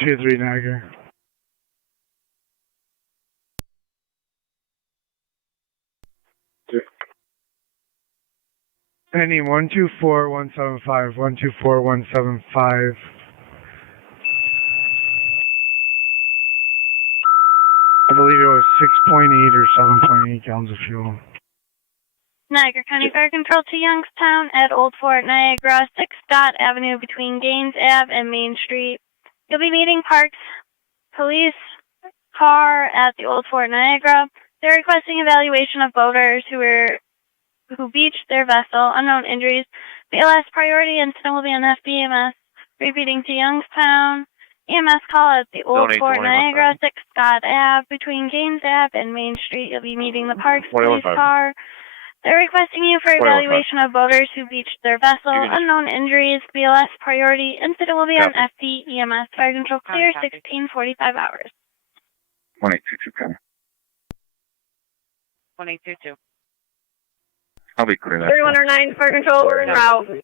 2-3 Niagara. Penny 124175, 124175. I believe it was 6.8 or 7.8 gallons of fuel. Niagara County Fire Control to Youngstown at Old Fort Niagara, 6 Scott Avenue between Gaines Ave and Main Street. You'll be meeting Parks Police car at the Old Fort Niagara. They're requesting evaluation of boaters who beached their vessel, unknown injuries. BLS priority incident will be on FBMS. Repeating to Youngstown. EMS call at the Old Fort Niagara, 6 Scott Ave between Gaines Ave and Main Street. You'll be meeting the Parks Police car. They're requesting you for evaluation of boaters who beached their vessel, unknown injuries, BLS priority. Incident will be on FD, EMS, fire control clear, 16:45 hours. 1822, County. 1822. I'll be clear that. 3109, fire control, we're en route.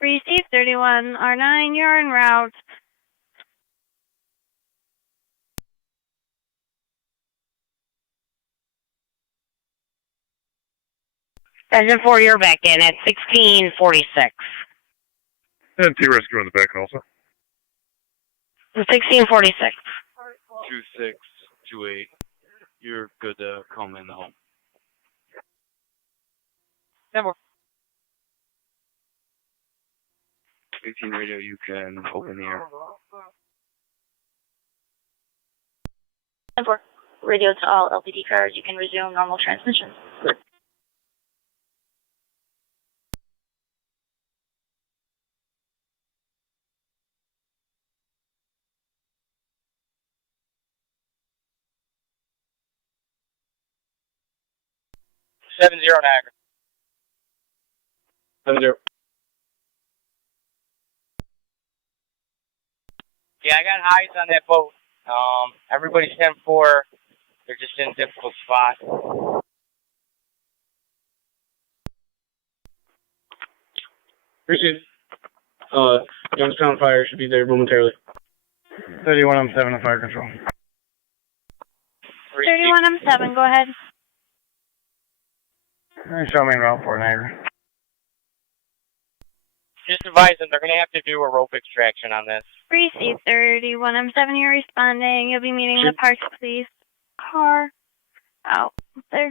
Receive 31R9, you're en route. Engine 4, you're back in at 1646. And T-Rescue on the back also. 1646. 2628. You're good to come in the home. 10-4. 18 radio, you can open the air. 10-4. Radio to all LPD cars, you can resume normal transmission. Seven zero Niagara. 7-0. Yeah, I got highs on that boat. Everybody's 10-4. They're just in a difficult spot. Appreciate it. Youngstown Fire should be there momentarily. 31M7 of fire control. 31M7, go ahead. Show me en route for Niagara. Just advise them they're going to have to do a rope extraction on this. Receive 31M7, you're responding. You'll be meeting the Parks Police car out there.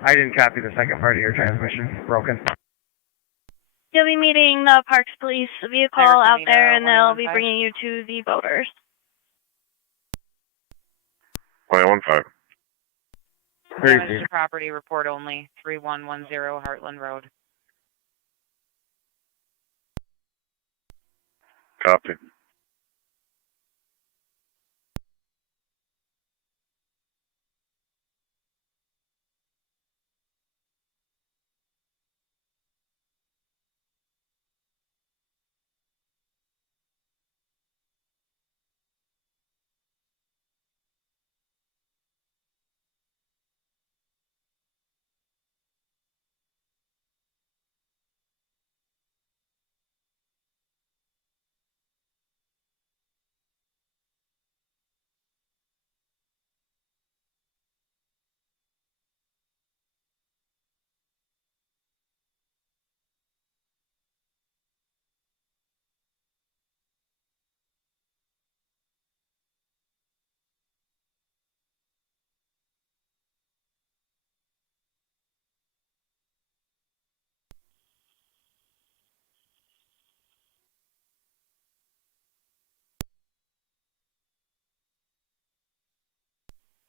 I didn't copy the second part of your transmission. Broken. You'll be meeting the Parks Police vehicle out there, and they'll be bringing you to the boaters. 2015. Damage to property report only. 3110 Heartland Road. Copy.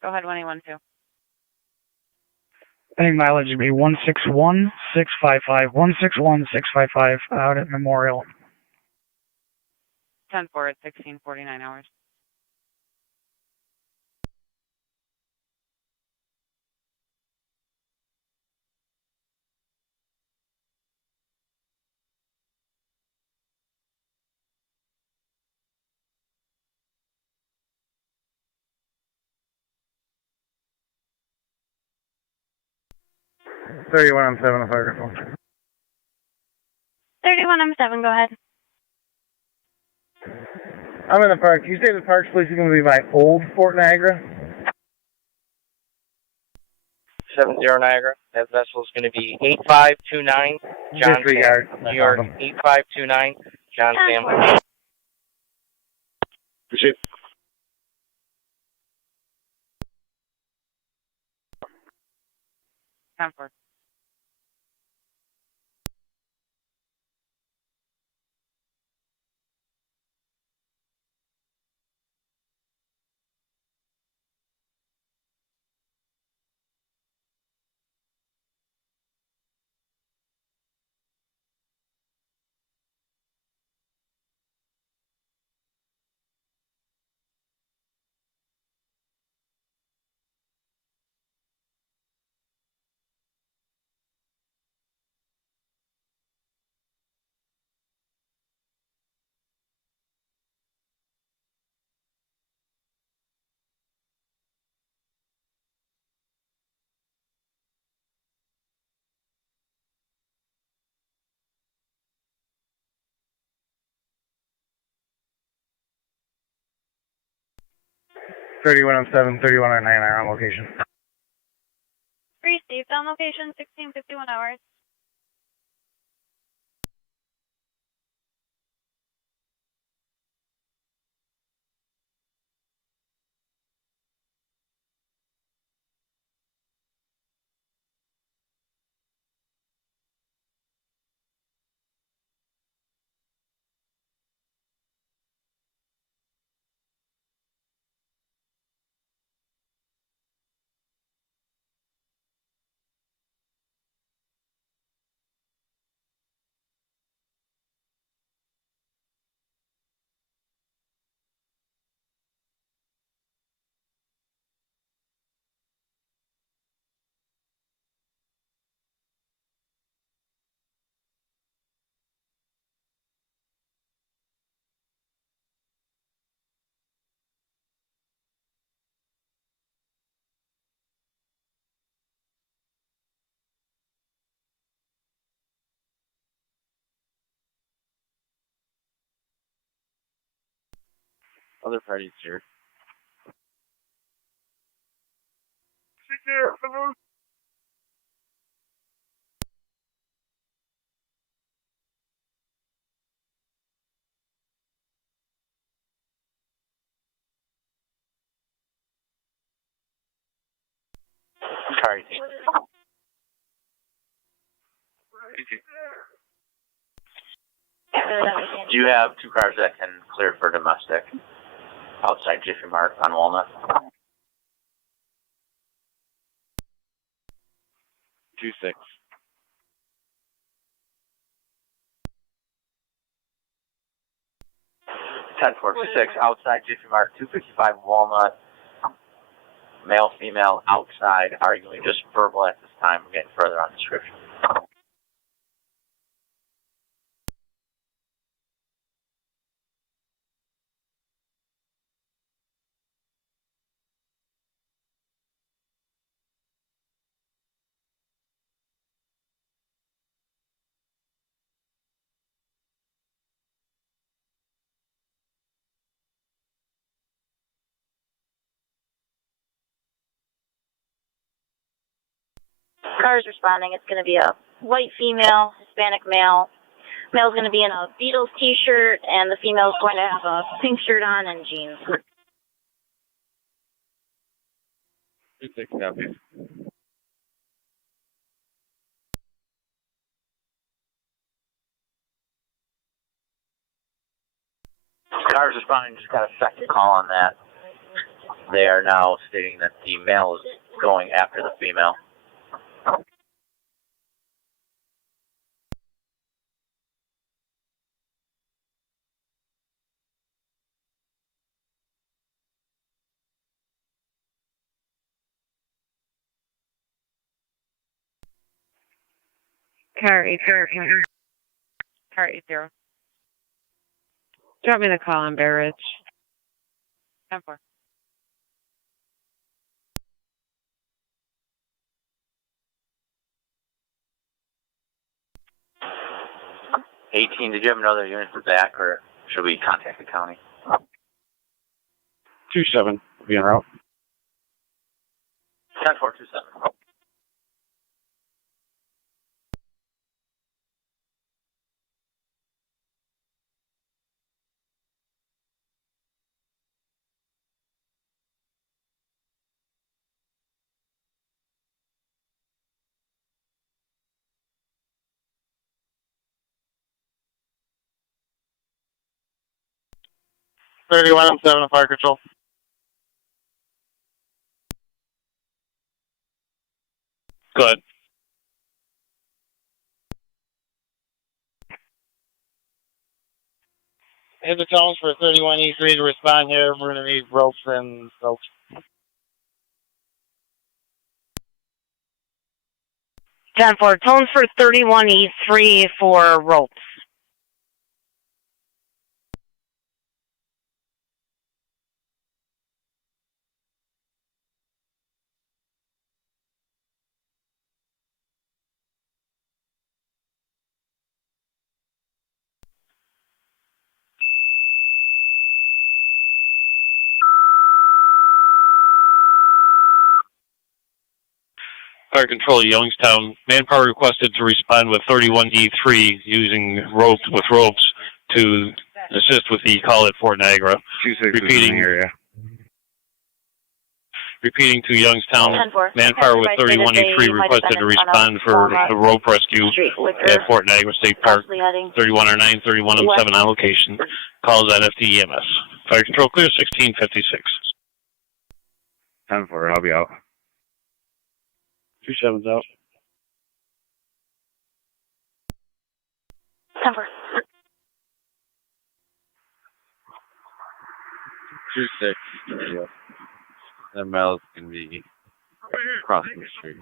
Go ahead, 1812. Any mileage would be 161655. 161655 out at Memorial. 10-4 at 1649 hours. 31 on 7 on fire control. 31 on 7, go ahead. I'm in the park. You say the park's place is going to be by Old Fort Niagara? 70 Niagara. That vessel is going to be 8529 John Disregard. Sam, New York. 8529 John Sam. Appreciate it. Time for. Thirty-one on 7, 31 on 9 are on location. Received on location, 1651 hours. Other parties here. Sorry. Do you have 2 cars that can clear for domestic outside Jiffy Mart on Walnut? 26. 1046 outside Jiffy Mart, 255 Walnut. Male, female, outside, arguing just verbal at this time. We're getting further on description. Cars responding. It's going to be a white female, Hispanic male. Male's going to be in a Beatles t-shirt, and the female's going to have a pink shirt on and jeans. 26 copy. Cars responding, just got a second call on that. They are now stating that the male is going after the female. Car 80. Car 80. Drop me the call on Bear Ridge. 10-4. 18, did you have another unit to back, or should we contact the county? 27. Be en route. 10-427. I'm 7 on fire control. Go ahead. Hit the tones for 31E3 to respond here. We're going to need ropes and soap. 10-4, tones for 31E3 for ropes. Fire Control Youngstown, manpower requested to respond with 31E3 using ropes to assist with the call at Fort Niagara. 26 Repeating to Youngstown, 10-4. manpower with 31E3 requested to respond for a rope rescue at Fort Niagara State Park. 3109, 3107 on location. Calls at FDEMS. Fire Control clear 1656. 10-4, I'll be out. 27's out. 10-4. 26. Yeah. That Mel's gonna be crossing the street.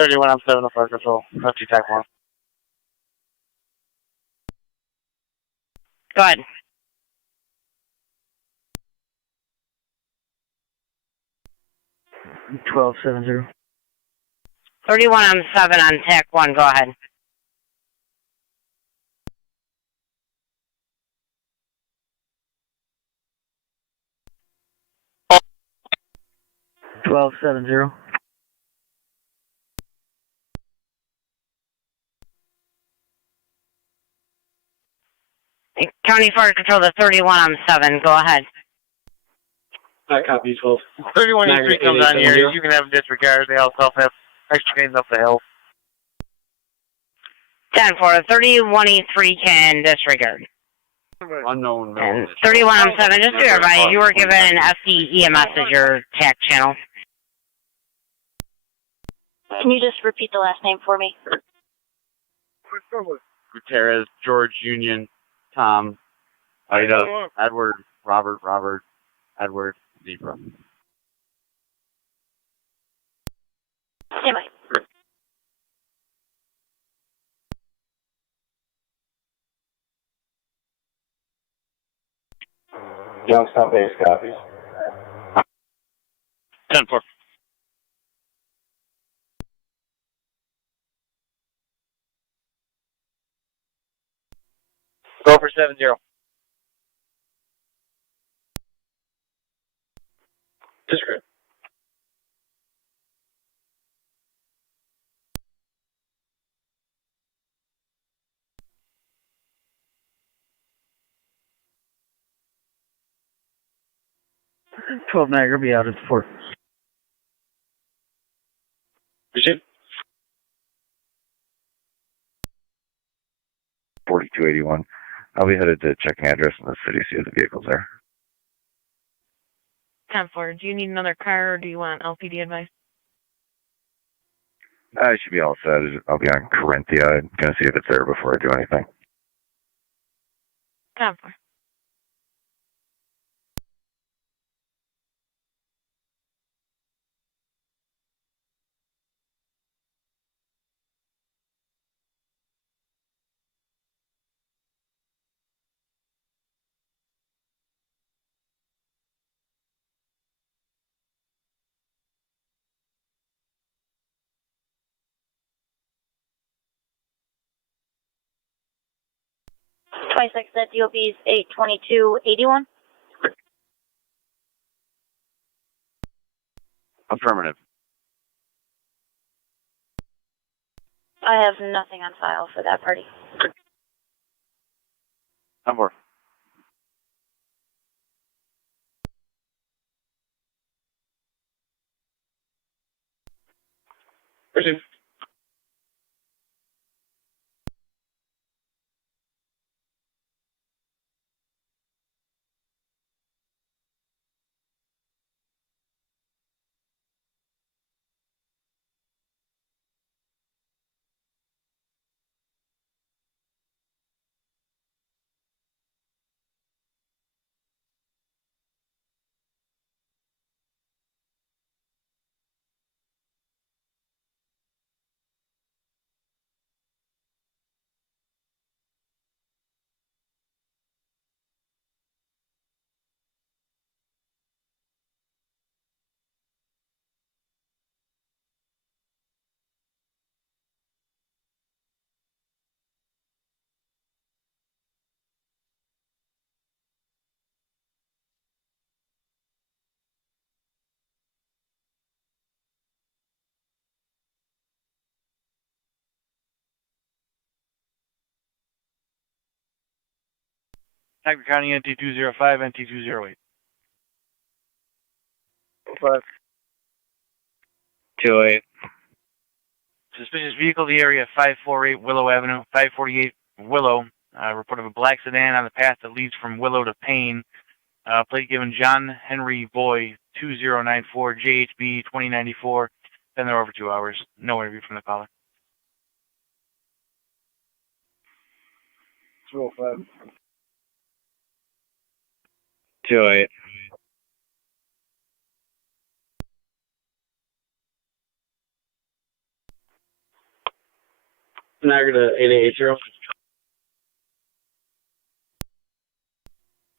I'm 7 on fire control. Lefty TAC 1. Go ahead. 1270. 31 on 7 on TAC 1, go ahead. 1270. County Fire Control to 31 on 7, go ahead. I copy 12. 31E3 comes on here. You can have them disregard. They also have extra gains up the hill. 10-4, 31E3 can disregard. Unknown Mel. And 31 on 7, just to verify, you were given an FDEMS as your TAC channel. Can you just repeat the last name for me? Gutierrez, George, Union, Tom, Ida, Edward, Robert, Edward, Zebra. Stand by. Youngstown base copies. 10-4. Go for 7-0. Discreet. Niagara, be out at 4. Receive. 4281. I'll be headed to checking address in the city, see if the vehicle's there. 10-4. Do you need another car or do you want LPD advice? I should be all set. I'll be on Corinthia. I'm going to see if it's there before I do anything. 10-4. .26 at DOB's 82281. Affirmative. I have nothing on file for that party. 10-4. Receive. Niagara County NT205, NT208. 5. 28. Suspicious vehicle, the area 548 Willow Avenue, 548 Willow. Report of a black sedan on the path that leads from Willow to Payne. Plate given John Henry Boy, 2094, JHB 2094. Been there over 2 hours. No interview from the caller. 205. 28. Niagara to 8880.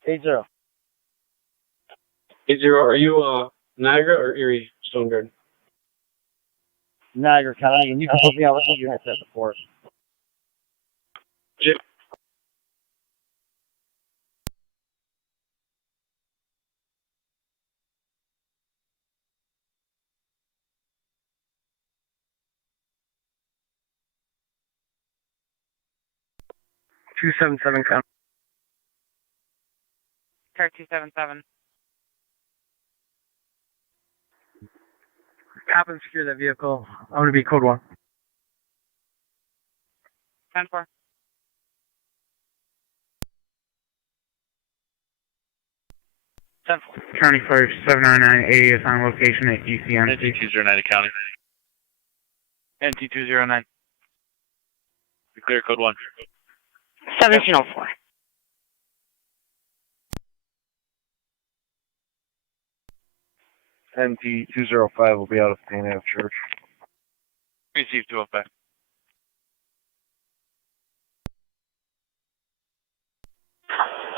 80. 80. Are you Niagara or Erie Stone Garden? Niagara County, and you can help me out with what you had said before. Receive. 277 count. Car 277. Cop and secure that vehicle. I'm going to be code 1. 10-4. County Fire 799A is on location at UCM. NT209 County. NT209. Be clear, code 1. 1704. NT205 will be out of Payne Ave Church. Received 205.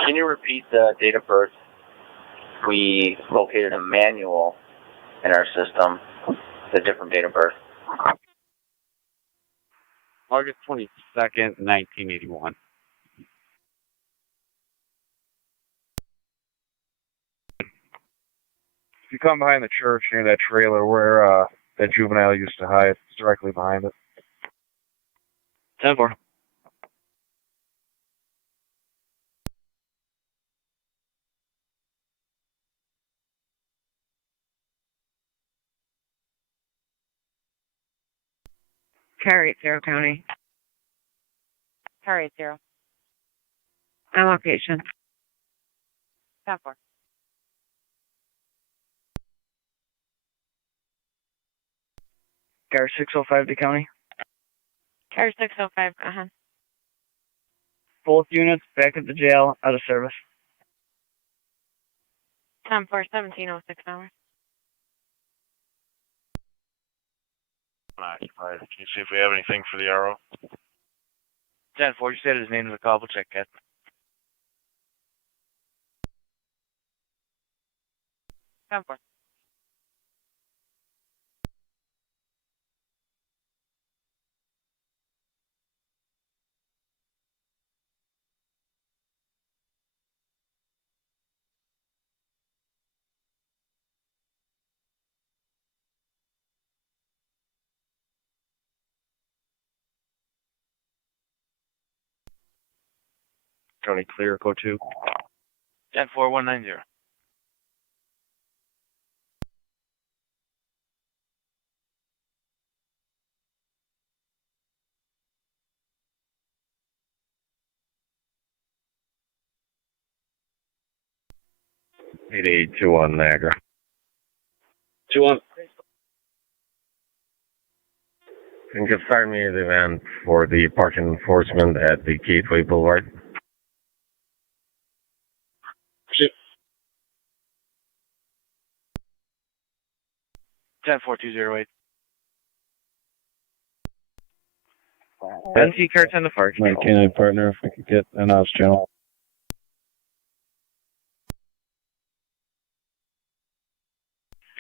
Can you repeat the date of birth? We located a manual in our system, the different date of birth. August 22nd, 1981. If you come behind the church near that trailer where that juvenile used to hide, it's directly behind it. 10-4. Car 80 County. Car 80. On location. 10-4. Car 605 to county. Car 605, Both units back at the jail, out of service. 10-4, 1706 hours. Occupied. Can you see if we have anything for the RO? 10-4, you said his name is a call. We'll check that. 10-4. County clear, code 2. 10-4, 190. Eight eight 21 Niagara. 2-1. And confirm me the event for the parking enforcement at the Gateway Boulevard. Shit. 10-4, 208. NC car 10 to 4. My canine partner, if we could get an ops channel.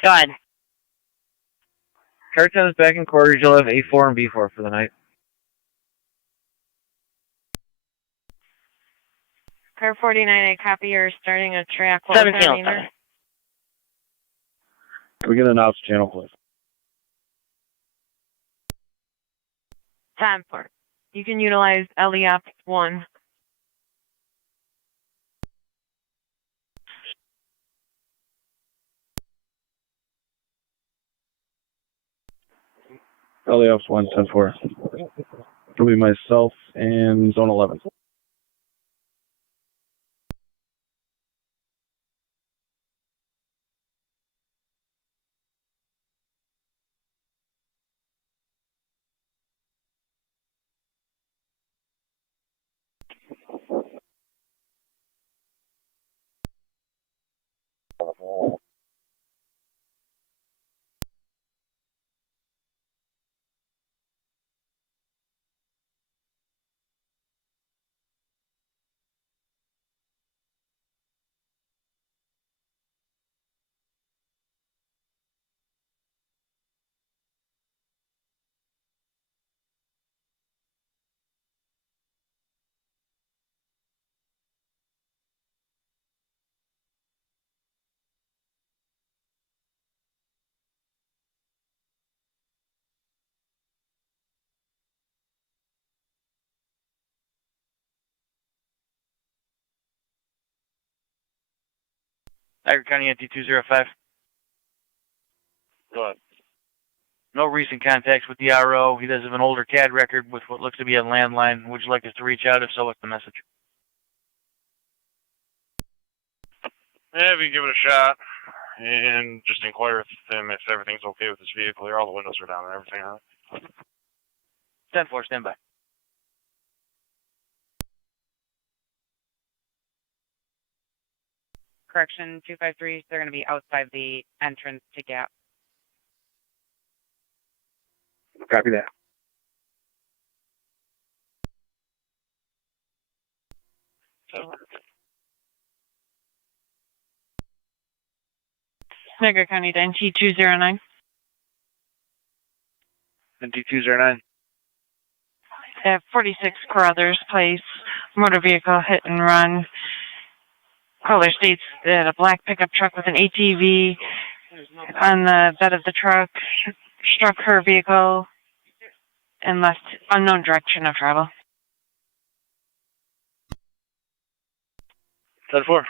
Go ahead. Car 10 is back in quarters. You'll have A4 and B4 for the night. Car 49, I copy you're starting a track. 1707. Can we get an ops channel, please? 10-4. You can utilize LEF 1. LAF's 110-4. It'll be myself and Zone 11. Niagara County NT 205. Go ahead. No recent contacts with the RO. He does have an older CAD record with what looks to be a landline. Would you like us to reach out? If so, what's the message? Yeah, we give it a shot and just inquire with him if everything's okay with his vehicle. All the windows are down and everything on it. 10-4, stand by. Correction 253, they're going to be outside the entrance to Gap. Copy that. Niagara County to NT209. NT209. At 46 Carruthers Place, motor vehicle hit and run. Caller states that a black pickup truck with an ATV on the bed of the truck struck her vehicle and left unknown direction of travel. 10-4.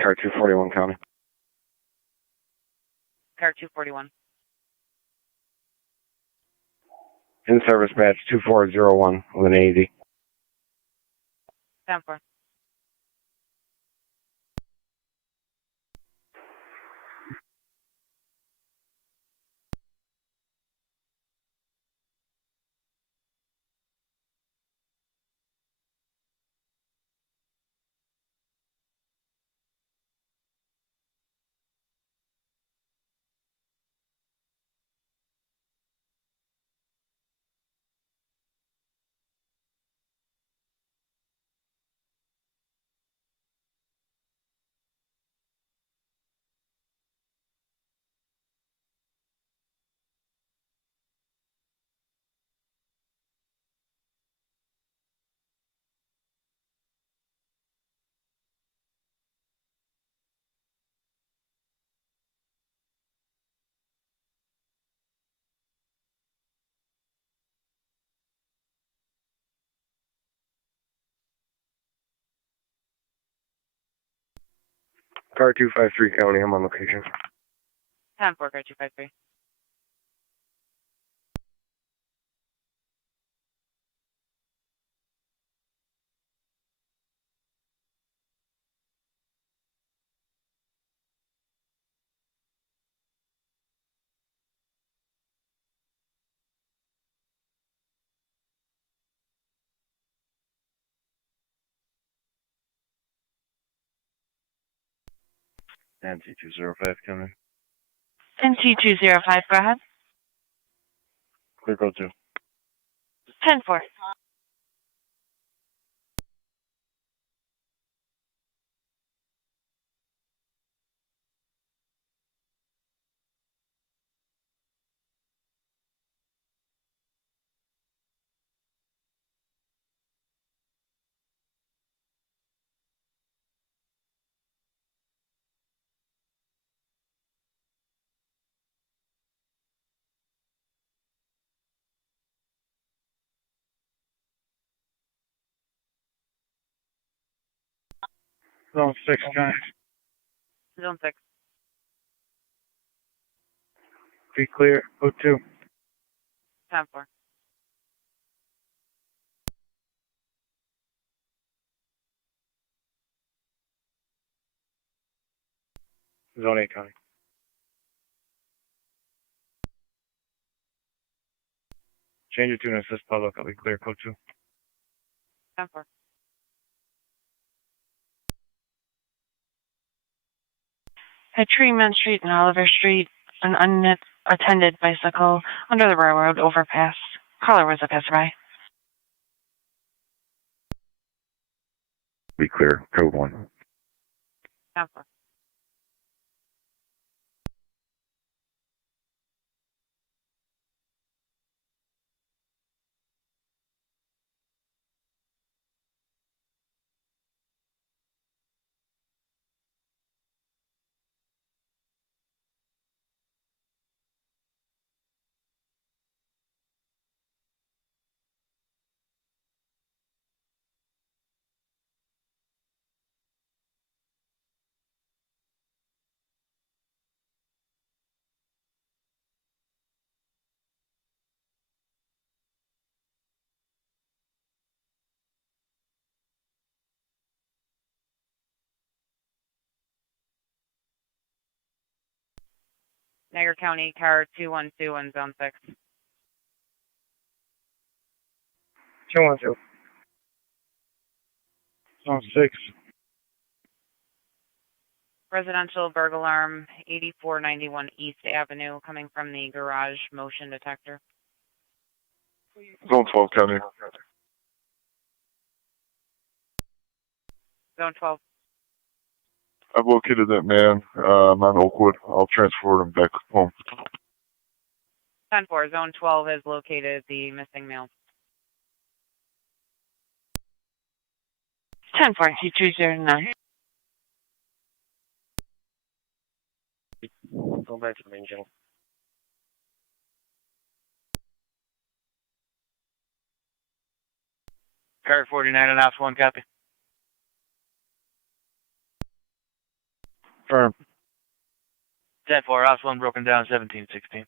Car 241 County. Car 241. In service badge 2401 with an AED. 10-4. Car 253 County, I'm on location. 10-4, car 253. NT205 coming. NT205, go ahead. Clear code 2. 10-4. Zone 6, County. Zone 6. Be clear. Code 2. 10-4. Zone 8, County. Change it to an assist public. I'll be clear. Code 2. 10-4. At Tremont Street and Oliver Street, an unattended bicycle under the railroad overpass. Caller was a passerby. Be clear. Code 1. 10-4. Niagara County, car 212 in zone 6. 212. Zone 6. Residential burglar alarm, 8491 East Avenue, coming from the garage motion detector. Zone 12, County. Zone 12. I've located that man. I'm on Oakwood. I'll transport him back home. 10-4, Zone 12 has located the missing male. 10-4, T209. Go back to the main channel. Car 49 on ops 1, copy. Firm. 10-4, ops 1 broken down, 1716.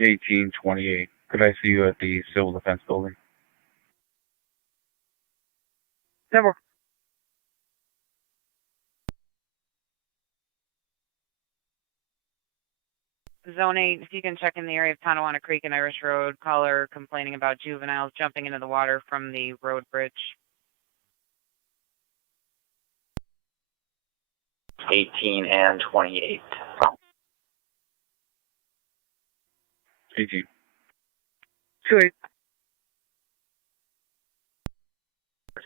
$18.28. Could I see you at the Civil Defense Building? 10-4. Zone 8, if you can check in the area of Tonawanda Creek and Irish Road, caller complaining about juveniles jumping into the water from the road bridge. 18 and 28. 18. 2-8.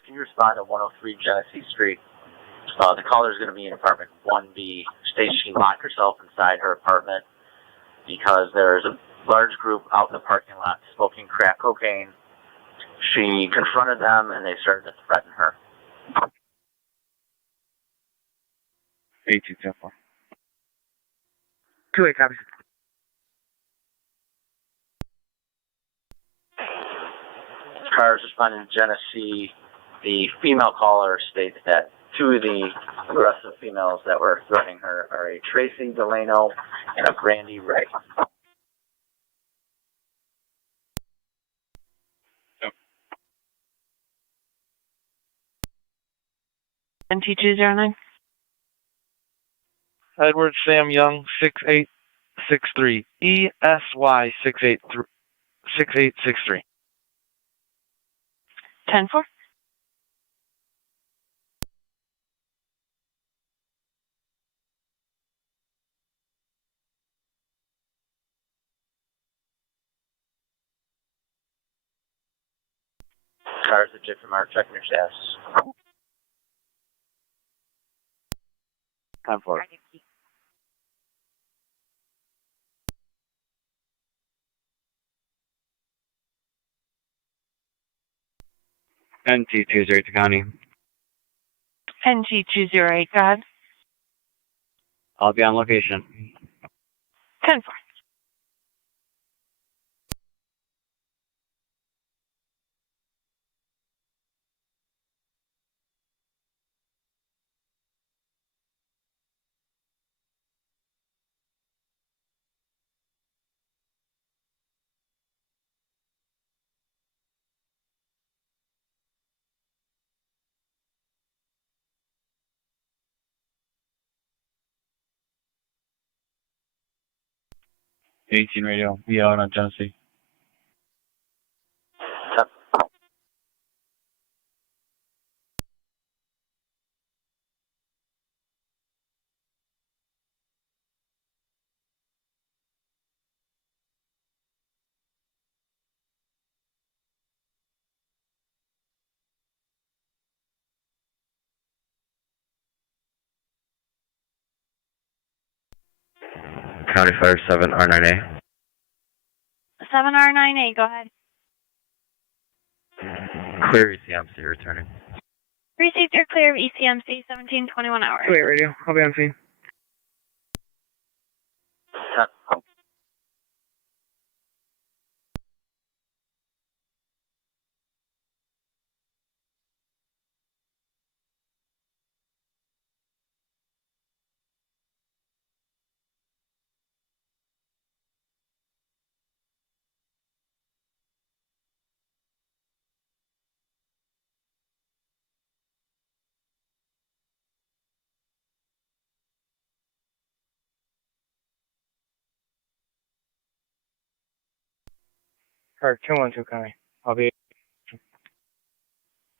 Can you respond to 103 Genesee Street? The caller is going to be in apartment 1B. States she locked herself inside her apartment because there's a large group out in the parking lot smoking crack cocaine. She confronted them and they started to threaten her. 18, 10-4. 2-8, copy. Cars responding to Genesee. The female caller states that two of the aggressive females that were threatening her are a Tracy Delano and a Brandy Ray. NT209. Edward Sam Young, 6863. ESY 6863. 10-4. Cars at Jiffy Mart, checking your status. 10-4. NT208 County. NT208, go ahead. I'll be on location. 10-4. 18 radio. Be out on Genesee. County Fire 7 R9A. 7R9A, go ahead. Clear ECMC returning. Received your clear of ECMC 1721 hours. Wait, radio. I'll be on scene. Car 212 coming. I'll be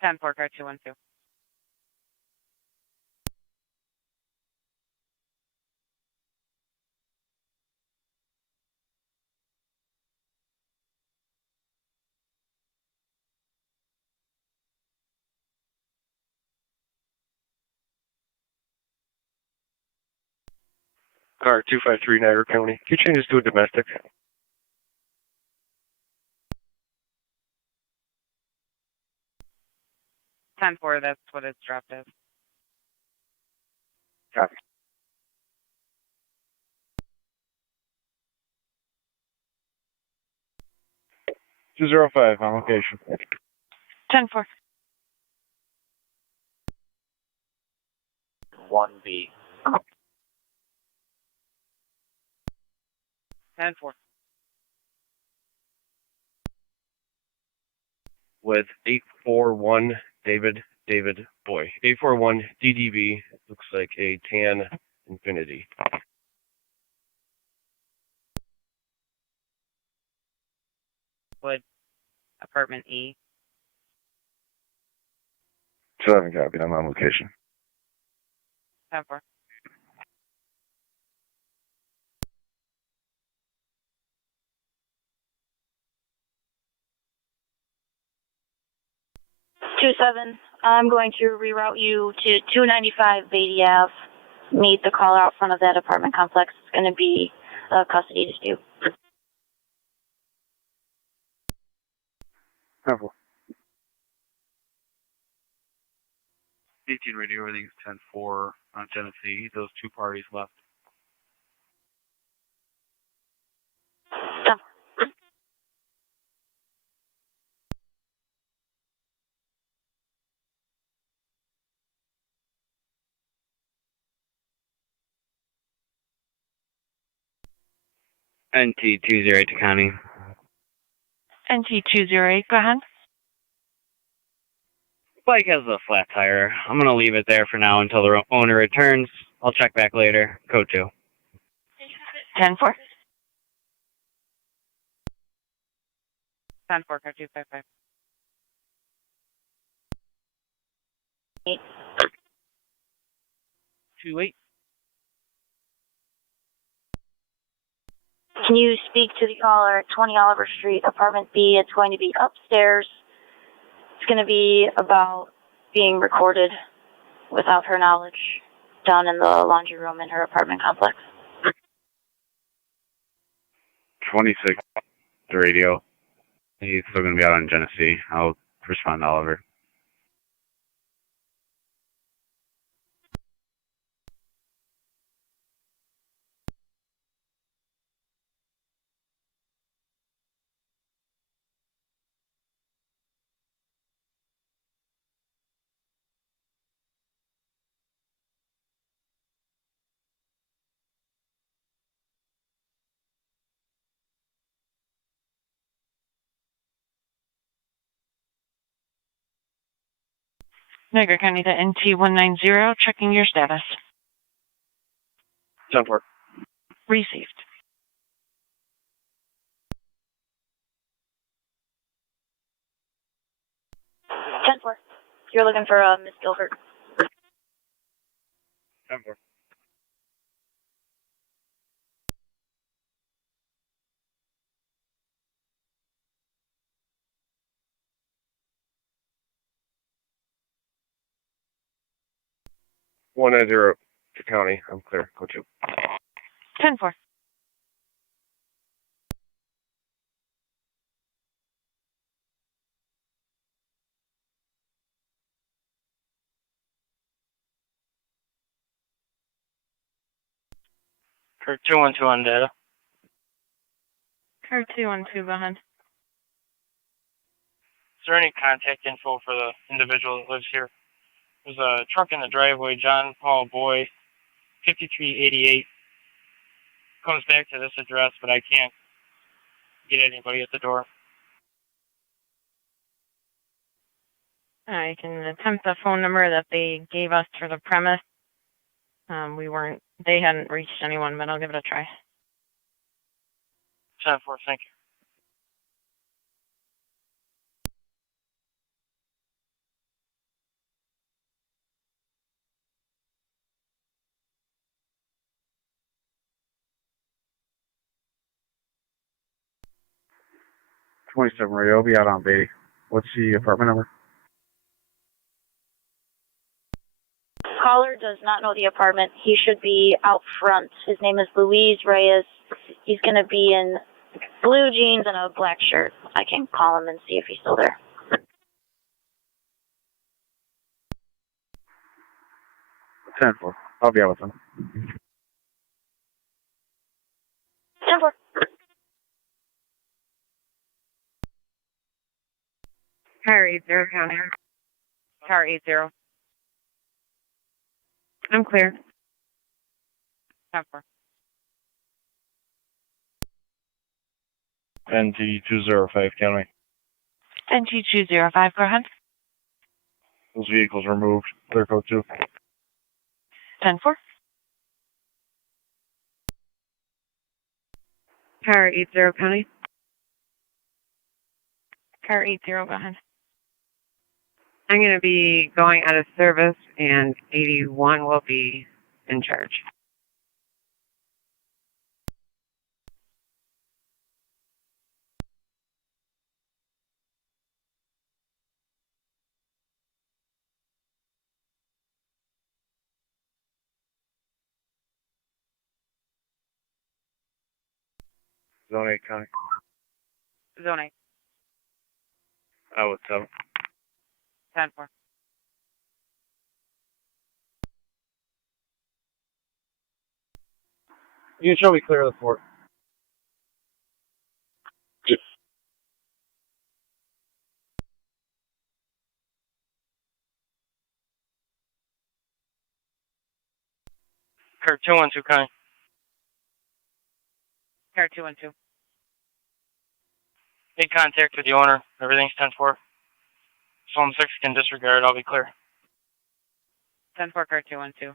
10-4, car 212. Car 253 Niagara County. Can you change this to a domestic? 10-4, that's what it's dropped as. Copy. $205 on location. 10-4. 1B. 10-4. With 841 David Boy. 841 DDB. Looks like a tan Infinity. Wood, apartment E. 7 copied. I'm on location. 10-4. Two 7. I'm going to reroute you to 295 Beatty Ave. Meet the caller out front of that apartment complex. It's going to be a custody dispute. Careful. 18 radio, everything's 10-4 on Genesee. Those two parties left. NT208 to county. NT208, go ahead. Bike has a flat tire. I'm gonna leave it there for now until the owner returns. I'll check back later. Code 2. 10-4. 10-4, car 255. 2-8. Can you speak to the caller at 20 Oliver Street, apartment B? It's going to be upstairs. It's going to be about being recorded without her knowledge down in the laundry room in her apartment complex. 26 to radio. He's still gonna be out on Genesee. I'll respond to Oliver. Niagara County to NT190, checking your status. 10-4. Received. 10-4. You're looking for Miss Gilbert. 10-4. One nine zero to county. I'm clear. Go to. 10-4. For 212 on data. Car 212, go ahead. Is there any contact info for the individual that lives here? There's a truck in the driveway, John Paul Boy, 5388. Comes back to this address, but I can't get anybody at the door. I can attempt the phone number that they gave us for the premise. They hadn't reached anyone, but I'll give it a try. 10-4, thank you. '27 radio. I'll be out on Beatty. What's the apartment number? Caller does not know the apartment. He should be out front. His name is Luis Reyes. He's going to be in blue jeans and a black shirt. I can call him and see if he's still there. Ten four. I'll be out with him. 10-4. Car 80, county. Car 80. I'm clear. 10-4. NT205 county. NT205, go ahead. Those vehicles were moved. Clear code 2. 10-4. Car 80, county. Car 80, go ahead. I'm going to be going out of service, and 81 will be in charge. Zone 8 county. Zone 8. Out with 7. 10-4. You can show me clear of the fort. Car 212, Connie. Car 212. Make contact with the owner. Everything's 10-4. Phone 6 can disregard. I'll be clear. 10-4, car 212.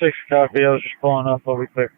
6 copy. I was just pulling up. I'll be clear.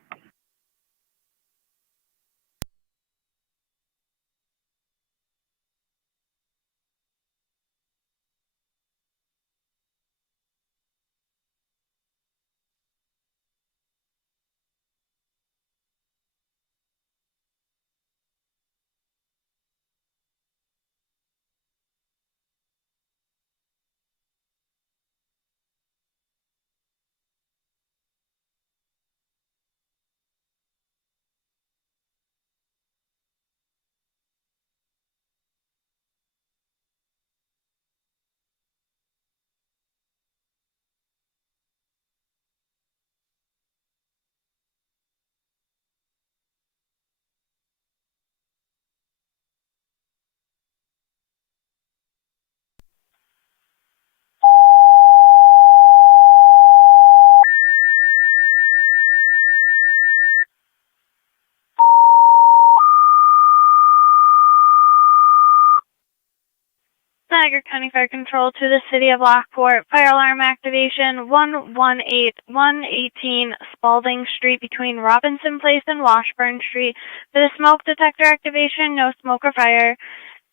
County Fire Control to the City of Lockport. Fire alarm activation 118-118 Spalding Street between Robinson Place and Washburn Street. For the smoke detector activation, no smoke or fire.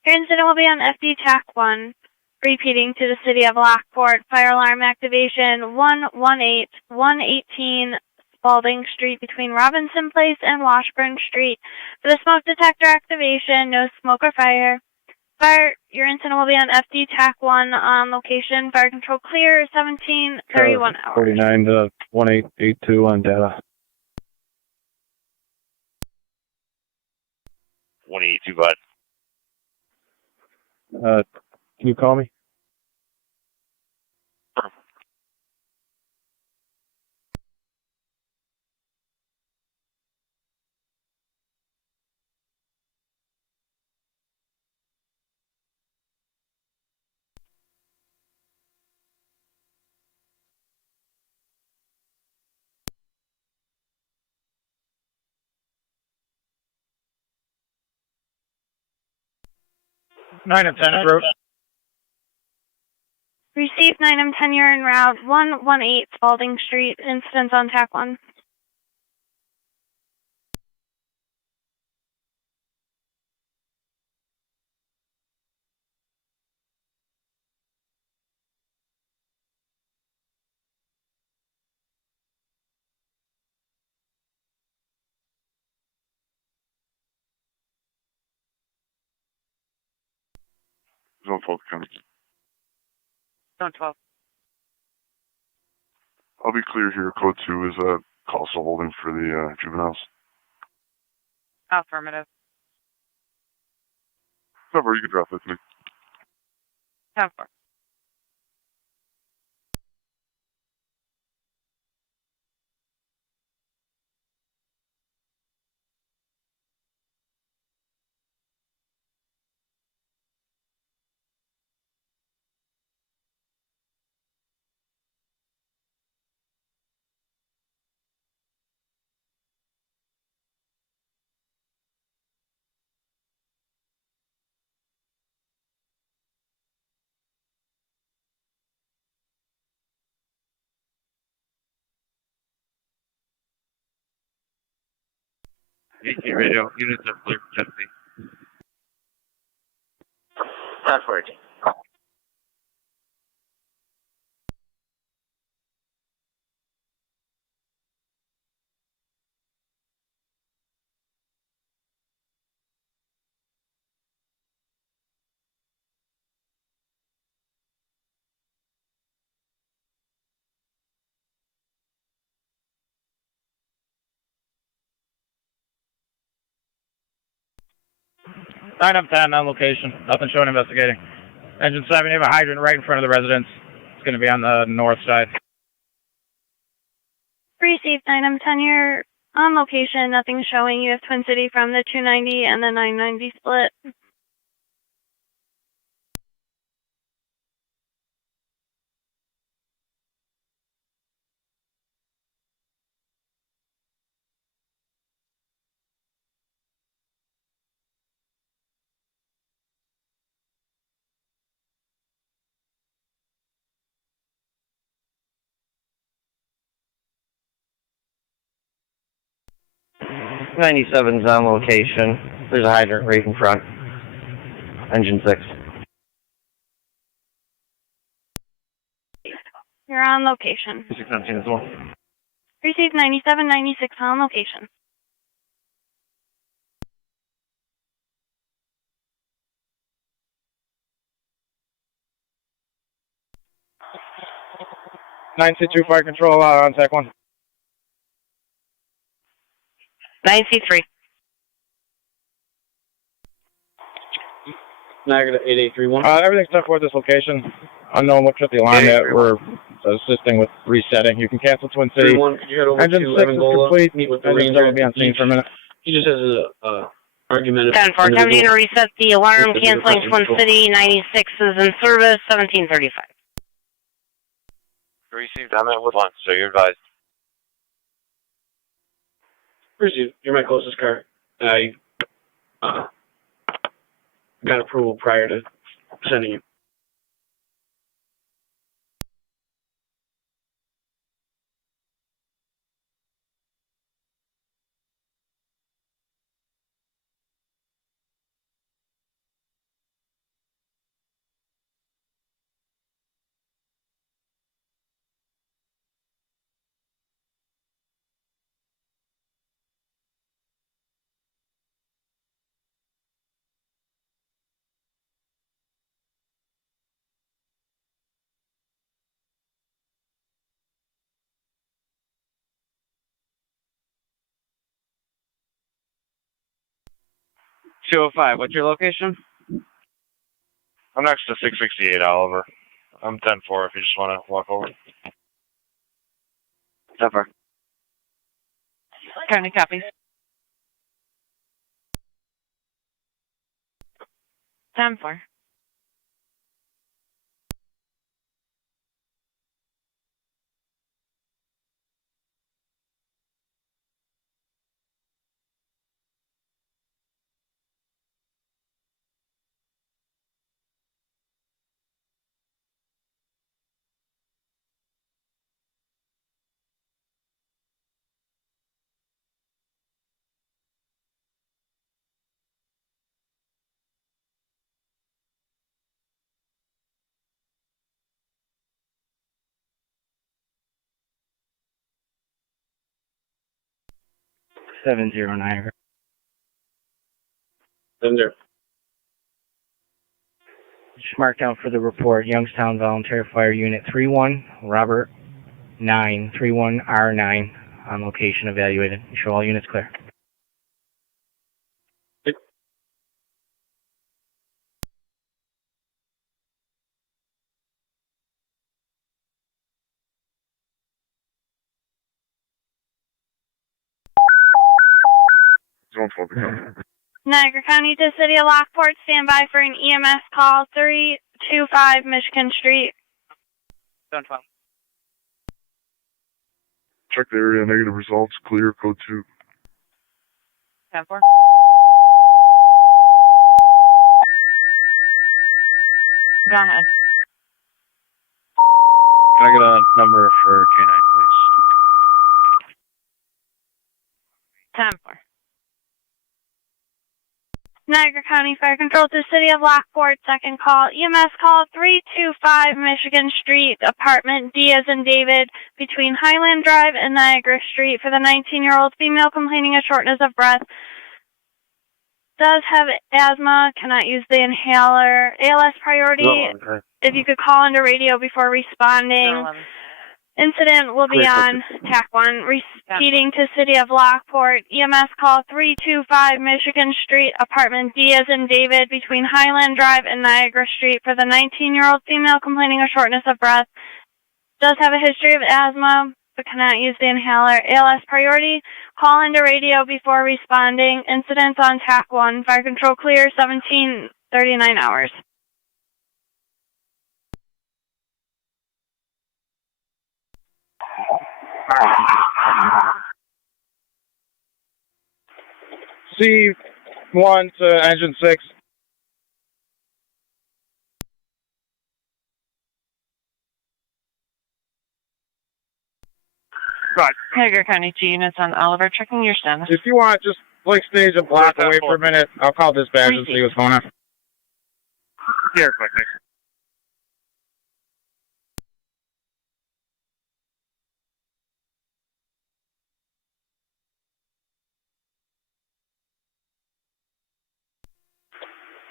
Your incident will be on FD TAC 1. Repeating to the City of Lockport. Fire alarm activation 118-118 Spalding Street between Robinson Place and Washburn Street. For the smoke detector activation, no smoke or fire. Your incident will be on FD TAC 1 on location. Fire control clear, 17:31 hours. 49 to 1882 on data. 182, bud. Can you call me? Nine and 10 road. Received 9M10, you're en route 118 Spalding Street. Incidents on TAC 1. Zone 12 County. Zone 12. I'll be clear here. Code 2 is also holding for the juveniles. Affirmative. Cover, you can drop that to me. 10-4. AK radio, units are clear for Tennessee. 10-4. 9M10 on location. Nothing showing investigating. Engine 7, you have a hydrant right in front of the residence. It's going to be on the north side. Received 9M10, you're on location. Nothing showing. You have Twin City from the 290 and the 990 split. '97's on location. There's a hydrant right in front. Engine 6. You're on location. 619 as well. Received 9796 on location. C2 fire control on TAC 1. 9C3. Niagara 8831. Everything's done for this location. Unknown what trip the alarm yet. We're assisting with resetting. You can cancel Twin City. Engine 6 is complete. Engine 7 will be on scene for a minute. He just has an argument. 10-4, attempting to reset the alarm, canceling Twin City. 96 is in service, 1735. Received, I'm at Woodlawn, so you're advised. Received, you're my closest car. I got approval prior to sending you. 205. What's your location? I'm next to 668 Oliver. I'm 10-4 if you just want to walk over. 10-4. County copies. 10-4. Niagara. 70. Just marked down for the report, Youngstown Volunteer Fire Unit 31, Robert 931 R9 on location evaluated. Show all units clear. Niagara County to City of Lockport, stand by for an EMS call, 325 Michigan Street. 10-12. Check the area, negative results, clear, code 2. 10-4. Go ahead. Can I get a number for K9, please? 10-4. Niagara County Fire Control to City of Lockport, second call, EMS call 325 Michigan Street, apartment D as in David, between Highland Drive and Niagara Street for the 19-year-old female complaining of shortness of breath. Does have asthma, cannot use the inhaler. ALS priority, if you could call into radio before responding. Incident will be on TAC 1, repeating to City of Lockport, EMS call 325 Michigan Street, apartment D as in David, between Highland Drive and Niagara Street for the 19-year-old female complaining of shortness of breath. Does have a history of asthma, but cannot use the inhaler. ALS priority, call into radio before responding. Incidents on TAC 1, fire control clear, 1739 hours. C1 to engine 6. Right. Niagara County 2 units on Oliver, checking your status. If you want, just like stage a block away for a minute. I'll call dispatch and see what's going on. Here, quick.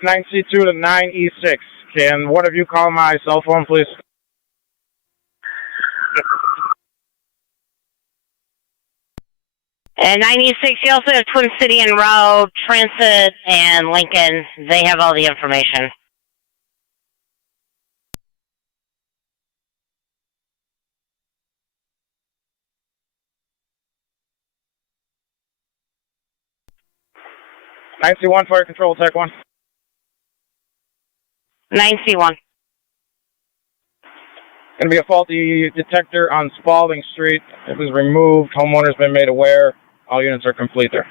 Thanks. C2 to 9E6. Can one of you call my cell phone, please? And 96, you also have Twin City and Row, Transit, and Lincoln. They have all the information. C1, fire control, Tech 1. 9C1. Going to be a faulty detector on Spalding Street. It was removed. Homeowner's been made aware. All units are complete there.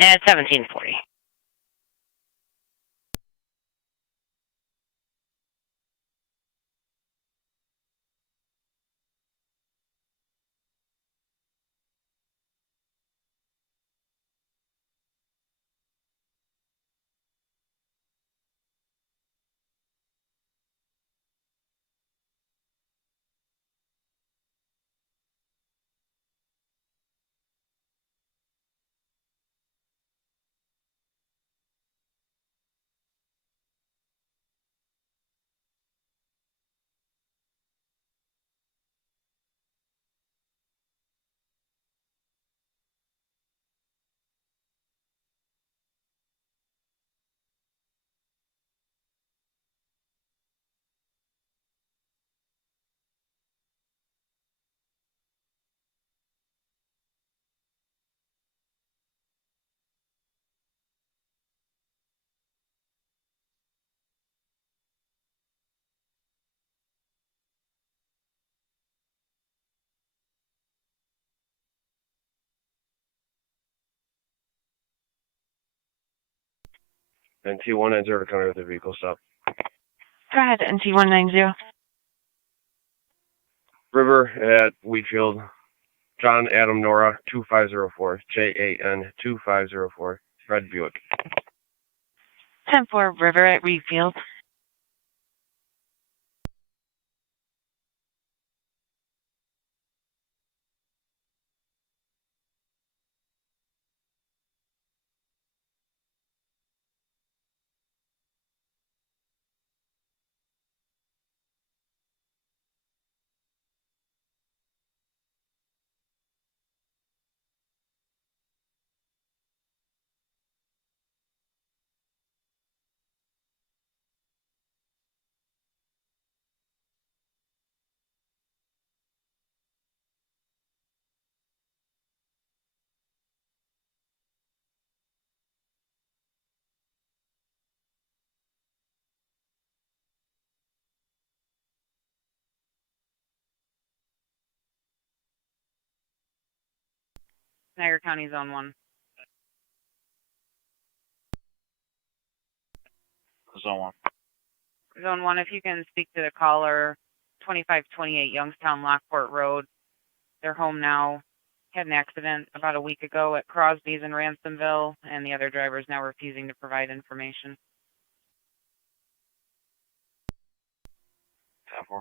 At 1740. NT190 to counter with the vehicle stop. Go ahead, NT190. River at Wheatfield. John Adam Nora 2504. JAN 2504. Red Buick. 10-4 River at Wheatfield. Niagara County Zone 1. Zone 1. Zone 1, if you can speak to the caller, 2528 Youngstown, Lockport Road. They're home now. Had an accident about a week ago at Crosby's in Ransomville, and the other driver is now refusing to provide information. 10-4.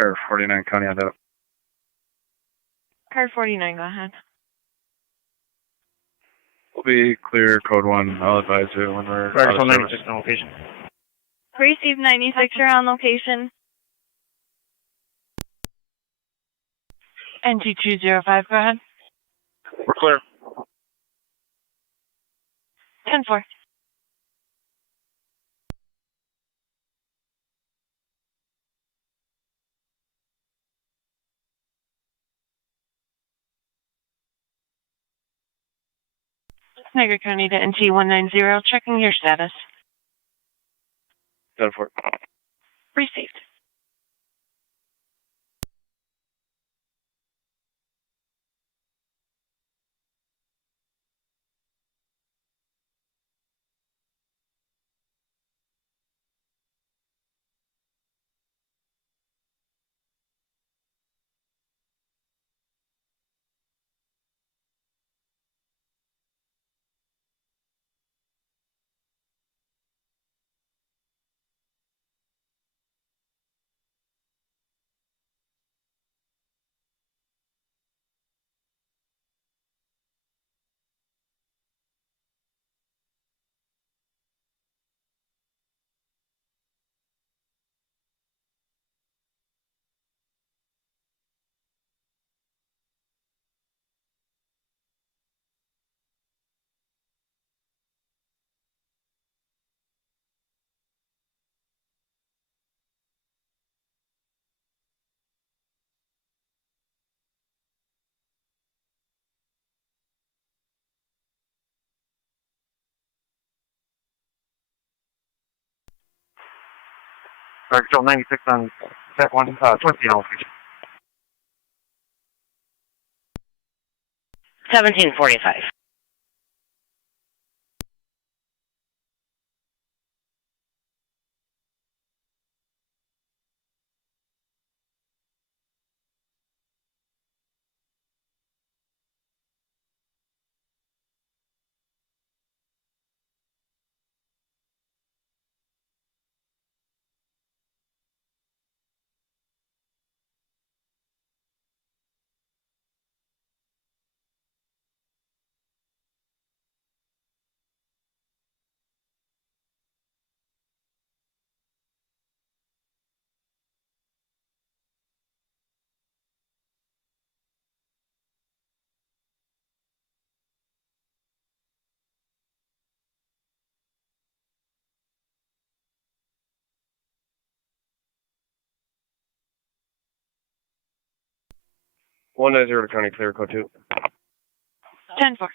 Car 49 County on that. Car 49, go ahead. We'll be clear, code 1. I'll advise you when we're out of service. 96 on location. Receive 96, you're on location. NT205, go ahead. We're clear. 10-4. Niagara County to NT190, checking your status. 10-4. Received. Control 96 on set 1, 20 on location. 1745. One 90 to county clear, code 2. 10-4.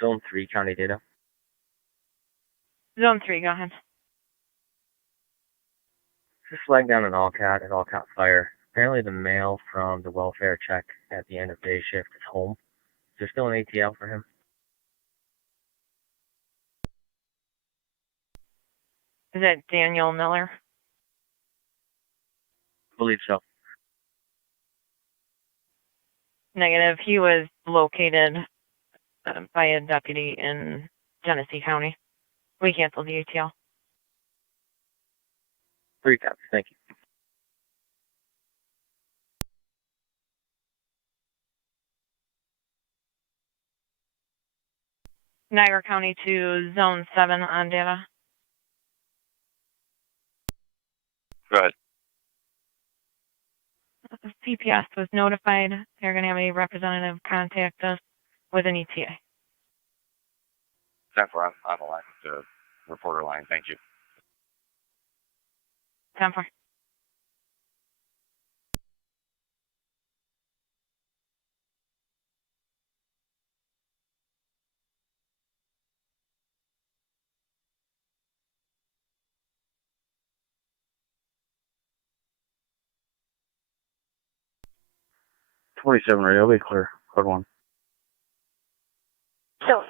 Zone 3, county data. Zone 3, go ahead. Just flag down an all-cat fire. Apparently the male from the welfare check at the end of day shift is home. Is there still an ATL for him? Is that Daniel Miller? I believe so. Negative. He was located by a deputy in Genesee County. We canceled the ATL. 3 copies, thank you. Niagara County to Zone 7 on data. Go ahead. CPS was notified. They're going to have a representative contact us with an ETA. 10-4 on the line, the reporter line. Thank you. 10-4. Radio, be clear. Code 1. So,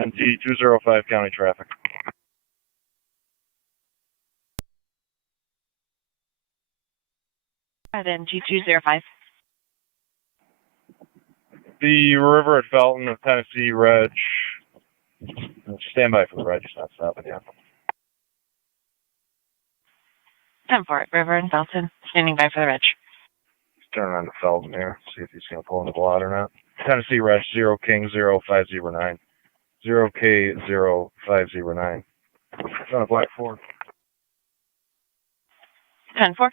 NT 205 county traffic. And G205. The river at Felton of Tennessee, Reg. Stand by for the Reg, it's not stopping yet. 10-4, River and Felton, standing by for the reg. Turn on to Felton here, see if he's going to pull in the blot or not. Tennessee, Reg, 0 King 0509. 0K0509. It's on a black Ford. 10-4.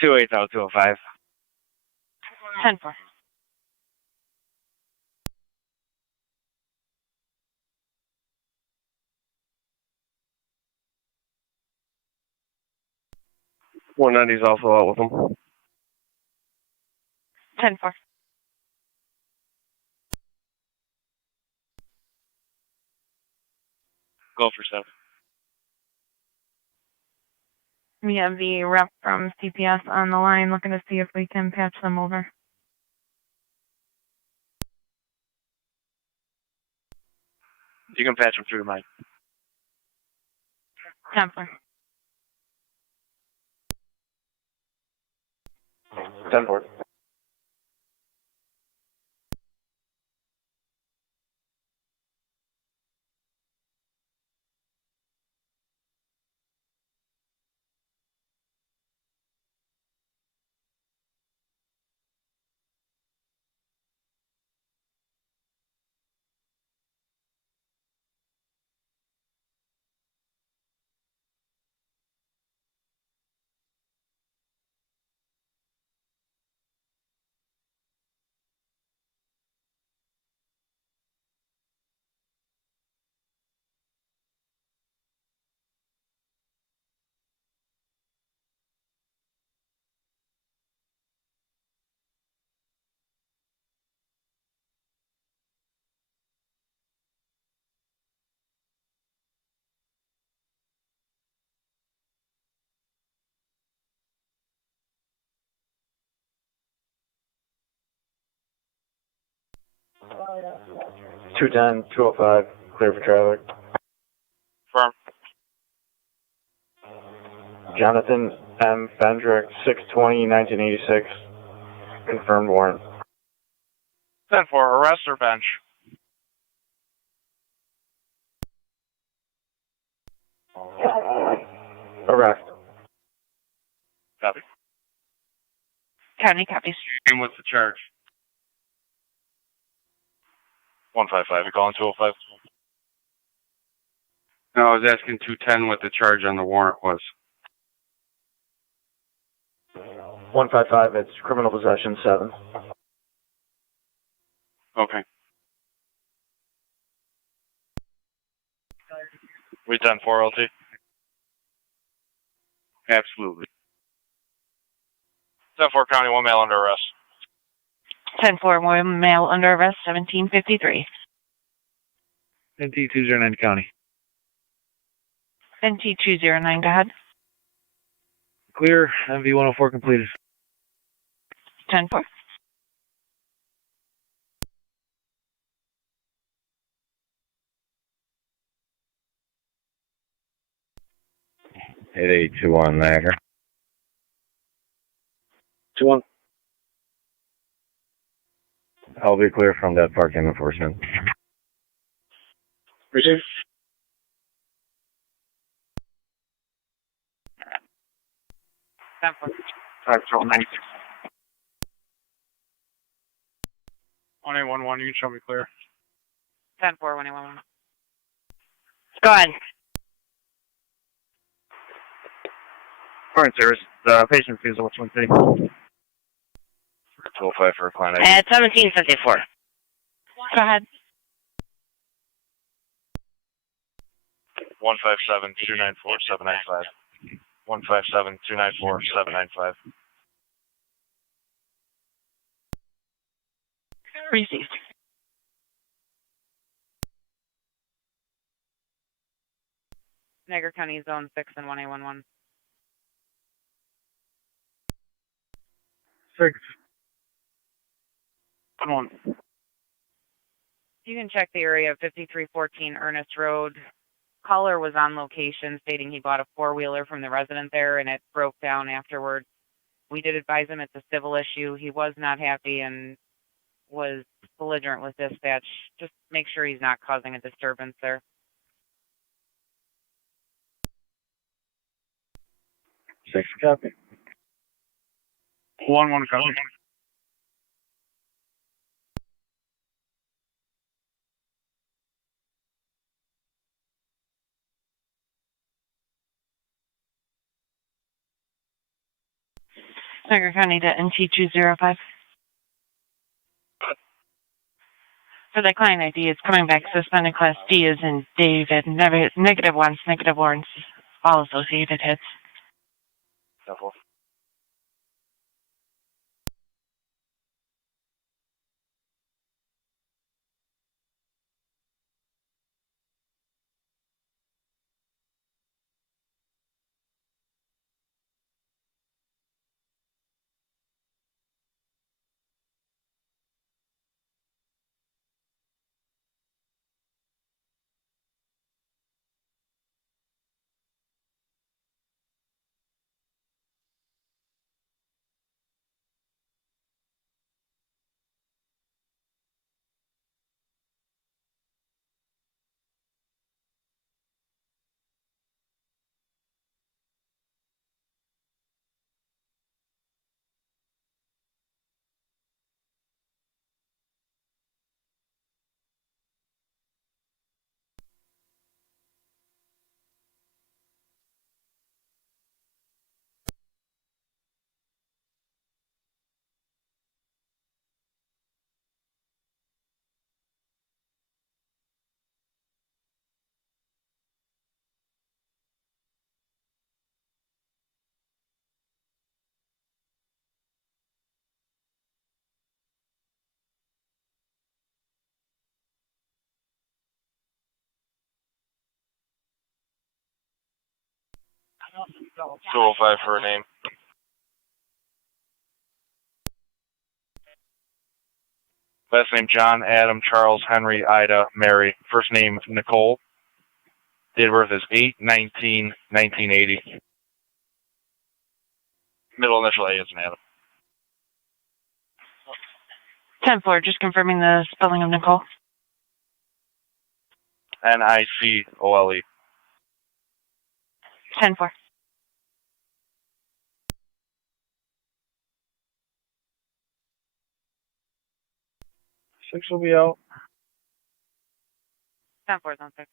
Two 205. 10-4. One 190's also out with them. 10-4. Go for 7. We have the rep from CPS on the line looking to see if we can patch them over. You can patch them through mine. 10-4. 10-4. 210, 205, clear for traffic. Firm. Jonathan M. Fendrick, 620, 1986. Confirmed warrant. 10-4, arrest or bench? Arrest. Copy. County copies. And what's the charge? 155, you calling 205? No, I was asking 210 what the charge on the warrant was. 155, it's criminal possession 7. Okay. We 10-4 LT? Absolutely. 10-4 County, 1 male under arrest. 10-4, one male under arrest, 1753. NT 209 County. NT 209, go ahead. Clear, MV 104 completed. 10-4. Hit 821 Niagara. 2-1. I'll be clear from that parking enforcement. Receive. Five, 1296. 1811, you can show me clear. 10-4, 1811. Go ahead. Morning, service. The patient fees, which one city? 205 for a client ID. At 1754. Go ahead. 157-294-795. 157-294-795. Received. Niagara County Zone 6 and 1811. 6. Come on. You can check the area of 5314 Ernest Road. Caller was on location stating he bought a four-wheeler from the resident there and it broke down afterwards. We did advise him it's a civil issue. He was not happy and was belligerent with dispatch. Just make sure he's not causing a disturbance there. 6 copy. 1-1 copy. Niagara County to NT205. For the client ID, it's coming back suspended class D is in David. Negative ones, negative warrants, all associated hits. Double. Two 05 for a name. Last name John, Adam, Charles, Henry, Ida, Mary. First name Nicole. Date of birth is 8/19/1980. Middle initial A is an Adam. 10-4, just confirming the spelling of Nicole. Nicole. 10-4. Six will be out. 10-4 is on 6.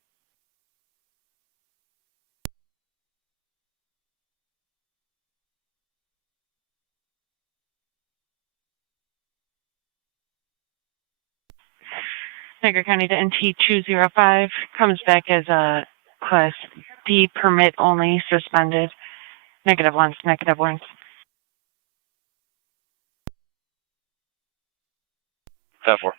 Niagara County to NT205 comes back as a Class D permit only, suspended. -1s, -1s. 10-4.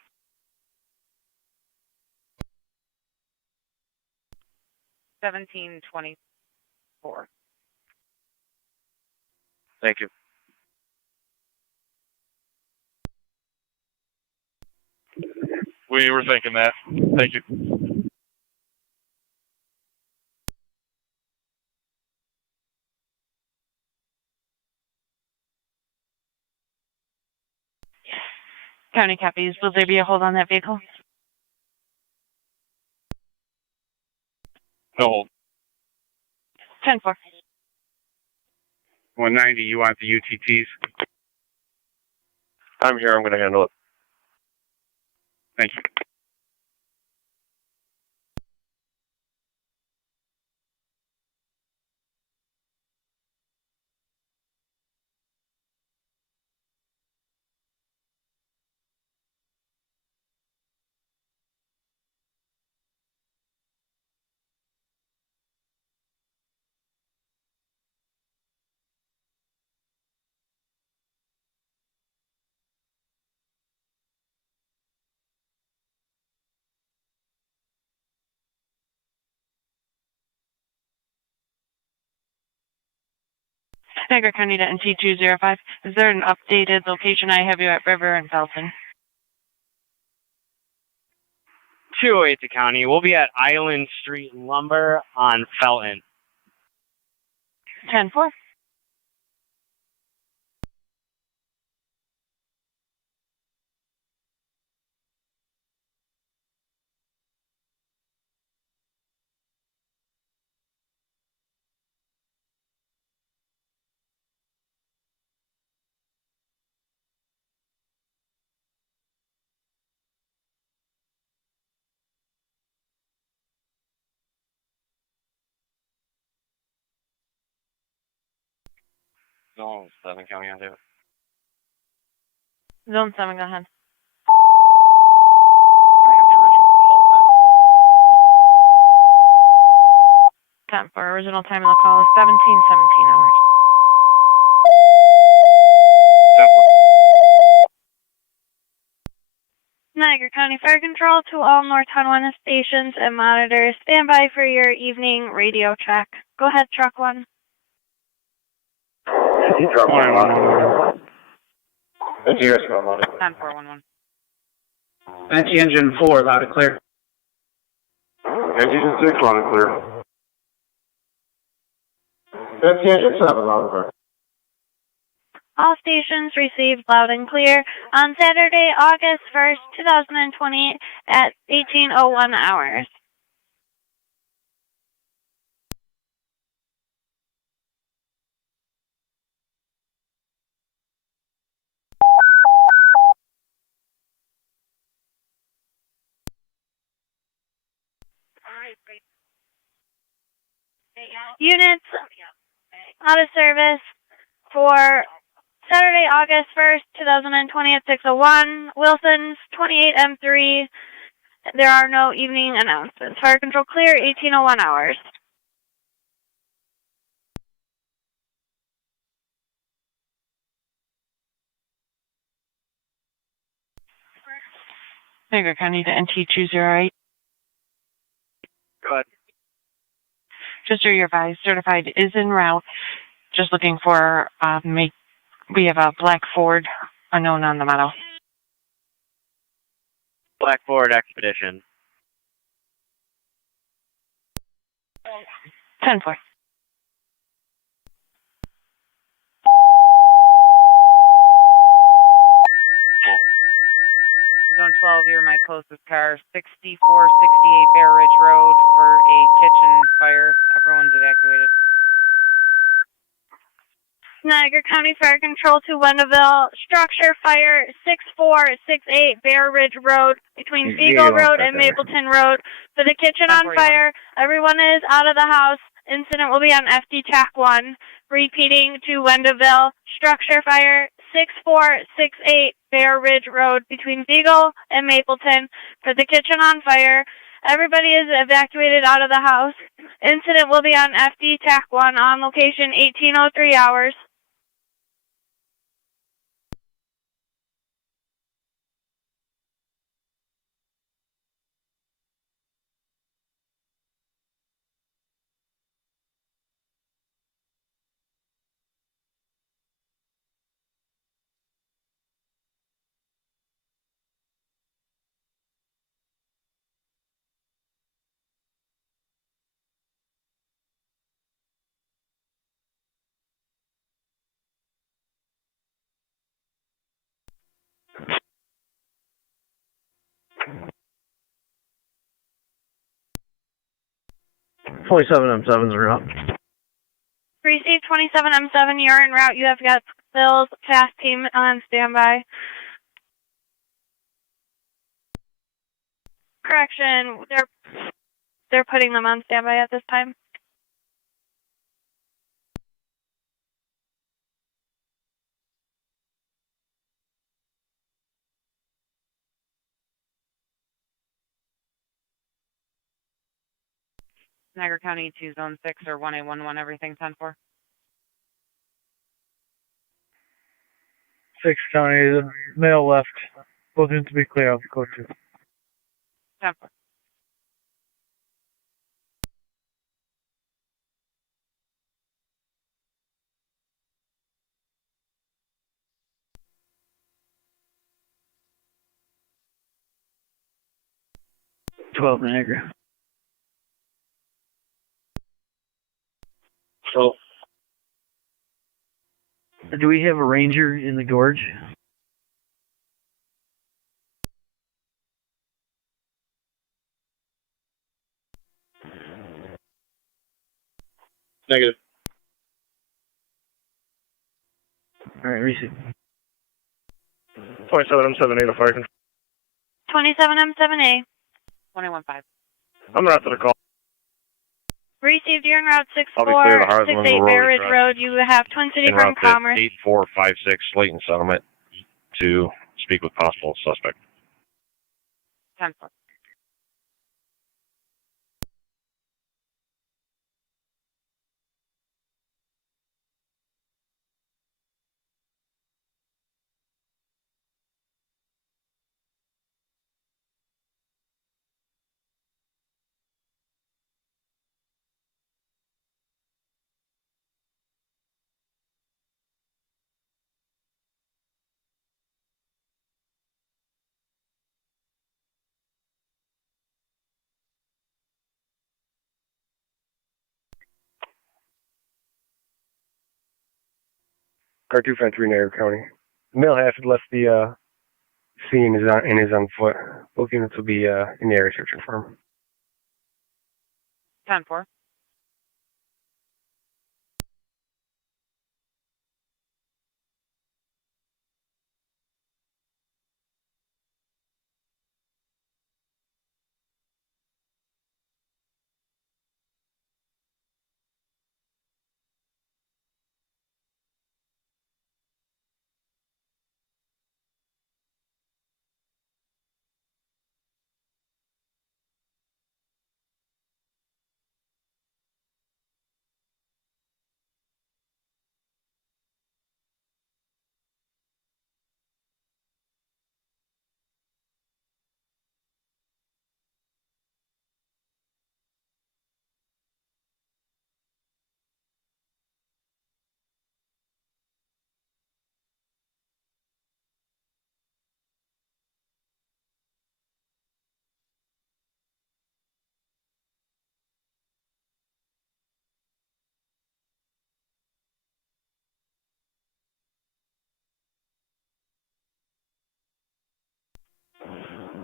1724. Thank you. We were thinking that. Thank you. County copies. Will there be a hold on that vehicle? No hold. 10-4. 190, you want the UTTs? I'm here. I'm going to handle it. Thank you. Niagara County to NT205. Is there an updated location? I have you at River and Felton. 208 to County. We'll be at Island Street Lumber on Felton. 10-4. Zone 7, County on David. Zone 7, go ahead. Can I have the original call time as well, please? 10-4. Original time of the call is 17:17 hours. 10-4. Niagara County Fire Control to all North Tonawanda stations and monitors. Stand by for your evening radio check. Go ahead, Truck 1. Truck 1. Engineers 1. 10-4-1-1. Banshee Engine 4, loud and clear. Engine 6, loud and clear. Banshee Engine 7, loud and clear. All stations received loud and clear on Saturday, August 1st, 2020 at 18:01 hours. Units out of service for Saturday, August 1st, 2020 at 6:01. Wilson's 28M3. There are no evening announcements. Fire control clear, 18:01 hours. Niagara County to NT208. Go ahead. Just so you're advised, certified is en route. Just looking for we have a black Ford, unknown on the model. Lockport Expedition. 10-4. Zone 12, you're my closest car. 6468 Bear Ridge Road for a kitchen fire. Everyone's evacuated. Niagara County Fire Control to Wendellville. Structure fire 6468 Bear Ridge Road between Beagle Road and Mapleton Road. For the kitchen on fire, everyone is out of the house. Incident will be on FD TAC 1. Repeating to Wendellville. Structure fire 6468 Bear Ridge Road between Beagle and Mapleton. For the kitchen on fire, everybody is evacuated out of the house. Incident will be on FD TAC 1 on location 1803 hours. M7s are up. Receive 27M7, you're en route. You have got Bill's fast team on standby. Correction, they're putting them on standby at this time. Niagara County 2 Zone 6 or 1A11, everything 10-4. 6 County, the male left. Both seem to be clear off code 2. 10-4. Niagara. So, do we have a ranger in the gorge? negative. Alright, receive. 27M78 fire control. 27M7A. 21-5. I'm not to the call. Received, you're en route I'll be clear to Harlan 6468 Road. Bear Ridge Road. You have Twin City En from route to Commerce. 8456 Slayton Settlement to speak with possible suspect. 10-4. Car 2 Fan 3 Niagara County. The male half had left the scene and is on foot. Both units will be in the area searching for him. 10-4.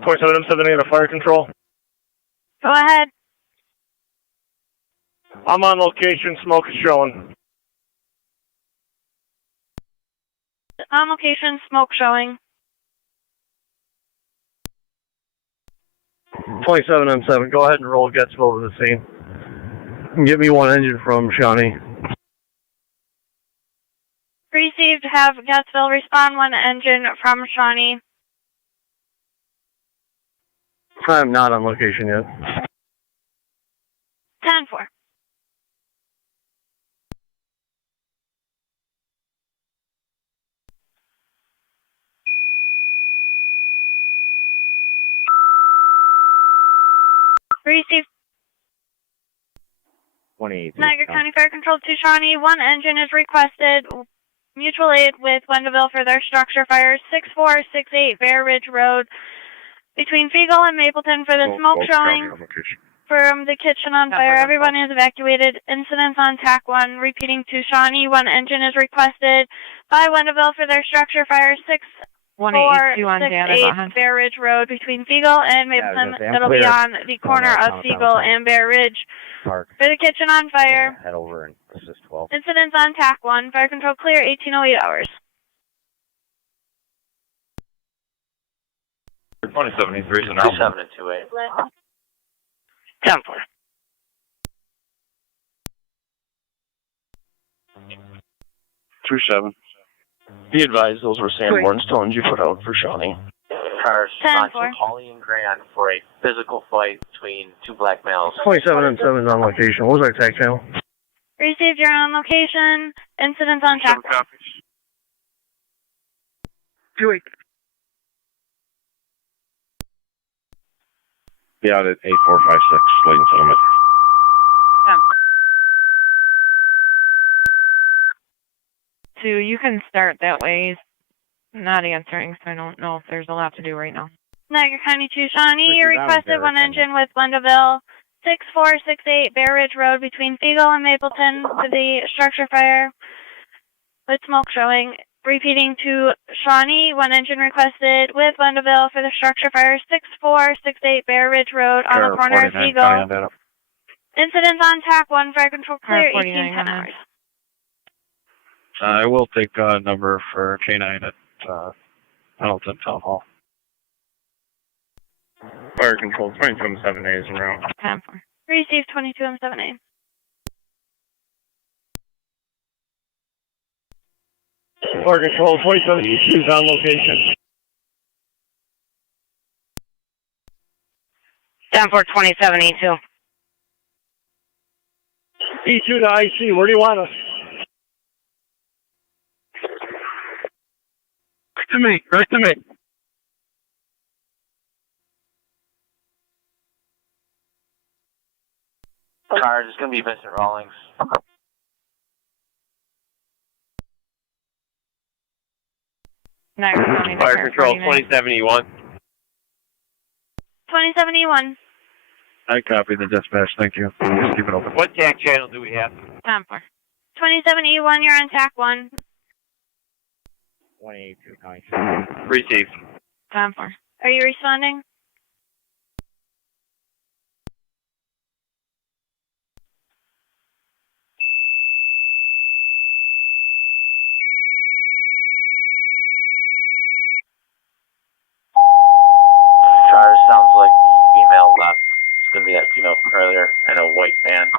27M78 to fire control. Go ahead. I'm on location, smoke is showing. On location, smoke showing. 27M7, go ahead and roll Getsville over the scene. Get me one engine from Shawnee. Received, have Gatsville respond, one engine from Shawnee. I'm not on location yet. 10-4. Received. 28. Niagara County Fire Control to Shawnee. One engine is requested. Mutual aid with Wendellville for their structure fire. 6468 Bear Ridge Road between Feagle and Mapleton for the smoke showing from the kitchen on fire. Everyone is evacuated. Incidents on TAC 1. Repeating to Shawnee. One engine is requested by Wendellville for their structure fire. 6468 Bear Ridge Road between Feagle and Mapleton. That'll be on the corner of Feagle and Bear Ridge. For the kitchen on fire. Head over and assist 12. Incidents on TAC 1. Fire control clear, 1808 hours. 2073 is an hour. 27 and 28. 10-4. Two 7. Be advised, those were Sanborn stones you put out for Shawnee. Cars on to Holly and Grant for a physical fight between two black males. 27M7 is on location. What was our TAC channel? Received, you're on location. Incidents on TAC 1. 28. Be out at 8456, Layton Settlement. 10-4. 2, you can start that way. Not answering, so I don't know if there's a lot to do right now. Niagara County 2 Shawnee, you requested one engine with Wendellville. 6468 Bear Ridge Road between Feagle and Mapleton for the structure fire with smoke showing. Repeating to Shawnee, one engine requested with Wendellville for the structure fire. 6468 Bear Ridge Road on the corner of Feagle. Incidents on TAC 1, fire control clear, 1810 hours. I will take a number for K9 at Pendleton Town Hall. Fire control 22M7A is around. 10-4. Received 22M7A. Fire control 27E2 is on location. 10-4, 2072. E2 to IC, where do you want us? To me, right to me. Cars is going to be Vincent Rawlings. Fire control 2071. 2071. I copy the dispatch, thank you. Just keep it open. What TAC channel do we have? 10-4. 27E1, you're on TAC 1. 182 County. Received. 10-4. Are you responding? Cars sounds like the female left. It's going to be that female from earlier and a white van.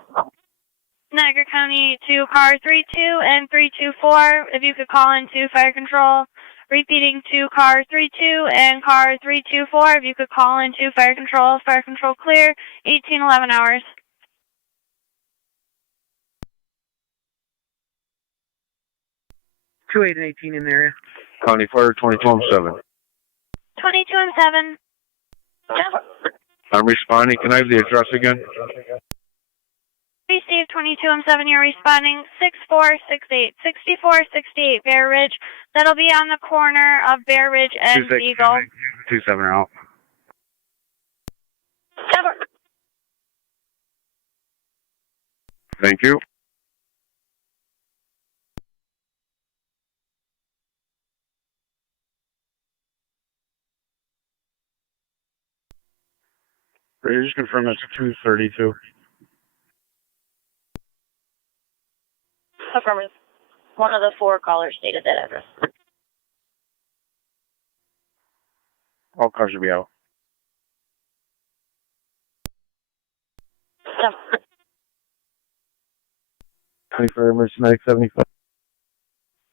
Niagara County 2, car 32 and 324. If you could call into fire control. Repeating to car 32 and car 324. If you could call into fire control. Fire control clear. 1811 hours. Two 8 and 18 in the area. County Fire 22M7. 22M7. I'm responding. Can I have the address again? Received 22M7, you're responding 6468. 6468 Bear Ridge. That'll be on the corner of Bear Ridge and Eagle. 27 out. Thank you. Just confirm that's 232. Affirmative. One of the 4 callers stated that address. All cars should be out. 24 Mercy 75.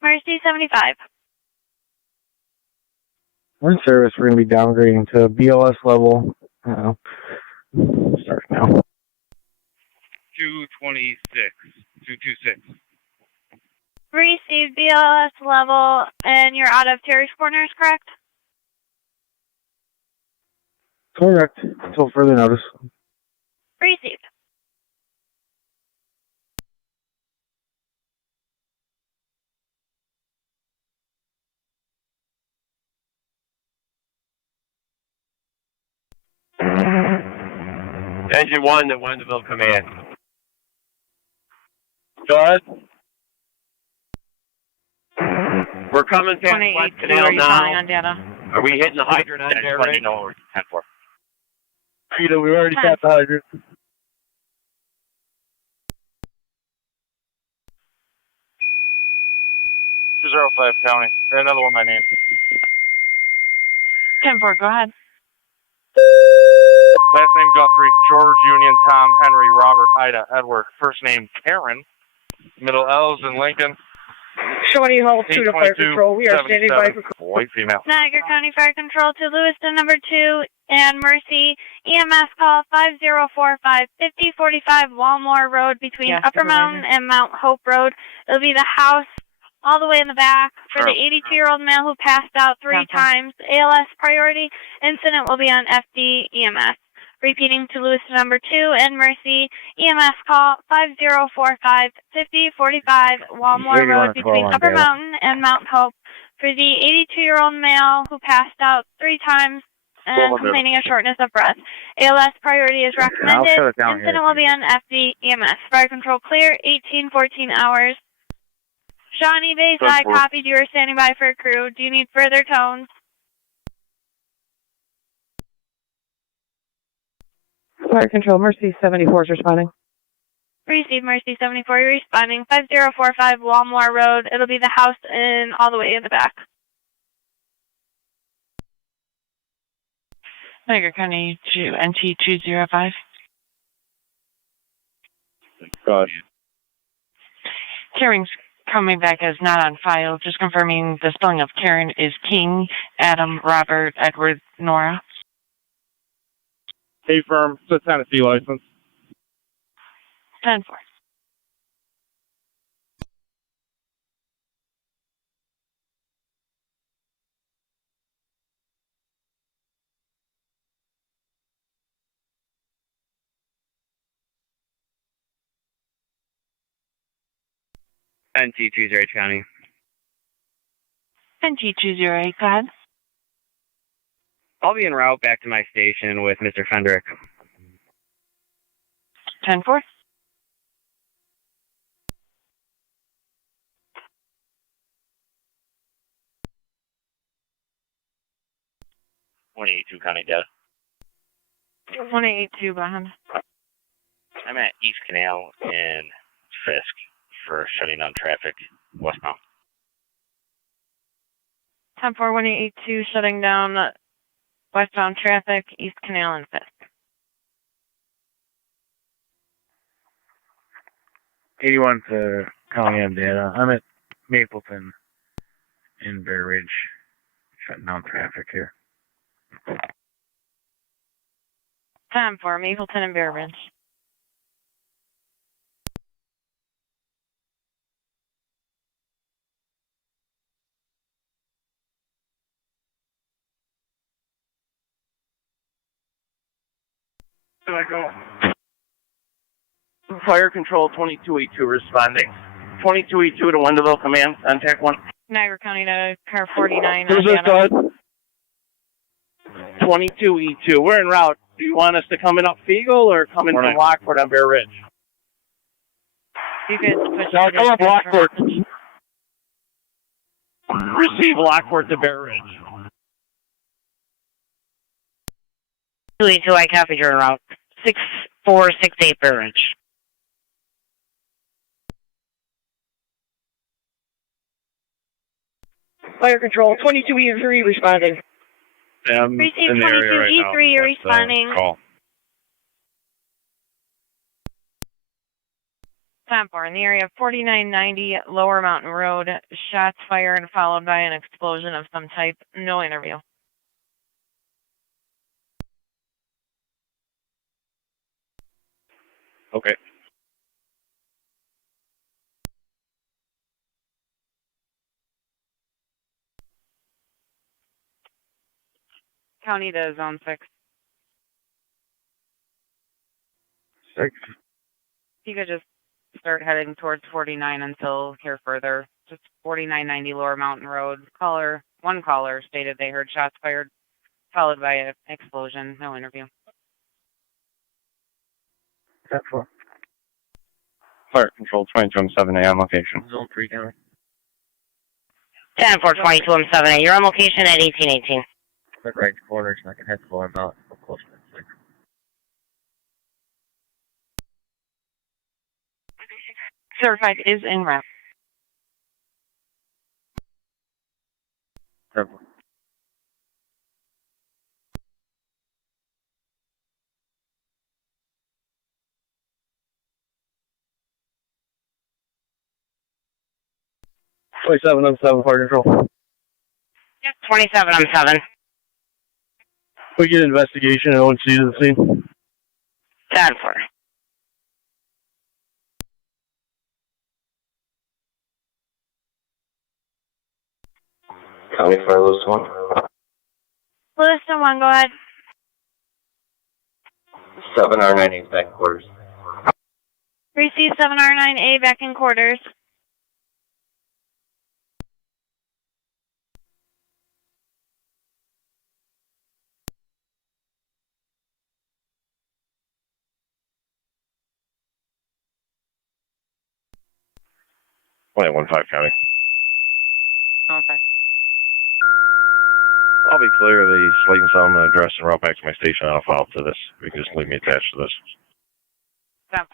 Mercy 75. We're in service. We're going to be downgrading to BLS level. Start now. 226. Received BLS level, and you're out of Terry's Corners, correct? Correct. Until further notice. Received. Engine 1 to Wendellville Command. Go ahead. We're coming past West Canal are you calling now. on data? Are we hitting the hydrant on there, right? No, we're 10-4. Peter, we already got the hydrant. 205 County. And another one, my name. 10-4, go ahead. Last name Guthrie, George, Union, Tom, Henry, Robert, Ida, Edward. First name Karen. Middle L's in Lincoln. Shorty Hall 2 to Fire Control. We are standing by for... White female. Niagara County Fire Control to Lewiston number 2 and Mercy. EMS call 5045-5045 Walmore Road between Upper Mountain and Mount Hope Road. It'll be the house all the way in the back for the 82-year-old male who passed out 3 times. ALS priority. Incident will be on FD EMS. Repeating to Lewiston number 2 and Mercy. EMS call 5045-5045 Walmore Road between Upper Mountain and Mount Hope for the 82-year-old male who passed out 3 times and complaining of shortness of breath. ALS priority is recommended. Incident will be on FD EMS. Fire control clear, 18-14 hours. Shawnee Base, I copied. You are standing by for a crew. Do you need further tones? Fire control, Mercy 74 is responding. Receive Mercy 74, you're responding. 5045 Walmore Road. It'll be the house in all the way in the back. Niagara County to NT 205. God. Karen's coming back as not on file. Just confirming the spelling of Karen is King, Adam, Robert, Edward, Nora. Hey, firm. It's a Tennessee license. 10-4. NT 208 County. NT 208, go ahead. I'll be en route back to my station with Mr. Fendrick. 10-4. County data. 182 behind. I'm at East Canal in Fisk for shutting down traffic westbound. 10-4, 182 shutting down westbound traffic, East Canal and Fisk. 81 to County M data. I'm at Mapleton in Bear Ridge, shutting down traffic here. 10-4, Mapleton and Bear Ridge. Fire control 2282 responding. 2282 to Wendellville Command. Contact 1. Niagara County to car 49. Who's this, Todd? 22E2. We're en route. Do you want us to come in up Fiegel or come in from Lockport on Bear Ridge? You could push No, come up Lockport. Receive Lockport to Bear Ridge. 282, I copy your route. 6468 Bear Ridge. Fire control, 22E3 responding. Receive 22E3, you're responding. Call. 10-4, in the area of 4990 Lower Mountain Road, shots fired followed by an explosion of some type. No interview. Okay. County to zone 6. 6. You could just start heading towards 49 until here further. Just 4990 Lower Mountain Road. One caller stated they heard shots fired, followed by an explosion. No interview. 10-4. Fire control 22M7A on location. Zone 3, County. 10-4, 22M7A. You're on location at 1818. Quick right corners, and I can head for about close to 6. Certified is en route. 10-4. I'm 7 fire control. 27, I'm 7. We get an investigation and ONC to the scene. 10-4. County Fire Lewiston 1. Lewiston 1, go ahead. 7R98 back quarters. Receive 7R9A back in quarters. Point 15 County. Okay. I'll be clear of the Slayton Settlement address and route back to my station. I'll follow up to this. You can just leave me attached to this. 10-4.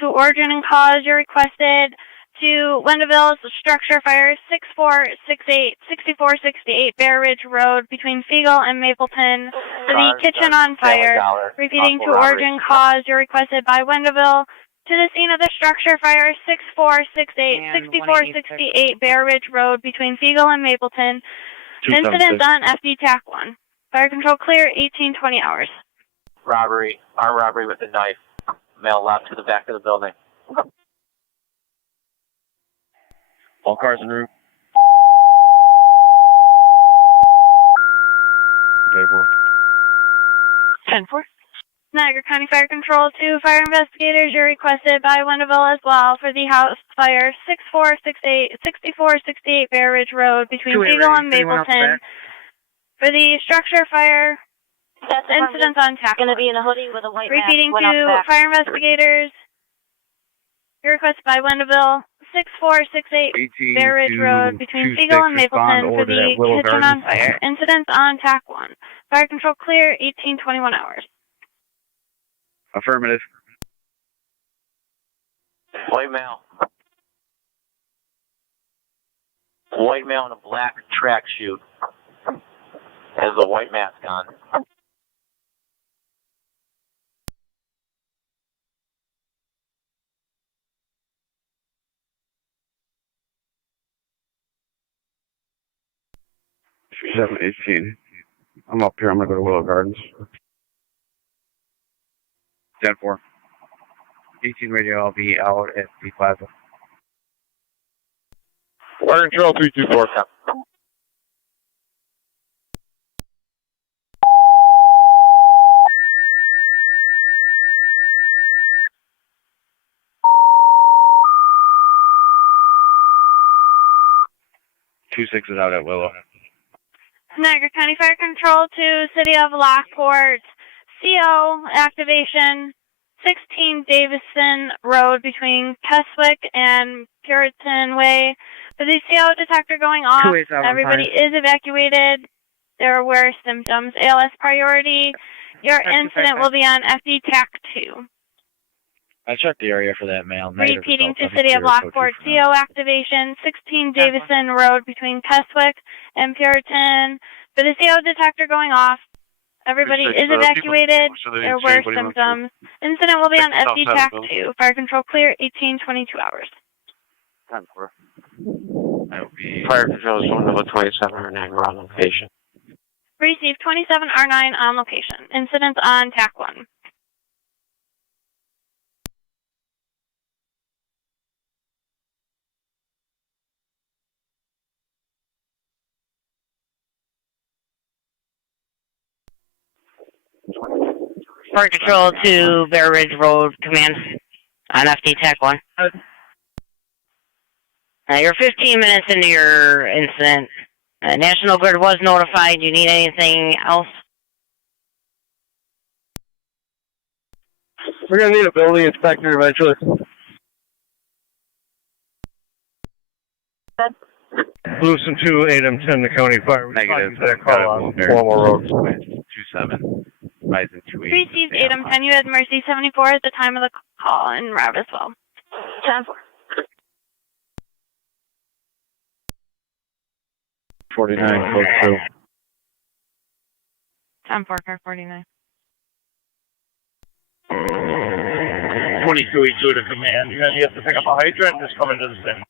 To origin and cause, you're requested to Wendellville's structure fire 6468 Bear Ridge Road between Fiegel and Mapleton. For the kitchen on fire. Repeating to origin cause, you're requested by Wendellville to the scene of the structure fire 6468 Bear Ridge Road between Fiegel and Mapleton. Incidents on FD TAC 1. Fire control clear, 1820 hours. Robbery, armed robbery with a knife. Male left to the back of the building. All cars en route. Paperwork. 10-4. Niagara County Fire Control, 2 fire investigators, you're requested by Wendellville as well for the house fire 6468 Bear Ridge Road between Fiegel and Mapleton. For the structure fire, incidents on TAC. Going to be in a hoodie with a white mask. Repeating to fire investigators, you're requested by Wendellville 6468 Bear Ridge Road between Fiegel and Mapleton for the kitchen on fire. Incidents on TAC 1. Fire control clear, 1821 hours. Affirmative. White male. White male in a black tracksuit. Has a white mask on. Seven 18. I'm up here. I'm gonna go to Willow Gardens. 10-4. 18 radio. I'll be out at the plaza. Fire control 324. Two 6 is out at Willow. Niagara County Fire Control to City of Lockport. CO activation 16 Davison Road between Keswick and Puritan Way. For the CO detector going off, everybody is evacuated. There were symptoms. ALS priority. Your incident will be on FD TAC 2. I checked the area for that male. Repeating to City of Lockport, CO activation, 16 Davison Road between Keswick and Puritan. For the CO detector going off, everybody is evacuated. There were symptoms. Incident will be on FD TAC 2. Fire control clear, 18-22 hours. 10-4. Fire control is 127 or Niagara on location. Receive 27R9 on location. Incidents on TAC 1. Fire control to Bear Ridge Road, command on FD TAC 1. You're 15 minutes into your incident. National Grid was notified. Do you need anything else? We're going to need a building inspector eventually. Lewiston 2, 8M10, the county fire. Negative. Call on formal roads. 27. Rising 28. Received 8M10. You had Mercy 74 at the time of the call and route as well. 10-4. 49, close to. 10-4, car 49. 22E2 to command. You're going to have to pick up a hydrant and just come into the scene.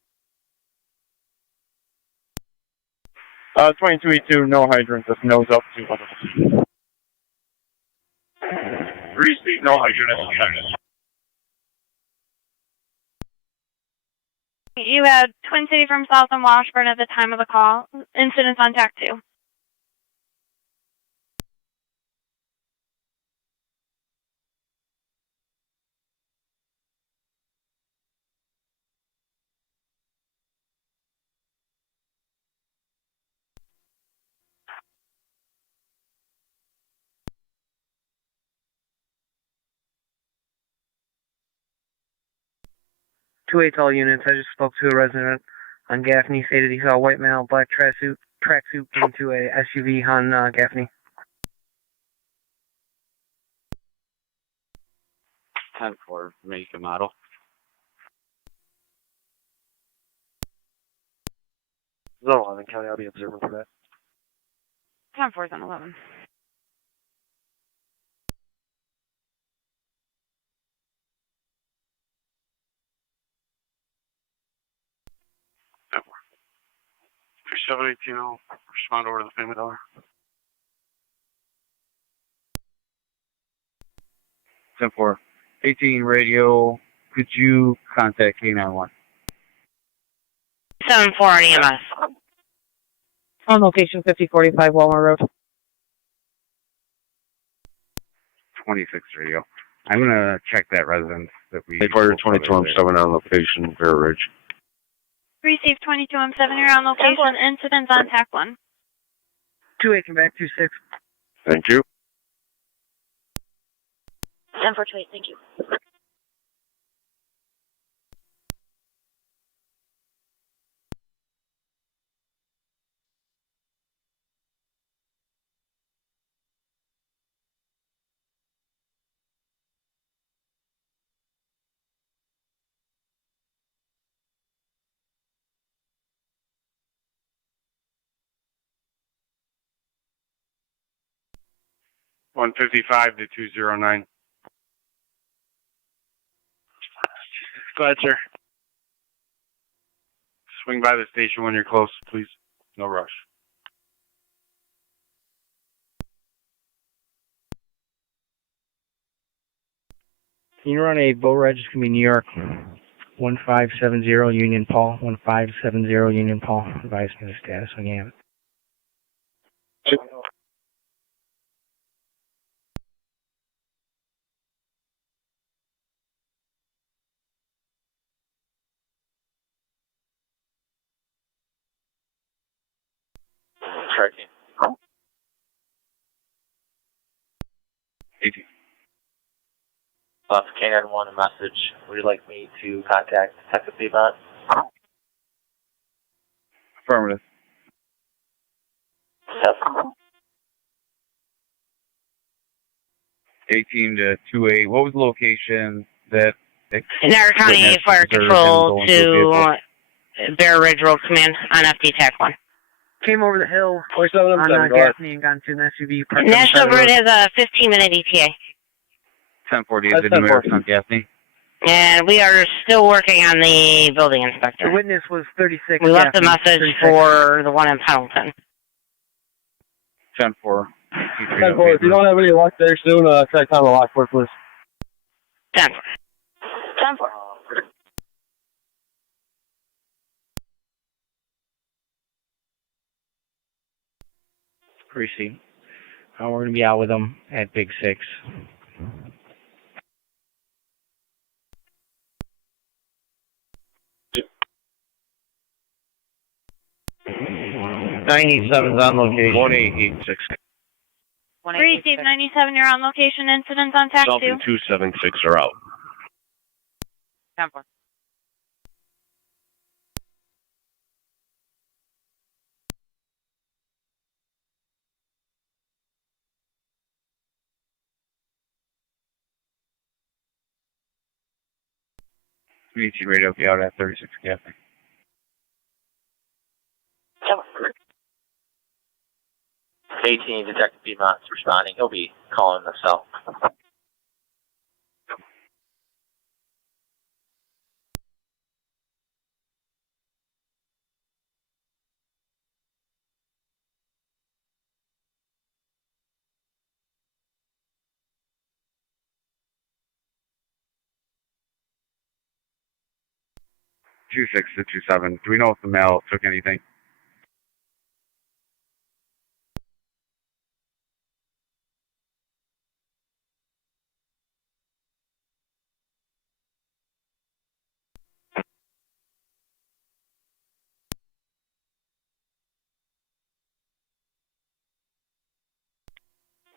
22E2, no hydrant, just nose up to. Receive no hydrant. You had Twin City from South and Washburn at the time of the call. Incidents on TAC 2. Two ATOL units. I just spoke to a resident on Gaffney. Stated he saw a white male, black tracksuit into a SUV on Gaffney. 10-4, make a model. Zone 11, County, I'll be observing for that. 10-4 is on 11. Respond over to the family dollar. 10-4. 18 radio, could you contact K91? 7-4 on EMS. On location 5045 Walmart Road. 26 radio. I'm going to check that residence that we... Fire 22M7 on location, Bear Ridge. Received 22M7. You're on location. Incidents on TAC 1. 2-8, come back, 2-6. Thank you. 10-4, 2-8, thank you. One 55 to 209. Go ahead, sir. Swing by the station when you're close, please. No rush. Can you run a Bow Reg? It's going to be New York 1570 Union Paul. 1570 Union Paul. Advise me the status when you have it. Tracking. 18. For K91, a message. Would you like me to contact Detective Beebot? Affirmative. Yes. 18 to 28. What was the location that Niagara County Fire Control to Bear Ridge Road Command on FD TAC 1. Came over the hill on Gaffney and got into an SUV. National Grid has a 15-minute ETA. 1040 is in America on Gaffney. And we are still working on the building inspector. The witness was 36. We left a message for the one in Pendleton. 10-4. 10-4. If you don't have any luck there soon, try to call the Lockport, please. 10-4. 10-4. Receive. We're going to be out with them at Big 6. $97's on location. 1886. Receive 97, you're on location. Incidents on TAC 2. Something 276 are out. 10-4. Community radio will be out at 36 Gaffney. 18, Detective Piedmont's responding. He'll be calling the cell. Two 6 to 27. Do we know if the male took anything?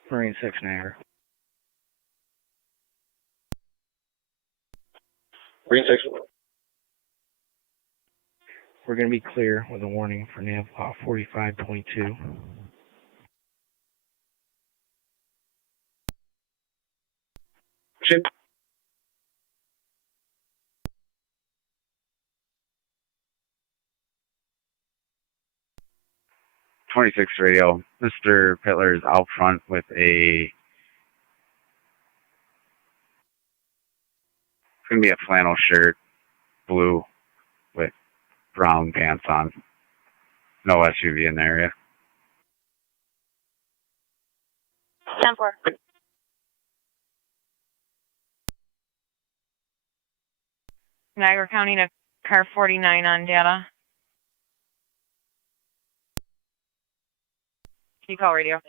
Marine 6 Niagara. Green 6. We're going to be clear with a warning for nav 45.2. Ship. .26 radio. Mr. Pittler is out front with a. It's going to be a flannel shirt, blue, with brown pants on. No SUV in the area. 10-4. Niagara County to car 49 on data. Can you call radio?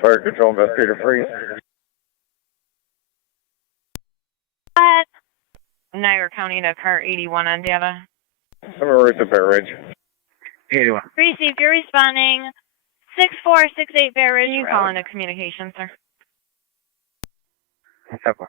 Fire Control Investigator Freeze. Niagara County to car 81 on data. I'm right to Bear Ridge. 81. Receive, you're responding. 6468 Bear Ridge. Can you call into communication, sir? 10-4.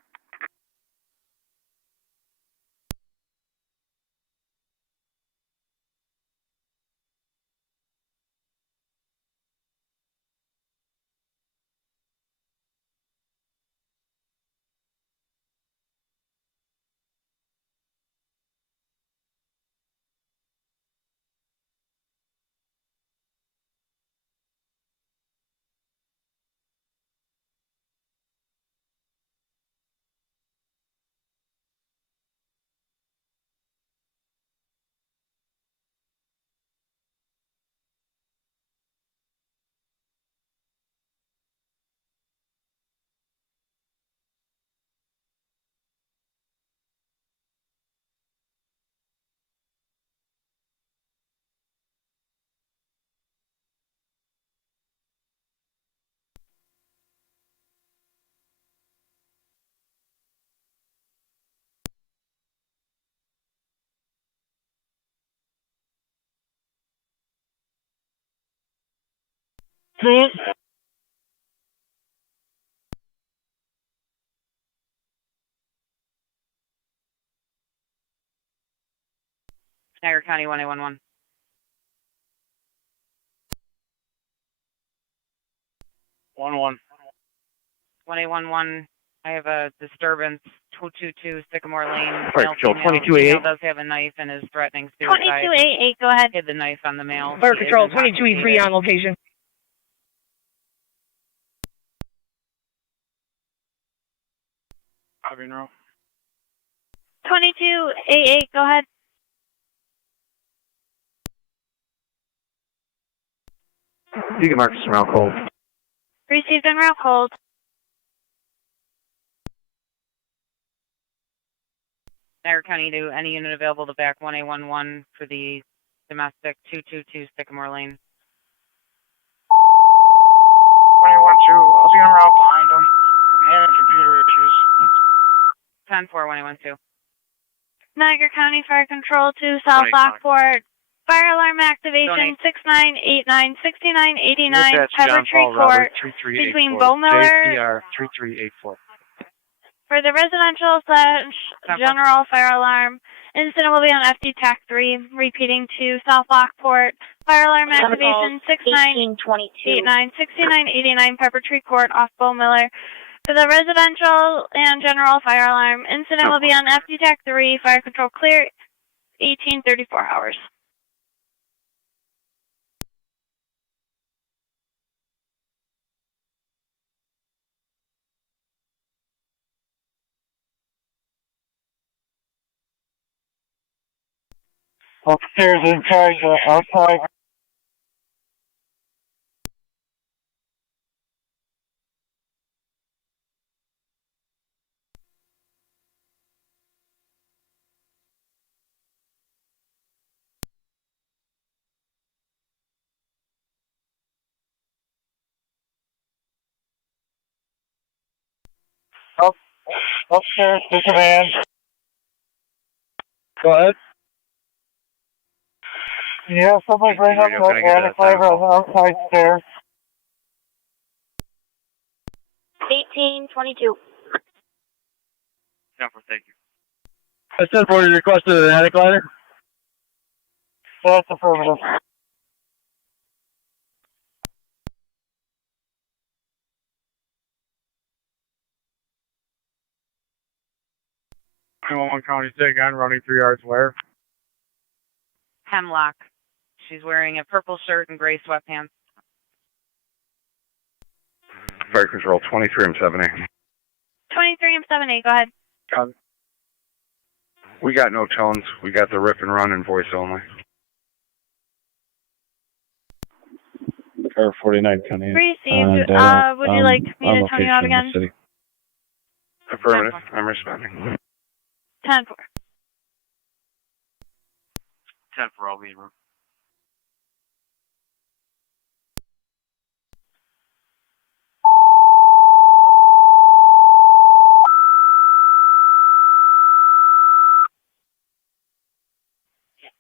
Niagara County 1811. 1A11, I have a disturbance, 222 Sycamore Lane. Fire Control 2288. Male does have a knife and is threatening suicide. 2288, go ahead. Hid the knife on the male. Fire She Control is 22E3 on location. Copy, no. 2288, go ahead. You can mark this around cold. Received en route, hold. Niagara County to any unit available to back 1A11 for the domestic 222 Sycamore Lane. 1A12, I'll be en route behind them. I'm having computer issues. 10-4, 1A12. Niagara County Fire Control to South Lockport. Fire alarm activation 69896989 Pepper Tree Court between Bo Miller. 3384. For the residential / general fire alarm, incident will be on FD TAC 3, repeating to South Lockport. Fire alarm activation 69896989 Pepper Tree Court off Bo Miller. For the residential and general fire alarm, incident will be on FD TAC 3, fire control clear, 1834 hours. Upstairs in charge, outside. Upstairs to command. Go ahead. Yeah, somebody bring up the attic fire on the outside stairs. 1822. Thank you. I said for you requested an attic ladder. That's affirmative. I'm County State gun running 3 yards where? Hemlock. She's wearing a purple shirt and gray sweatpants. Fire Control 23M78. 23M78, go ahead. We got no tones. We got the rip and run and voice only. Car 49 coming in. Received. Would you like me to tone you out again? Affirmative. I'm responding. 10-4. 10-4, I'll be in room.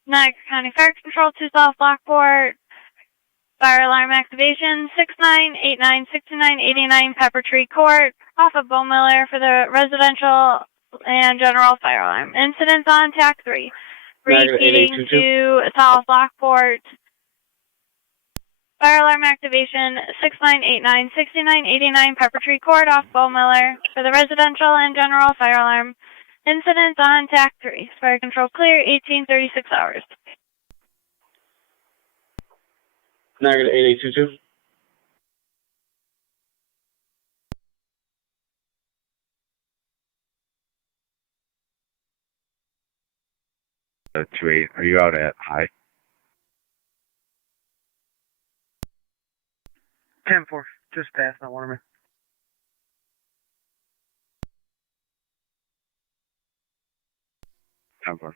Niagara County Fire Control to South Lockport. Fire alarm activation 69896989 Pepper Tree Court off of Bo Miller for the residential and general fire alarm. Incidents on TAC 3. Repeating to South Lockport. Fire alarm activation 69896989 Pepper Tree Court off Bo Miller for the residential and general fire alarm. Incident on TAC 3. Fire control clear, 1836 hours. Niagara 8822. The 28. Are you out at high? 10-4. Just past that Waterman. Time for.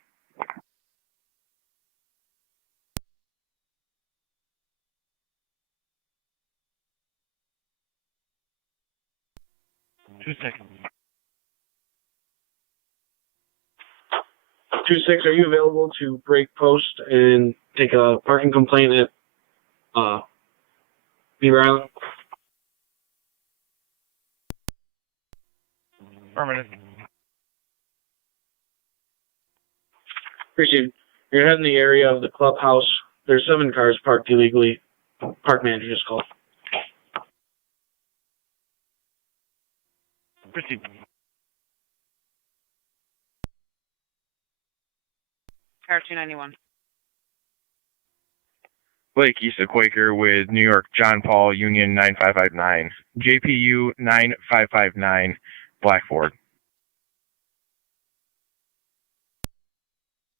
Two seconds. 26, are you available to break post and take a parking complaint at Beaver Island? Affirmative. Appreciate it. You're heading the area of the clubhouse. There's 7 cars parked illegally. Park manager just called. Proceed. Car 291. Blake East of Quaker with New York John Paul Union 9559. JPU 9559, Blackford.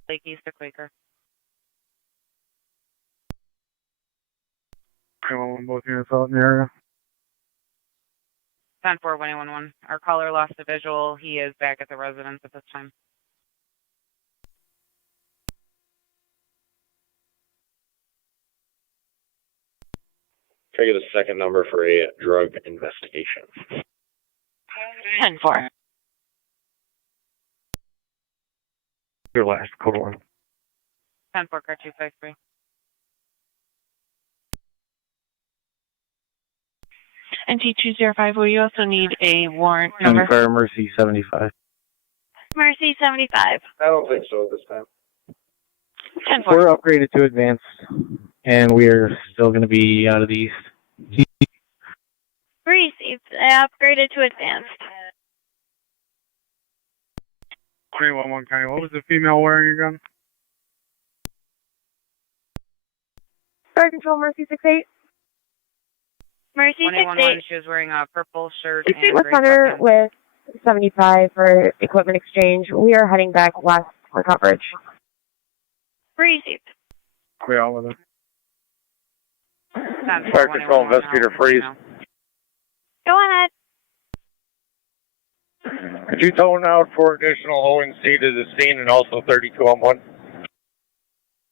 Lake East of Quaker. Both units out in the area. 10-4, 111. Our caller lost a visual. He is back at the residence at this time. Can I get a second number for a drug investigation? 10-4. Your last, code 1. 10-4, car 253. NT205, will you also need a warrant number? Fire Mercy 75. Mercy 75. I don't think so this time. 10-4. We're upgraded to advanced, and we're still going to be out of the east. Received. Upgraded to advanced. 311 County. What was the female wearing again? Fire Control Mercy 68. Mercy 111, 68. she was wearing a purple shirt Proceed and with gray Thunder sweatpants. with 75 for equipment exchange. We are heading back west for coverage. Received. We all with it. Fire Control Investigator Freeze. Go ahead. Could you tone out for additional ONC to the scene and also 32 on 1?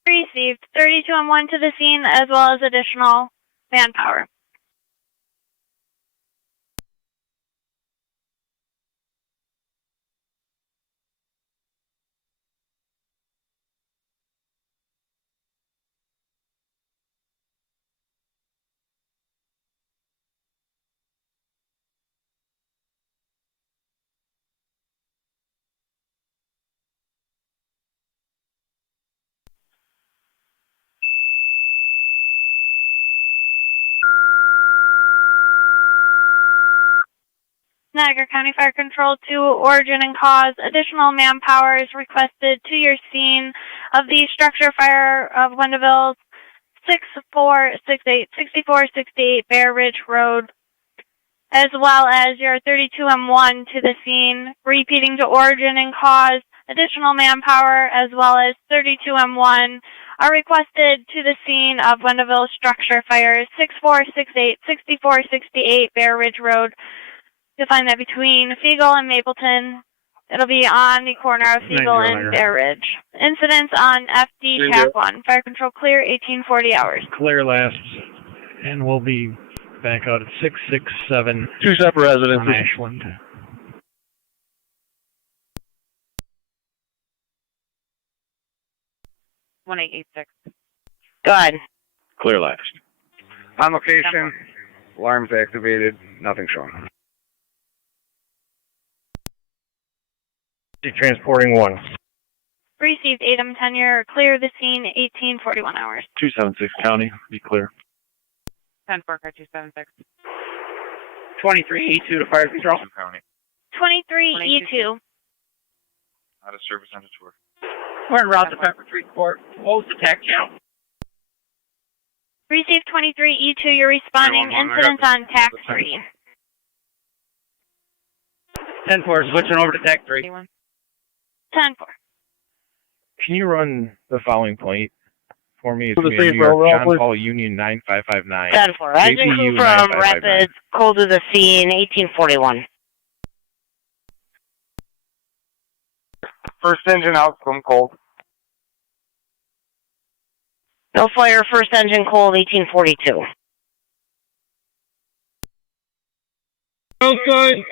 Received. 32 on 1 to the scene as well as additional manpower. Niagara County Fire Control to origin and cause. Additional manpower is requested to your scene of the structure fire of Wendellville's 6468 Bear Ridge Road, as well as your 32M1 to the scene. Repeating to origin and cause. Additional manpower as well as 32M1 are requested to the scene of Wendellville structure fire 6468 Bear Ridge Road. You'll find that between Feagle and Mapleton. It'll be on the corner of Feagle and Bear Ridge. Incidents on FD TAC 1. Fire control clear, 1840 hours. Clear last, and we'll be back out at 667 Two separate residences. on Ashland. One 1886. Go ahead. Clear last. On location. Alarms activated. Nothing showing. Transporting 1. Received 8M tenure, clear the scene, 1841 hours. 276 County, be clear. 10-4, car 276. 23 E2 to Fire Control. County. 23 E2. Out of service on the tour. We're en route to Pepper Creek Court. What was the TAC count? Received 23 E2, you're responding. Incidents on TAC 3. 10-4, switching over to TAC 3. 10-4. Can you run the following point for me? It's For the going to be safe New York overall, John please. Paul Union 9559. 10-4. Engine crew JPU from 9559. Rapids, cold to the scene, 1841. First engine out from cold. No fire, first engine cold, 1842. Outside.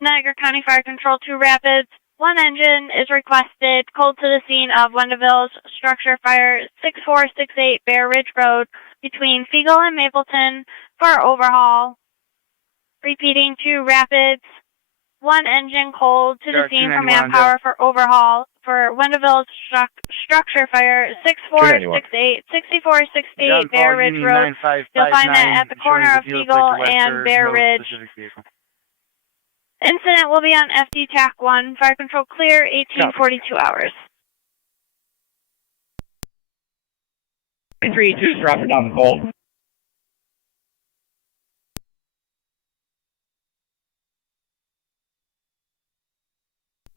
Niagara County Fire Control to Rapids. 1 engine is requested, cold to the scene of Wendellville's structure fire 6468 Bear Ridge Road between Feagle and Mapleton for overhaul. Repeating to Rapids. 1 engine cold to the scene for manpower for overhaul for Wenderville structure fire 6468, 6468 Bear Ridge Road. You'll find that at the corner of Eagle and Bear Ridge. Incident will be on FD TAC 1. Fire control clear, 1842 hours. 3-2, drop it down the pole.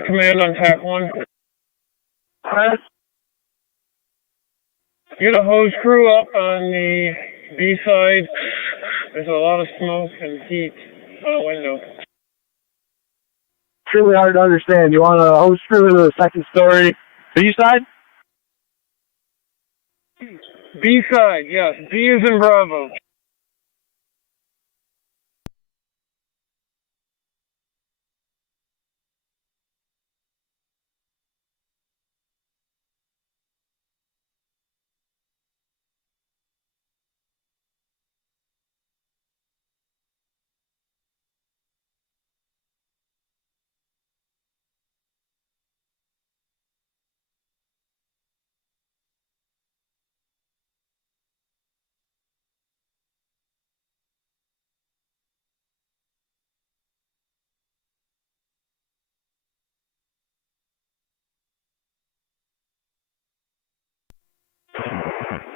Command on TAC 1. Get a hose crew up on the B side. There's a lot of smoke and heat out the window. It's really hard to understand. You want a hose crew into the second story? B side? B side, yes. B is in Bravo.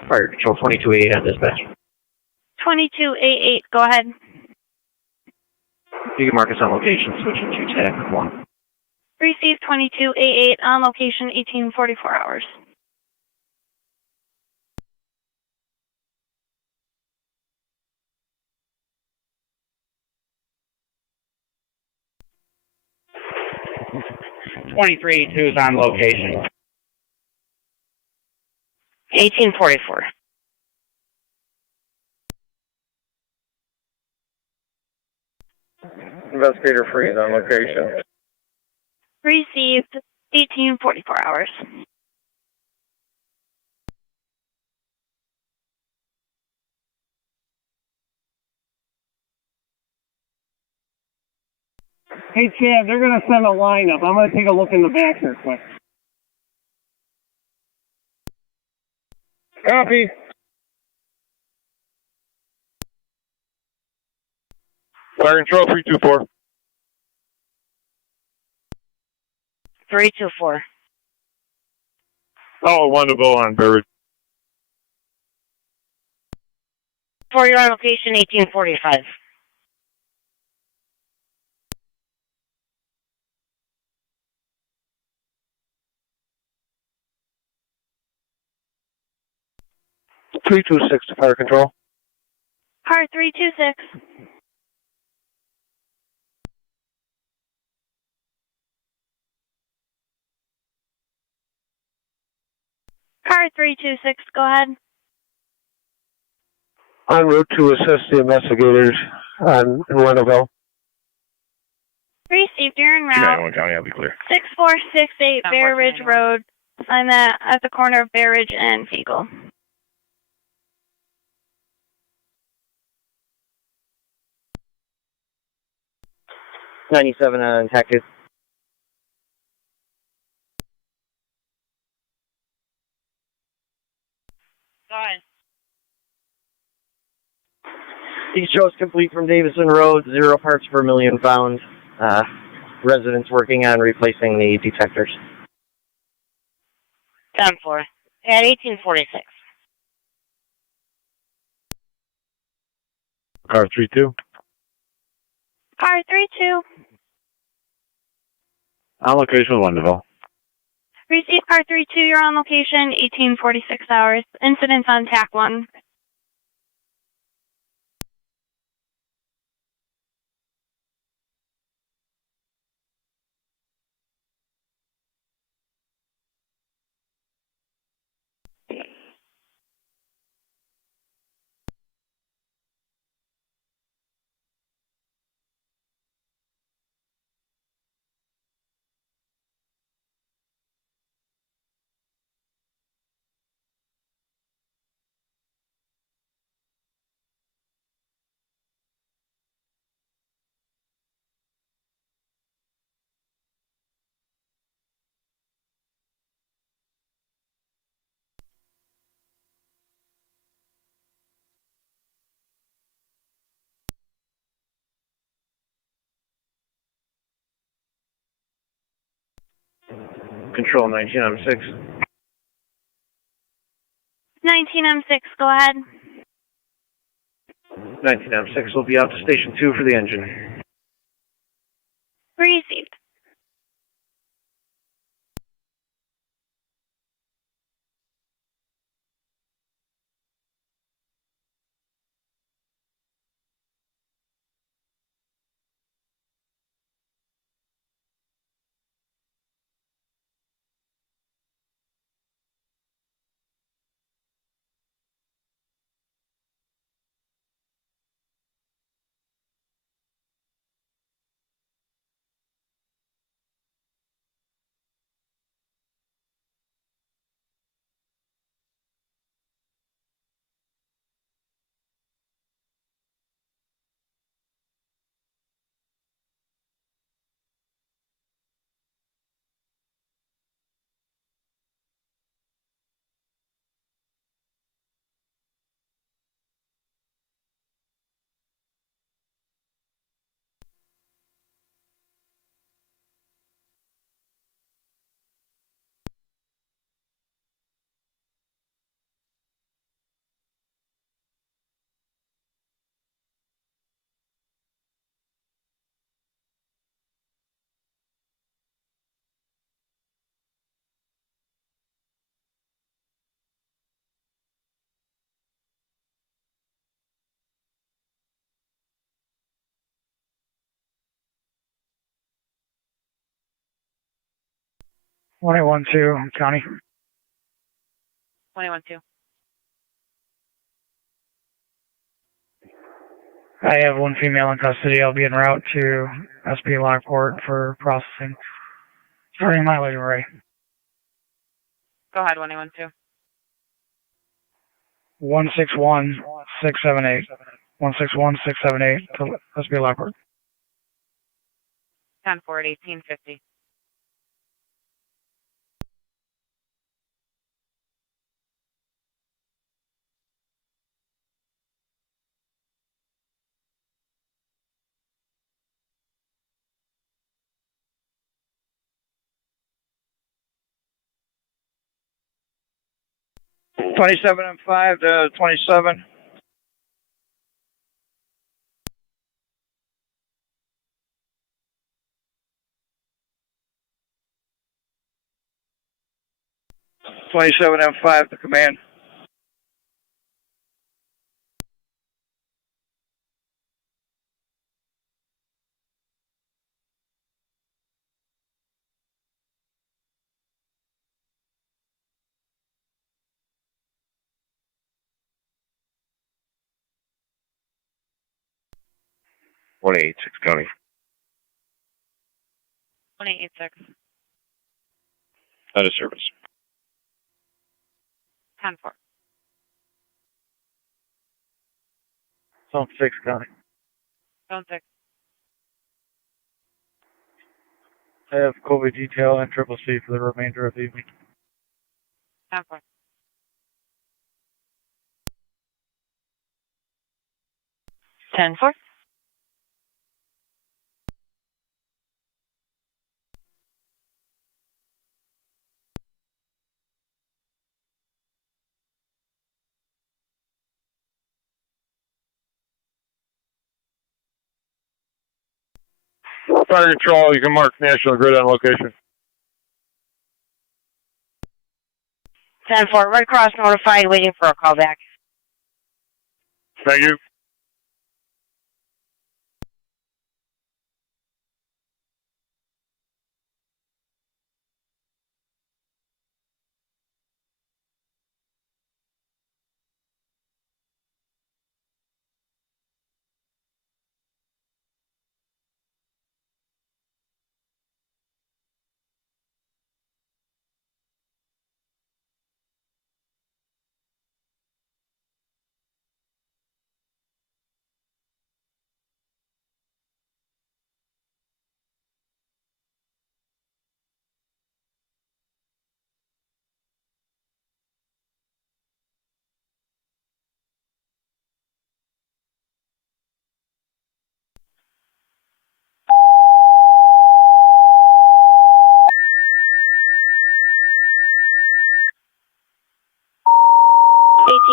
Fire control 2288 on dispatch. 2288, go ahead. You can mark us on location, switching to TAC 1. Receive 2288 on location, 1844 hours. $23.82 is on location. 1844. Investigator free is on location. Received 1844 hours. Hey Chad, they're gonna send a lineup. I'm gonna take a look in the back here quick. Copy. Fire control 324. 324. Oh, Wonderful on Bear Ridge. For your on location, 1845. Three 226 to fire control. Car 326. Car 326, go ahead. En route to assist the investigators in Wenderville. Received, you're en route. County, I'll be clear. 6468 Bear Ridge Road. I'm at the corner of Bear Ridge and Eagle. '97 on TAC 2. Go ahead. These shows complete from Davison Road, 0 parts per million found. Residents working on replacing the detectors. 10-4. At 1846. Car 32. Car 32. On location with Wonderful. Receive car 32, you're on location, 1846 hours. Incidents on TAC 1. Control 19M6. 19M6, go ahead. 19M6 will be out to Station 2 for the engine. Received. One eight one two County. 21-2. I have one female in custody. I'll be en route to SP Lockport for processing. Starting mileage array. Go ahead, 1A12. 161678. 161678 to SP Lockport. 10-4 at 1850. Twenty-seven and 5 to 27. Twenty-seven and 5 to command. One 86 County. 1886. Out of service. 10-4. Zone 6 County. Zone 6. I have COVID detail and Triple C for the remainder of the evening. 10-4. 10-4. Fire control, you can mark National Grid on location. 10-4, Red Cross notified, waiting for a call back. Thank you.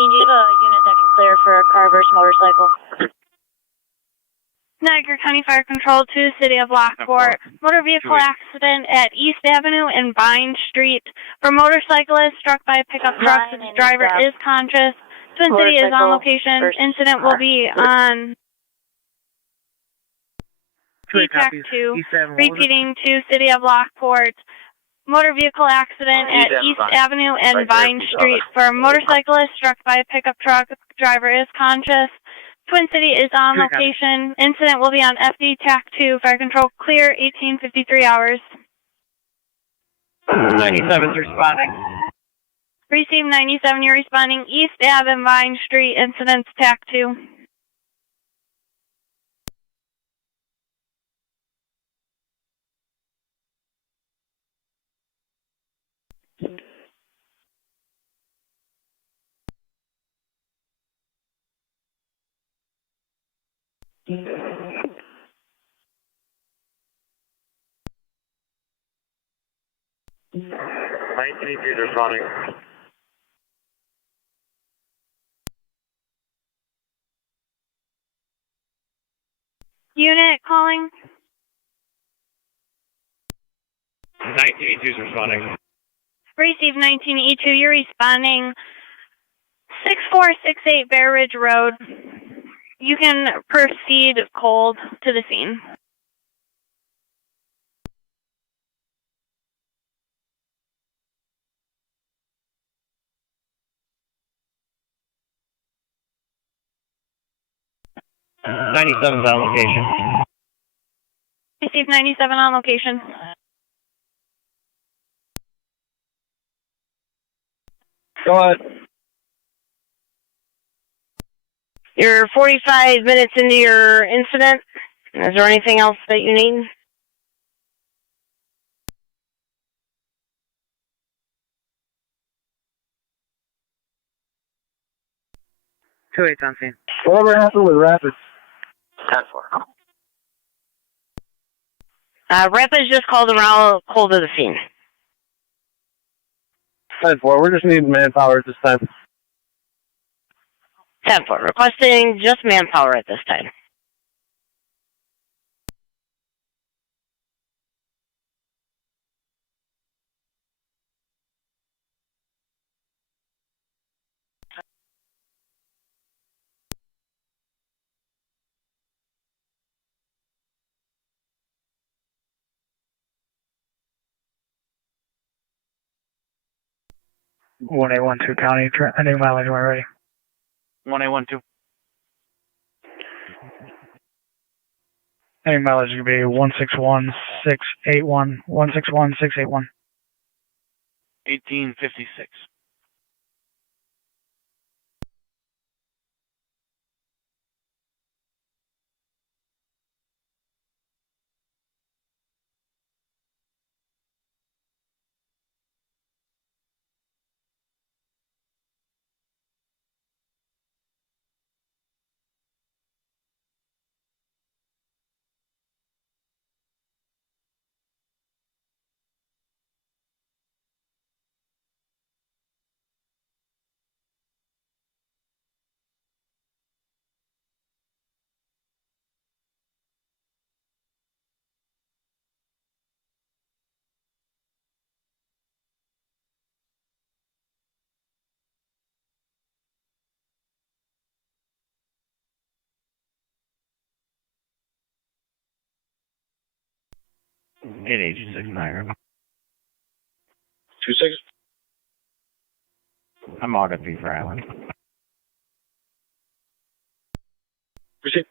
do you have a unit that can clear for a car versus motorcycle? Niagara County Fire Control to City of Lockport. Motor vehicle accident at East Avenue and Vine Street. For motorcyclist struck by a pickup truck, the driver is conscious. Twin City is on location. Incident will be on TAC 2. Repeating to City of Lockport. Motor vehicle accident at East Avenue and Vine Street. For a motorcyclist struck by a pickup truck, the driver is conscious. Twin City is on location. Incident will be on FD TAC 2. Fire control clear, 1853 hours. 97's responding. Receive 97, you're responding East Ave and Vine Street. Incidents TAC 2. is responding. Unit calling. 19E2 is responding. Receive 19E2, you're responding 6468 Bear Ridge Road. You can proceed cold to the scene. 97's on location. Receive 97 on location. Go ahead. You're 45 minutes into your incident. Is there anything else that you need? Two eights on scene. Whatever happened with Rapids? 10-4. Rapids just called around cold to the scene. 10-4. We're just needing manpower at this time. 10-4. Requesting just manpower at this time. One A 12 County. Ending mileage when ready. 1A12. Ending mileage is going to be 161681. 161681. 1856. It ages 6 Niagara. 26. I'm out at Beaver Island. Proceed.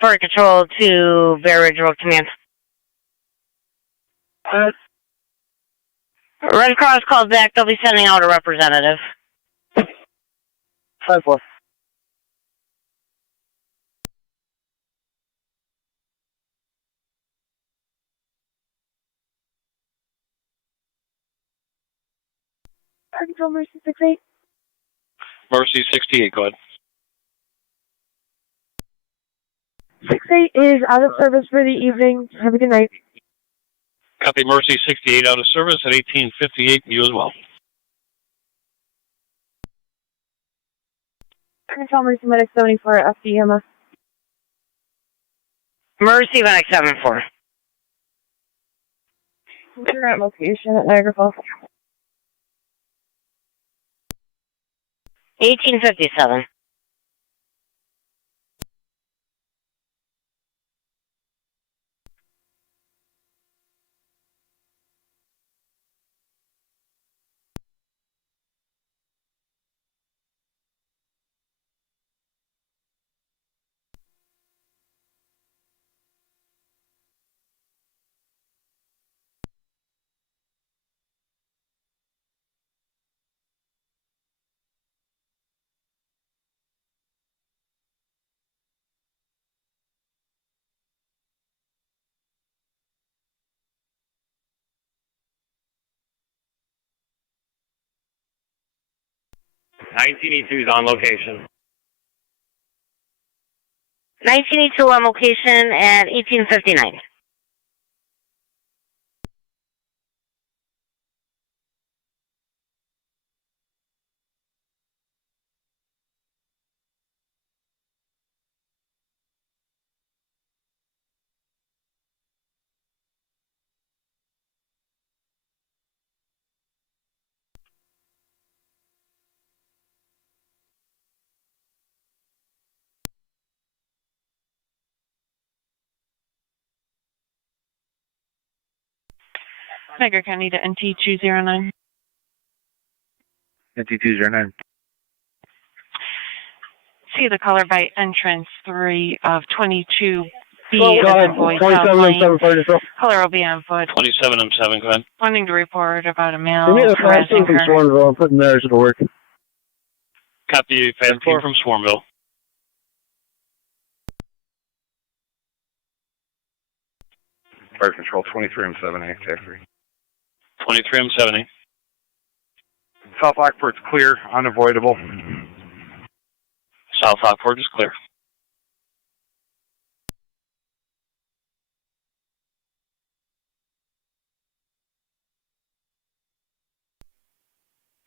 Fire Control to Bear Ridge Road Command. Red Cross calls back. They'll be sending out a representative. 5-4. Fire Control Mercy 68. Mercy 68, go ahead. 68 is out of service for the evening. Have a good night. Copy Mercy 68 out of service at 1858. You as well. Control Mercy Medic 74 FDMS. Mercy Medic 74. You're at location at Niagara Falls. 1857. $19.82 is on location. 1982 on location at 1859. Niagara County to NT209. NT209. See the color by entrance 3 of 22B. Color will be on foot. 27M7, go ahead. Wanting to report about a male Give me the fast harassing team from her. Swarmville. I'm putting theirs to work. Copy fast team from Swarmville. Fire Control 23M7A, Jeffrey. 23M7A. South Lockport's clear, unavoidable. South Lockport is clear.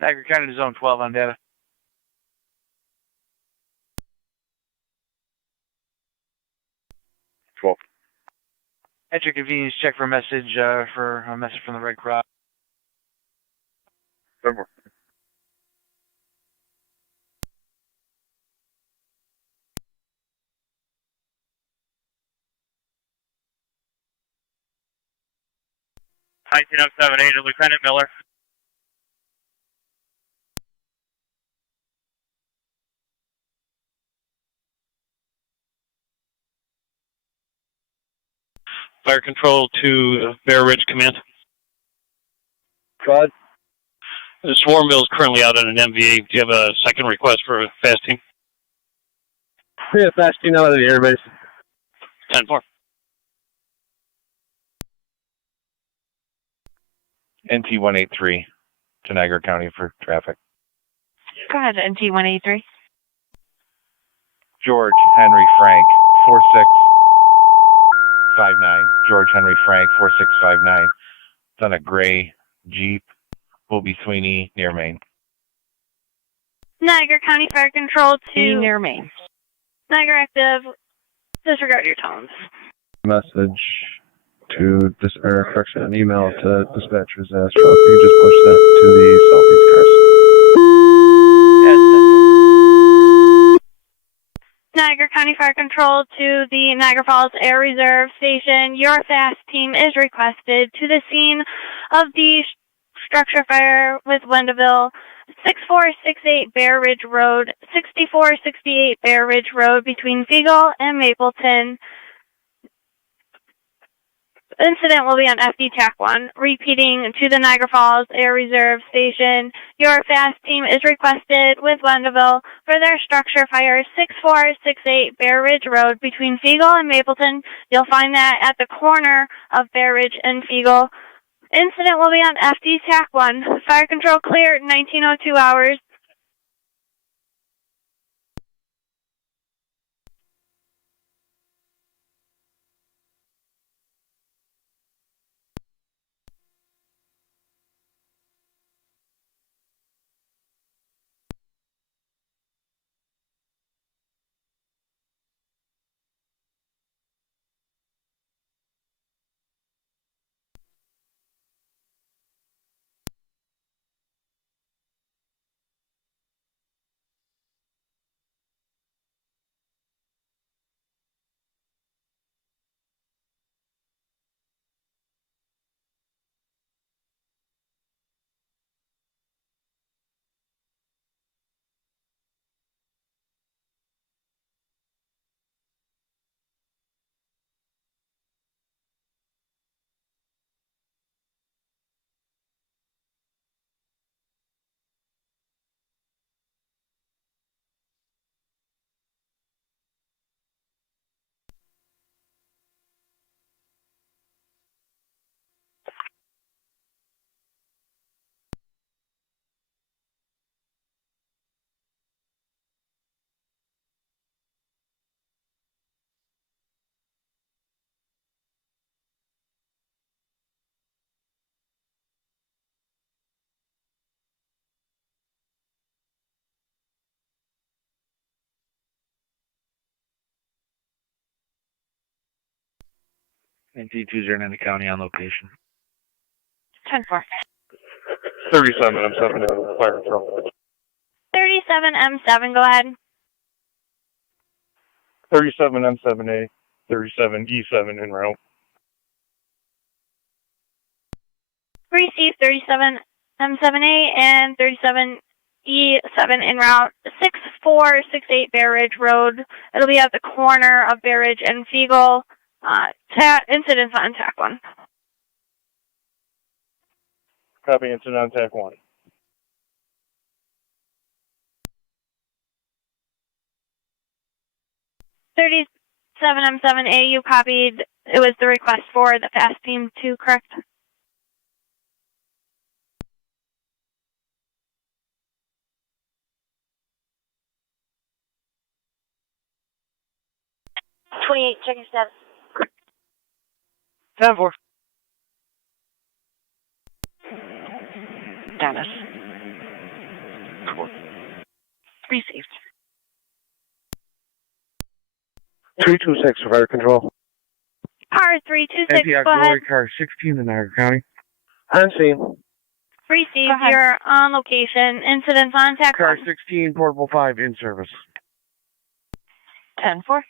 Niagara County to Zone 12 on data. At your convenience, check for a message from the Red Cross. Denver. to Lieutenant Miller. Fire Control to Bear Ridge Command. Go ahead. The Swarmville is currently out on an MVA. Do you have a second request for a fast team? Yeah, fast team out of the airbase. 10-4. NT183 to Niagara County for traffic. Go ahead, NT183. George Henry Frank 4659. George Henry Frank 4659. It's on a gray Jeep. Will be Sweeney near Maine. Niagara County Fire Control to near Maine. Niagara Active. Disregard your tones. Message to an email to dispatchers Astro. If you just push that to the southeast cars. Niagara County Fire Control to the Niagara Falls Air Reserve Station. Your fast team is requested to the scene of the structure fire with Wendaville, 6468 Bear Ridge Road, 6468 Bear Ridge Road between Fiegel and Mapleton. Incident will be on FD TAC 1. Repeating to the Niagara Falls Air Reserve Station, your fast team is requested with Wendaville for their structure fire 6468 Bear Ridge Road between Fiegel and Mapleton. You'll find that at the corner of Bear Ridge and Fiegel. Incident will be on FD TAC 1. Fire control clear at 1902 hours. And D209 in the county on location. 10-4. 37 M7 fire control. 37 M7, go ahead. 37 M7A, 37 E7 en route. Receive 37 M7A and 37 E7 en route. 6468 Bear Ridge Road. It'll be at the corner of Bear Ridge and Feagle. Incidents on TAC 1. Copy, incident on TAC 1. 37 M7A, you copied. It was the request for the fast team 2, correct? Checking status. 10-4. Status. Received. 326 for fire control. Car 326, NP go ahead. Auxiliary Car 16 in Niagara County. On scene. Receive, you're on location. Incidents on TAC 1. Car 16, Portable 5 in service. 10-4.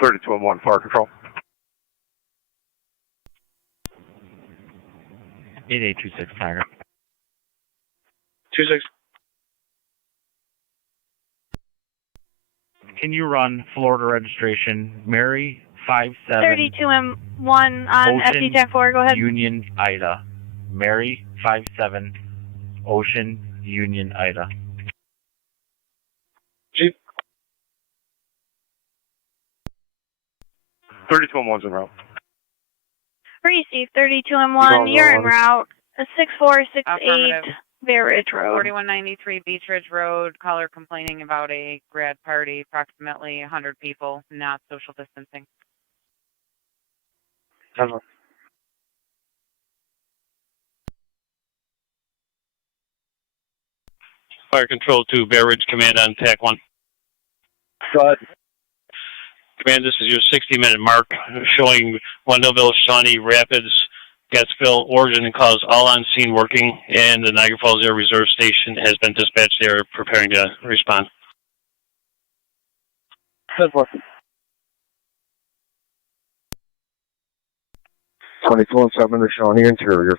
Thirty-two M1 fire control. 8826 Tiger. 26. Can you run Florida registration Mary 57 32 M1 on FD TAC 4, go ahead. Union Ida. Mary 57 Ocean Union Ida. Jeep. 32 M1's en route. Receive 32 M1, you're en route. 6468 Bear Ridge Road. 4193 Beach Ridge Road. Caller complaining about a grad party, approximately 100 people, not social distancing. Fire control to Bear Ridge Command on TAC 1. Go ahead. Command, this is your 60-minute mark showing Wendellville, Shawnee, Rapids, Gatsville, Origin, and cause all on scene working, and the Niagara Falls Air Reserve Station has been dispatched. They are preparing to respond. 10-4. 2217 to Shawnee Interior.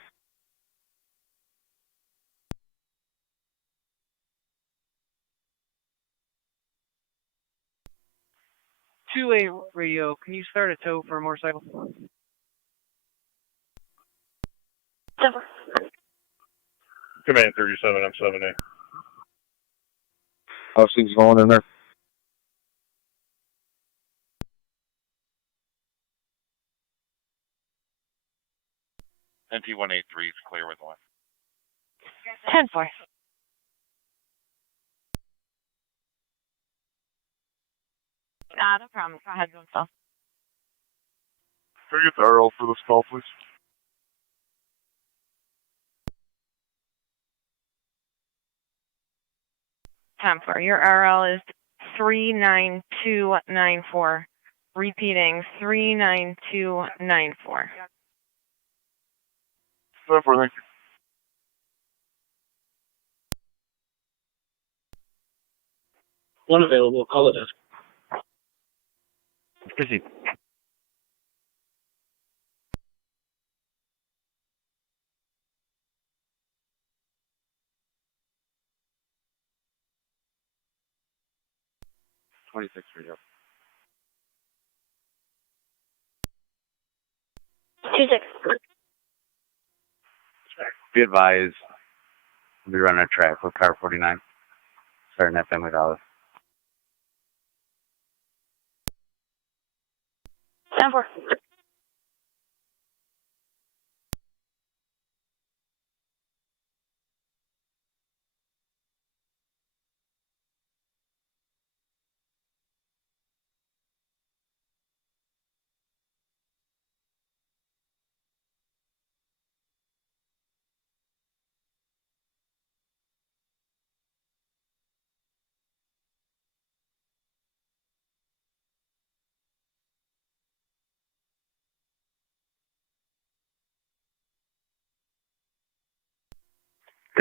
Two-way radio, can you start a tow for a motorcycle? Command 37, I'm 7A. How's things going in there? NT-183 is clear with one. 10-4. No problem. Go ahead, Gonzalo. Can I get the RL for this call, please? Time for your RL is 39294. Repeating 39294. 7-4, thank you. One available. Call it desk. Proceed. $26 radio. 26. Be advised, we'll be running a track with car 49, starting at Family Dollar. 10-4.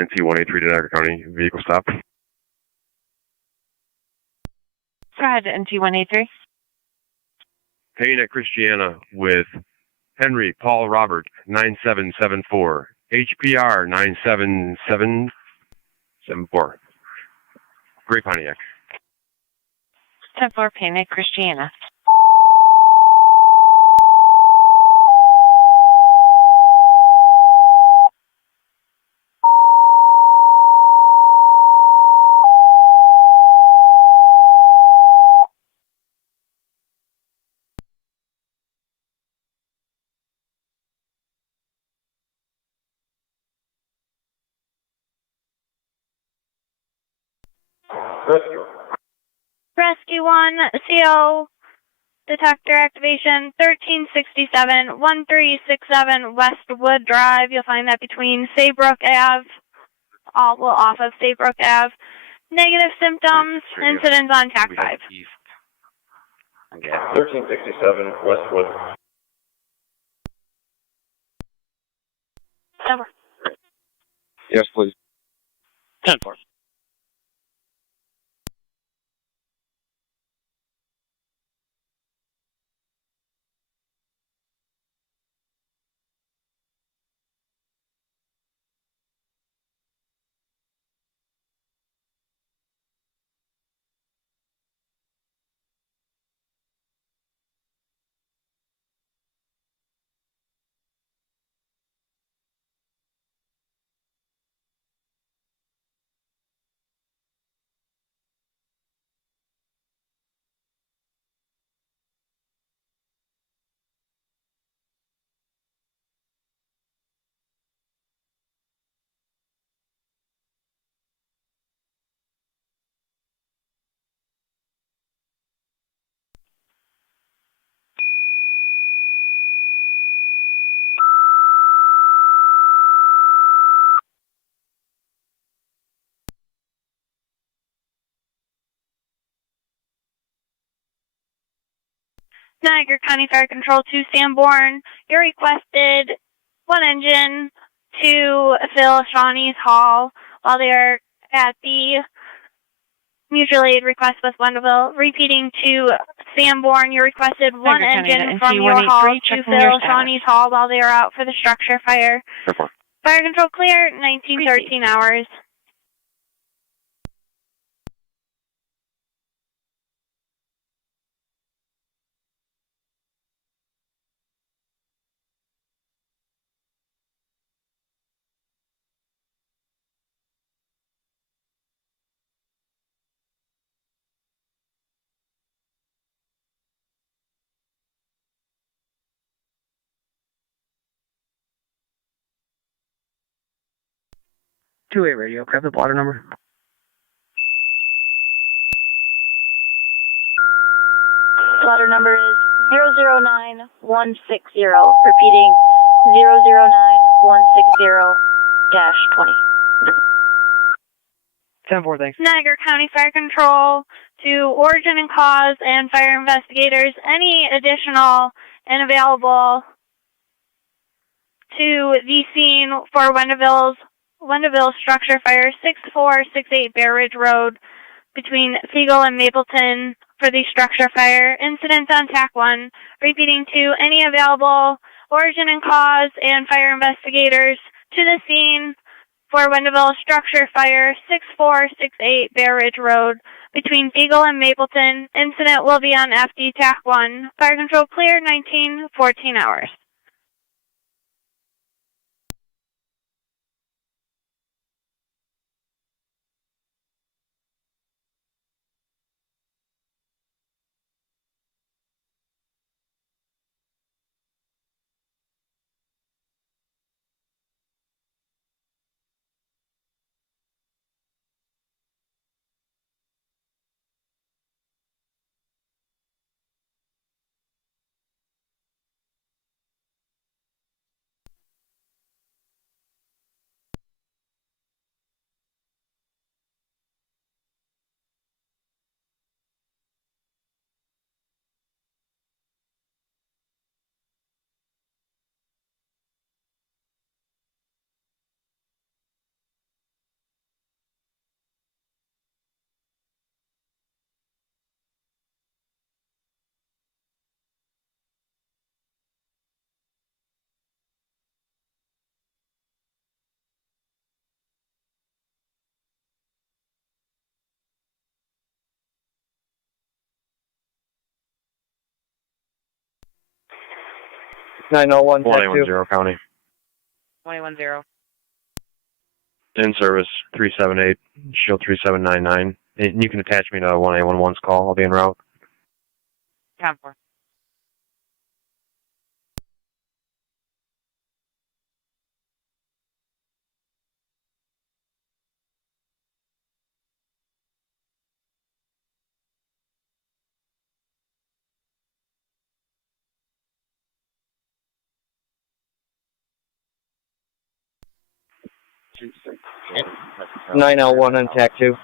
NT-183 to Niagara County, vehicle stop. Go ahead, NT-183. Payne at Christiana with Henry Paul Robert 9774. HPR 97774. Gray Pontiac. 10-4, Panic, Christiana. Rescue 1, CO, detector activation, 1367, 1367 Westwood Drive. You'll find that between Saybrook Ave, off of Saybrook Ave. Negative symptoms, incidents on TAC 5. 1367 Westwood. Over. Yes, please. 10-4. Niagara County Fire Control to Sanborn. You requested one engine to fill Shawnee's Hall while they are at the mutual aid request with Wendellville. Repeating to Sanborn, you requested one engine from your hall to fill Shawnee's Hall while they are out for the structure fire. Fire control clear, 1913 hours. Two-way radio, grab the blotter number. Blotter number is 009160. Repeating 009160-20. 10-4, thanks. Niagara County Fire Control to origin and cause and fire investigators. Any additional and available to the scene for Wendellville structure fire 6468 Bear Ridge Road between Siegel and Mapleton for the structure fire. Incident on TAC 1. Repeating to any available origin and cause and fire investigators to the scene for Wendellville structure fire 6468 Bear Ridge Road between Siegel and Mapleton. Incident will be on FD TAC 1. Fire control clear, 1914 hours. Nine 110 County. 110. In service 378, shield 3799. And you can attach me to 1A11's call. I'll be en route. 10-4. Nine L1 on TAC 2.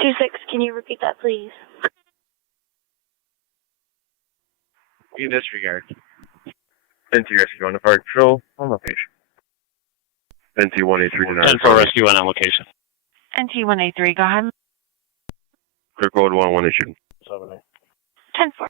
26, can you repeat that, please? In disregard. NT rescue on the fire control on location. NT 183 denied. 10 for rescue on location. NT 183, go ahead. Clear code 11 issued. 10-4.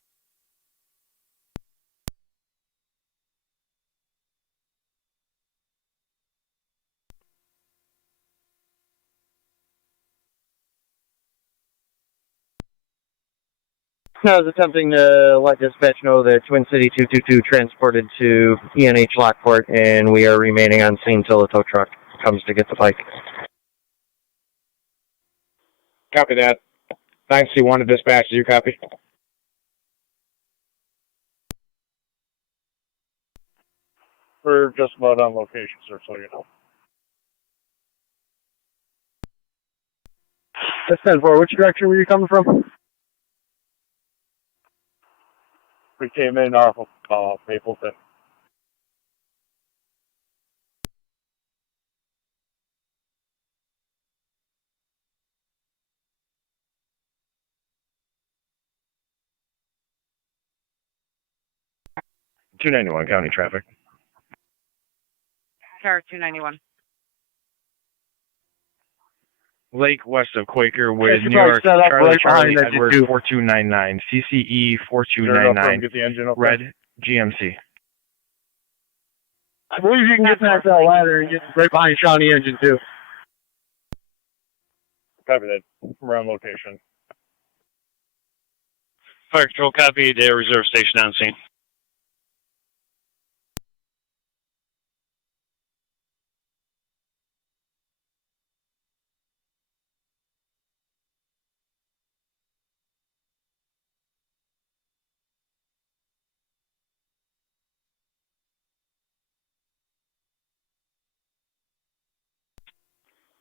I was attempting to let dispatch know that Twin City 222 transported to ENH Lockport, and we are remaining on scene till the tow truck comes to get the bike. Copy that. 9C1 to dispatch, do you copy? We're just about on location, sir, so you know. That's 10-4. Which direction were you coming from? We came in off of Mapleton. 291 county traffic. Car 291. Lake west of Quaker with should New York, probably set up Charlie, right Charlie, behind Edward, engine 2. 4299, CCE Turn it up, 4299, get the engine up. red GMC. I believe you can get past that ladder and get right behind Shawnee engine 2. Copy that. We're on location. Fire control, copy. The reserve station on scene.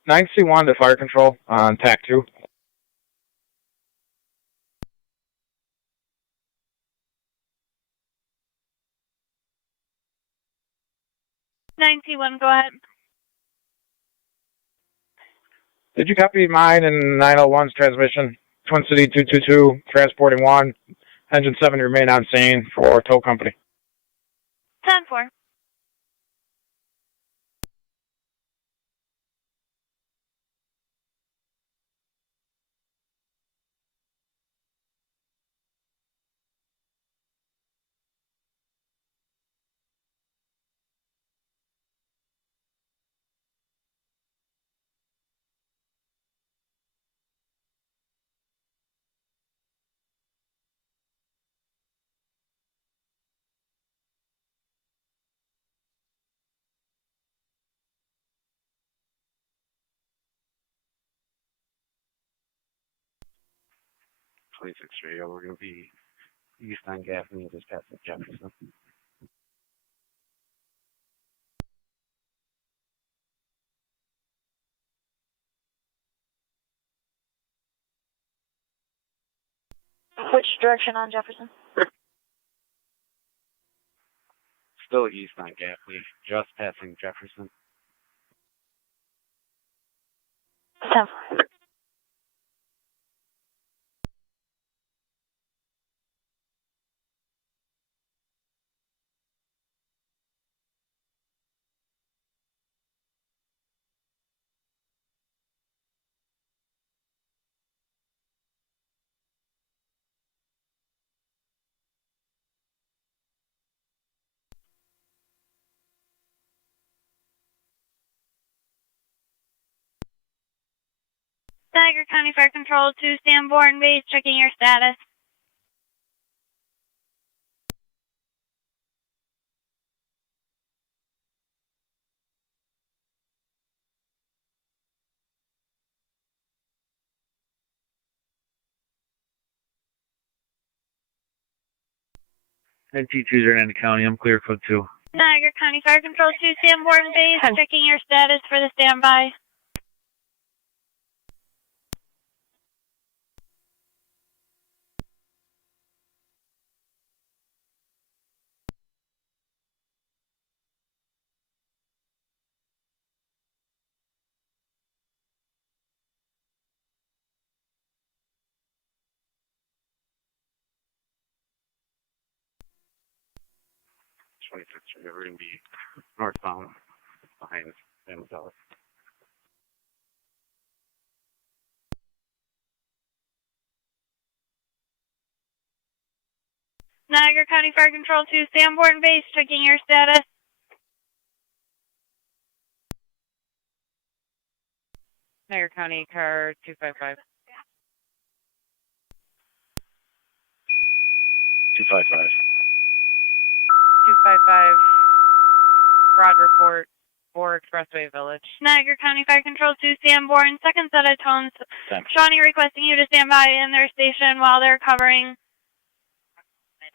C1 to fire control on TAC 2. 9C1, go ahead. Did you copy mine and 901's transmission? Twin City 222, transporting 1. Engine 7 remain on scene for tow company. 10-4. Radio, we're going to be east on Gaffney, just past Jefferson. Which direction on Jefferson? Still east on Gaffney, just passing Jefferson. 10-4. Niagara County Fire Control to Sanborn Base, checking your status. NT2s are in the county. I'm clear code 2. Niagara County Fire Control to Sanborn Base, checking your status for the standby. We're going to be northbound behind San Dallas. Niagara County Fire Control to Sanborn Base, checking your status. Niagara County car 255. 255. 255. Broad report for Expressway Village. Niagara County Fire Control to Sanborn, second set of tones. Shawnee requesting you to stand by in their station while they're covering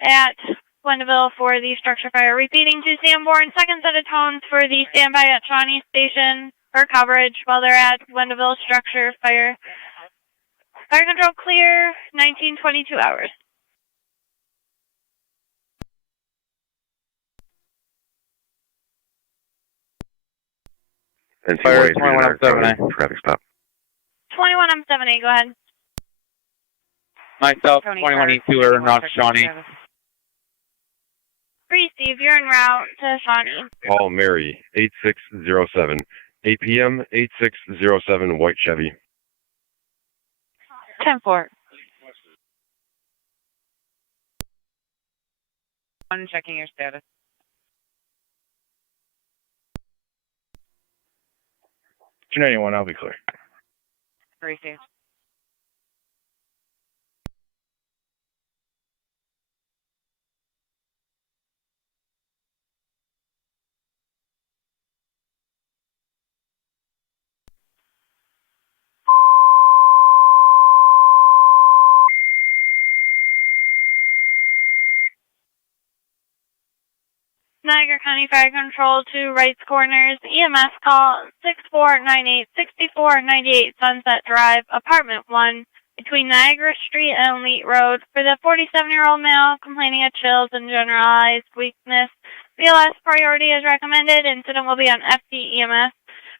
at Wendellville for the structure fire. Repeating to Sanborn, second set of tones for the standby at Shawnee Station for coverage while they're at Wendellville structure fire. Fire control clear, 1922 hours. NT1 traffic stop. 21 on 7A, go ahead. Myself, 21E2 North Shawnee. Priest received. You're en route to Shawnee. Call Mary, 8607. 8 p.m., 8607, white Chevy. 10-4. One, checking your status. 291, I'll be clear. Received. Niagara County Fire Control to Wrights Corners. EMS call 6498 Sunset Drive, Apartment 1, between Niagara Street and Elite Road, for the 47-year-old male complaining of chills and generalized weakness. BLS priority is recommended. Incident will be on FD-EMS.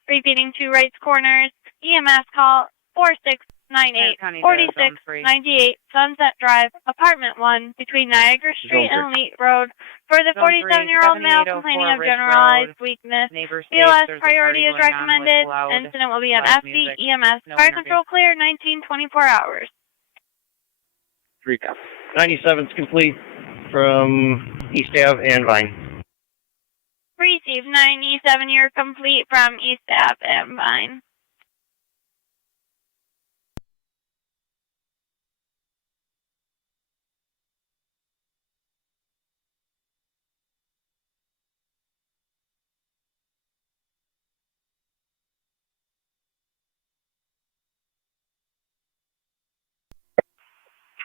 Repeating to Wrights Corners. EMS call 4698 Sunset Drive, Apartment 1, between Niagara Street and Elite Road, for the 47-year-old male complaining of generalized weakness. BLS priority is recommended. Incident will be on FD-EMS. Fire control clear, 1924 hours. 97's complete from East Ave and Vine. Receive 97, you're complete from East Ave and Vine.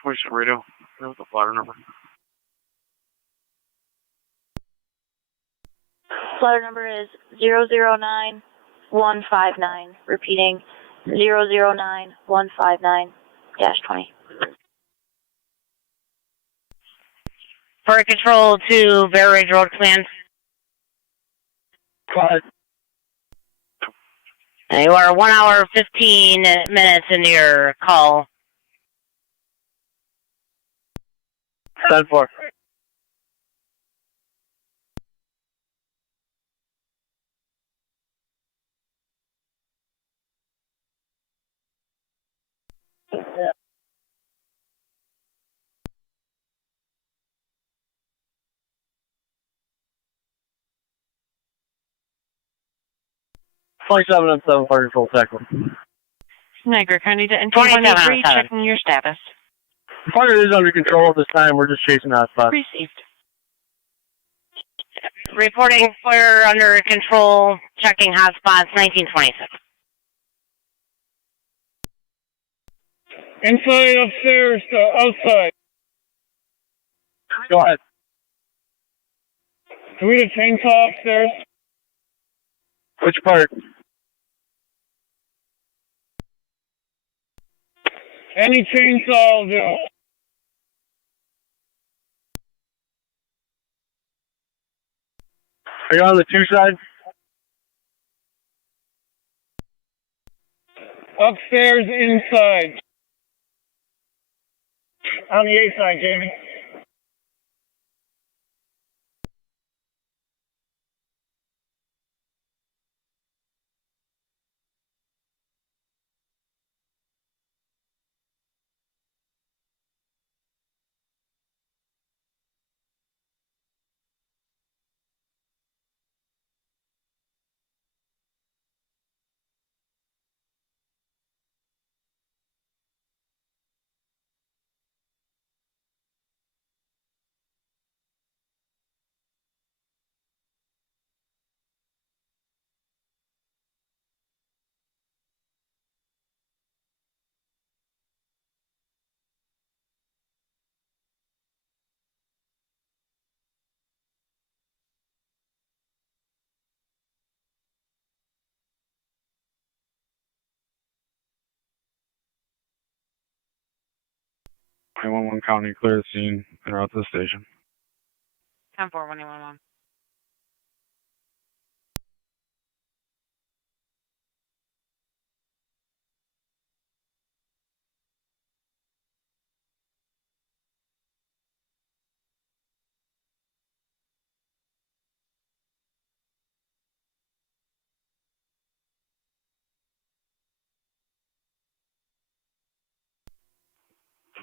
Voice radio. What's the plotter number? Plotter number is 009159. Repeating 009159-20. Fire control to Bear Ridge Road Command. You are 1 hour 15 minutes into your call. 10-4. Yeah. Twenty-seven and 7 fire control tackle. Niagara County to NT-183, checking your status. Fire is under control at this time. We're just chasing that spot. Received. Reporting fire under control, checking hotspots, 1926. Inside, upstairs, outside. Go ahead. Do we need a chainsaw upstairs? Which part? Any chainsaw will do. Are you on the 2 side? Upstairs, inside. On the 8 side, Jamie. One County, clear the scene and route to the station. 10-4, 111.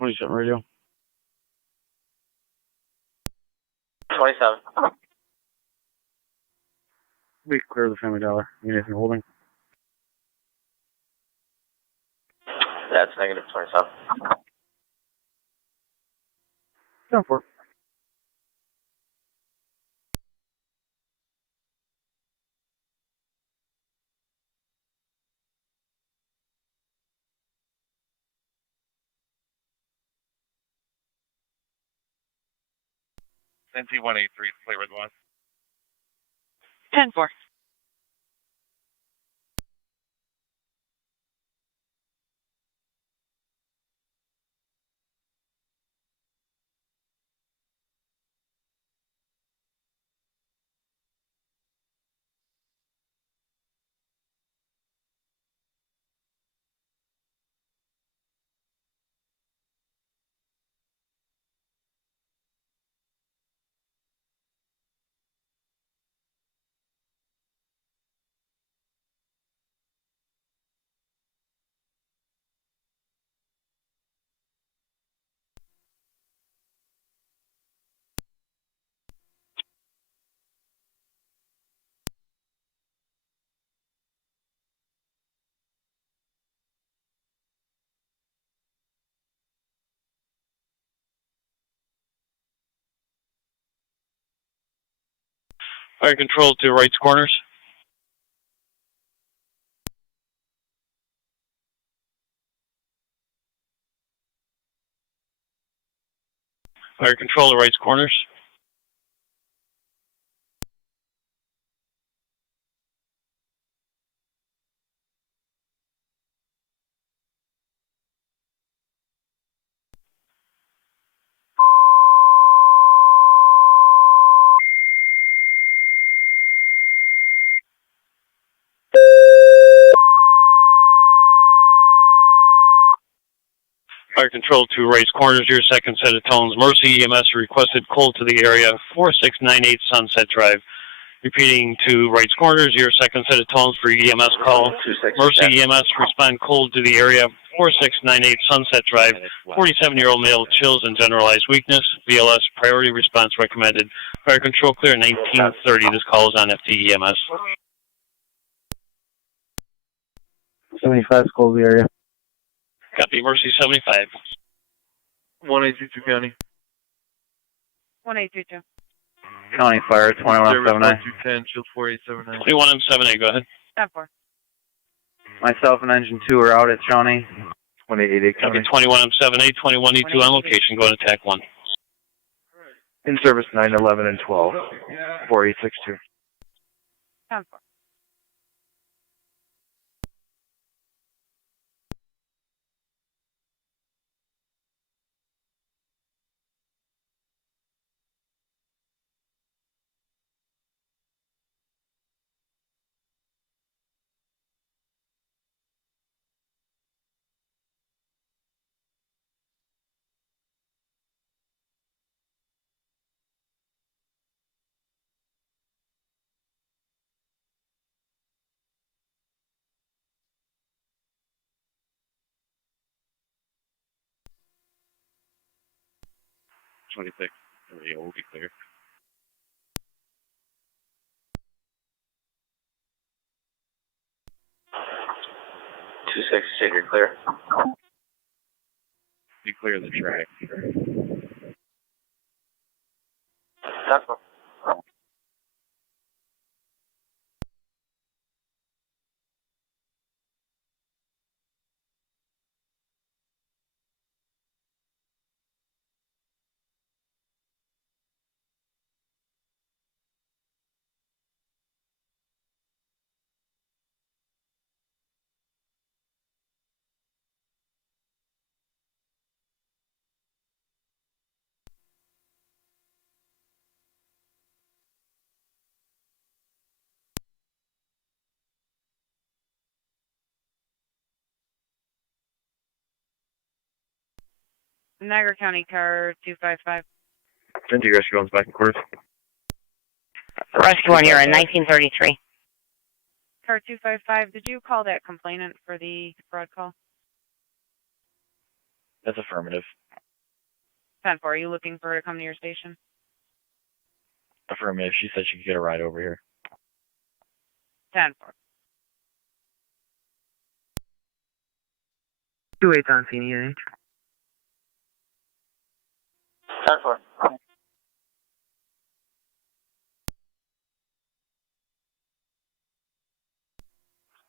27 radio. 27. We clear the Family Dollar. Anything holding? That's negative 27. 10-4. NT 183, clear with 1. 10-4. Fire control to right corners. Fire control to right corners. Fire control to right corners, your second set of tones. Mercy EMS requested cold to the area, 4698 Sunset Drive. Repeating to right corners, your second set of tones for EMS call. Mercy EMS respond cold to the area, 4698 Sunset Drive. 47-year-old male, chills and generalized weakness. BLS priority response recommended. Fire control clear, 1930. This call is on FT EMS. 75 calls the area. Copy, Mercy 75. 1822 County. 1822. County Fire, 2179. 210, Shield 4879. 2178, go ahead. 10-4. Myself and Engine 2 are out at Shawnee. 2888 Copy, County. 2178, 21E2 on location, go to TAC 1. In service 911 and 12. 4862. 10-4. Yeah, we'll be clear. Two six, you're clear. Be clear of the track. That's all. Niagara County car 255. NT rescue one's back in quarters. Rescue 1, you're in 1933. Car 255, did you call that complainant for the fraud call? That's affirmative. 10-4, are you looking for her to come to your station? Affirmative. She said she could get a ride over here. 10-4. 2-8 on scene, ENH. 10-4.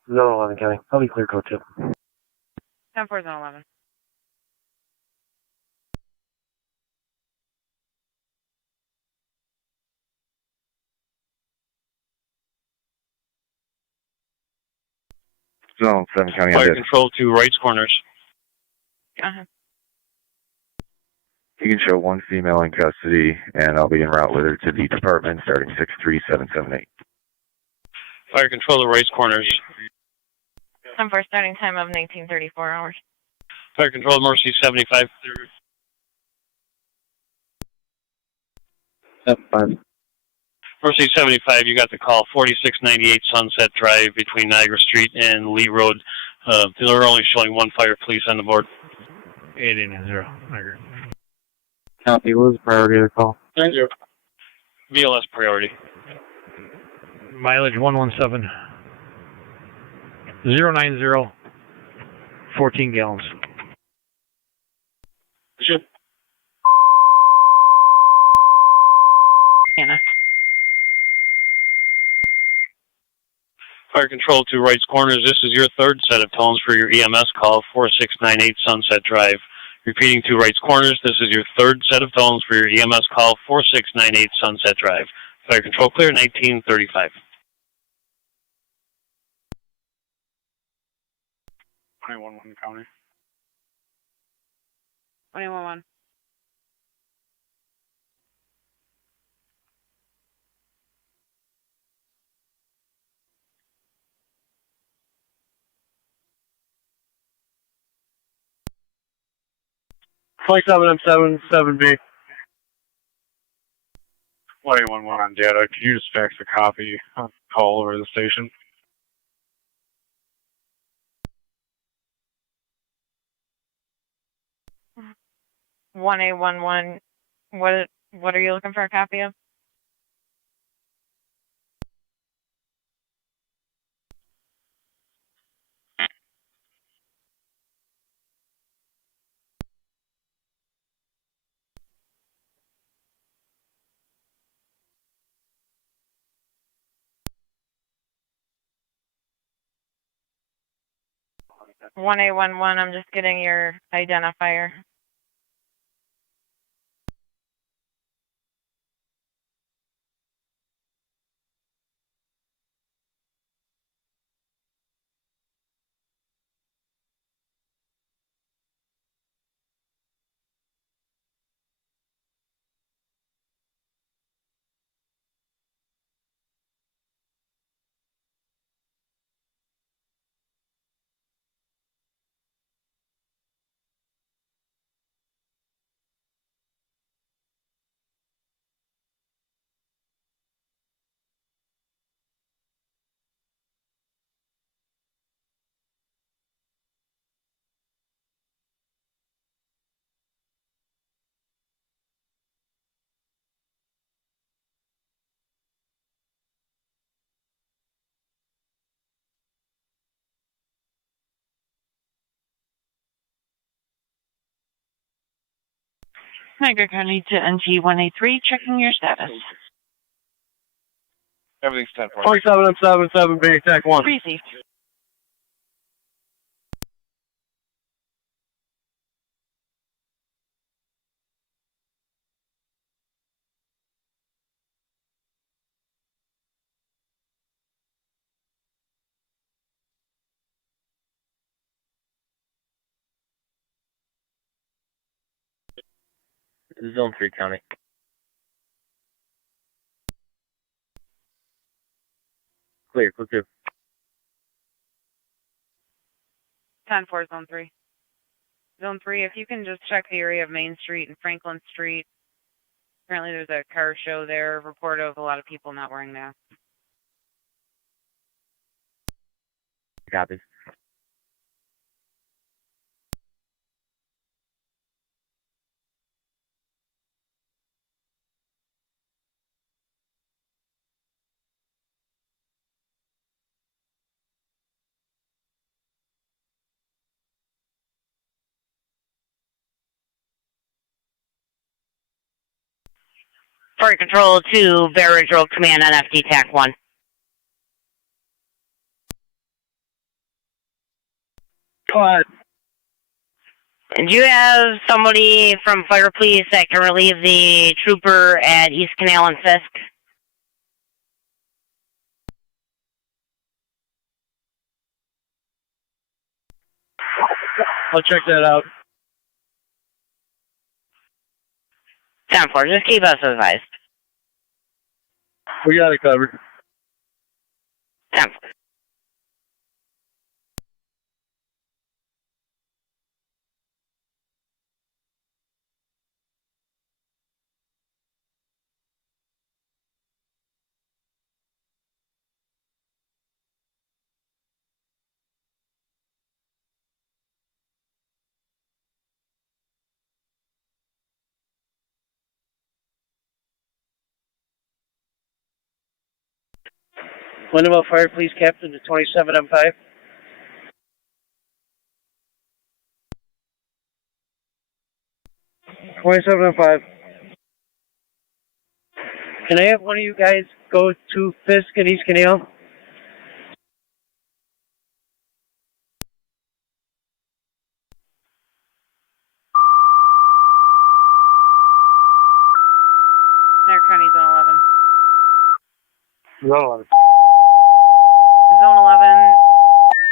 Zone 11 County. I'll be clear code 2. 10-4 is on 11. Zone 7 County. Fire control to rights corners. Uh-huh. You can show one female in custody, and I'll be en route with her to the department starting 63778. Fire control to rights corners. 10-4, starting time of 1934 hours. Fire control Mercy 75. Yep, 5. Mercy 75, you got the call, 4698 Sunset Drive between Niagara Street and Lee Road. They're only showing one fire police on the board. 890, Niagara. Copy. What was the priority of the call? Thank you. VLS priority. Mileage 117. 090. 14 gallons. Sure. Anna. Fire control to rights corners. This is your third set of tones for your EMS call, 4698 Sunset Drive. Repeating to rights corners, this is your third set of tones for your EMS call, 4698 Sunset Drive. Fire control clear, 1935. 21-1 County. 21-1. Flight 7M7, 7B. 21-1 on data. Could you just fax a copy of the call over to the station? Mm-hmm. 1A11. What are you looking for a copy of? One A11, I'm just getting your identifier. Niagara County to NG183, checking your status. Everything's 10-4. Flight 7M7, 7B, TAC 1. Received. Zone 3 County. Clear, clear 2. 10-4, Zone 3. Zone 3, if you can just check the area of Main Street and Franklin Street. Apparently there's a car show there, report of a lot of people not wearing masks. Copy. Fire Control to Bear Ridge Road Command on FD TAC 1. Go ahead. And do you have somebody from Fire Police that can relieve the trooper at East Canal and Fisk? I'll check that out. 10-4, just keep us advised. We got it covered. 10-4. Windmill Fire Police Captain to 27 M5. M5. Can I have one of you guys go to Fisk and East Canal? Niagara County, Zone 11. Zone 11. Zone 11,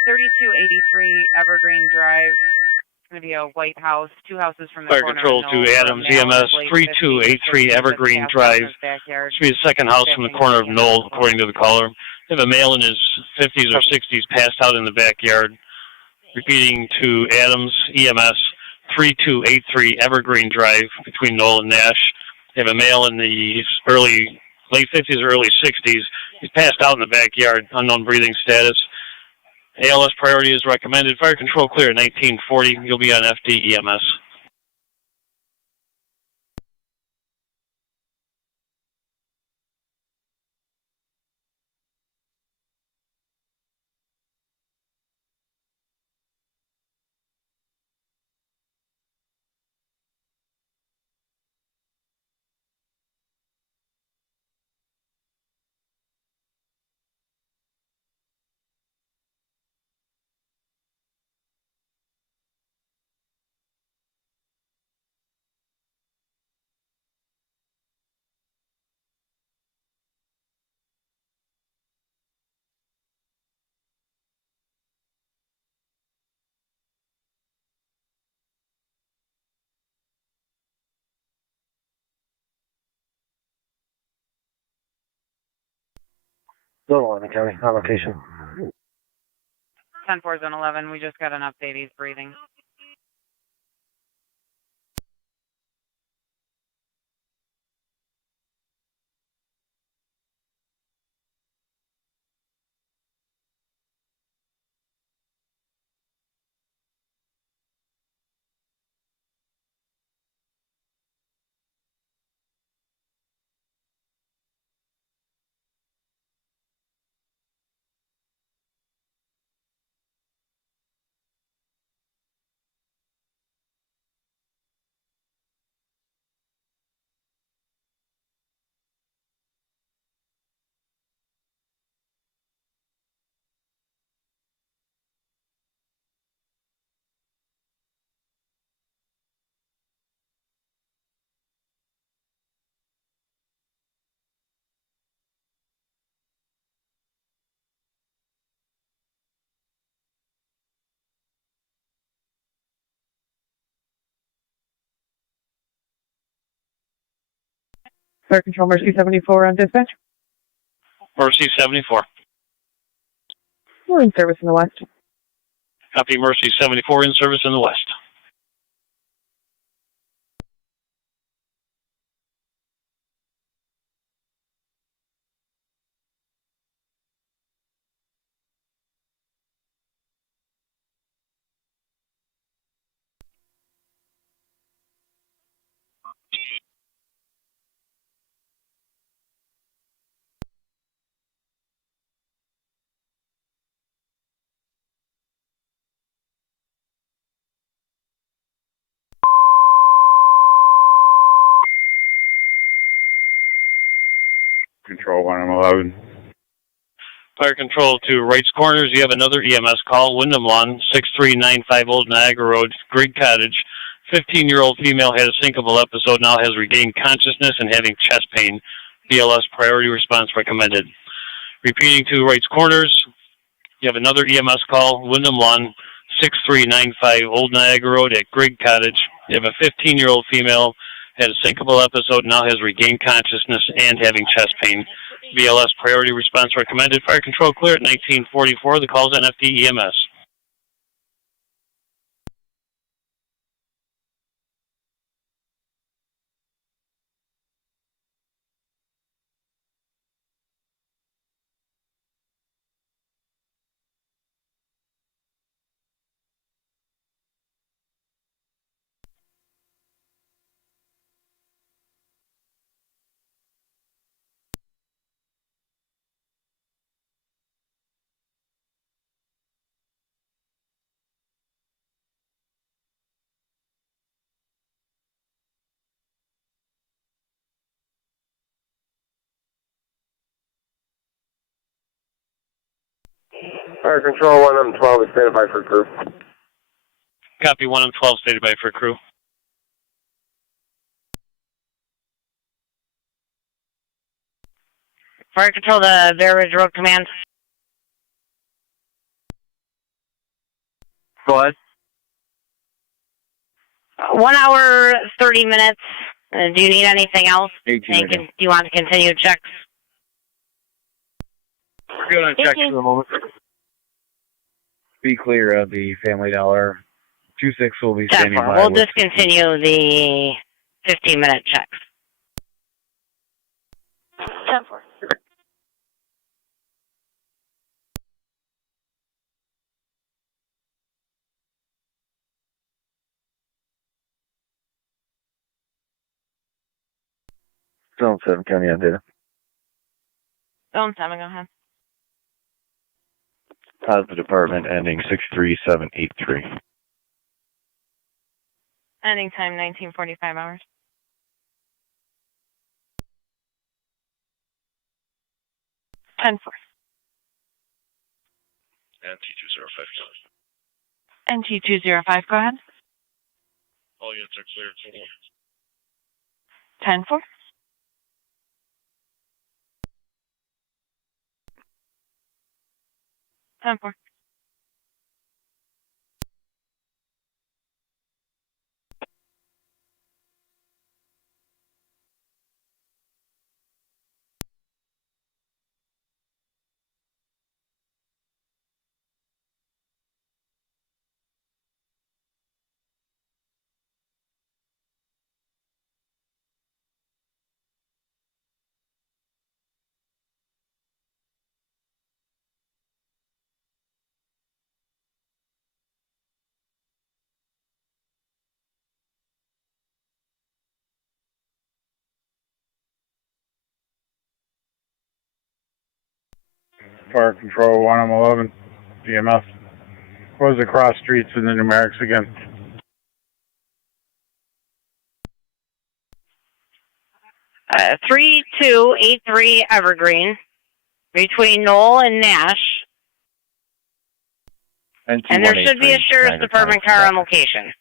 3283 Evergreen Drive. It's going to be a white house, 2 houses from the Fire corner. Control to Adams EMS, 3283 Evergreen Drive. This should be the second house from the corner of Knoll, according to the caller. They have a male in his 50s or 60s passed out in the backyard. Repeating to Adams EMS, 3283 Evergreen Drive, between Knoll and Nash. They have a male in the late 50s or early 60s. He's passed out in the backyard, unknown breathing status. ALS priority is recommended. Fire Control clear at 1940. You'll be on FD EMS. Zone 11 County, on location. 10-4, Zone 11. We just got an update. He's breathing. Fire Control Mercy 74 on dispatch. Mercy 74. We're in service in the west. Copy Mercy 74 in service in the west. Control 111. Fire Control to Wright's Corners. You have another EMS call. Wyndham Lawn, 6395 Old Niagara Road, Grigg Cottage. 15-year-old female had a syncopal episode, now has regained consciousness and having chest pain. BLS priority response recommended. Repeating to Wright's Corners. You have another EMS call. Wyndham Lawn, 6395 Old Niagara Road at Grigg Cottage. You have a 15-year-old female had a syncopal episode, now has regained consciousness and having chest pain. BLS priority response recommended. Fire Control clear at 1944. The call is NFD EMS. Fire Control 112 is standing by for crew. Copy 112 stated by for crew. Fire Control to Bear Ridge Road Command. Go ahead. 1 hour, 30 minutes. Do you need anything else? 18 do you want to continue checks? We're good on checks for the moment. Be clear of the Family Dollar. 26 will be standing by. We'll discontinue the 15-minute checks. 10-4. Zone 7 County on data. Zone 7, go ahead. Positive department ending 63783. Ending time 1945 hours. NT205. NT205, go ahead. All units are clear. 10-4. Ten-4. Fire Control 111, GMS. What was the cross streets and the numerics again? 3283 Evergreen, between Knoll and Nash. And there should be a Sheriff's Department car on location.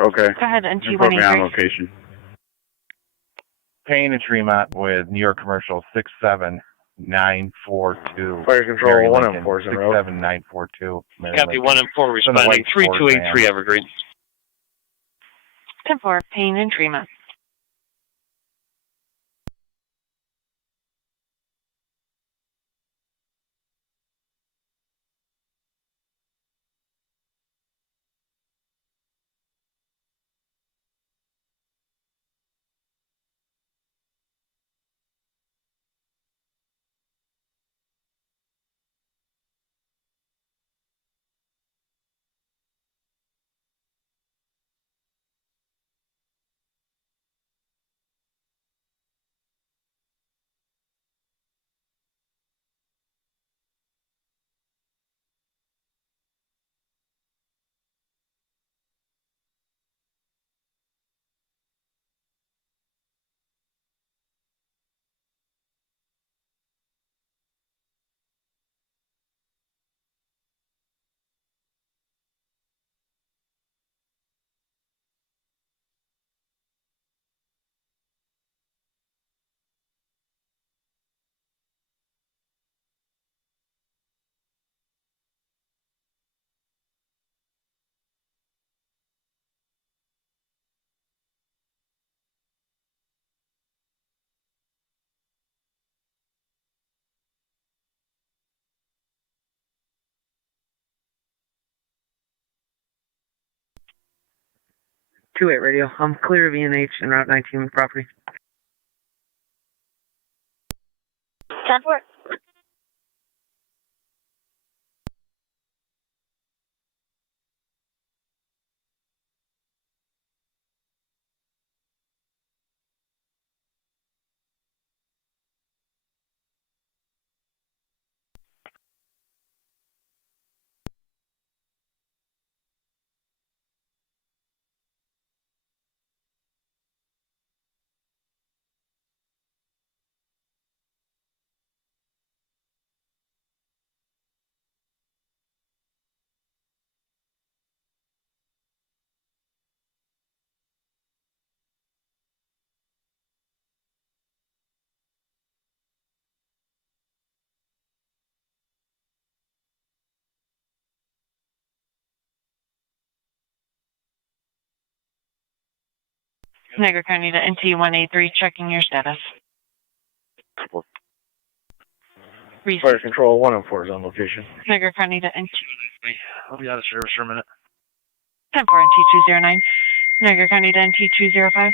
Okay. Go ahead, Put me on NT183. location. Payne and Tremont with New York Commercial 67942. Fire Control Mary 114 is en route. 67942. Copy 114 responding 3283 Evergreen. 10-4, Payne and Tremont. 2-8 radio. I'm clear of ENH and Route 19 property. 10-4. Niagara County to NT-183, checking your status. Fire Control 104 is on location. Niagara County to NT. I'll be out of service for a minute. 10-4 NT-209. Niagara County to NT-205.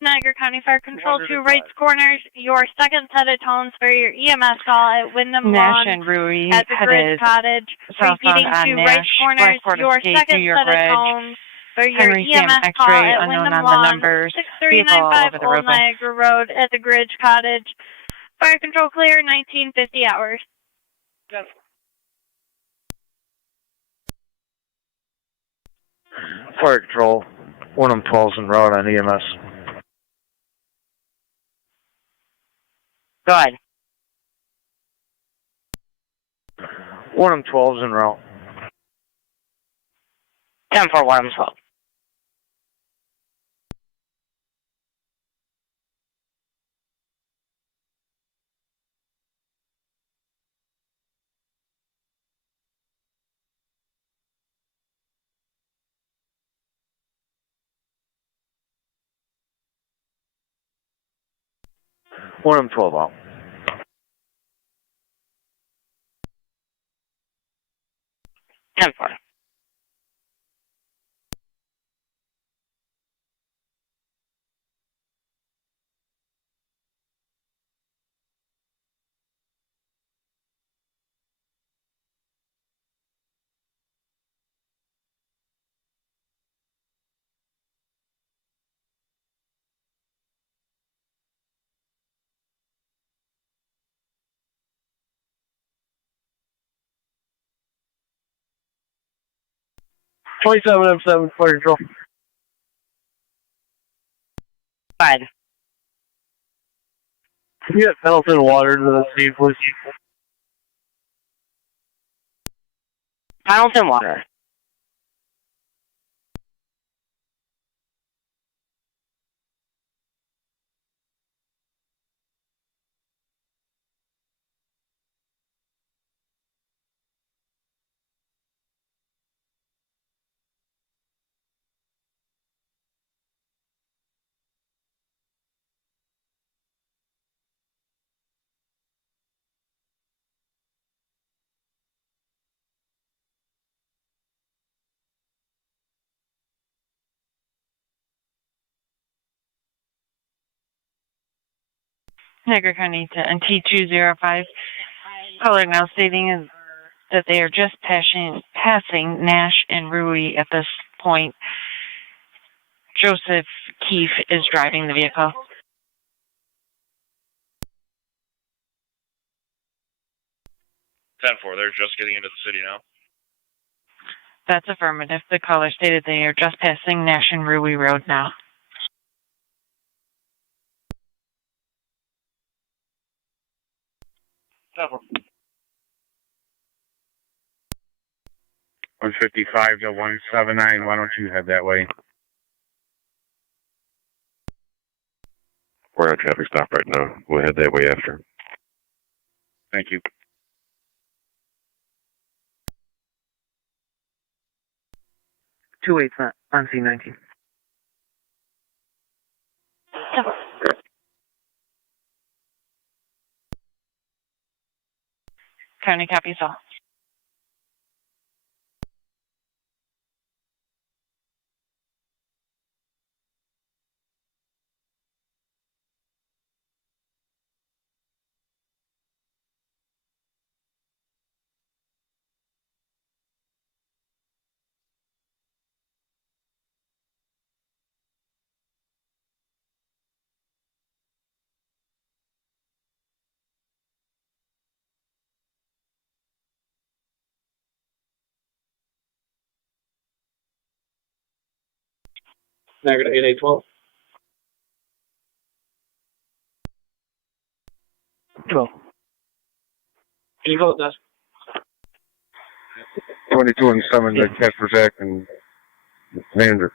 Niagara County Fire Control 2 Rights Corners, your second set of tones for your EMS call at Wyndham Nash Lawn and Rui at the Bridge headed Cottage. southbound Repeating on to Nash, Rights Corners, Blackport your escape second to your set of bridge. tones for your Henry Sam EMS call X-ray, at unknown Wyndham on the Lawn, numbers. 6395 over the Old roadway. Niagara Road at the Bridge Cottage. Fire Control clear, 1950 hours. Fire Control 112's en route on EMS. Go ahead. 112's en route. 10-4, 112. One M12 out. 10-4. M7 Fire Control. Go ahead. Can you get Pendleton water to the sea, please? Pendleton water. Niagara County to NT-205. Caller now stating that they are just passing Nash and Rui at this point. Joseph Keefe is driving the vehicle. They're just getting into the city now. That's affirmative. The caller stated they are just passing Nash and Rui Road now. Cover. 155 to 179. Why don't you head that way? We're on traffic stop right now. We'll head that way after. Thank you. Two 8 on C19. County copies all. Niagara to 8812. 12. Can you call it desk? 22 and 7 to Casper Zach and Vander.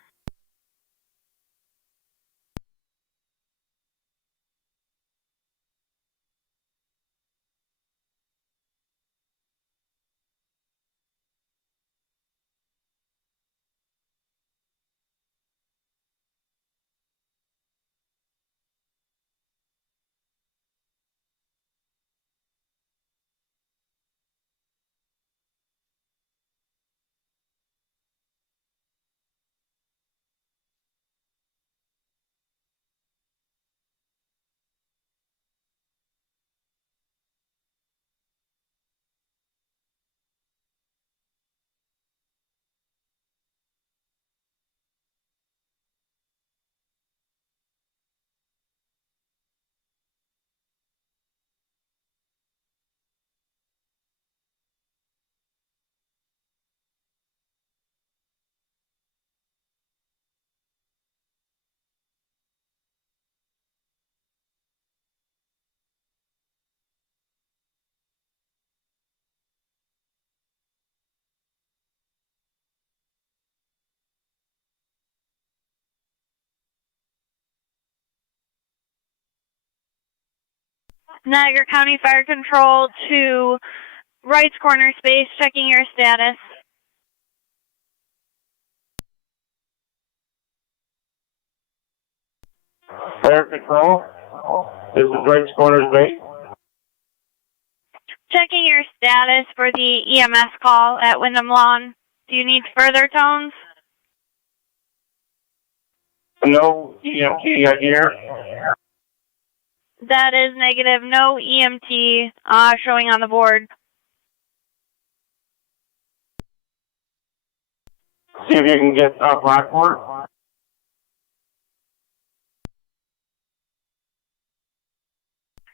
Niagara County Fire Control to Wright's Corner Space, checking your status. Fire Control, this is Wright's Corner Space. Checking your status for the EMS call at Wyndham Lawn. Do you need further tones? No EMT here. That is negative. No EMT showing on the board. See if you can get Lockport.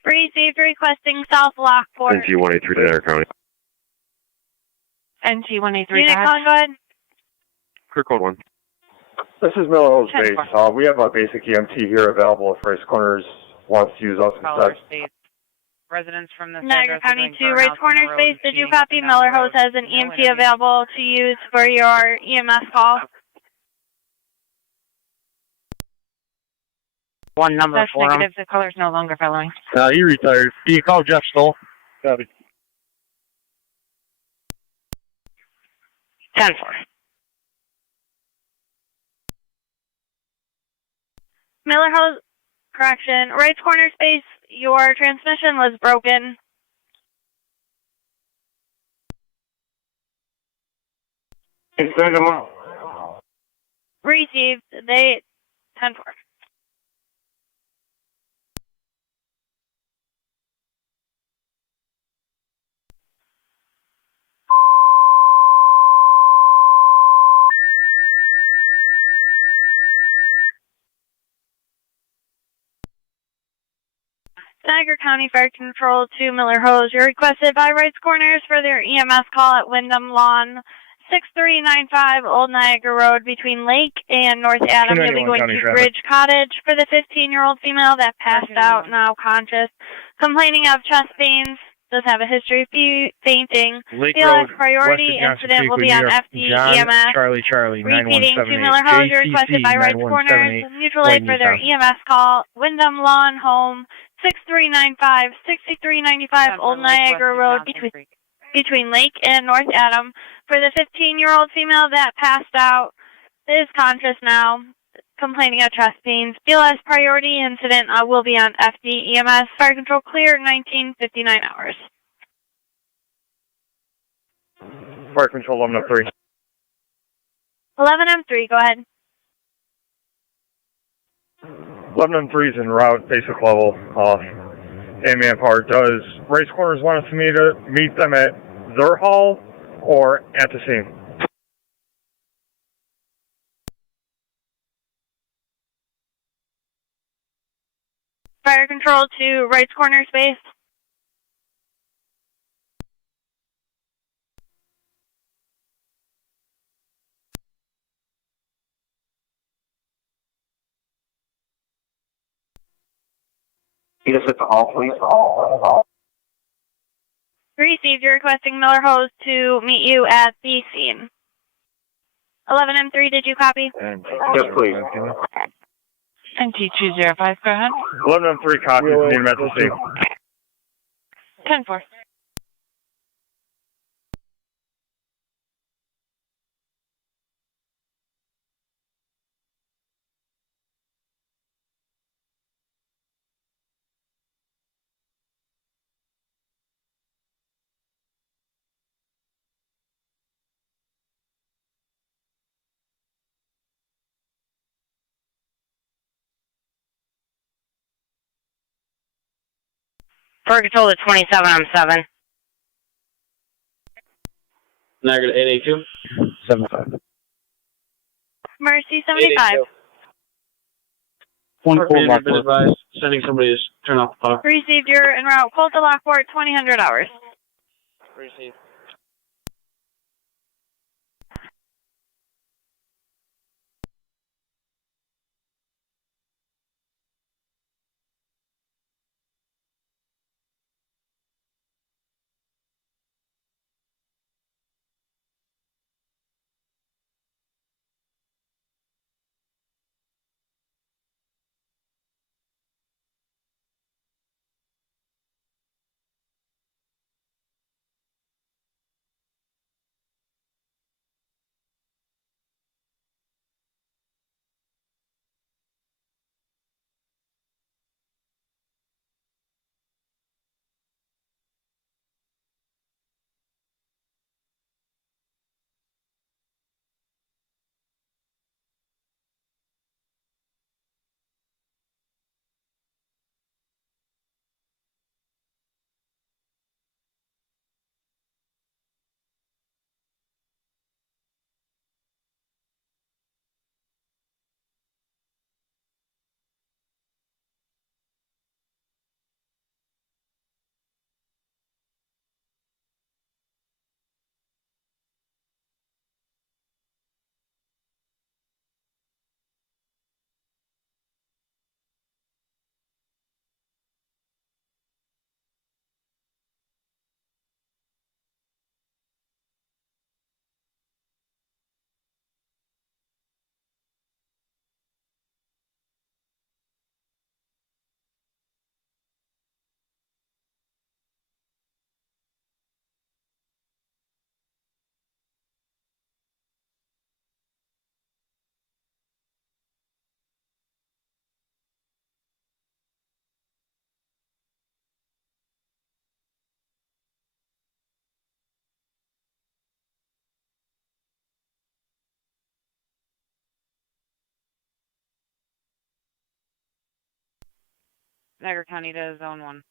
Received, requesting South Lockport. NT-183 to Niagara County. NT-183. Unit calling, go ahead. Clear code 1. This is Miller Hills Base. We have a basic EMT here available if Race Corners wants to use us instead. Residents from the Niagara County 2, Race Corner Space. Did you copy? Miller Hose has an EMT available to use for your EMS call. One number That's for negative. The caller's no longer following. He retired. Can you call Jeff Stoll? Copy. 10-4. Miller Hose, correction. Right Corner Space, your transmission was broken. Send them out. Received. They 10-4. Niagara County Fire Control to Miller Hose. You're requested by Wright's Corners for their EMS call at Wyndham Lawn, 6395 Old Niagara Road between Lake and North Adam. You'll be going to Bridge Cottage for the 15-year-old female that passed out, now conscious, complaining of chest pains, does have a history of fainting. Lake BLS Road, priority incident will be on FD EMS. Charlie, Repeating to Miller Hose, you're requested by Wright's Corners, mutual aid for their EMS call, Wyndham Lawn Home, 6395 Old Niagara Road between Lake and North Adam for the 15-year-old female that passed out, is conscious now, complaining of chest pains. BLS priority incident will be on FD EMS. Fire control clear, 1959 hours. Fire Control 1103. 11M3, go ahead. 1103 is en route, basic level. A-man part. Does Race Corners want us to meet them at their hall or at the scene? Fire control to Wright's Corner Space. Meet us at the hall, please. Received. You're requesting Miller Hose to meet you at the scene. 11M3, did you copy? Yes, please. NT205, go ahead. 11M3 copies. Need him at the scene. 10-4. For control to 27, I'm 7. Niagara 882. 75. Mercy 75. 24 Lockport. Advised, sending somebody to turn off the power. Received. You're en route. Cold to Lockport, 2000 hours. Received. Niagara County to Zone 1.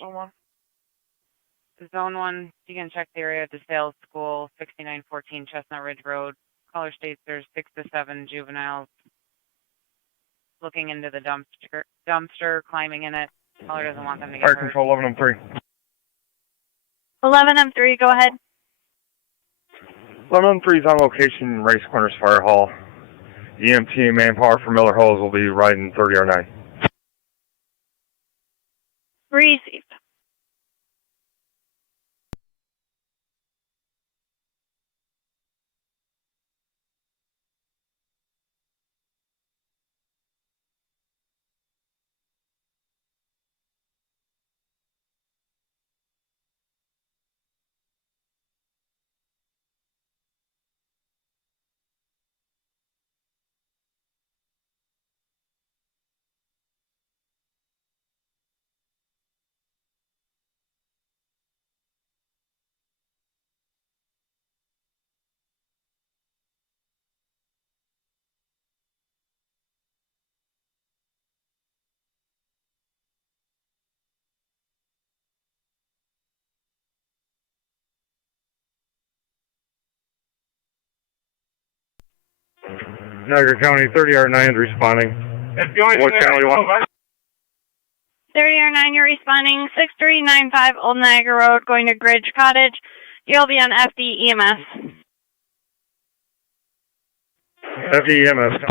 Zone 1. Zone 1, you can check the area at the sales school, 6914 Chestnut Ridge Road. Caller states there's 6 to 7 juveniles looking into the dumpster, climbing in it. Caller doesn't want them to get Fire hurt. control 11M3. 11M3, go ahead. 11M3 is on location, Race Corners Fire Hall. EMT and manpower for Miller Hose will be riding 30R9. Received. Niagara County, 30R9 is responding. What channel you want? 30R9, you're responding. 6395 Old Niagara Road, going to Gridge Cottage. You'll be on FD EMS. FD EMS.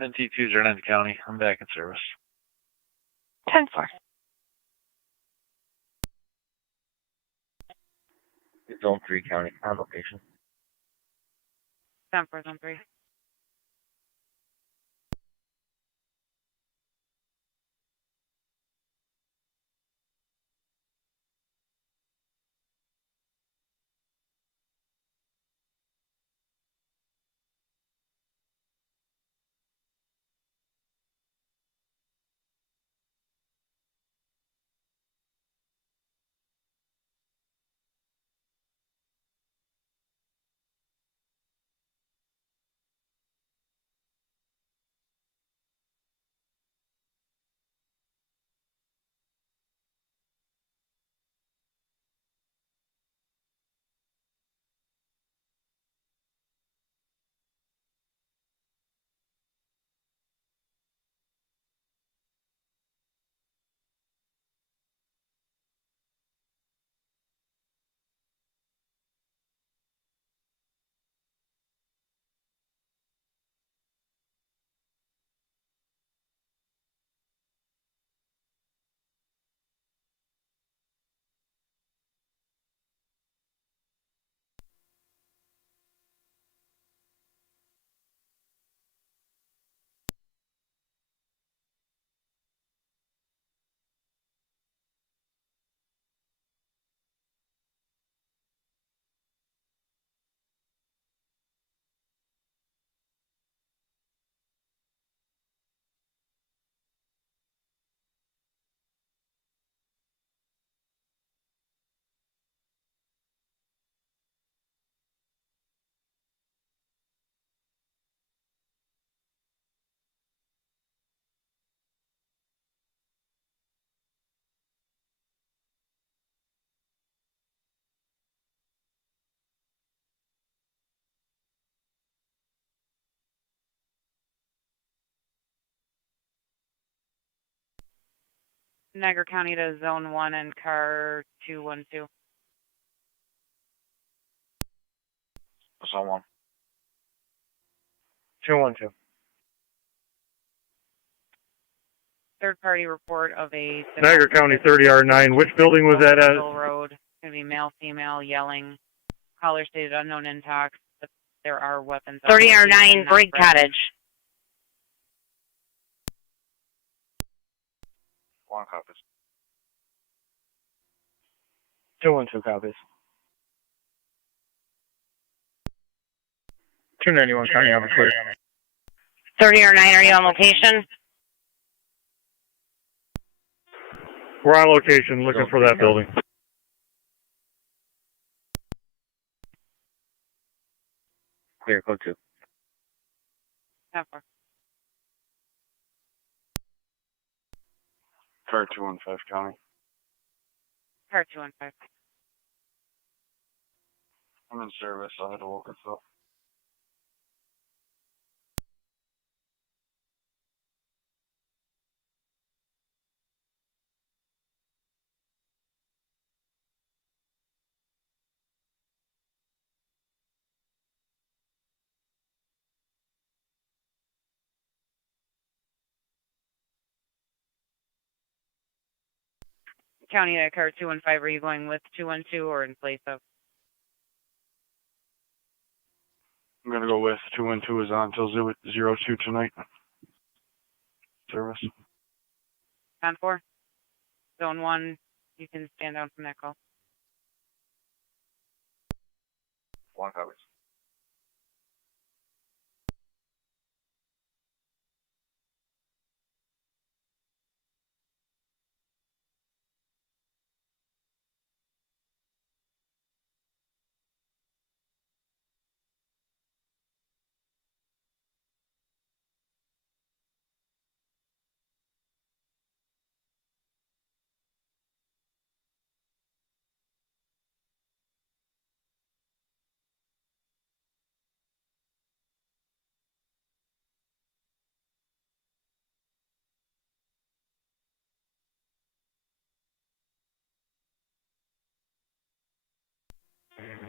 NT209 County. I'm back in service. 10-4. Zone 3 County, on location. 10-4, Zone 3. Niagara County to Zone 1 and car 212. Zone 1. 212. Third party report of a Niagara County 30R9. Which building was that at? Road. It's going to be male, female, yelling. Caller stated unknown intox. But there are weapons. 30R9 Brig Cottage. 1 copies. 212 copies. 291 County, I'm clear. 30R9, are you on location? We're on location looking for that building. Clear, code 2. 10-4. Car 215 County. Car 215. I'm in service. I had to woke us up. County to car 215, are you going with 212 or in place of? I'm going to go with 212 is on until 02 tonight. Service. 10-4. Zone 1, you can stand down from that call. 1 copies.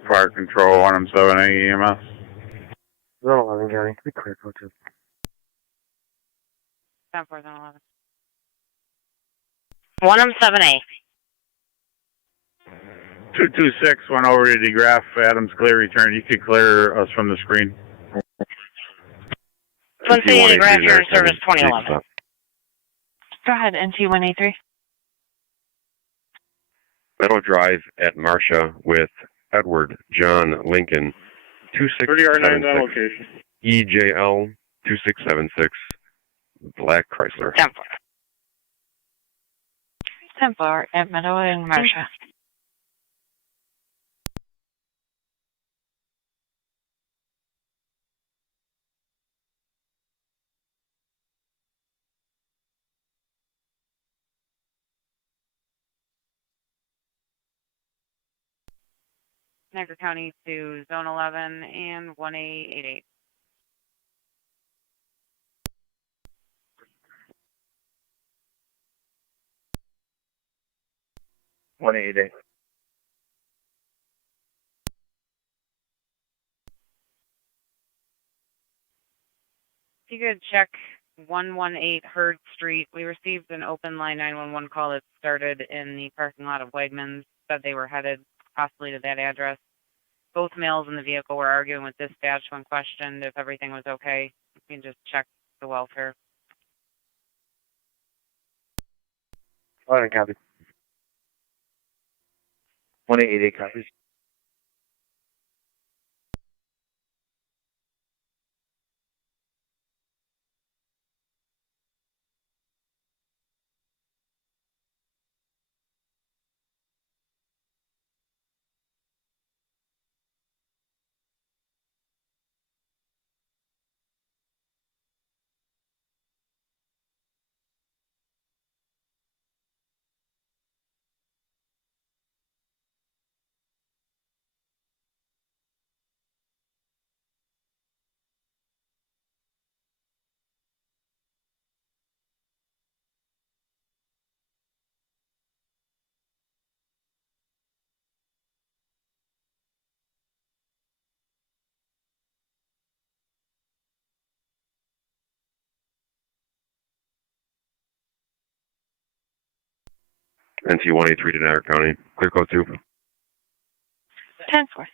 Fire control 1M7A EMS. Zone 11 County, we clear code 2. 10-4, then 11. 1M7A. 226 went over to DeGraff. Adams, clear return. You could clear us from the screen. Twin City DeGraff, you're in service 2011. Go ahead, NT183. Meadow Drive at Marcia with Edward John Lincoln 30R9 on 2676 location. EJL 2676 Black Chrysler. 10-4. 10-4 at Meadow and Marcia. Niagara County to Zone 11 and 1888. If you could check 118 Hurd Street. We received an open line 911 call that started in the parking lot of Wegmans. Said they were headed possibly to that address. Both males in the vehicle were arguing with dispatch when questioned if everything was okay. You can just check the welfare. copy. 1888 copies. NT183 to Niagara County. Clear code 2. 10-4.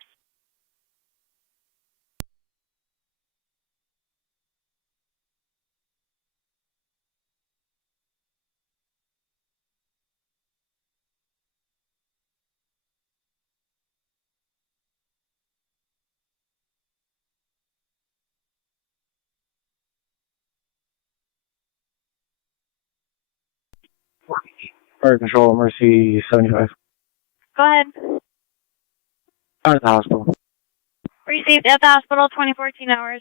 Fire Control, Mercy 75. Go ahead. Out of the hospital. Received at the hospital, 2014 hours.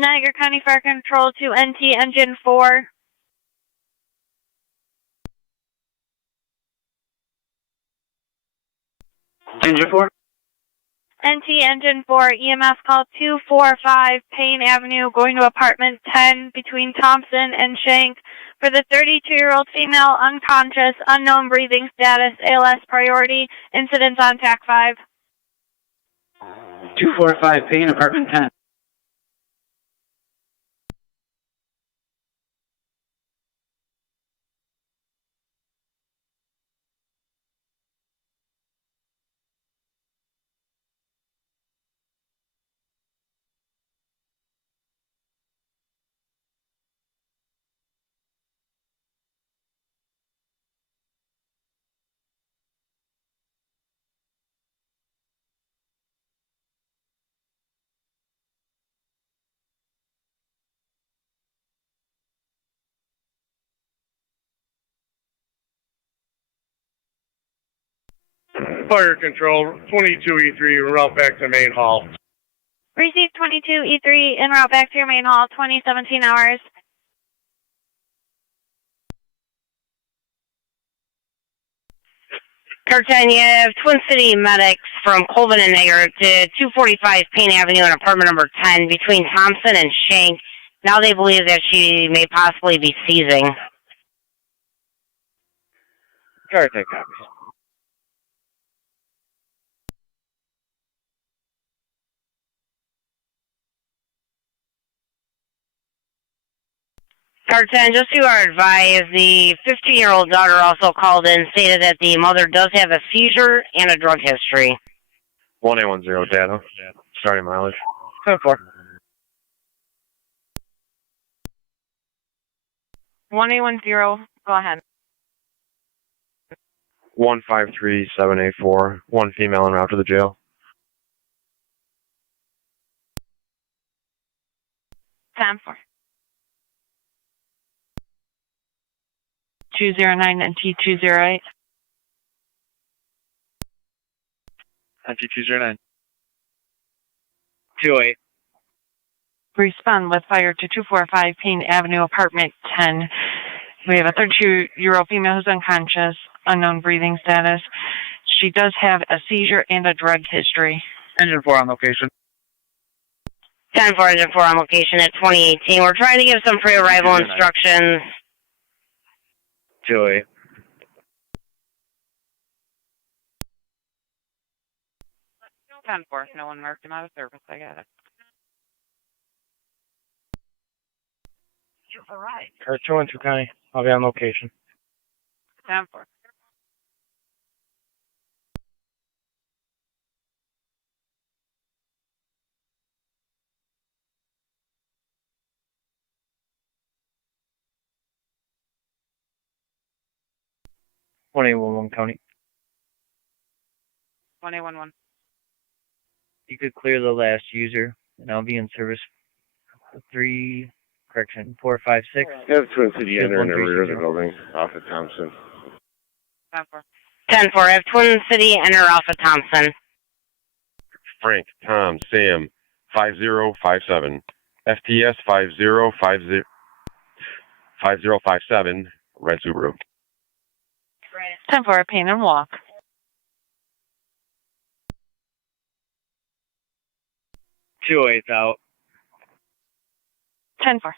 Niagara County Fire Control to NT Engine 4. Engine 4? NT Engine 4, EMS call 245 Payne Avenue, going to apartment 10 between Thompson and Shank for the 32-year-old female, unconscious, unknown breathing status, ALS priority, incidents on TAC 5. 245 Payne, apartment 10. Fire control, 22E3, route back to main hall. Receive 22E3, en route back to your main hall, 2017 hours. Car 10, you have Twin City medics from Colvin and Niagara to 245 Payne Avenue and apartment number 10 between Thompson and Shank. Now they believe that she may possibly be seizing. Car 10 copies. Car 10, just so you are advised, the 15-year-old daughter also called in, stated that the mother does have a seizure and a drug history. 1810 data. Starting mileage. 10-4. 1810, go ahead. 153784. One female en route to the jail. 10-4. 209 and T208. NT209. 28. Respond with fire to 245 Payne Avenue, apartment 10. We have a 32-year-old female who's unconscious, unknown breathing status. She does have a seizure and a drug history. Engine 4 on location. 10-4, Engine 4 on location at 2018. We're trying to give some pre-arrival instructions. 28. 10-4, no one marked him out of service. I got it. All right. Car 212 County. I'll be on location. 10-4. County. 1811. You could clear the last user, and I'll be in service. 456. You have Twin City Enter in the rear of the building, off of Thompson. 10-4. I have Twin City enter off of Thompson. Frank, Tom, Sam, 5057. FTS 5057. Red Subaru. 10-4, Payne and walk. 208's out. 10-4.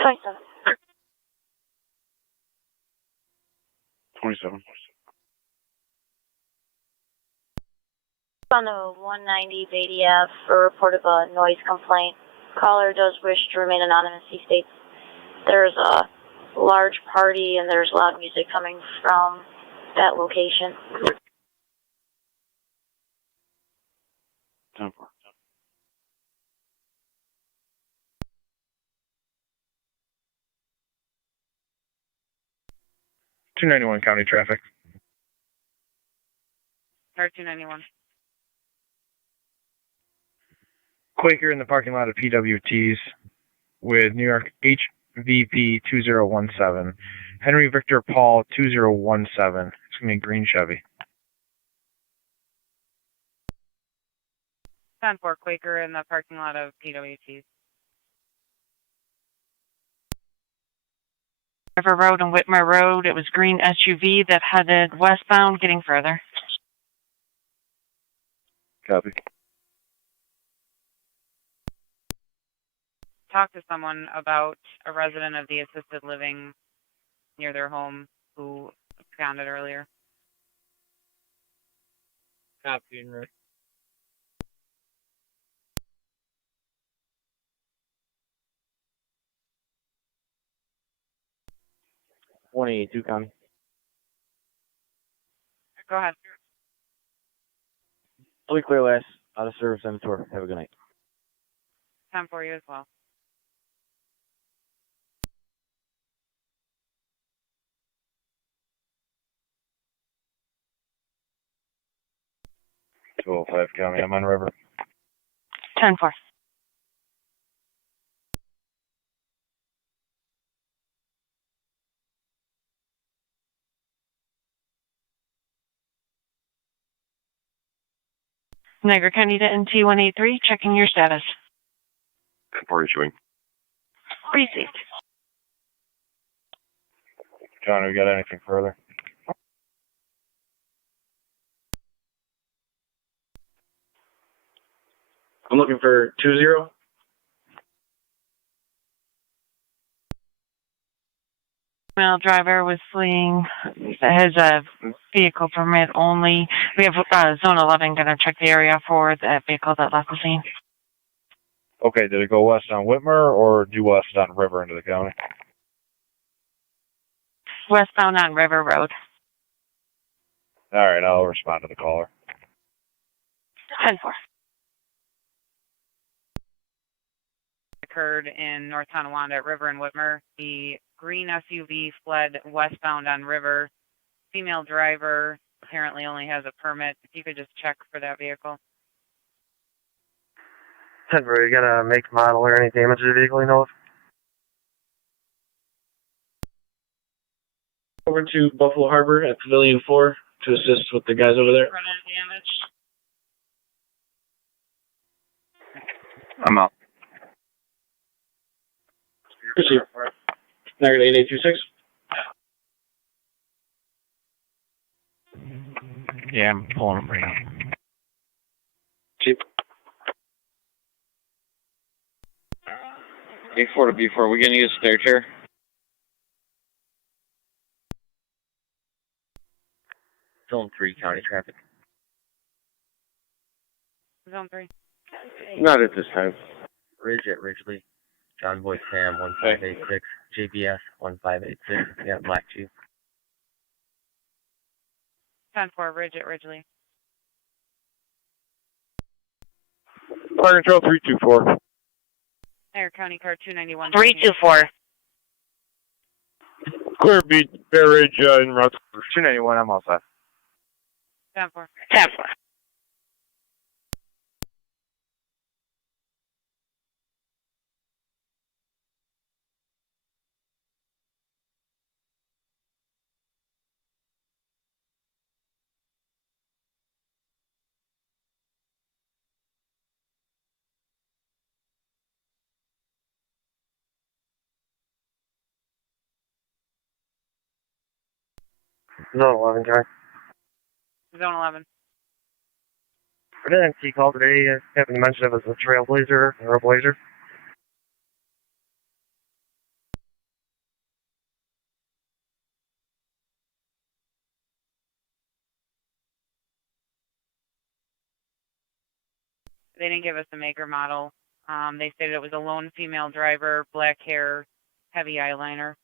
Twenty-seven. 27. On the 190 Beatty Ave for a report of a noise complaint. Caller does wish to remain anonymous. He states there's a large party and there's loud music coming from that location. 10-4. 291 County traffic. Car 291. Quaker in the parking lot of PWTs with New York HVP 2017. Henry Victor Paul 2017. It's going to be a green Chevy. 10-4 Quaker in the parking lot of PWTs. River Road and Whitmer Road. It was green SUV that headed westbound, getting further. Copy. Talk to someone about a resident of the assisted living near their home who absconded earlier. Copy, Rick. $182 County. Go ahead. I'll be clear last. Out of service and tour. Have a good night. Time for you as well. County. I'm on River. 10-4. Niagara County to NT-183, checking your status. Report issuing. Received. John, we got anything further? I'm looking for 20. Male driver was fleeing his vehicle permit only. We have Zone 11 going to check the area for that vehicle that left the scene. Okay, did it go west on Whitmer or due west on River into the county? Westbound on River Road. All right, I'll respond to the caller. 10-4. Occurred in North Tonawanda at River and Whitmer. The green SUV fled westbound on River. Female driver apparently only has a permit. If you could just check for that vehicle. 10, you got a make, model, or any damage to the vehicle you know of? Over to Buffalo Harbor at Pavilion 4 to assist with the guys over there. Front-end damage. I'm out. Receive. Niagara 8826. Yeah, I'm pulling them right now. Chief. A4 to B4, we gonna use a spare chair? Zone 3, county traffic. Zone 3. Not at this time. Ridge at Ridgely. John Boy Sam 1586. JBS 1586. Yeah, Black Chief. 10-4, Ridge at Ridgely. Fire Control 324. Niagara County Car 291. 324. Clear beat, Bear Ridge in route. 291, I'm all set. 10-4. 10-4. Zone 11, John. Zone 11. For the NC call today, Kevin mentioned it was a Trailblazer or a Blazer. They didn't give us a maker model. They stated it was a lone female driver, black hair, heavy eyeliner.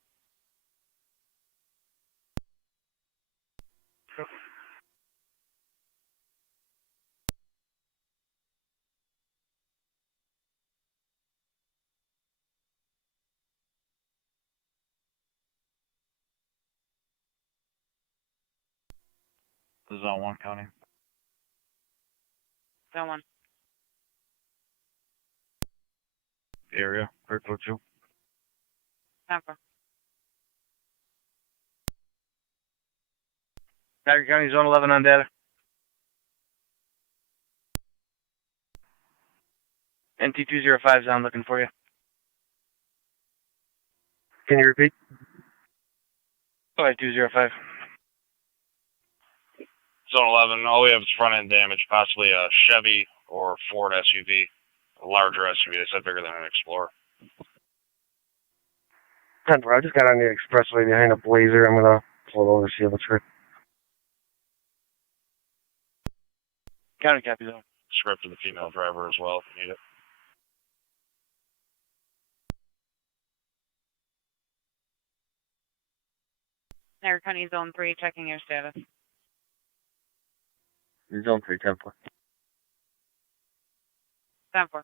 Zone 1 county. Zone 1. area. Clear code 2. Temper. Niagara County, Zone 11 on data. NT205's on, looking for you. Can you repeat? Go ahead, 205. Zone 11, all we have is front end damage, possibly a Chevy or Ford SUV, a larger SUV. They said bigger than an Explorer. 10-4, I just got on the expressway behind a Blazer. I'm gonna pull it over, see if it's true. County copy, though. Script to the female driver as well if you need it. Niagara County Zone 3, checking your status. Zone 3, 10-4. 10-4.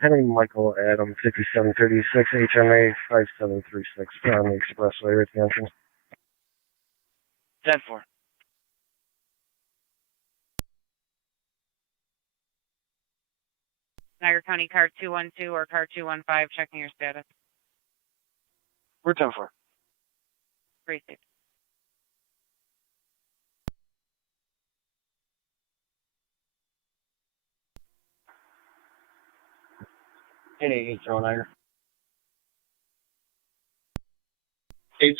Henry Michael Adam, 5736, HMA 5736, on the expressway right at the entrance. 10-4. Niagara County car 212 or car 215, checking your status. We're 10-4. Received. Hey, 80, Niagara. 80.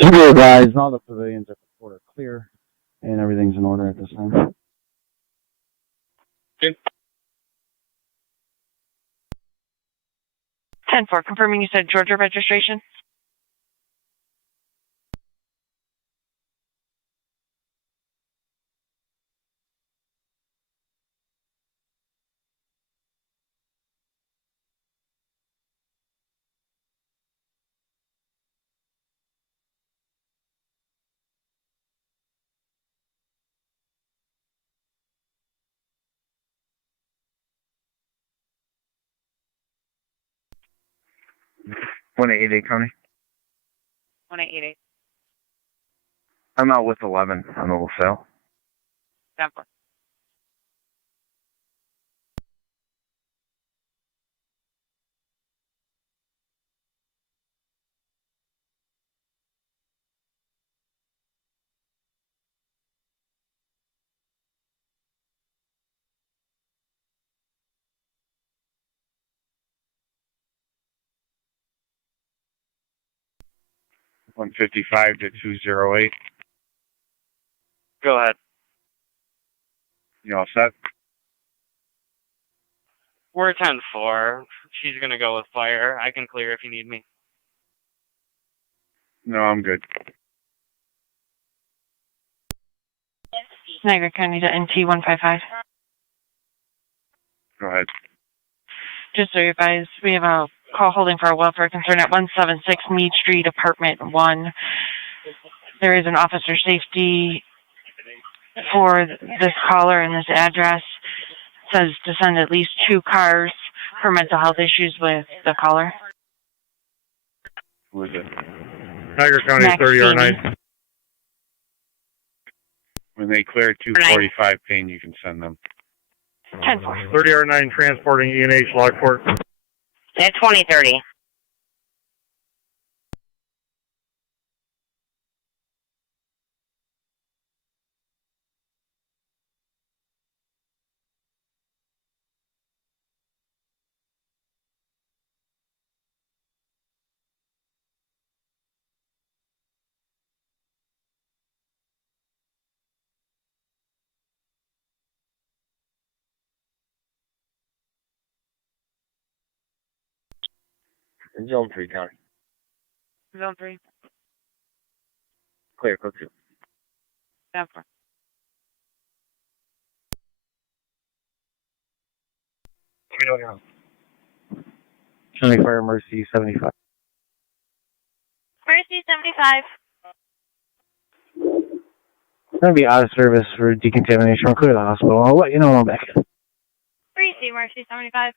To be advised, all the pavilions at the port are clear, and everything's in order at this time. Okay. 10-4, confirming you said Georgia registration? One 888 County. 1888. I'm out with 11 on the LaSalle. 10-4. One 55 to 208. Go ahead. You all set? We're 10-4. She's gonna go with fire. I can clear if you need me. No, I'm good. Niagara County to NT155. Go ahead. Just so you advise, we have a call holding for a welfare concern at 176 Mead Street, apartment 1. There is an officer safety for this caller and this address. It says to send at least 2 cars for mental health issues with the caller. Who is it? Niagara County 30R9. When they clear 245 Payne, you can send them. 10-4. 30R9 transporting E&H Lockport. At 2030. Zone 3 County. Zone 3. Clear, code 2. 10-4. County Fire Mercy 75. Mercy 75. I'm going to be out of service for decontamination. I'll clear the hospital. I'll let you know when I'm back in. T Mercy 75.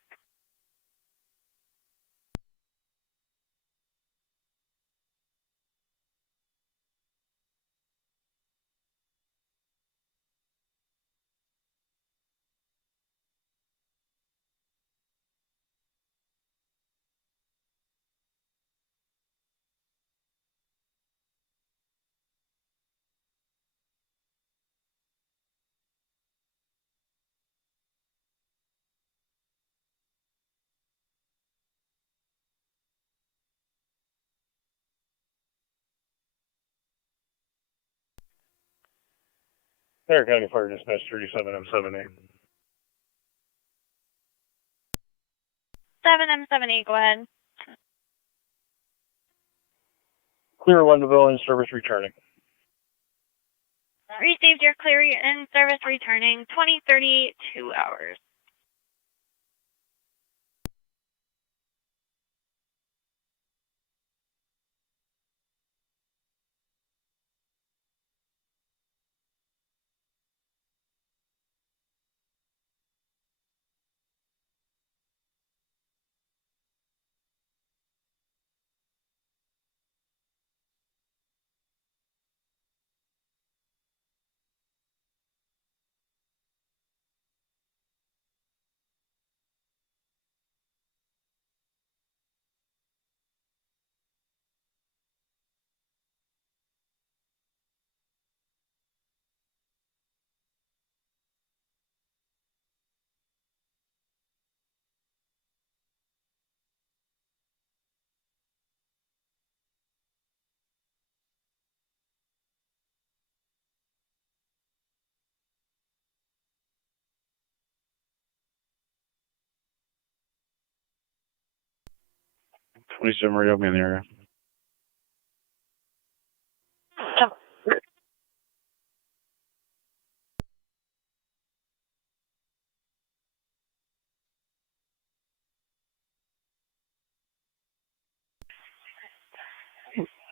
Niagara County Fire Dispatch 37M78. 7M78, go ahead. Clear Londonville in service returning. Received your clear in service returning 20:30, 2 hours. Twenty-seven radio in the area.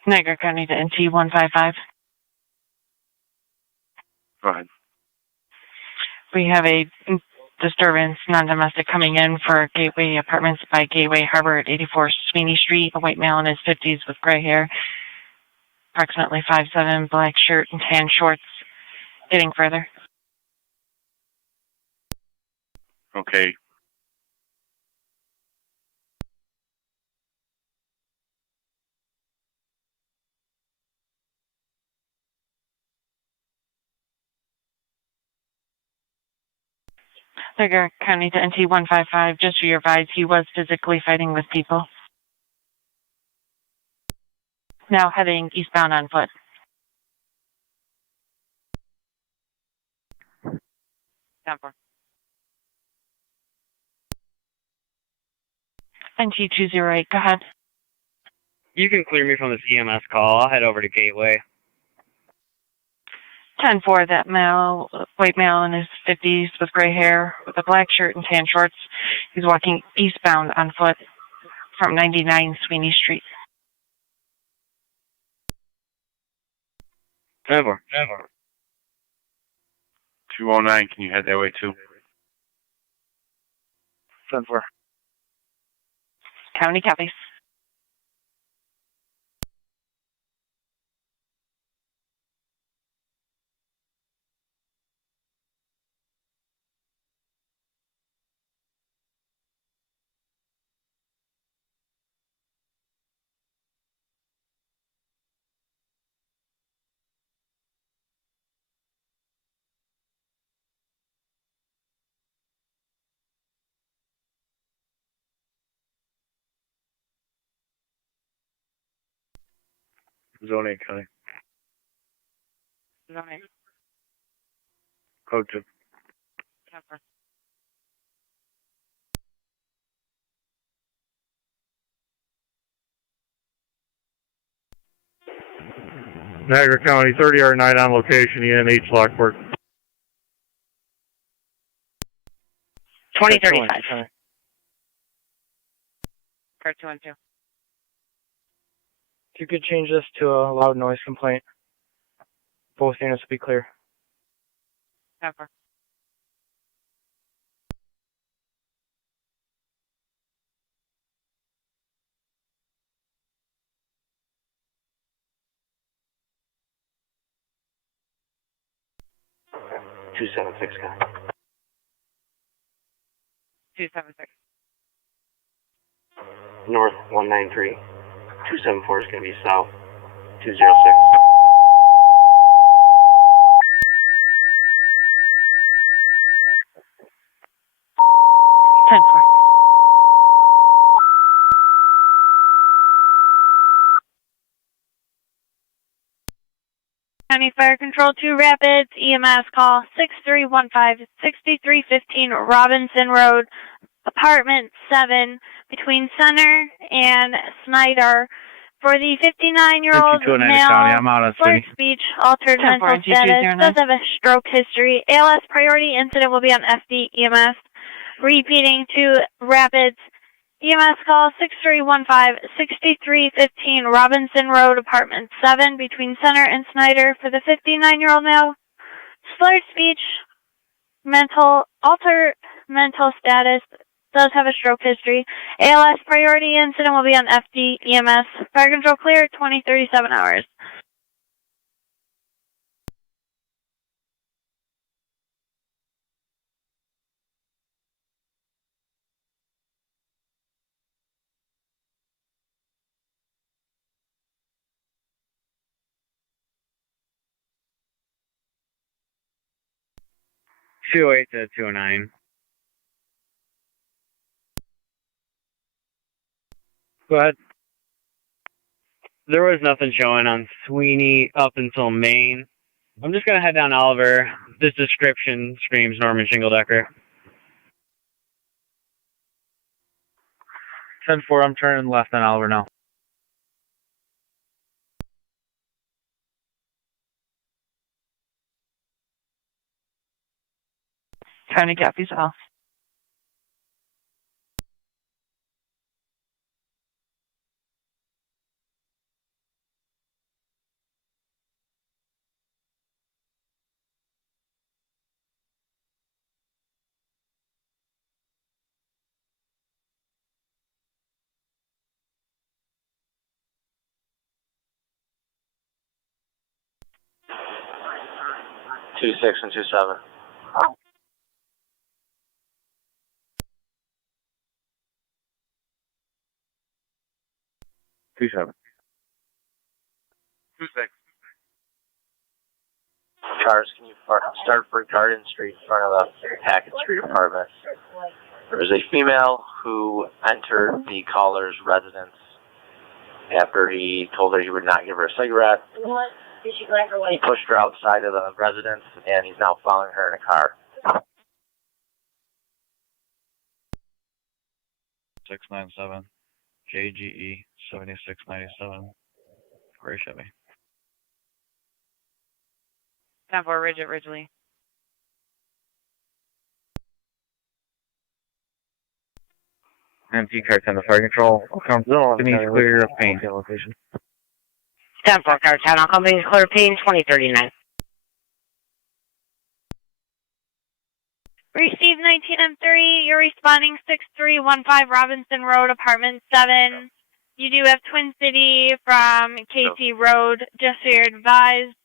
Niagara County to NT 155. Go ahead. We have a disturbance, non-domestic, coming in for Gateway Apartments by Gateway Harbor at 84 Sweeney Street. A white male in his 50s with gray hair, approximately 5'7", black shirt and tan shorts. Getting further. Okay. Niagara County to NT 155. Just for your advice, he was physically fighting with people. Now heading eastbound on foot. NT 208, go ahead. You can clear me from this EMS call. I'll head over to Gateway. 10-4, that male, white male in his 50s with gray hair, with a black shirt and tan shorts. He's walking eastbound on foot from 99 Sweeney Street. 10-4. 209, can you head that way too? 10-4. County copies. Zone 8 County. Zone 8. Code 2. 10-4. Niagara County, 30R9 on location, ENH Lockport. 2035. Car 2 and 2. If you could change this to a loud noise complaint, both units will be clear. 10-4. 276, Con. 276. North 193. 274 is going to be south 206. 10-4. County Fire Control 2 Rapids, EMS call 6315-6315 Robinson Road, apartment 7, between Center and Snyder. For the 59-year-old male, slurred speech, altered mental status, does have a stroke history. ALS priority incident will be on FD EMS. Repeating to Rapids, EMS call 6315-6315 Robinson Road, apartment 7, between Center and Snyder. For the 59-year-old male, slurred speech, altered mental status, does have a stroke history. ALS priority incident will be on FD EMS. Fire control clear, 20-37 hours. Two eight to 209. Go ahead. There was nothing showing on Sweeney up until Maine. I'm just going to head down Oliver. This description screams Norman Shingledecker. 10-4, I'm turning left on Oliver now. County copies all. Two 6 and 2 7. 2 7. 2 6. Cars, can you start for Garden Street in front of the TAC Street apartment? There was a female who entered the caller's residence after he told her he would not give her a cigarette. He pushed her outside of the residence, and he's now following her in a car. 697 JGE 7697. Gray Chevy. 10-4, Ridgely. MT car 10 to fire control. Company's clear of pain. 10-4, car 10, all companies clear of pain, 2039. Receive 19M3, you're responding 6315 Robinson Road, apartment 7. You do have Twin City from KT Road, just so you're advised.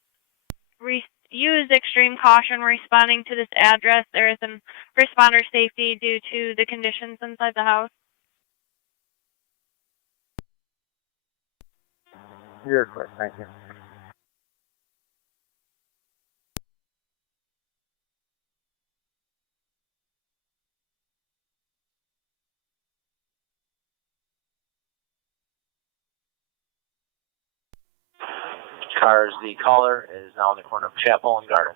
Use extreme caution responding to this address. There is some responder safety due to the conditions inside the house. You're clear, thank you. Cars, the caller is now in the corner of Chapel and Garden.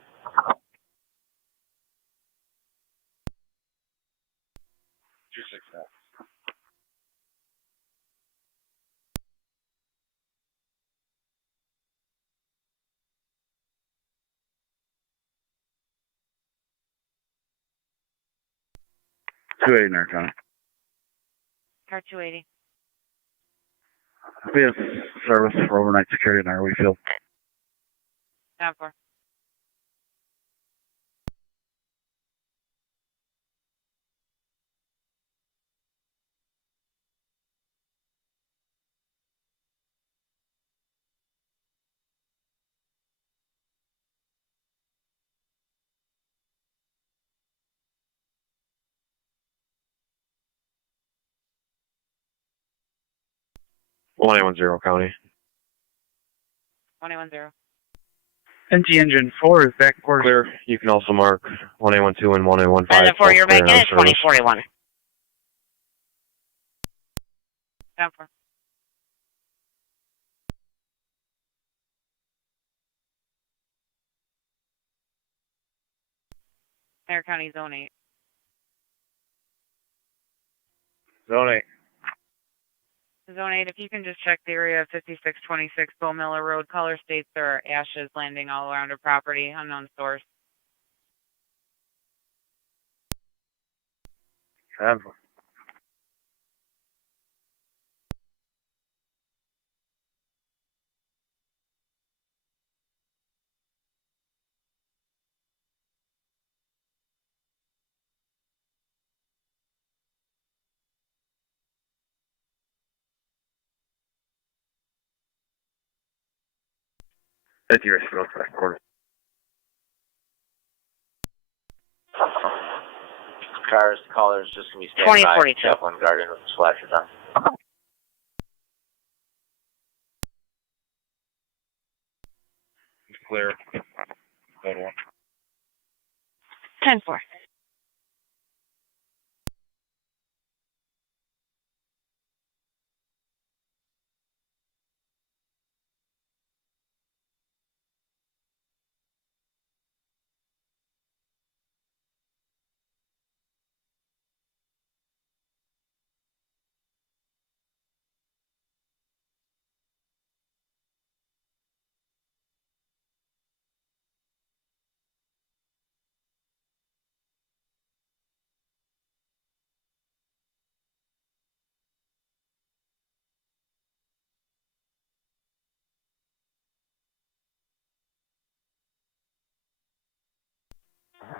269. Narcotic. Car 280. We have service for overnight security in our Wheatfield. 10-4. 1810 County. 1810. NT Engine 4 is back quarter. Clear. You can also mark 1812 and 1815. Resident 4, you're back in clear at on service. 2041. 10-4. Niagara County Zone 8. Zone 8. Zone 8, if you can just check the area of 5626 Bill Miller Road. Caller states there are ashes landing all around her property. Unknown source. 10-4. NT response back quarter. Callers just going to be standing by. 2042. Have one guard in with the flashers on. Clear. Code 1. 10-4.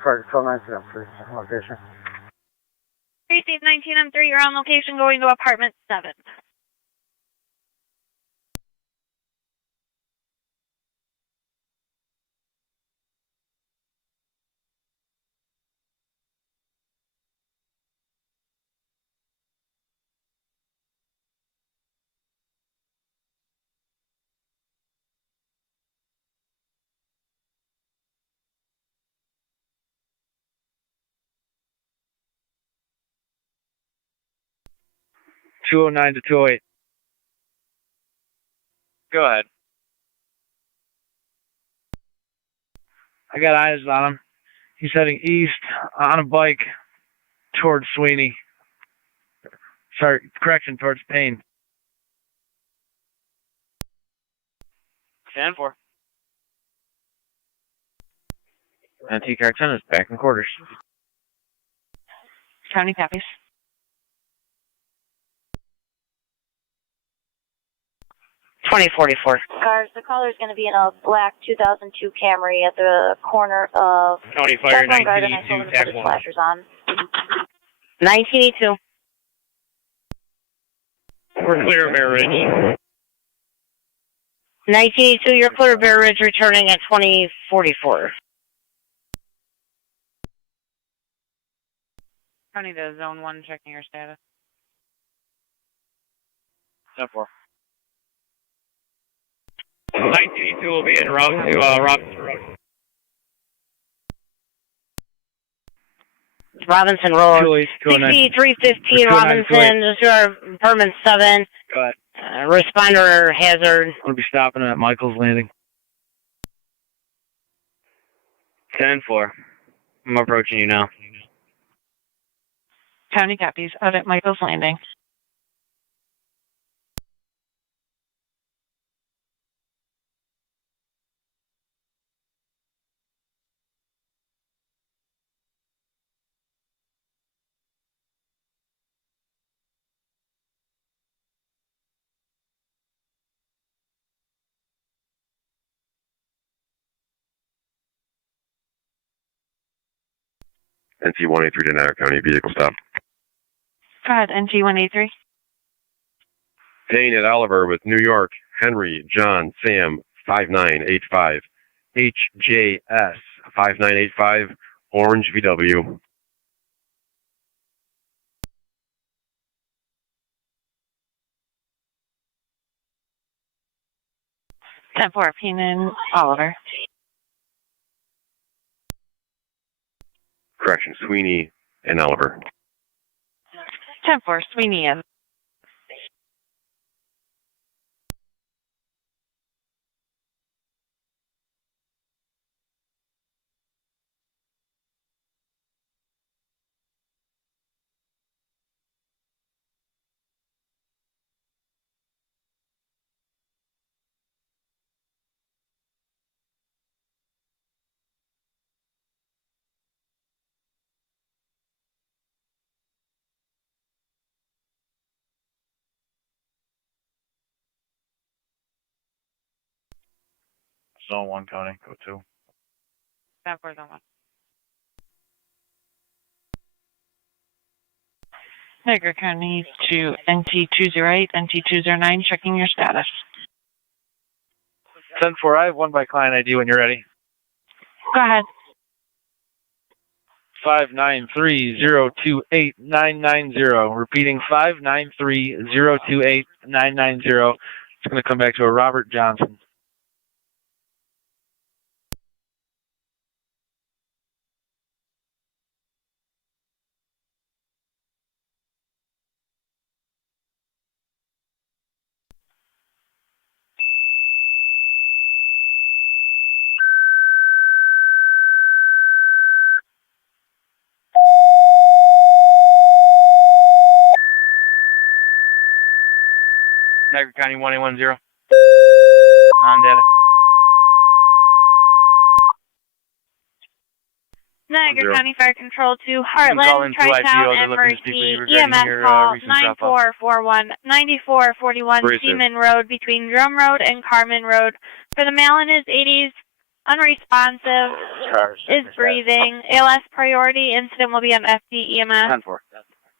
Park Control 9-7, please. Location. Receive 19M3, you're on location going to apartment 7. .209 to 208. Go ahead. I got eyes on him. He's heading east on a bike towards Sweeney. Sorry, correction, towards Payne. 10-4. NT Car 10 is back in quarters. County copies. 2044. Cars, the caller is going to be in a black 2002 Camry at the corner of County Fire Garden. I told 1982, him to TAC put his 1. flashers on. 1982. We're clear, Bear Ridge. 1982, you're clear, Bear Ridge, returning at 2044. County to Zone 1, checking your status. 10-4. 1982 will be en route to Robinson Road. Robinson Road. 6315 Robinson, just your apartment 7. Go ahead. Responder hazard. I'm going to be stopping at Michael's Landing. 10-4. I'm approaching you now. County copies. Out at Michael's Landing. NT 183 to Niagara County, vehicle stop. Go ahead, NT 183. Payne at Oliver with New York, Henry, John, Sam, 5985. HJS, 5985, Orange VW. 10-4, Payne and Oliver. Correction, Sweeney and Oliver. 10-4, Sweeney in. Zone 1 county, go 2. 10-4, Zone 1. Niagara County to NT208, NT209, checking your status. 10-4, I have one by client ID when you're ready. Go ahead. 593-028-990. Repeating 593-028-990. It's going to come back to a Robert Johnson. Niagara County 1810. On data. Niagara County Fire Control to call in Heartland, to Tri-Town, IPO. They're and looking to speak with you Mercy. regarding EMS your, call recent drop-off. 9441, 9441 Brace it. Seaman Road between Drum Road and Carmen Road. For the male in his 80s, unresponsive, is breathing. ALS priority, incident will be on FD EMS. 10-4.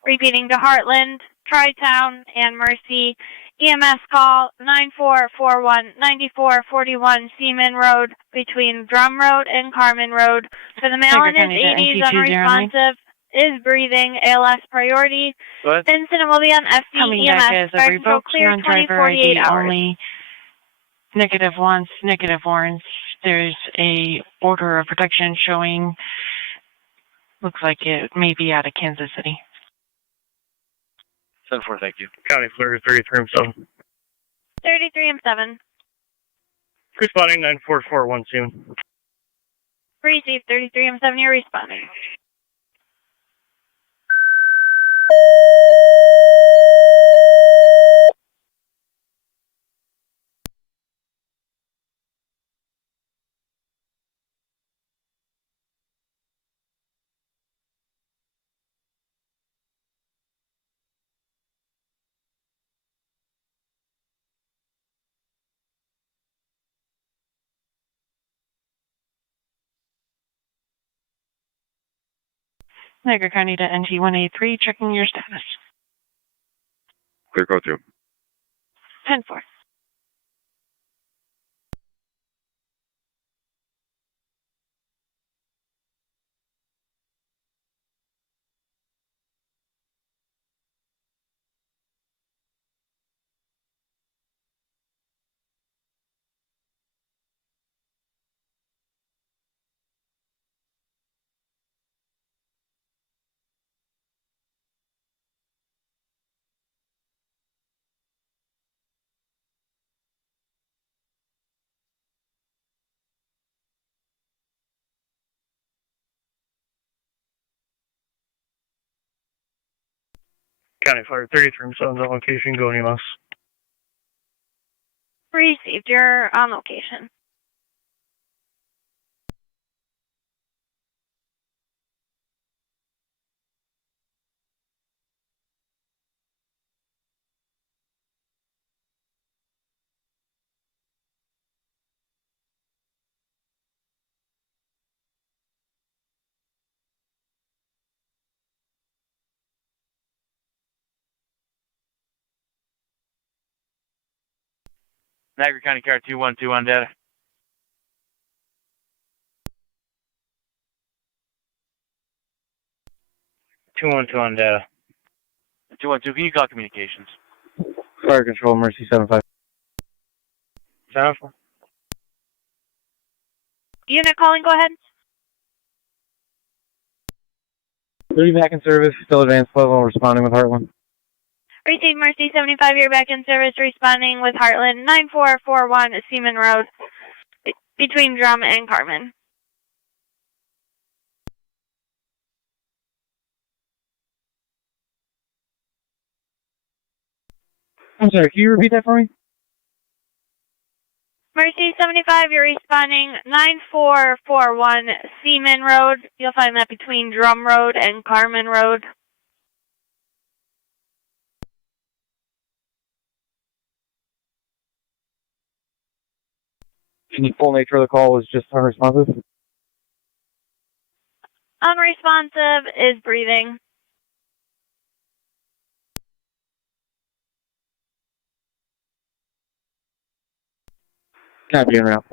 Repeating to Heartland, Tri-Town, and Mercy. EMS call 9441, 9441 Seaman Road between Drum Road and Carmen Road. For the male in his 80s, unresponsive, is breathing. ALS priority. Incident will be on FD Coming EMS. back as a Fire control revoked clear non-driver 2048 ID hours. only. Negative wants, negative warrants. There's a order of protection showing. Looks like it may be out of Kansas City. 10-4, thank you. County Florida 33M7. 33M7. Responding 9441 soon. Receive 33M7, you're responding. Niagara County to NT183, checking your status. Clear, go 2. 10-4. County Fire 33M7 on location, go EMS. Received, you're on location. Niagara County Car 212 on data. On data. 212, can you call communications? Fire Control, Mercy 75. Jennifer? Unit calling, go ahead. 30 back in service, still advanced level, responding with Heartland. Receive Mercy 75, you're back in service, responding with Heartland 9441 Seaman Road, between Drum and Carmen. I'm sorry, can you repeat that for me? Mercy 75, you're responding 9441 Seaman Road. You'll find that between Drum Road and Carmen Road. The full nature of the call was just unresponsive? Unresponsive is breathing. Copy in route.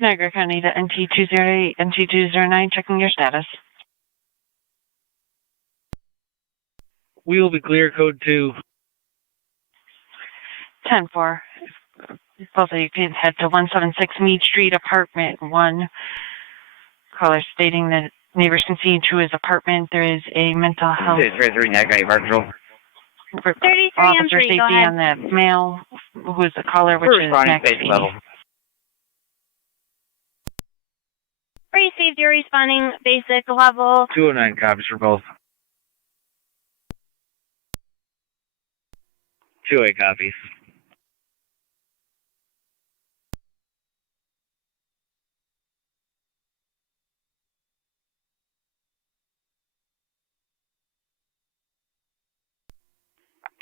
Niagara County to NT208, NT209, checking your status. We will be clear, code 2. 10-4. Both of you can head to 176 Mead Street, apartment 1. Caller stating that neighbors can see into his apartment. There is a mental health. 33 Niagara, Park Control. 33 Officer M3, safety go ahead. on that male who is the caller, which is next. Basic level. Received, you're responding basic level. 209 copies for both. 208 copies.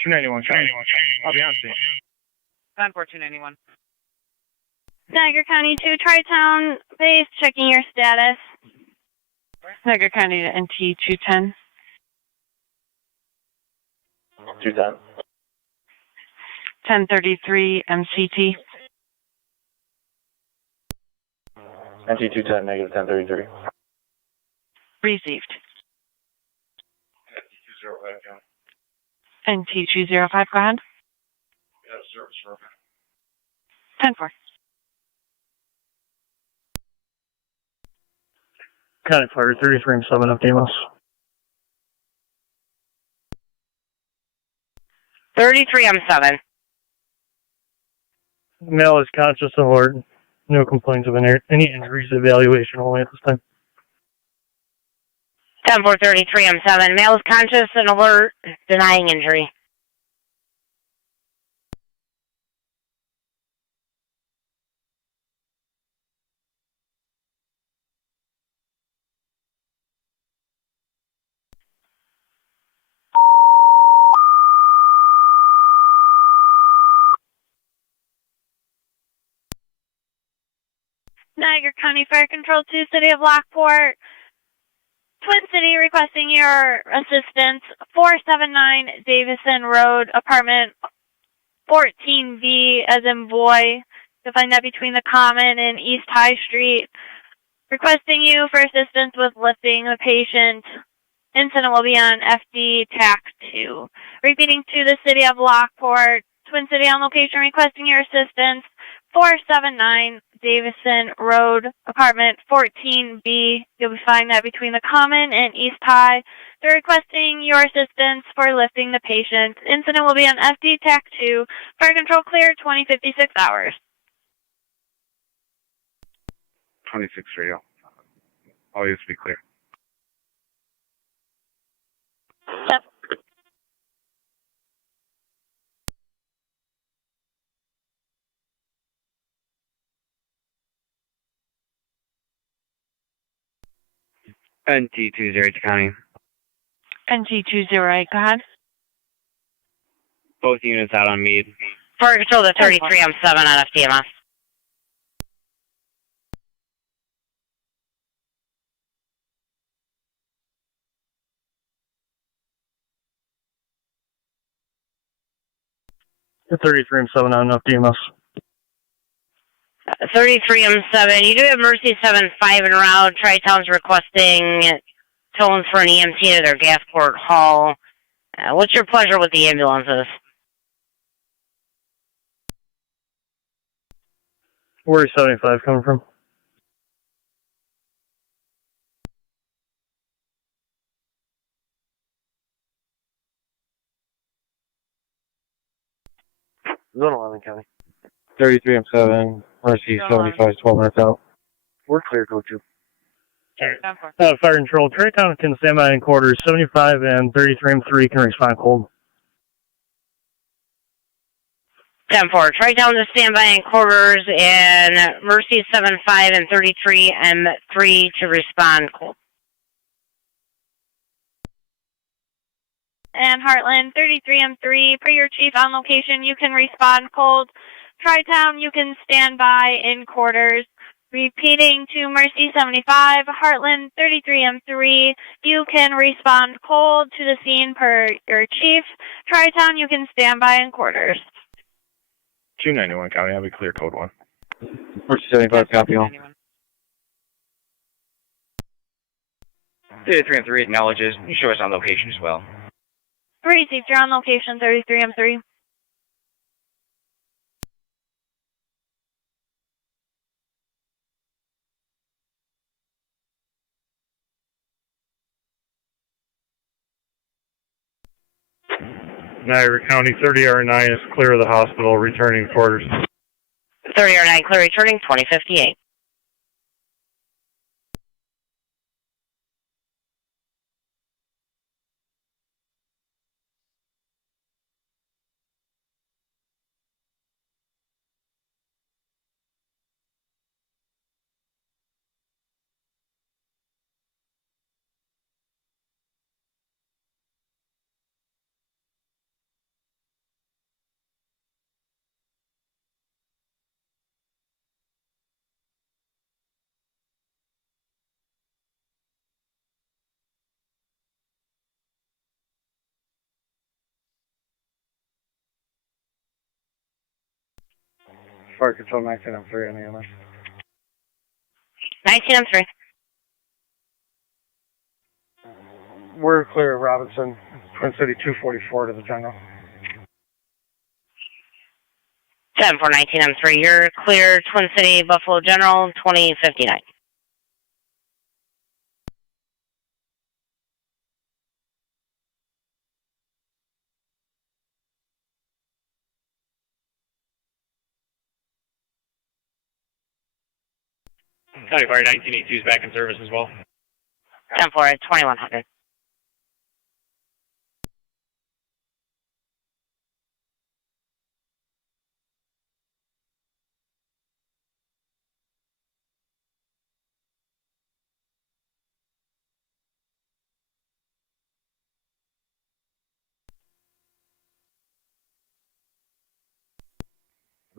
$291. I'll be on scene. 10-4-291. Niagara County to Tri-Town base, checking your status. Niagara County to NT210. 210. 1033 MCT. NT210, negative 1033. Received. NT205, go ahead. 10-4. County Fire 33 and 7 of Demos. 33 M7. Male is conscious and alert. No complaints of any injuries. Evaluation only at this time. 10-4-33 M7. Male is conscious and alert, denying injury. Niagara County Fire Control 2, City of Lockport. Twin City requesting your assistance. 479 Davison Road, apartment 14B, as in boy. You'll find that between the Common and East High Street. Requesting you for assistance with lifting the patient. Incident will be on FD TAC 2. Repeating to the City of Lockport. Twin City on location requesting your assistance. 479 Davison Road, apartment 14B. You'll find that between the Common and East High. They're requesting your assistance for lifting the patient. Incident will be on FD TAC 2. Fire control clear, 2056 hours. 26 radio. Always be clear. Yep. NT208 County. NT208, go ahead. Both units out on Meade. Fire Control to 33, I'm 7 on FTMS. The 33 and 7 on enough DMS. 33, I'm 7. You do have Mercy 7-5 en route. Tri-Town's requesting tones for an EMT to their Gasport Hall. What's your pleasure with the ambulances? Where's 75 coming from? Zone 11 County. 33 and 7. Mercy 75, 12 minutes out. We're clear, code 2. Fire Control. Tri-Town can stand by in quarters. 75 and 33 and 3 can respond cold. 10-4. Tri-Town to stand by in quarters, and Mercy 7-5 and 33 M3 to respond cold. And Heartland 33M3, per your chief on location, you can respond cold. Tri-Town, you can stand by in quarters. Repeating to Mercy 75, Heartland 33M3, you can respond cold to the scene per your chief. Tri-Town, you can stand by in quarters. 291 County, I'll be clear, code 1. Mercy 75, copy all. 33M3 acknowledges. Show us on location as well. Received, you're on location 33M3. Niagara County 30R9 is clear of the hospital, returning to quarters. 30R9 clear returning, 2058. Fire Control 19M3 on EMS. 19M3. We're clear of Robinson, Twin City 244 to the general. 10-4, 19M3, you're clear, Twin City, Buffalo General, 2059. County Fire 1982 is back in service as well. 10-4 at 2100.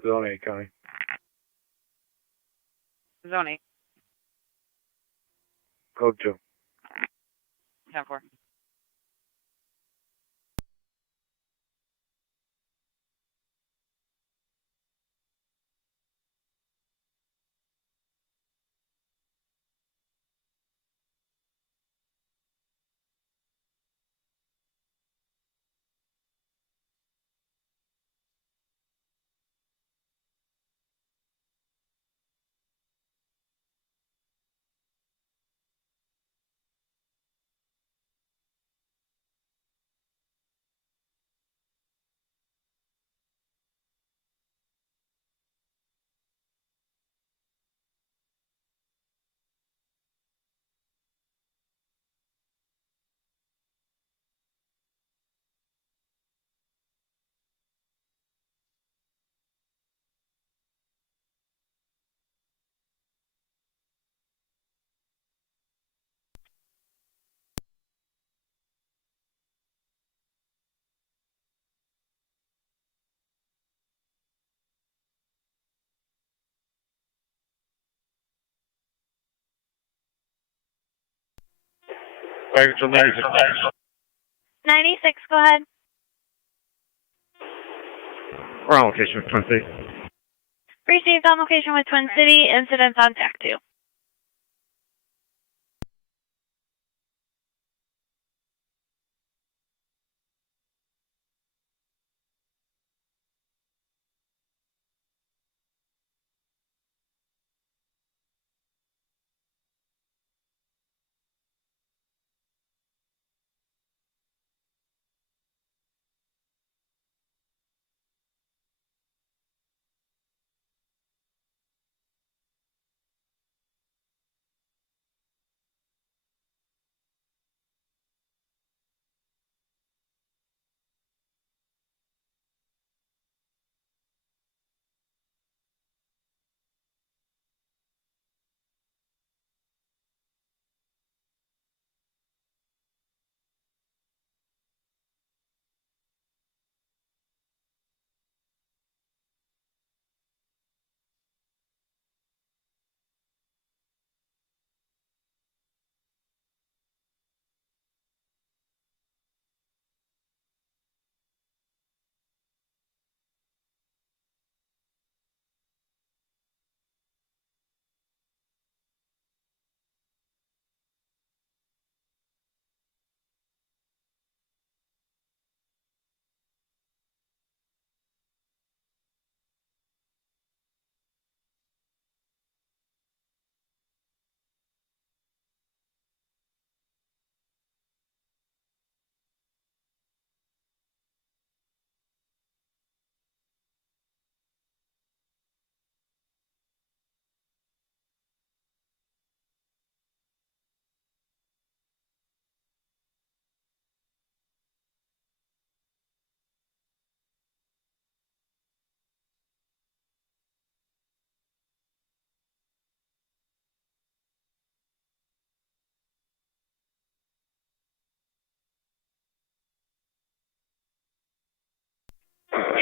Zone 8 County. Zone 8. Code 2. 10-4. Fire Control 96. 96, go ahead. We're on location with Twin City. Received on location with Twin City, incidents on TAC 2.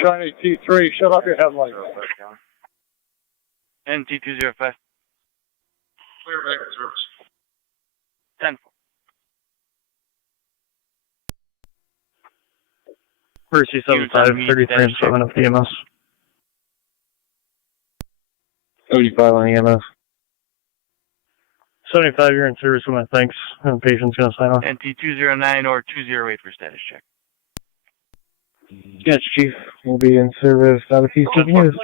Shiny T3, shut off your headlight. NT205. Clear back service. 10. Mercy 75, 33 and 7 of EMS. 75 on EMS. 75, you're in service with my thanks, and the patient's going to sign off. NT209 or 208 for status check. Yes, Chief. We'll be in service out of East News.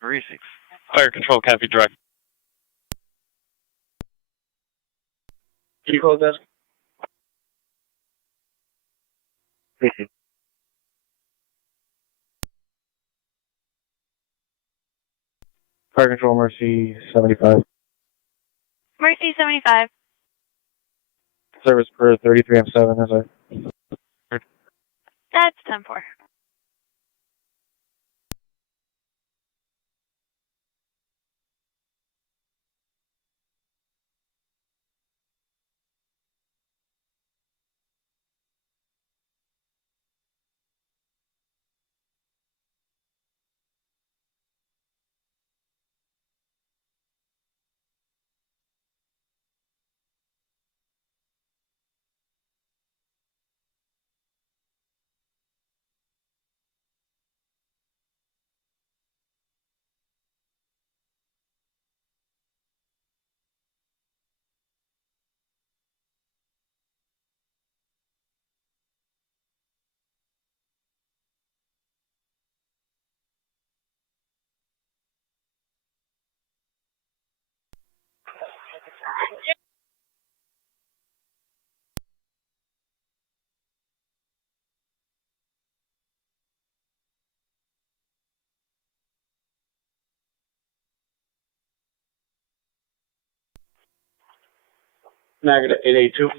36. Fire Control, copy direct. Can you close that? Fire Control, Mercy 75. Mercy 75. Service per 33 M7, is it? That's 10-4. Niagara 882.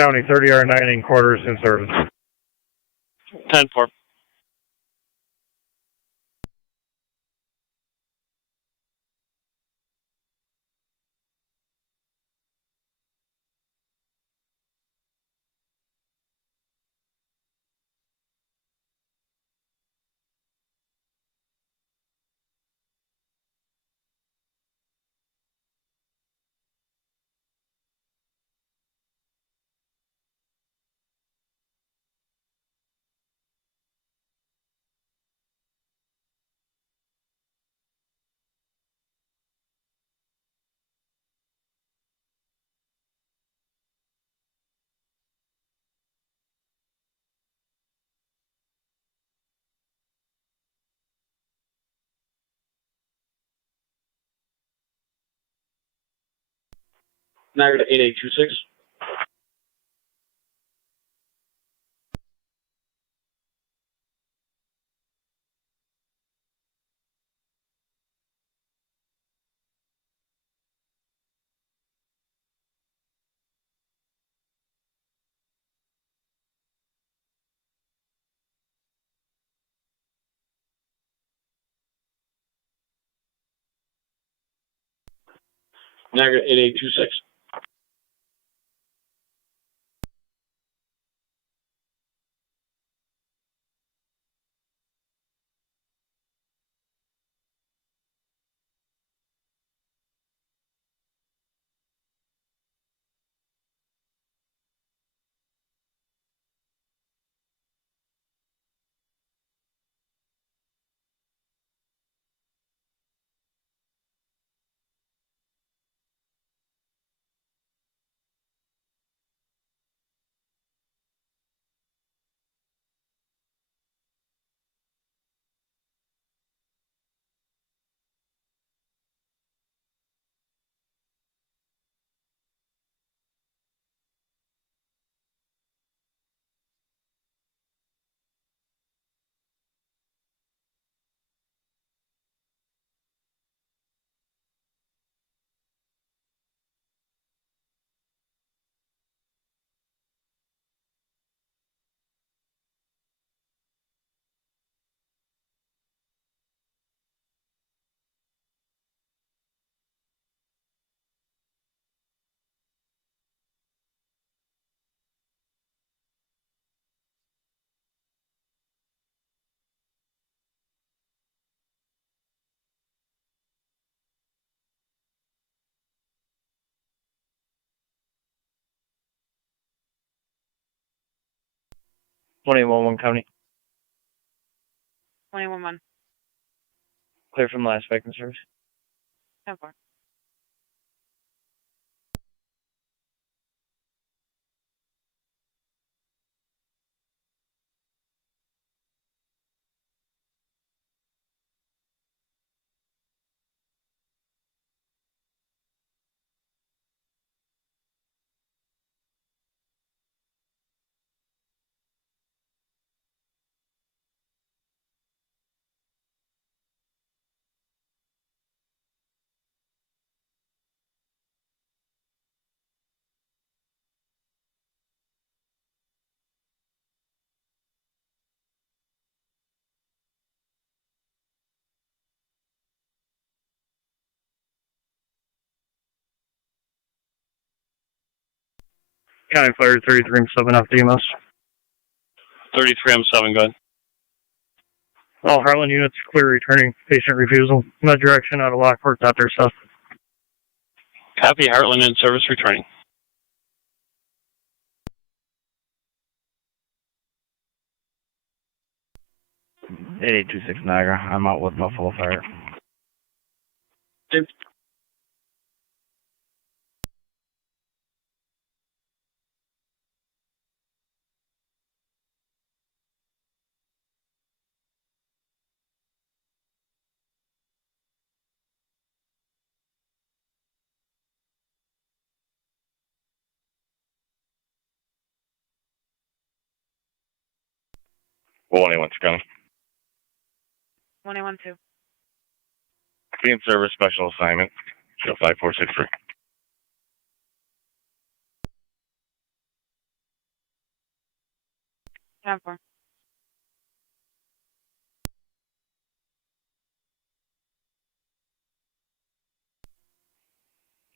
County 30R9 in quarters in service. 10-4. Niagara 8826. Niagara 8826. One County. 21-1. Clear from last vacant service. 10-4. County Fire 33, I'm subbing off DMS. 33, I'm 7, go ahead. All Heartland units clear returning. Patient refusal. In that direction out of Lockport, out there south. Copy, Heartland in service returning. Eight 826 Niagara. I'm out with Buffalo Fire. Well, anyone's coming. 21-2. Being service special assignment. Show 5463. 10-4.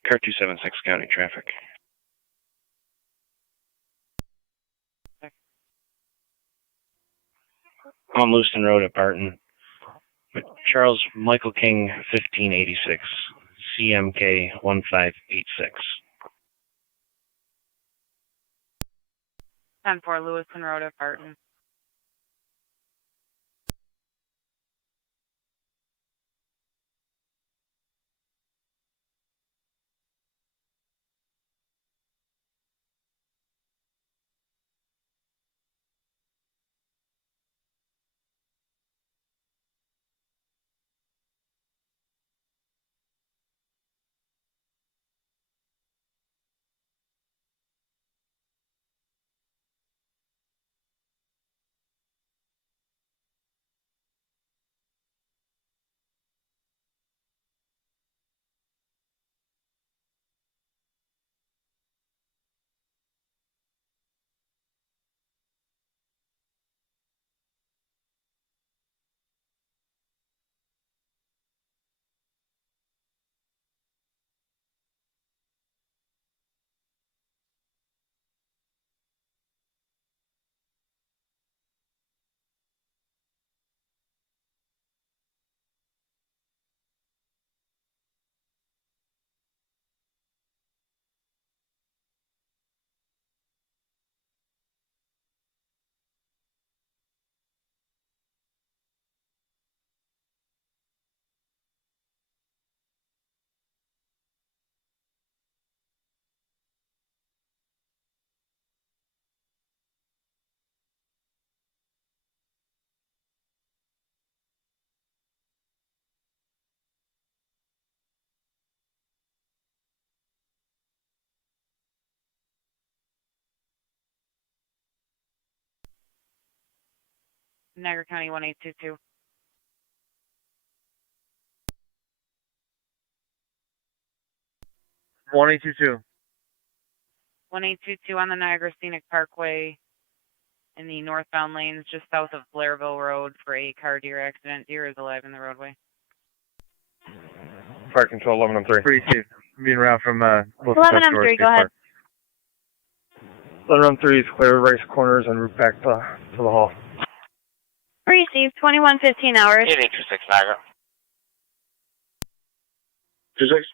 Car 276 County traffic. On Lewiston Road at Barton. Charles Michael King, 1586, CMK 1586. 10-4, Lewiston Road at Barton. Niagara County 1822. One 822. 1822 on the Niagara Scenic Parkway in the northbound lanes just south of Blairville Road for a car deer accident. Deer is alive in the roadway. Fire control 11-3. Pretty safe. Being around from 11-3, go ahead. 11-3 is clear, race corners and route back to the hall. Received 2115 hours. 8826 Niagara. 26.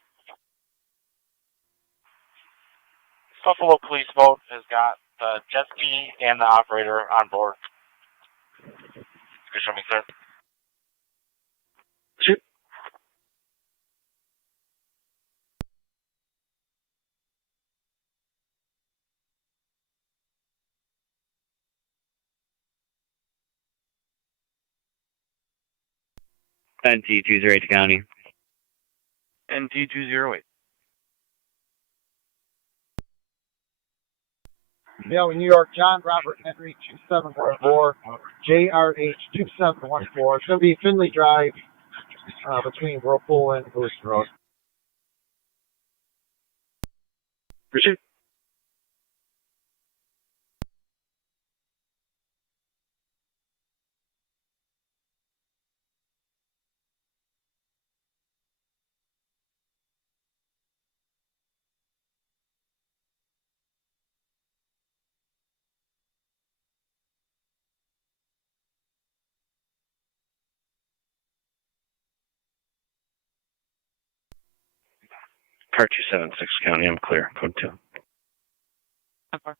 Buffalo Police boat has got the jet ski and the operator on board. Show me, sir. Shoot. NT208 County. NT208. Yeah, New York, John Robert Henry 2714, JRH 2714. It's going to be Finley Drive between Whirlpool and Lewiston Road. Richard? Car 276 County, I'm clear. Code 2. Okay.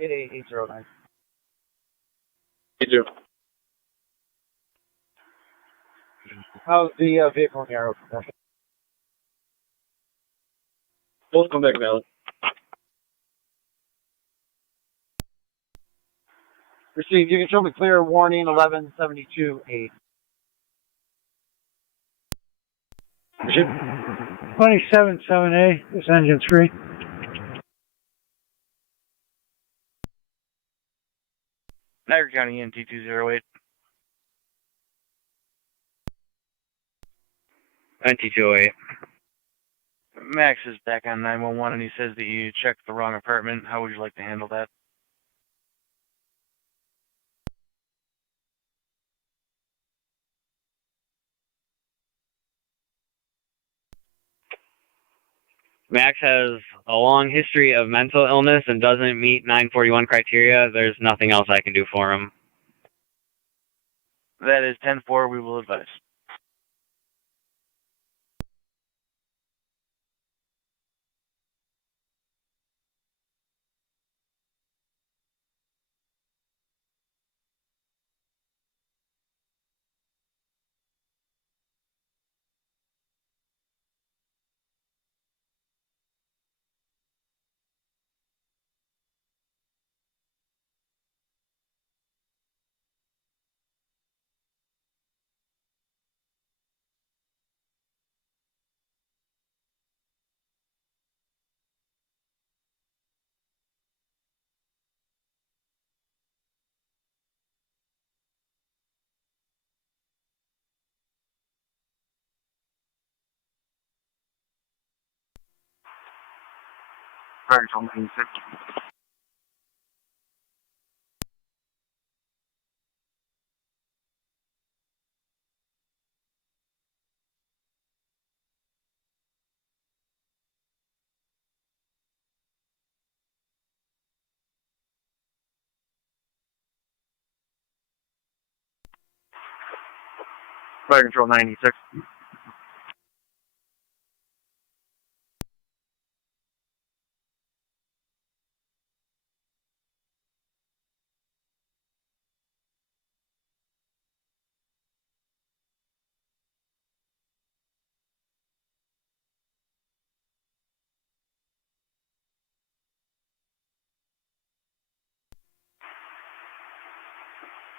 88809. You do. How's the vehicle in the arrow? Both come back valid. Received. You can show me clear. Warning 1172-8. 27-7A, this engine 3. Niagara County EMT 208. 9208. Max is back on 911 and he says that you checked the wrong apartment. How would you like to handle that? Max has a long history of mental illness and doesn't meet 941 criteria. There's nothing else I can do for him. That is 10-4. We will advise. Fire control 96. Fire control 96.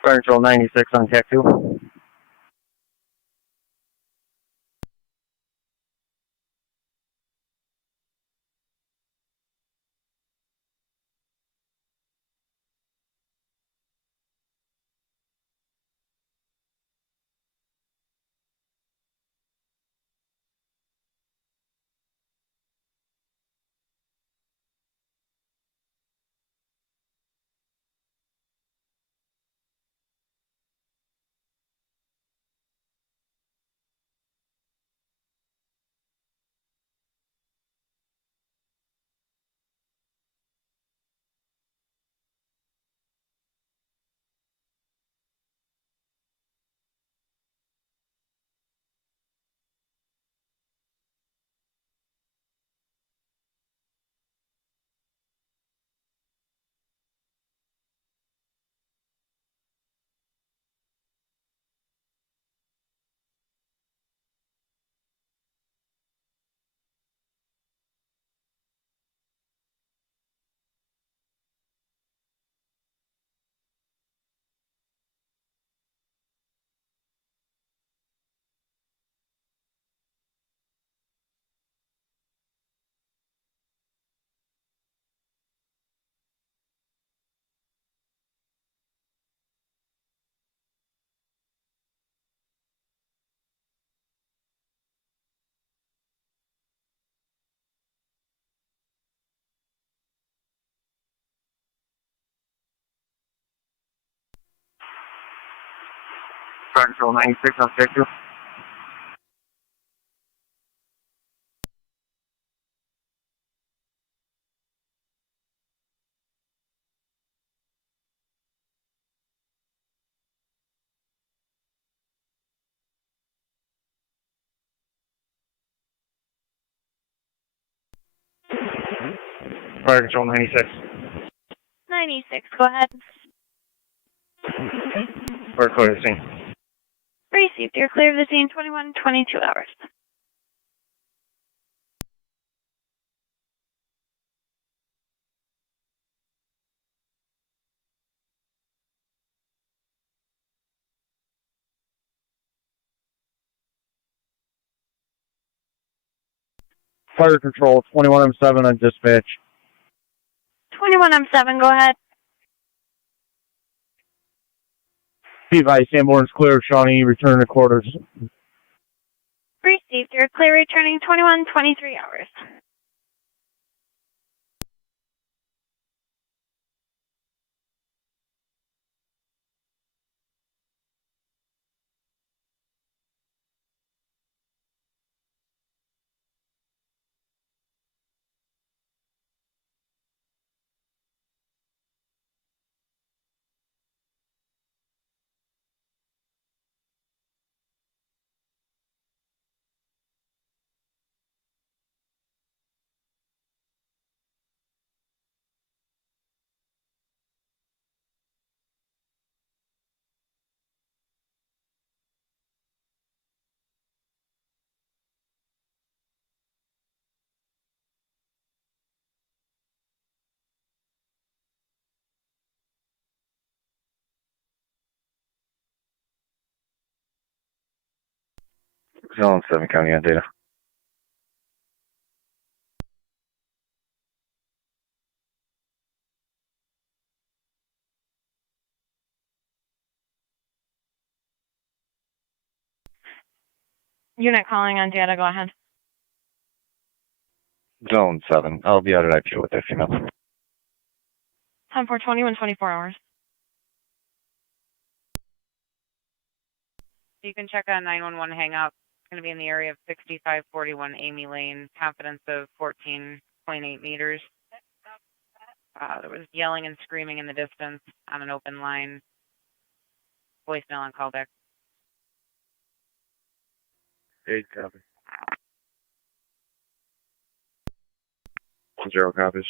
Fire control 96 on TAC 2. Fire control 96 on TAC 2. Fire control 96. 96, go ahead. Fire code of the scene. Received. You're clear of the scene 21-22 hours. Fire control, 21M7 on dispatch. 21M7, go ahead. Device, ambulance clear, Shawnee, return to quarters. Received. You're clear returning 21-23 hours. Zone 7 County on data. Unit calling on data, go ahead. Zone 7. I'll be out at IPO with that female. 10-4-20 24 hours. You can check on 911 hang up. It's going to be in the area of 6541 Amy Lane, confidence of 14.8 meters. There was yelling and screaming in the distance on an open line. Voicemail on callback. 8 copy. 0 copies.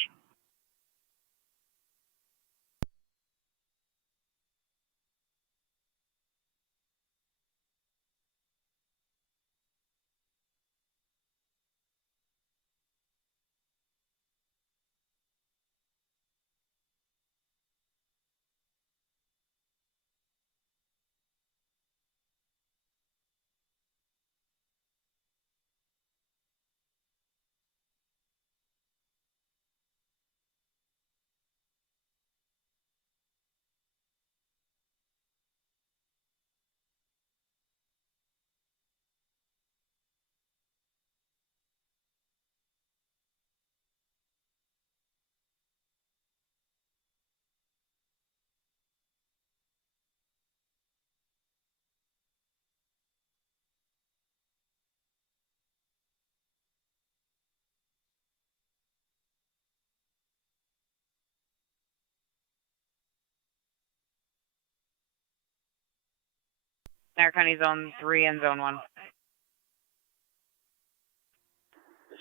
Niagara County Zone 3 and Zone 1.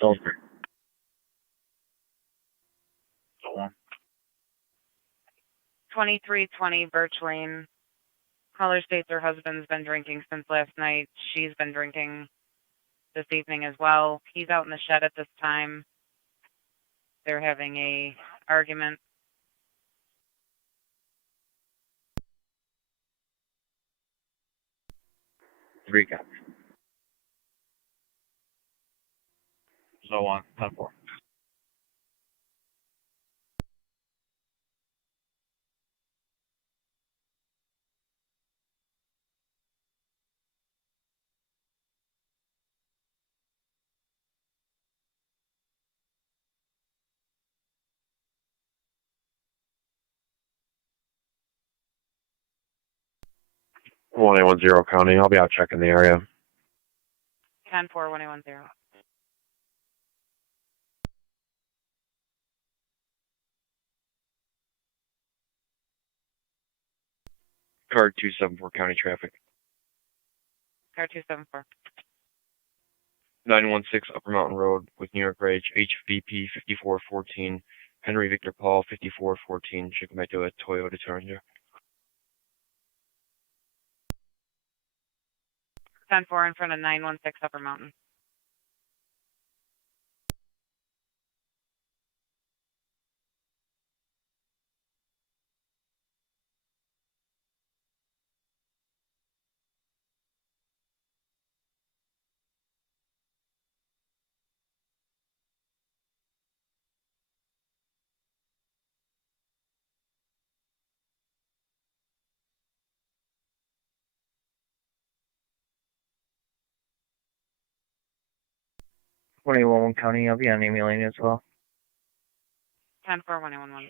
Zone 3. Zone 1. 2320 Birch Lane. Caller states her husband's been drinking since last night. She's been drinking this evening as well. He's out in the shed at this time. They're having a argument. Three copies. Zone 1, 10-4. One 110 County. I'll be out checking the area. 10-4, 1810. Card 274 County traffic. Car 274. 916 Upper Mountain Road with New York Ridge, HVP 5414, Henry Victor Paul, 5414, Chicometo at Toyota Tundra. 10-4 in front of 916 Upper Mountain. County, I'll be on Amy Lane as well. 10-4, 111.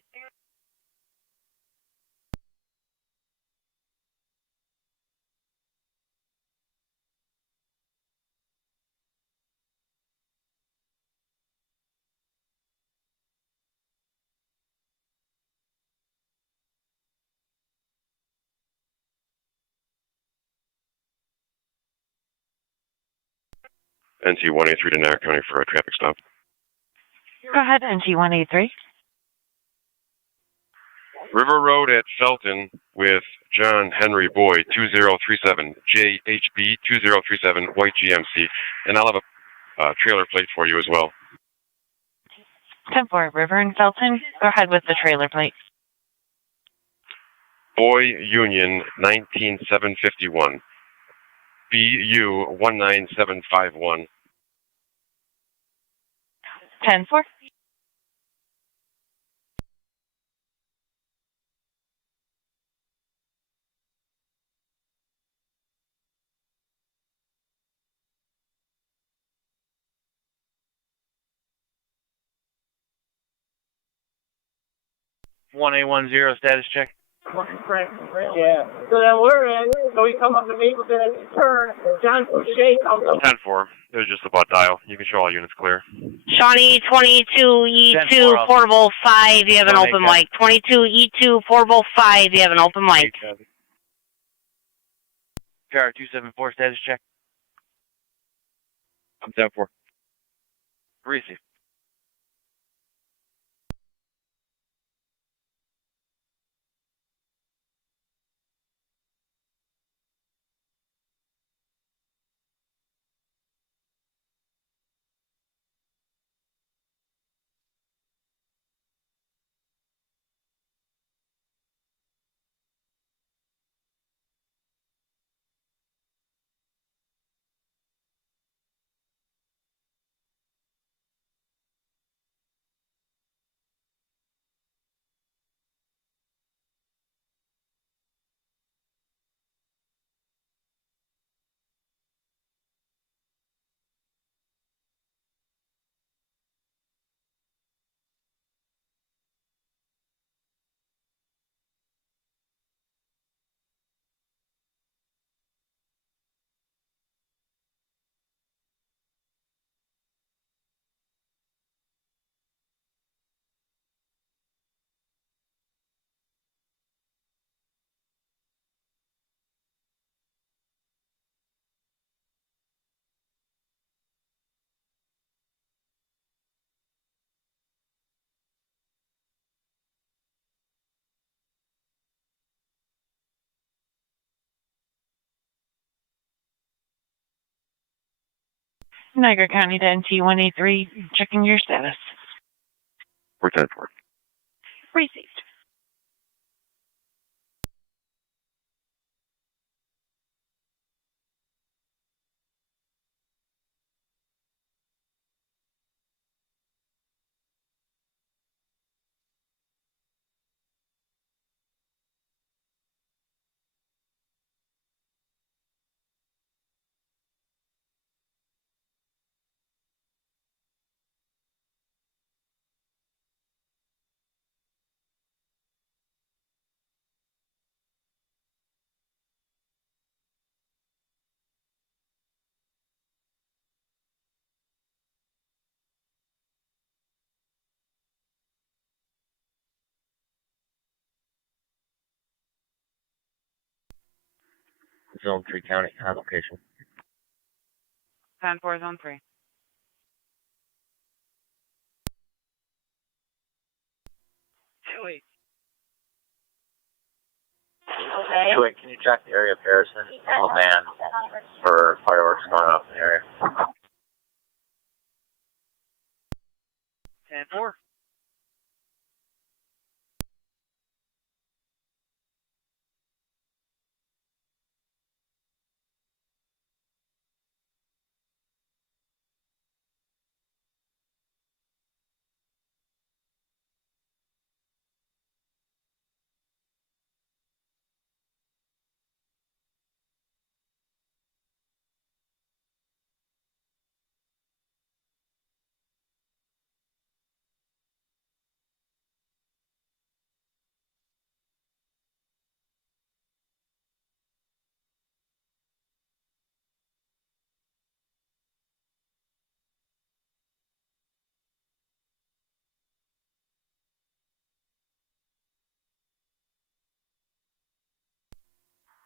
NT 183 to Niagara County for a traffic stop. Go ahead, NT 183. River Road at Felton with John Henry Boyd, 2037, JHB 2037, white GMC. And I'll have a trailer plate for you as well. 10-4, River and Felton. Go ahead with the trailer plate. Boy Union 19751. BU 19751. 10-4. One A10 status check. Yeah. So then we're in, so we come up to Mapleton and turn, John Shea comes up. 10-4. It was just about dial. You can show all units clear. Shawnee 22E2 portable 5, you have an open mic. 22E2 portable 5, you have an open mic. Car 274 status check. I'm 10-4. Receive. Niagara County to NT 183, checking your status. We're 10-4. Received. Zone 3 County, on location. 10-4, Zone 3. Okay. Wait, can you check the area of Harrison? Oh man, for fireworks going off in the area. 10-4.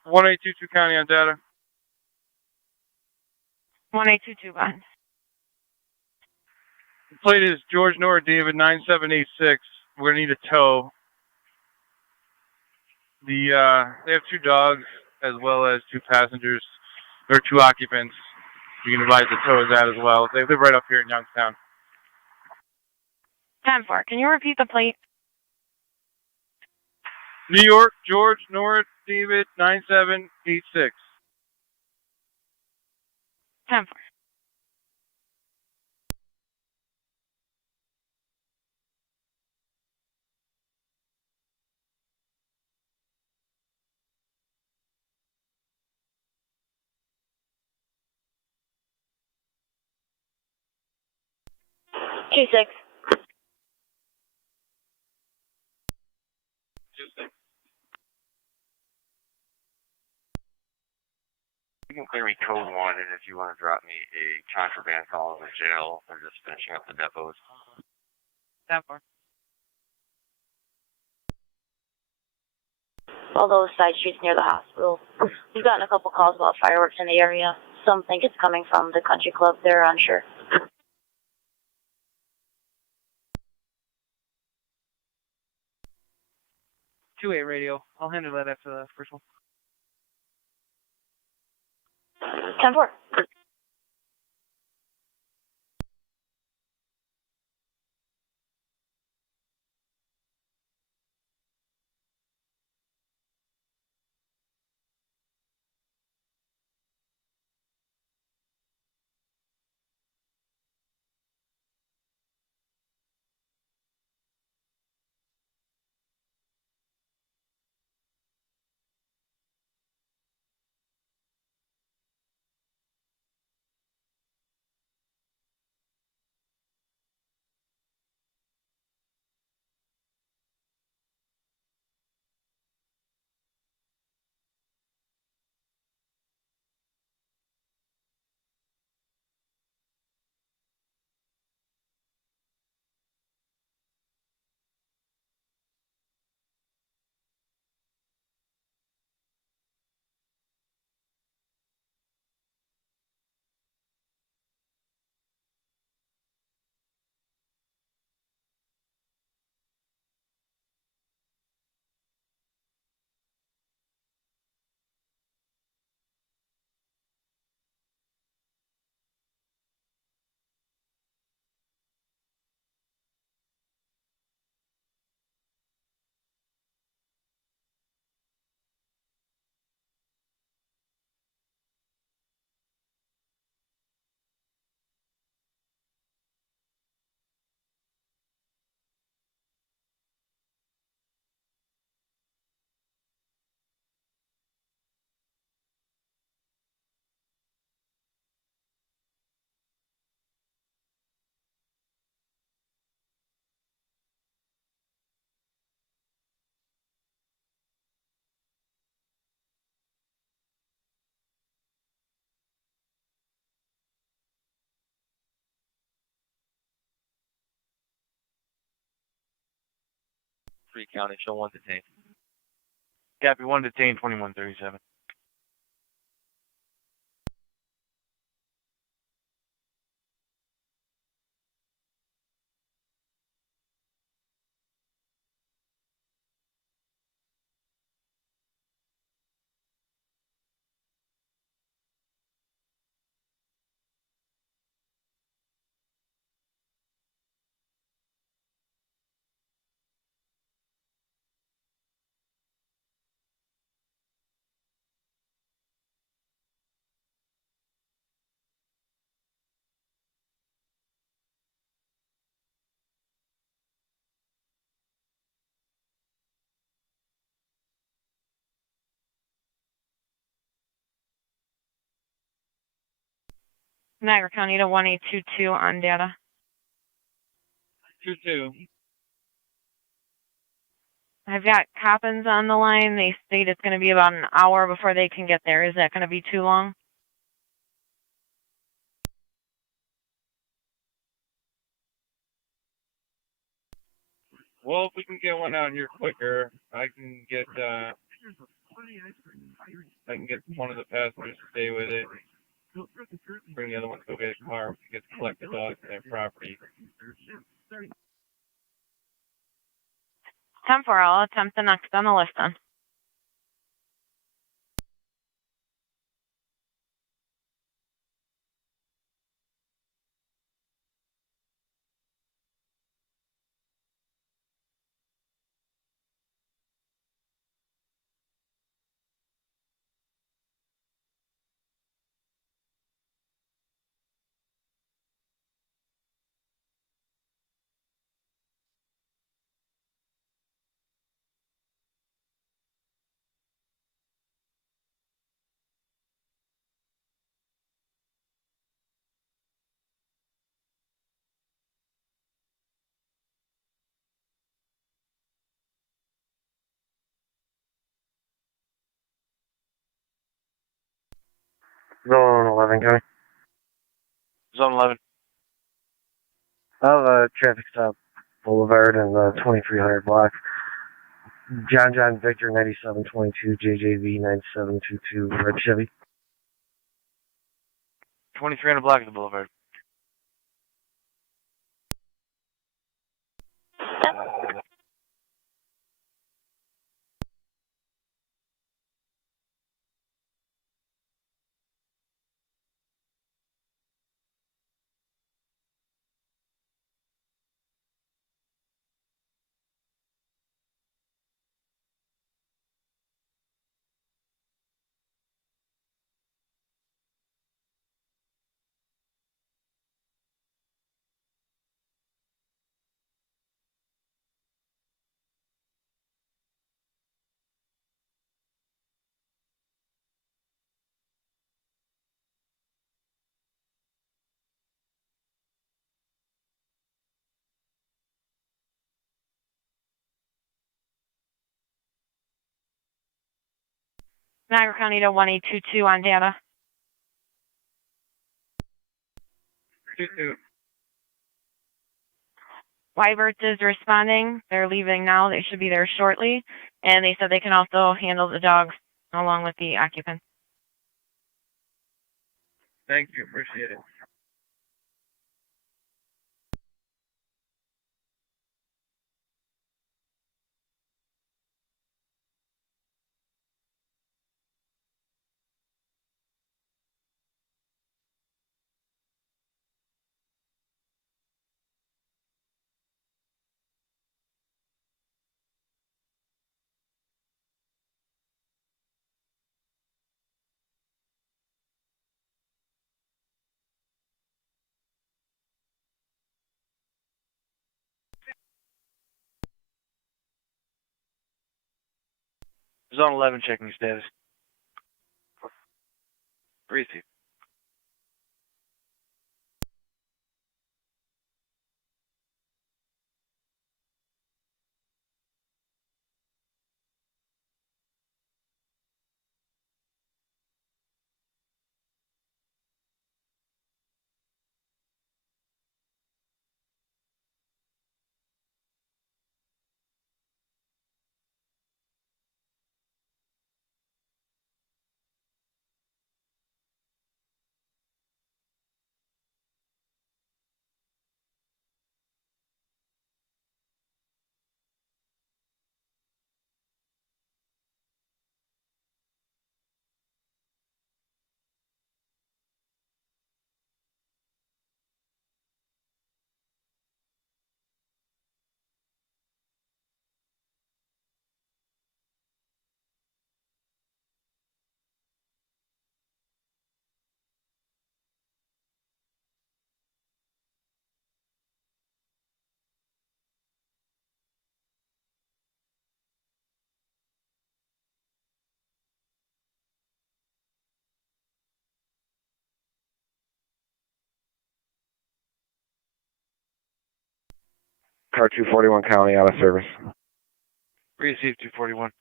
One 822 County on data. 1822 on. The plate is George Nora David 9786. We're gonna need a tow. They have 2 dogs as well as 2 passengers or 2 occupants. You can advise the tow is that as well. They live right up here in Youngstown. 10-4. Can you repeat the plate? New York, George Nora David 9786. 10-4. G6. You can clear me code 1, and if you want to drop me a contraband call in the jail, they're just finishing up the depots. 10-4. All those side streets near the hospital. We've gotten a couple calls about fireworks in the area. Some think it's coming from the country club. They're unsure. 2-8 radio. I'll handle that after the first one. 10-4. County, show 1 detained. Copy, 1 detained, 2137. Niagara County to 1822 on data. 22. I've got Coppins on the line. They state it's going to be about an hour before they can get there. Is that going to be too long? Well, if we can get one out here quicker, I can get one of the passengers to stay with it. Bring the other one to go get a car. We can get to collect the dogs at their property. 10-4, I'll attempt the next on the list then. Zone 11, County. Zone 11. I have a traffic stop Boulevard and the 2300 block. John Victor 9722, JJV 9722, red Chevy. 2300 block of the Boulevard. Niagara County to 1822 on data. 22. Wyberts is responding. They're leaving now. They should be there shortly. And they said they can also handle the dogs along with the occupants. Thank you. Appreciate it. Zone 11 checking status. Receive. Car 241 County out of service. Receive 241.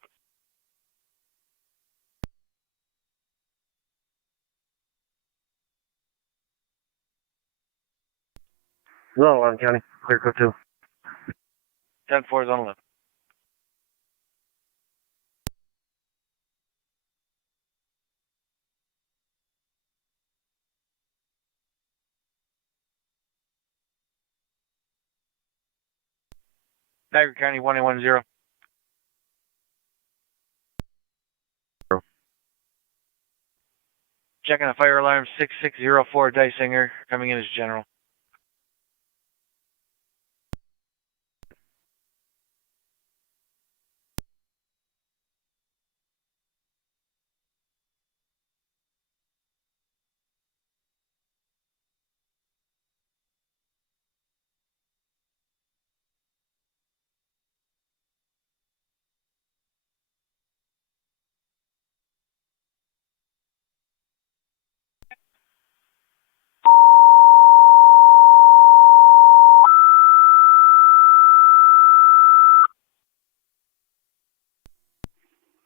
Zone 11 County, clear code 2. 10-4 is on 11. Niagara County 1810. Checking a fire alarm 6604 Dysinger, coming in as general.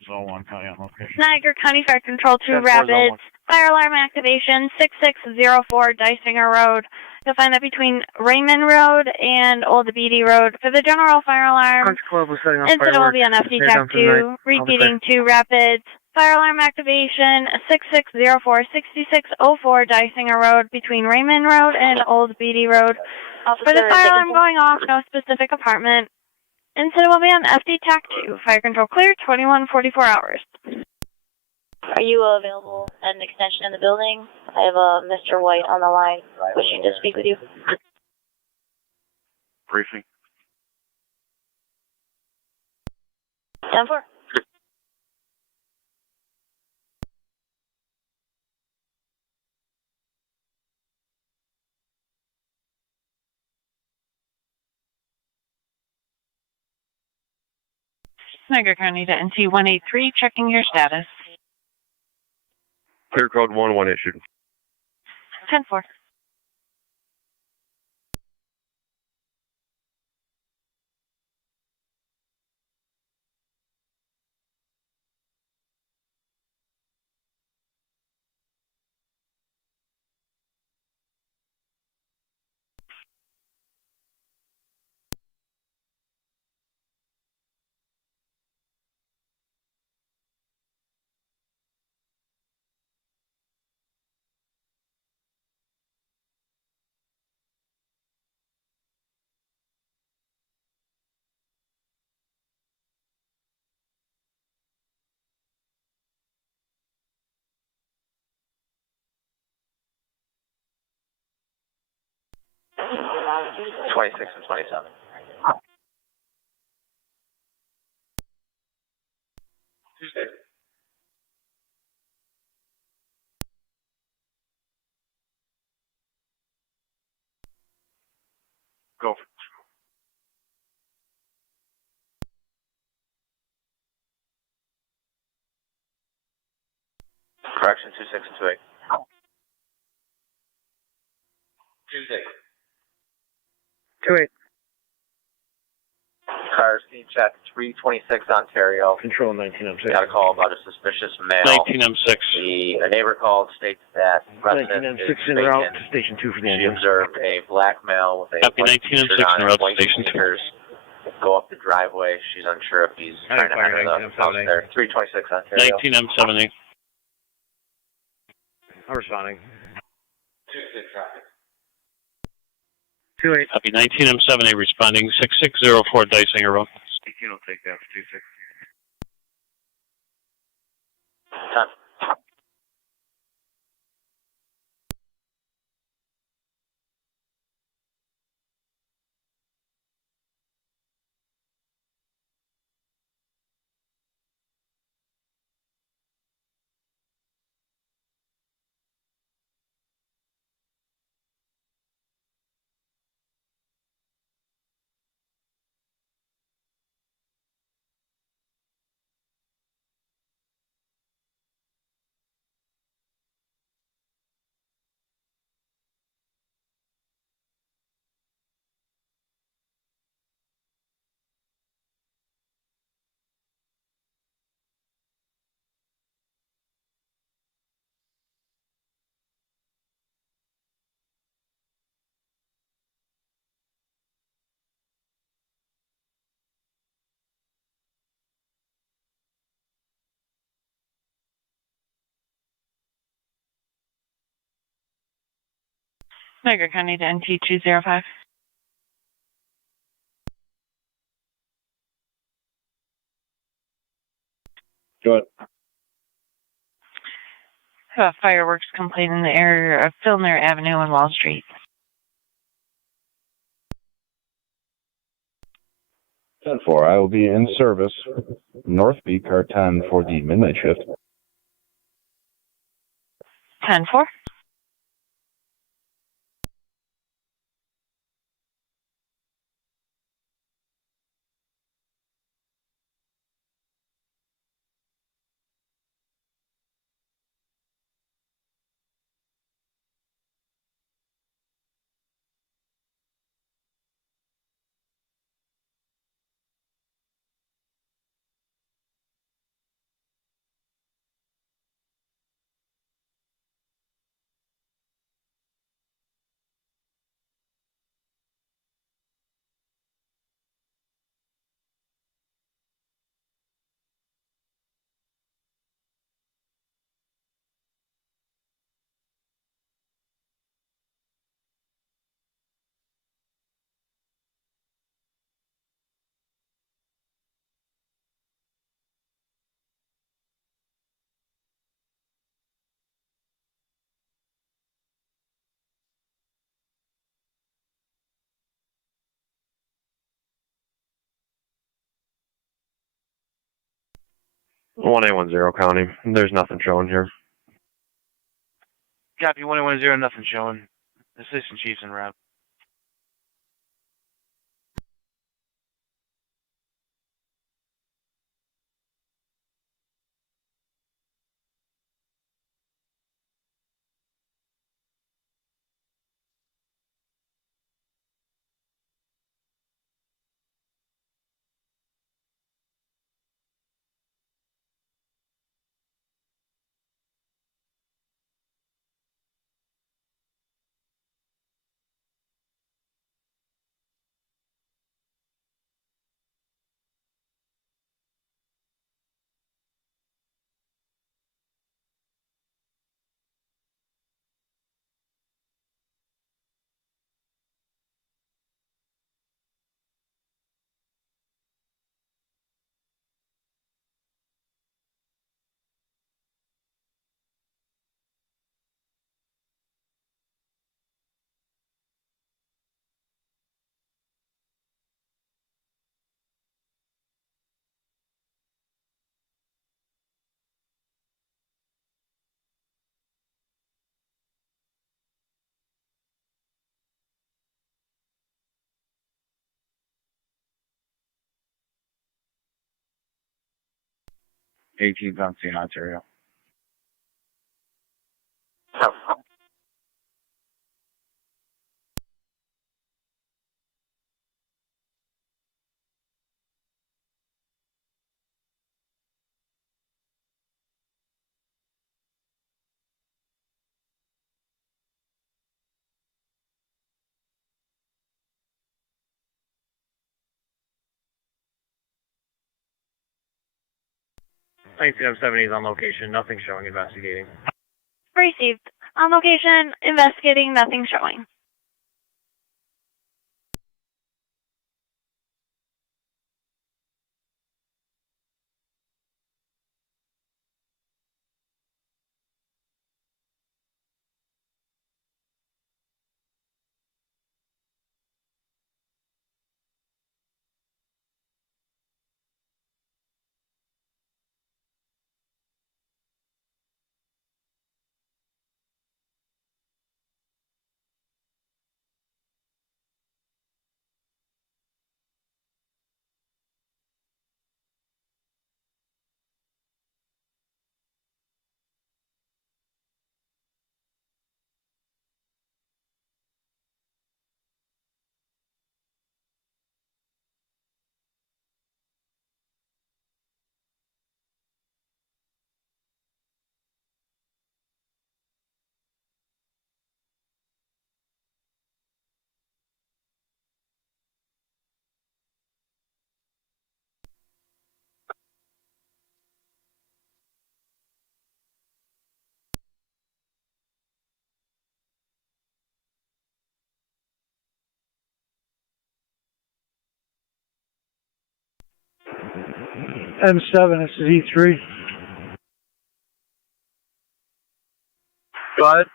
Zone 1 County on location. Niagara County Fire Control 2 Rapids. Fire alarm activation 6604 Dysinger Road. You'll find that between Raymond Road and Old Beatty Road. For the general fire alarm, incident will be on FD TAC 2, repeating 2 Rapids. Fire alarm activation 6604 6604 Dysinger Road between Raymond Road and Old Beatty Road. For the fire alarm going off, no specific apartment. Incident will be on FD TAC 2. Fire control clear, 2144 hours. Are you available at an extension in the building? I have Mr. White on the line wishing to speak with you. Briefing. 10-4. Niagara County to NT 183, checking your status. Clear code 11 issued. 10-4. Oh. 26 and 27. Tuesday. Go. Correction 26 and 28. Tuesday. 28. Car speed check 326 Ontario. Control 19M6. Got a call about a suspicious male. 19M6. A neighbor called, states that resident 19M6 is en route vacant. to Station 2 for the She engine. observed a black male with a Copy, white 19M6 t-shirt on en and route to white Station 2. sneakers go up the driveway. She's unsure if he's trying to enter the house there. 326 Ontario. 19M78. I'm responding. 26 traffic. 28. Copy, 19M78 responding, 6604 Dysinger Road. Station will take that for 26. Time. Niagara County to NT 205. Go ahead. A fireworks complaint in the area of Filner Avenue and Wall Street. 10-4, I will be in service, North B, car 10 for the midnight shift. 10-4. One 1810 County. There's nothing showing here. Copy 1810, nothing showing. Assistant Chiefs en route. On St. Ontario. ICM 70 is on location. Nothing showing. Investigating. Received. On location, investigating, nothing showing. M7, this is E3. Go ahead.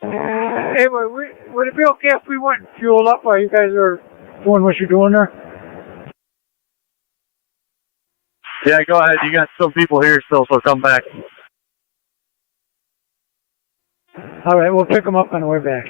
Hey, would it be okay if we went and fueled up while you guys are doing what you're doing there? Yeah, go ahead. You got some people here still, so come back. All right, we'll pick them up on the way back.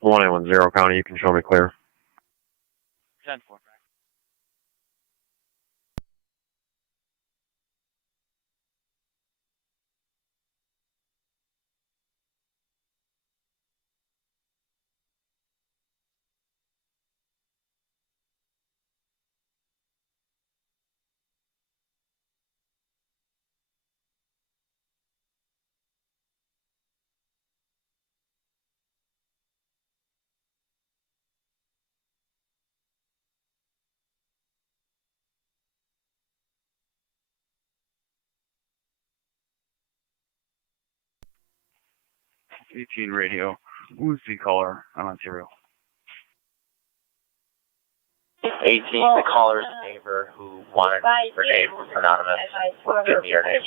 One 110 County, you can show me clear. 10-4. Radio. Who's the caller on Ontario? 18, the caller's neighbor who wanted her name anonymous. Give me your name.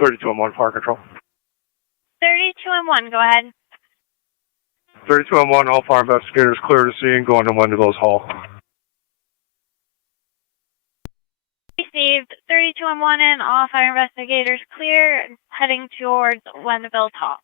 32M1, Fire Control. 32 and 1, go ahead. 32M1, all fire investigators clear to scene, going to Wendigos Hall. Received 32 and 1 and all fire investigators clear, heading towards Wendigos Hall.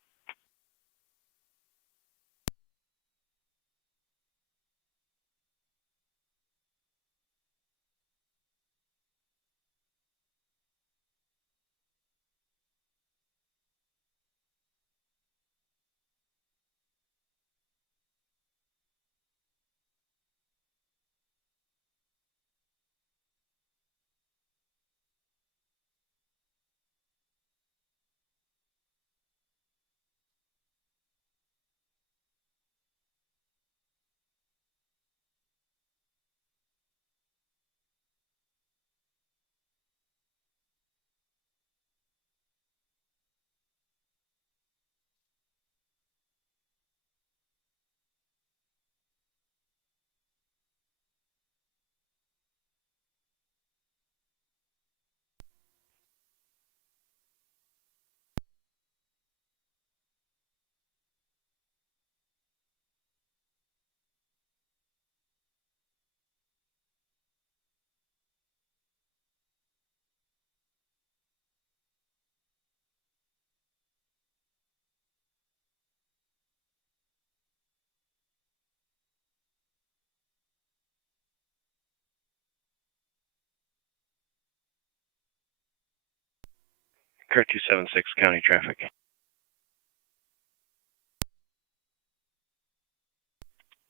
Car 276, county traffic.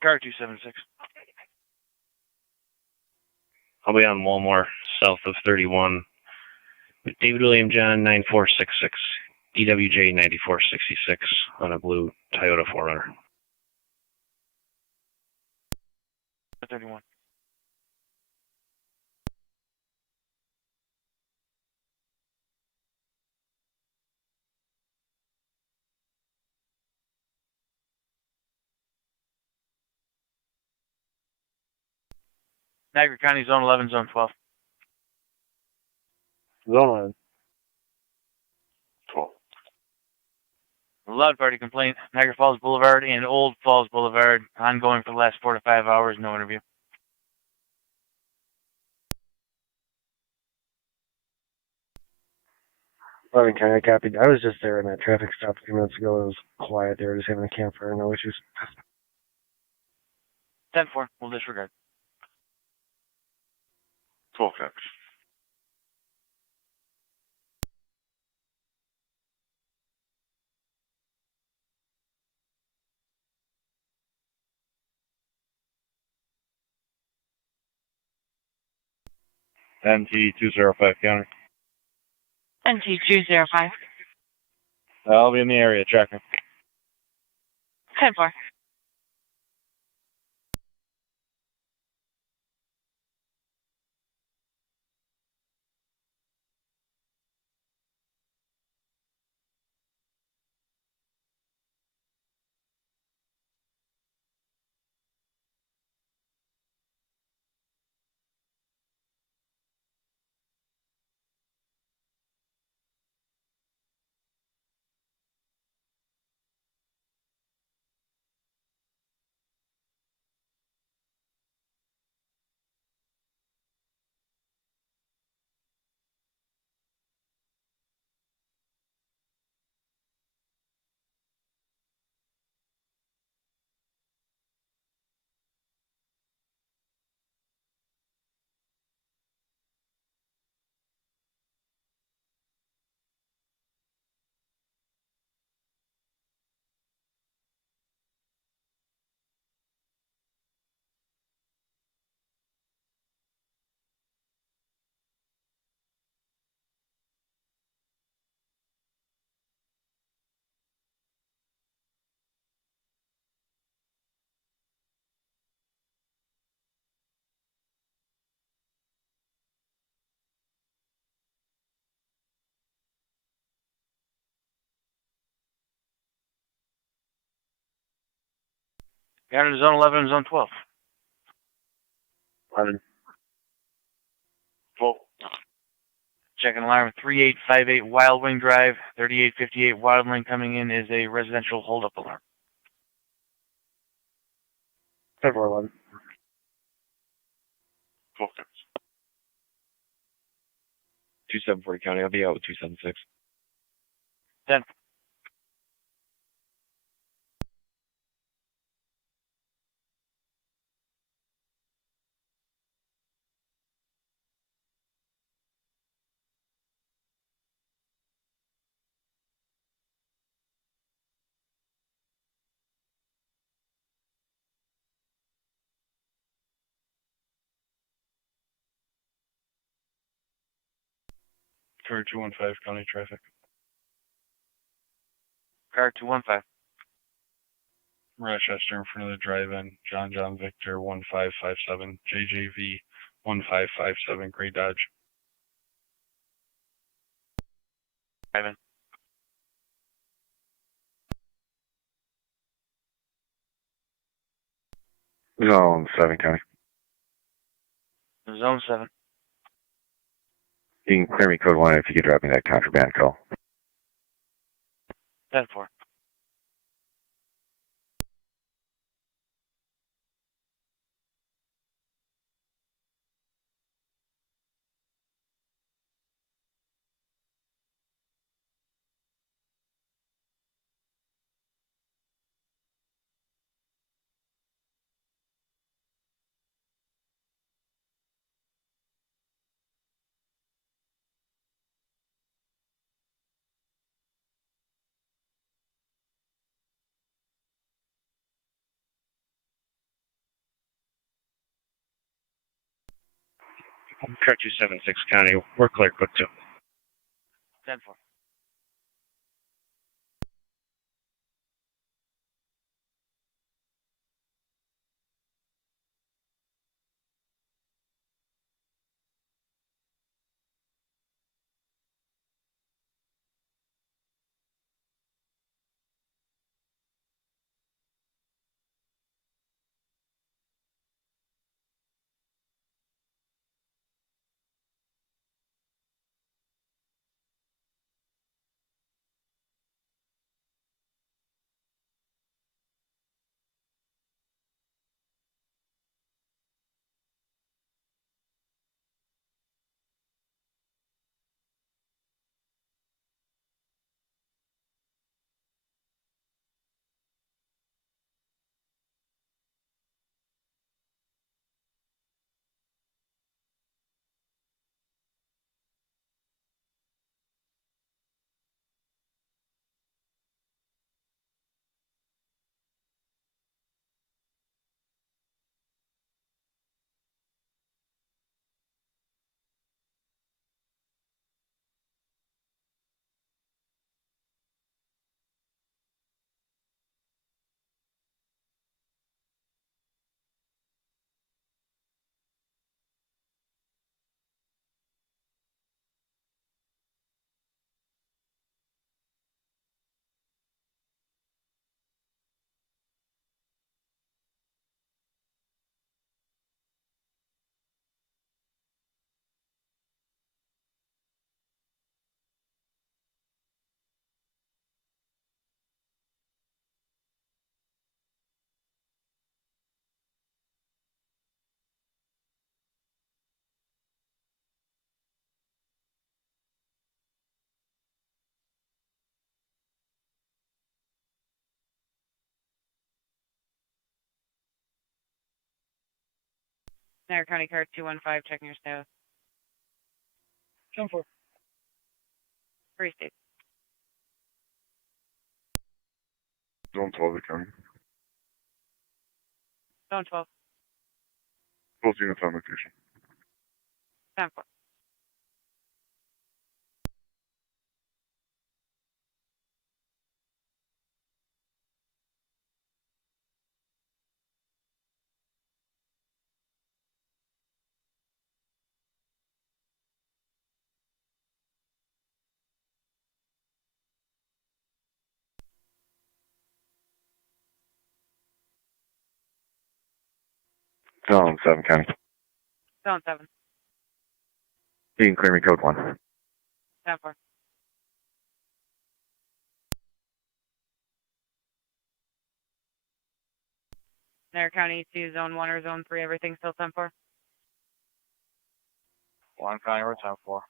Car 276. I'll be on Walmart, south of 31. With David William John 9466, DWJ 9466 on a blue Toyota 4Runner. 31. Niagara County, Zone 11, Zone 12. Zone 11. 12. Loud party complaint, Niagara Falls Boulevard and Old Falls Boulevard, ongoing for the last 4 to 5 hours, no interview. Loving County, I copied. I was just there in that traffic stop a few minutes ago. It was quiet. They were just having a campfire, no issues. 10-4, we'll disregard. 12 copies. NT205 County. NT205. I'll be in the area checking. 10-4. Got into Zone 11 and Zone 12. 11. 12. Checking alarm 3858 Wild Wing Drive, 3858 Wild Wing coming in is a residential holdup alarm. 10-4-11. 12 copies. 2740 County. I'll be out with 276. 10. Car 215 County traffic. Car 215. Rochester in front of the drive-in. John Victor 1557. JJV 1557. Gray Dodge. Drive-in. Zone 7 County. Zone 7. You can clear me code 1 if you could drop me that contraband call. 10-4. Car 276 County, we're clear, quick 2. 10-4. Niagara County Card 215, checking your status. 10-4. Free state. Zone 12, the county. Zone 12. Both units on location. 10-4. Zone 7, county. Zone 7. You can clear me code 1. 10-4. Niagara County to Zone 1 or Zone 3, everything still 10-4? 1 County, we're 10-4.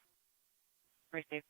Receive.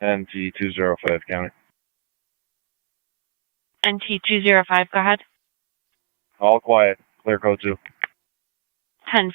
NT 205, county. NT 205, go ahead. All quiet. Clear code 2. 10-4.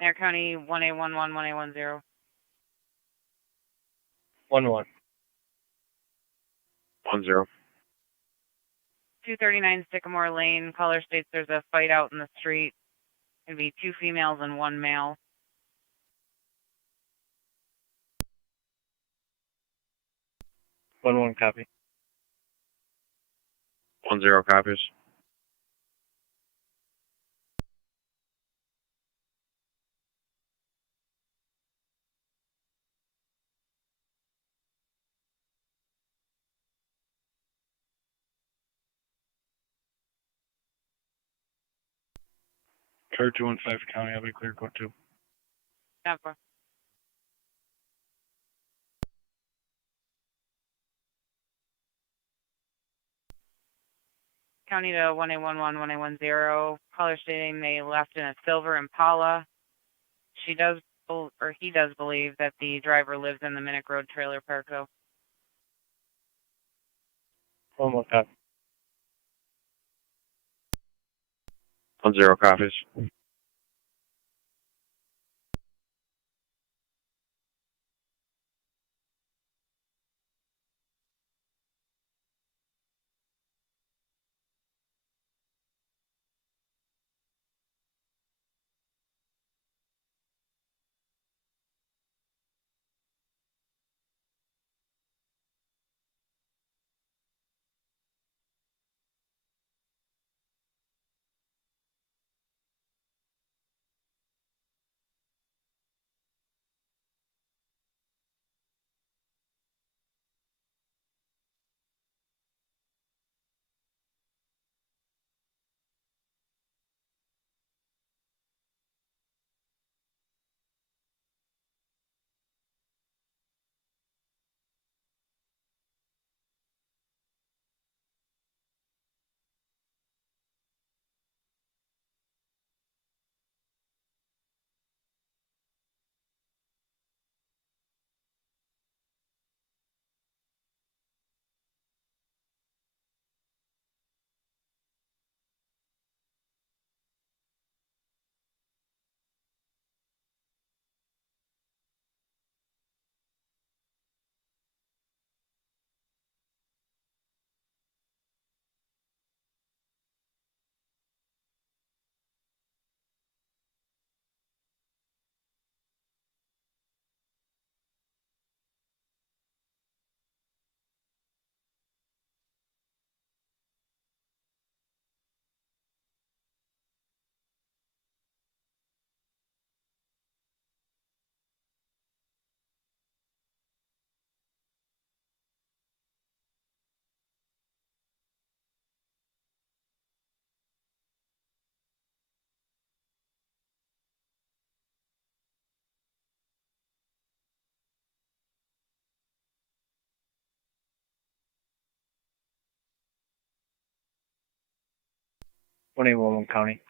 Niagara County 1A11, 1A10. 1-1. 10. 239 Sycamore Lane. Caller states there's a fight out in the street. It'd be 2 females and 1 male. 1-1 copy. 10 copies. Card 215 county, I'll be clear code 2. 10-4. County to 1A11, 1A10. Caller stating they left in a silver Impala. He does believe that the driver lives in the Minnick Road trailer park, though. 1-1 copy. 10 copies. 1811 County.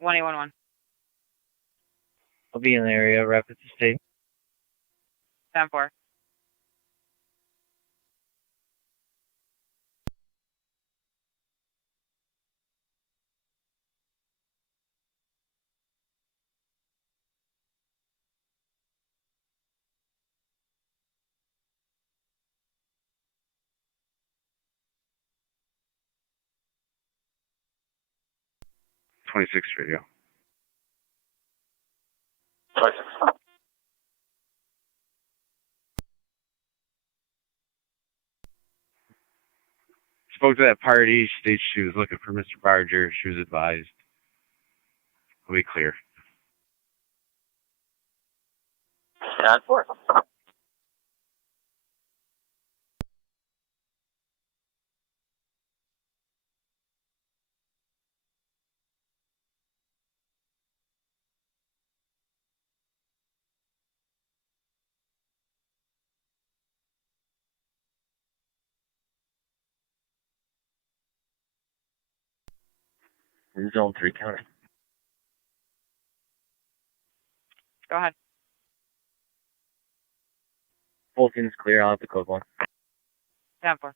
1811. I'll be in the area, Rapids Estate. 10-4. Radio. 26. Spoke to that party. She stated she was looking for Mr. Barger. She was advised. We'll be clear. 10-4. Zone 3 County. Go ahead. Fulton's clear. I'll have the code 1. 10-4.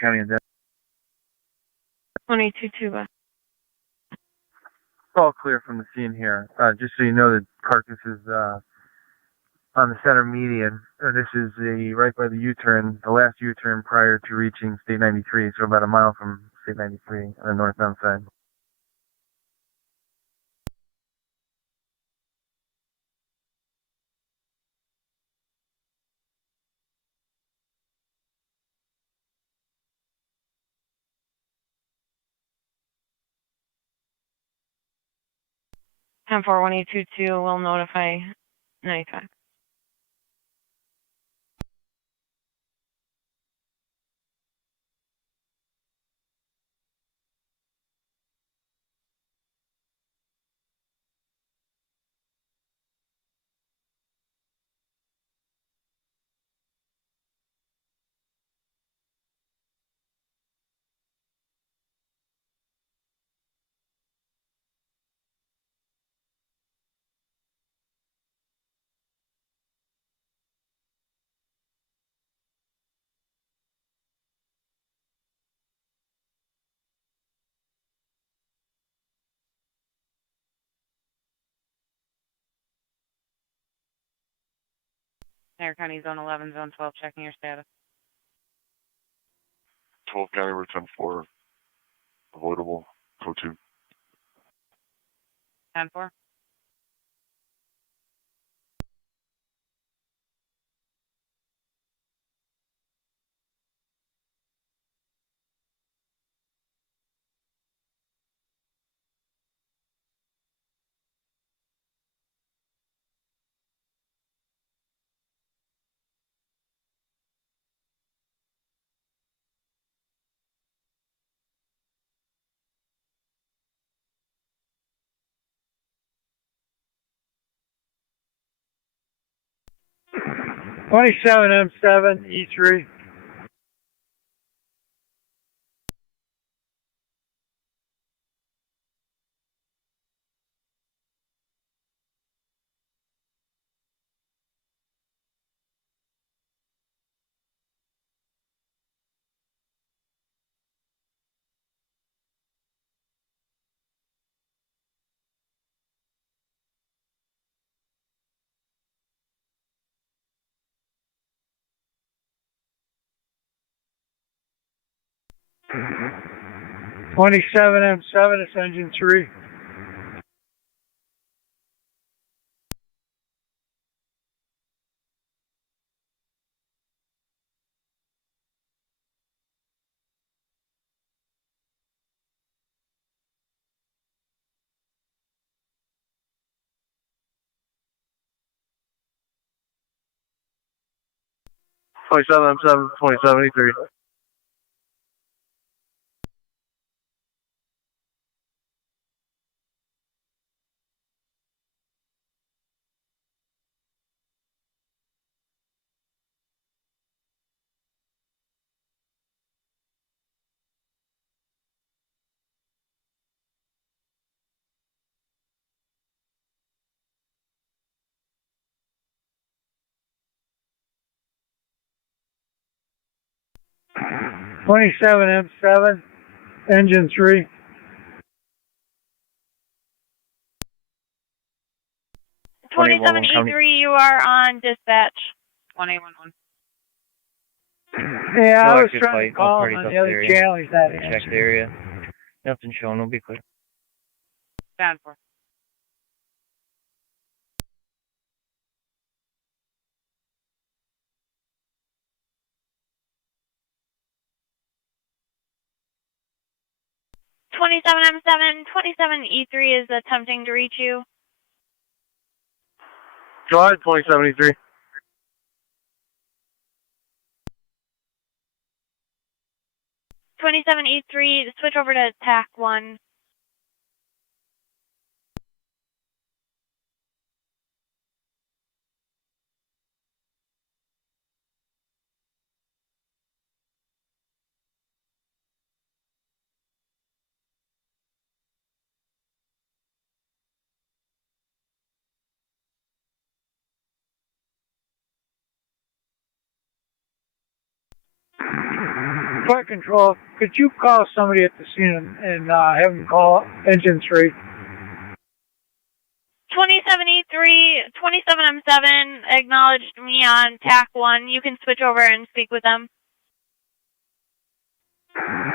County and 22-2. all clear from the scene here. Just so you know, the carcass is on the center median. This is right by the U-turn, the last U-turn prior to reaching State 93, so about a mile from State 93 on the northbound side. Ten four 1822 will notify 95. Niagara County Zone 11, Zone 12, checking your status. 12 County Route 10-4. Avoidable. Code 2. 10-4. M7 E3. 27M7, it's engine 3. M7, 2073. M7, engine 3. Twenty-seven E3, you are on dispatch. 1811. Yeah, I No was active trying fight. to call All him parties on up the other area. channel. He's not Check the answering. area. Nothing shown. We'll be clear. Stand for. M7, 27E3 is attempting to reach you. Go ahead, 2073. E3, switch over to TAC 1. Flight control, could you call somebody at the scene and have them call engine 3? 27E3, 27M7 acknowledged me on TAC 1. You can switch over and speak with them.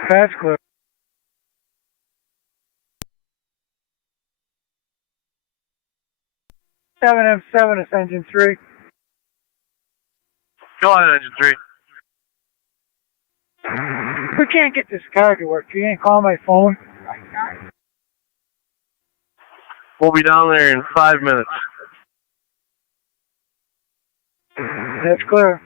That's clear. 7M7 is engine 3. Go ahead, engine 3. We can't get this car to work. You ain't call my phone. We'll be down there in 5 minutes. That's clear.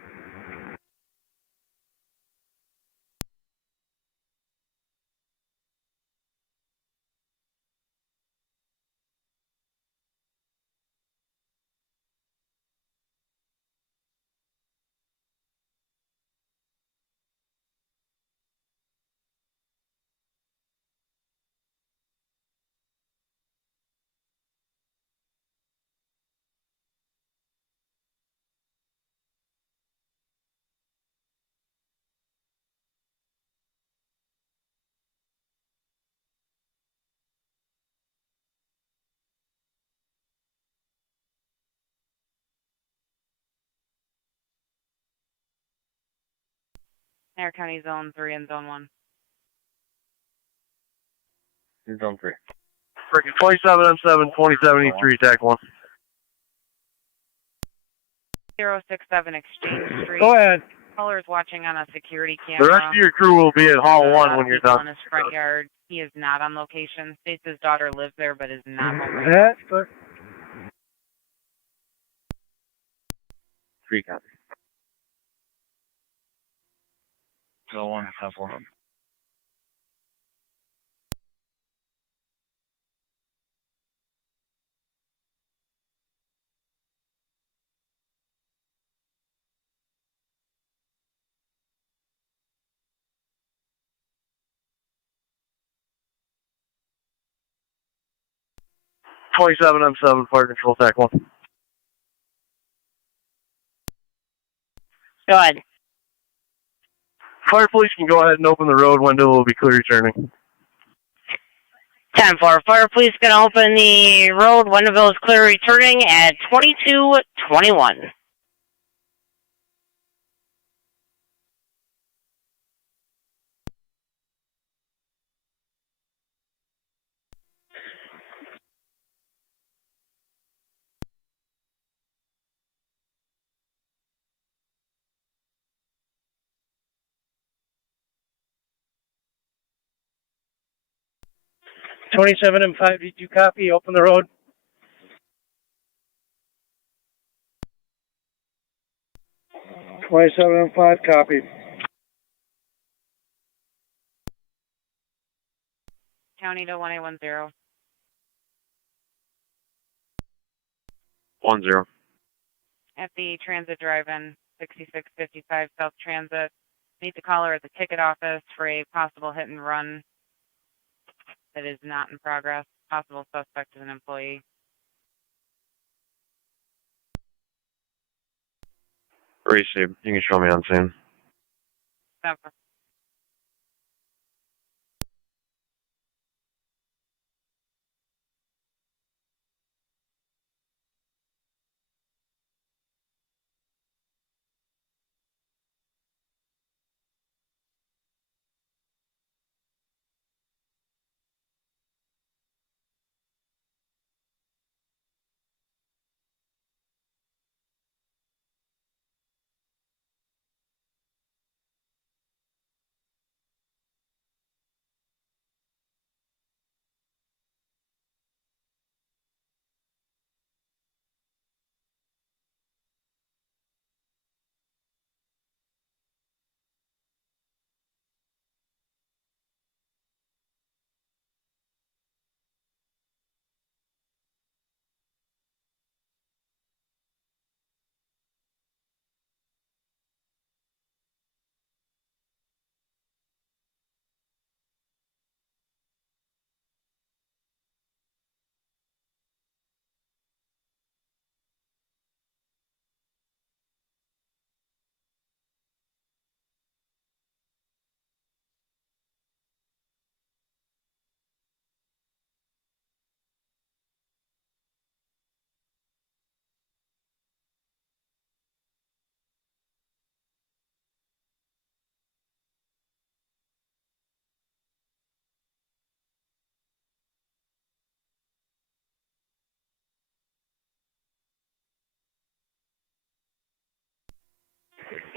Niagara County Zone 3 and Zone 1. Zone 3. Freaking 27M7, 2073, TAC 1. 067 Exchange Street. Go ahead. Caller's watching on a security camera. The rest of your crew will be at Hall 1 when you're done. In his front yard. He is not on location. States his daughter lives there, but is not home. That's good. 3 copies. Go 1, have 4. M7, fire control, TAC 1. Go ahead. Fire police can go ahead and open the road window. Will be clear returning. 10-4. Fire police going to open the road. Winterville is clear returning at 2221. 27 and 5, did you copy? Open the road. Twenty-seven and 5, copy. County to 1810. 10. At the Transit Drive-In, 6655 South Transit. Meet the caller at the ticket office for a possible hit and run that is not in progress. Possible suspect is an employee. Received. You can show me on scene. Stop.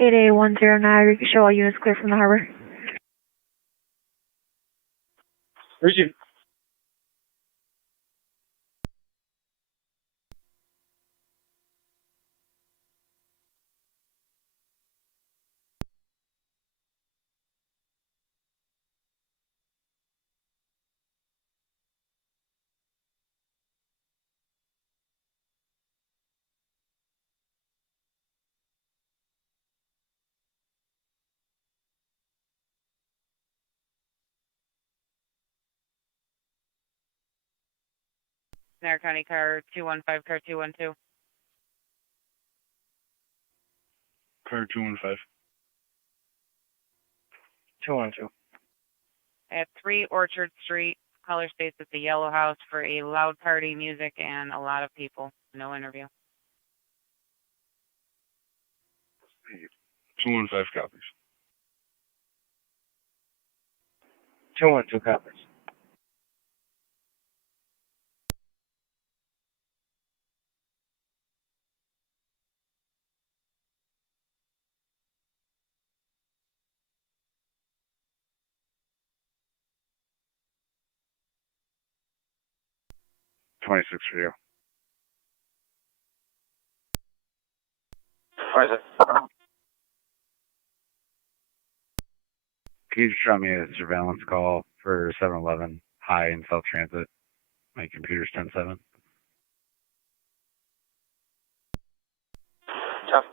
8810 Niagara, you can show all units clear from the harbor. Received. Niagara County car 215, car 212. Car 215. 212. At 3 Orchard Street, caller states at the Yellow House for a loud party, music, and a lot of people. No interview. 215 copies. 212 copies. $26 for you. 26. Can you just show me a surveillance call for 7-Eleven High in South Transit? My computer's 10-7. Jeff.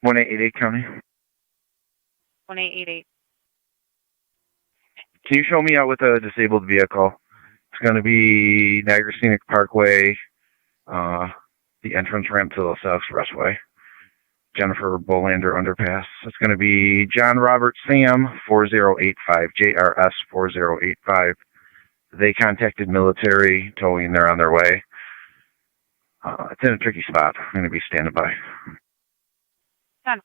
One 888 County. 1888. Can you show me out with a disabled vehicle? It's going to be Niagara Scenic Parkway, the entrance ramp to the South Expressway. Jennifer Bolander Underpass. It's going to be John Robert Sam 4085, JRS 4085. They contacted military towing. They're on their way. It's in a tricky spot. I'm going to be standing by. 10-4.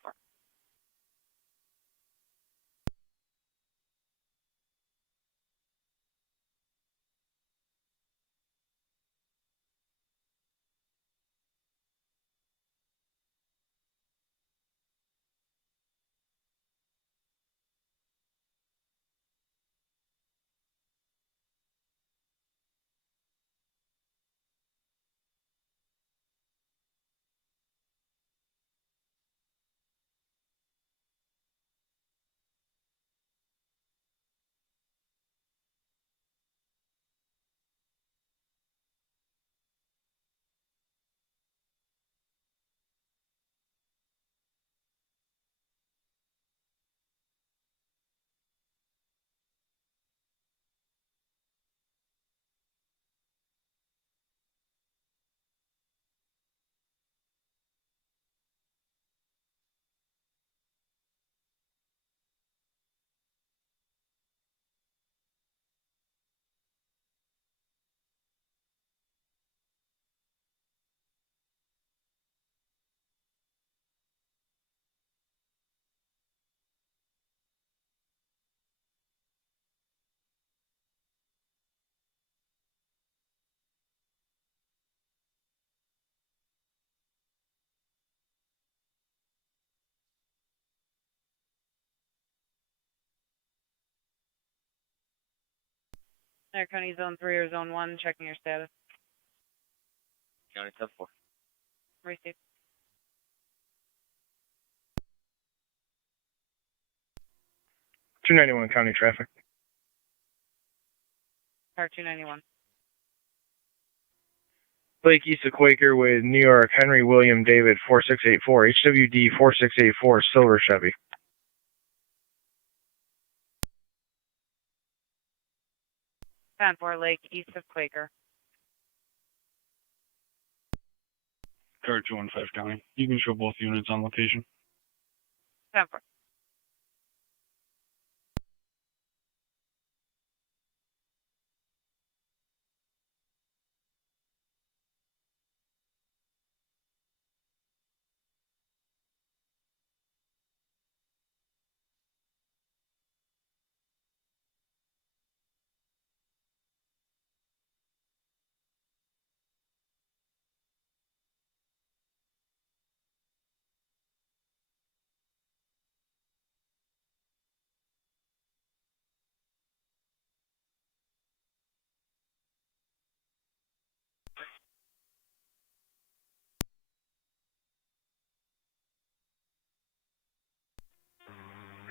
Niagara County Zone 3 or Zone 1, checking your status. County 10-4. Receive. .291 county traffic. Car 291. Lake east of Quaker with New York Henry William David 4684, HWD 4684, silver Chevy. 10-4 Lake east of Quaker. Car 215 county. You can show both units on location. 10-4.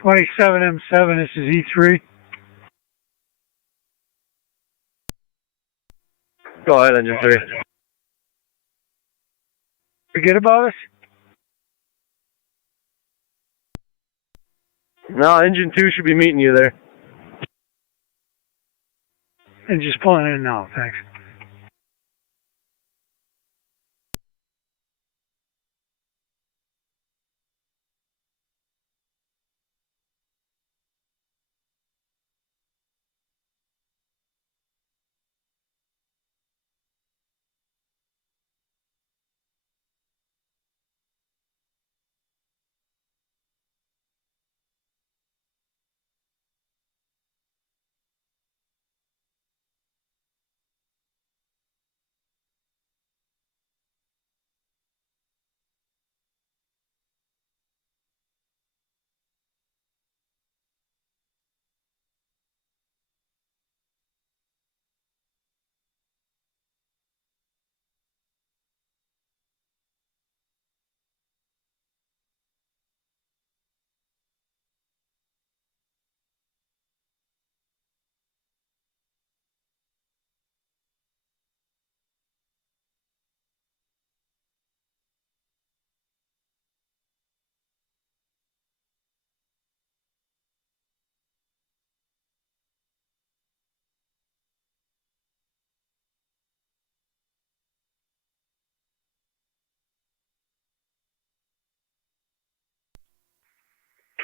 M7, this is E3. Go ahead, engine 3. Forget about us? No, engine 2 should be meeting you there. And just pulling in now, thanks.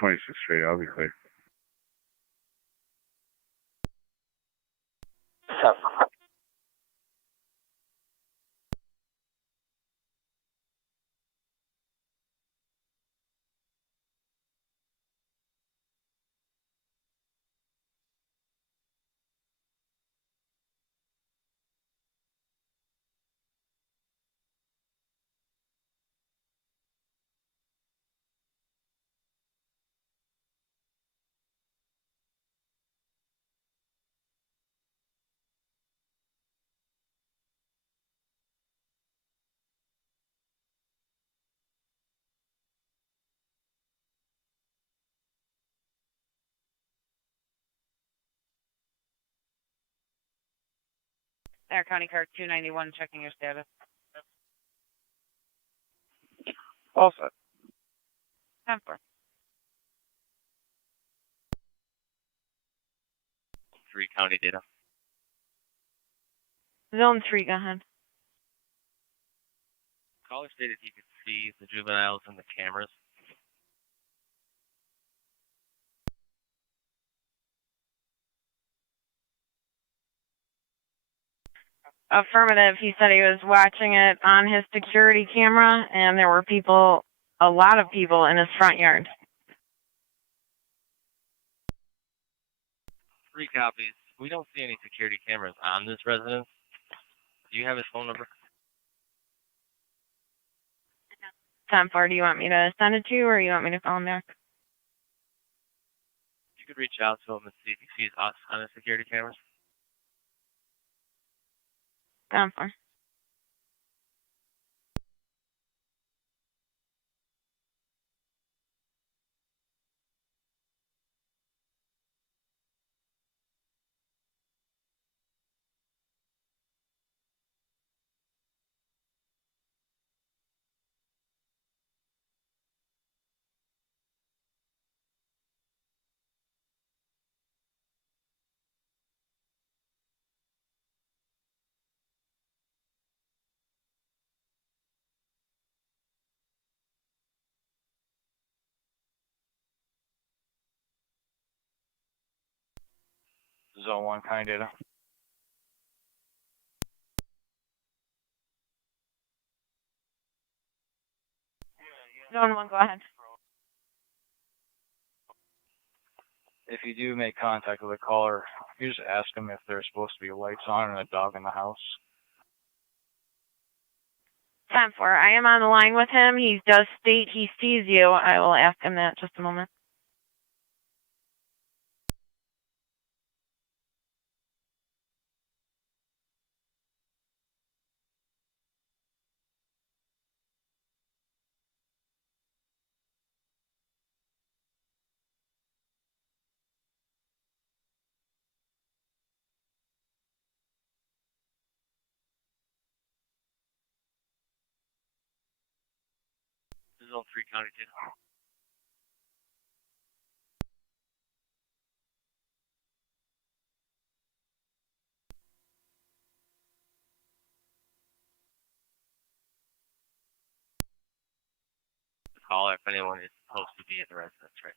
.26 straight, I'll be clear. Niagara County Car 291, checking your status. All set. 10-4. 3 county data. Zone 3, go ahead. Caller stated he could see the juveniles in the cameras. Affirmative. He said he was watching it on his security camera, and there were people, a lot of people, in his front yard. 3 copies. We don't see any security cameras on this residence. Do you have his phone number? 10-4, do you want me to send it to you, or you want me to call him back? You could reach out to him and see if he sees us on his security cameras. Down 4. Zone 1 county data. Zone 1, go ahead. If you do make contact with a caller, you just ask them if there's supposed to be lights on and a dog in the house. 10-4. I am on the line with him. He does state he sees you. I will ask him that just a moment. Zone 3 county data. Call if anyone is supposed to be at the residence right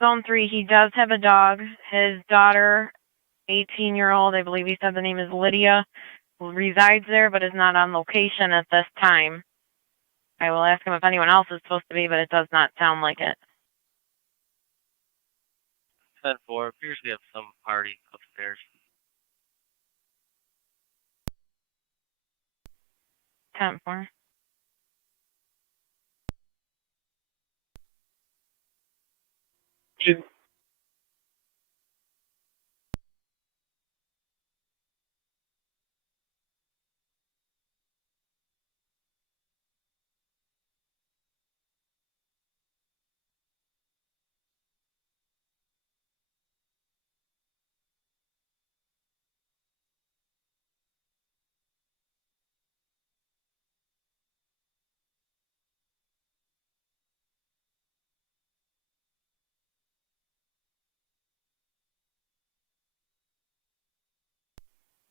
now. Zone 3, he does have a dog. His daughter, 18-year-old, I believe he said the name is Lydia, resides there but is not on location at this time. I will ask him if anyone else is supposed to be, but it does not sound like it. 10-4, appears we have some party upstairs. 10-4.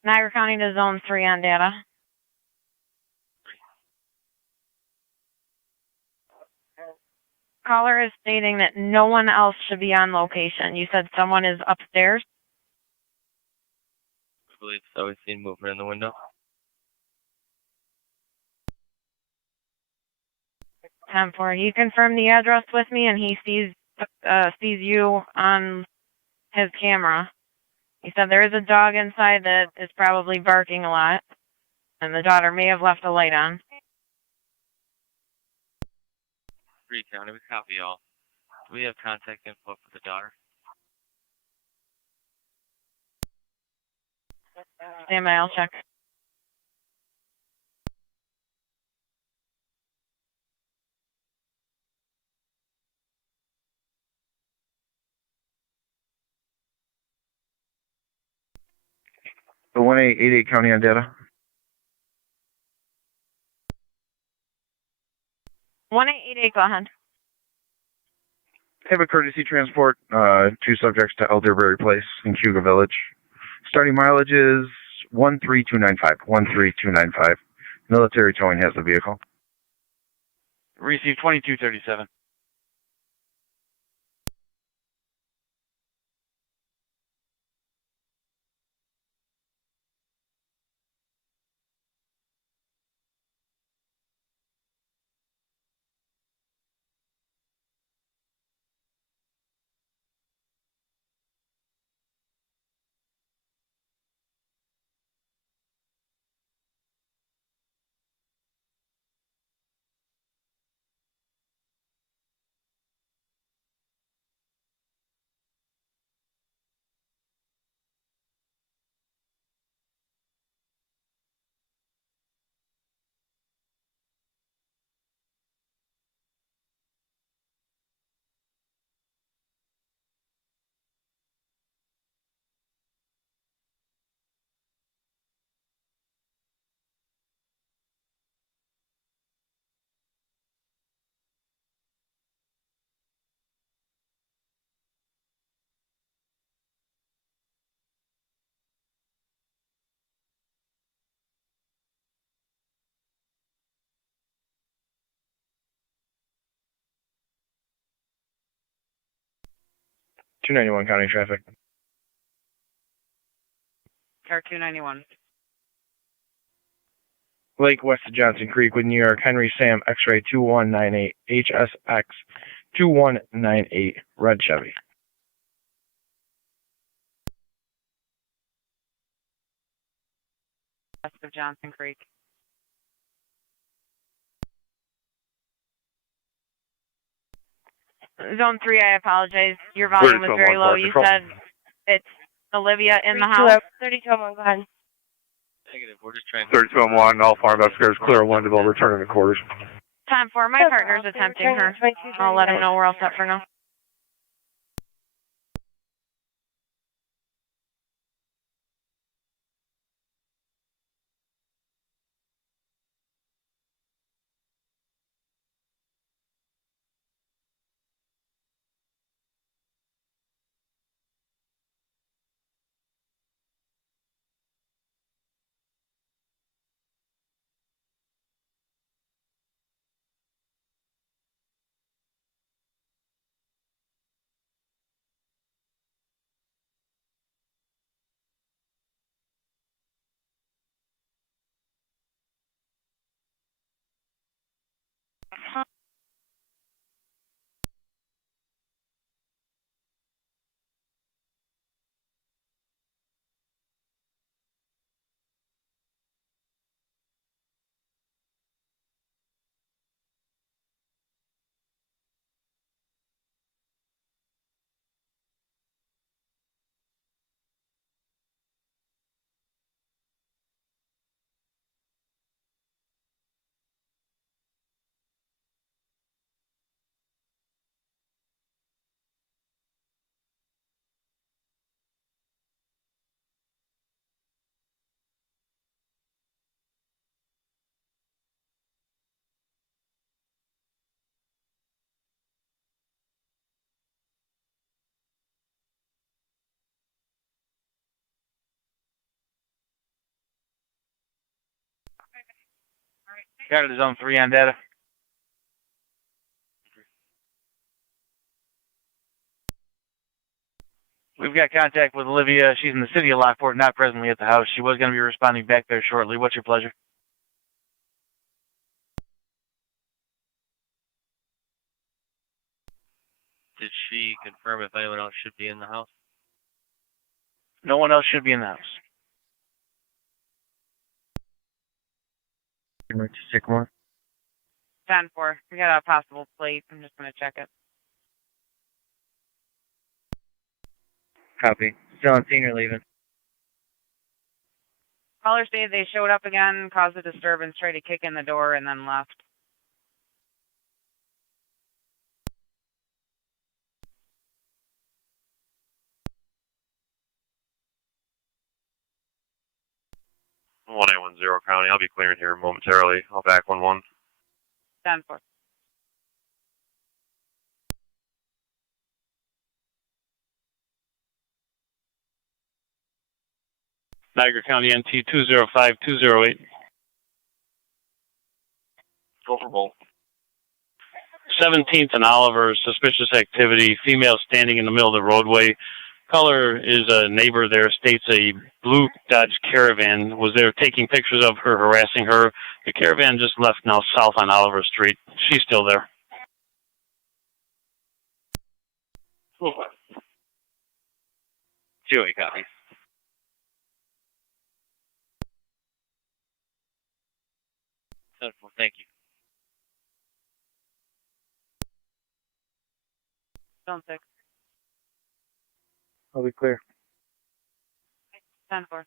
Niagara County to Zone 3 on data. Caller is stating that no one else should be on location. You said someone is upstairs? I believe so. We've seen movement in the window. 10-4. He confirmed the address with me, and he sees you on his camera. He said there is a dog inside that is probably barking a lot, and the daughter may have left a light on. 3 county, we copy all. Do we have contact info for the daughter? Stand by, I'll check. The 1888 county on data. 1888, go ahead. Have a courtesy transport, 2 subjects to Elderberry Place in Cuba Village. Starting mileage is 13295. 13295. Military towing has the vehicle. Receive 2237. 291 county traffic. Car 291. Lake west of Johnson Creek with New York, Henry Sam, X-ray 2198, HSX 2198, red Chevy. West of Johnson Creek. Zone 3, I apologize. Your volume was very low. You said it's Olivia in the house. 3201, go ahead. Negative. We're just trying. 3201, all fire investigators clear one to go return to quarters. Time for my partner's attempting her. I'll let him know we're all set for now. Got it, zone 3 on data. We've got contact with Olivia. She's in the city of Lockport, not presently at the house. She was going to be responding back there shortly. What's your pleasure? Did she confirm if anyone else should be in the house? No one else should be in the house. Sycamore. 10-4. We got a possible plate. I'm just going to check it. Copy. Still on scene or leaving? Caller stated they showed up again, caused a disturbance, tried to kick in the door, and then left. One 110 County. I'll be clearing here momentarily. I'll back 1-1. 10-4. Niagara County NT 205208. Go for both. 17th and Oliver, suspicious activity. Female standing in the middle of the roadway. Caller is a neighbor there, states a blue Dodge Caravan was there taking pictures of her, harassing her. The Caravan just left now south on Oliver Street. She's still there. Joey copies. Thank you. Zone 6. I'll be clear. 10-4.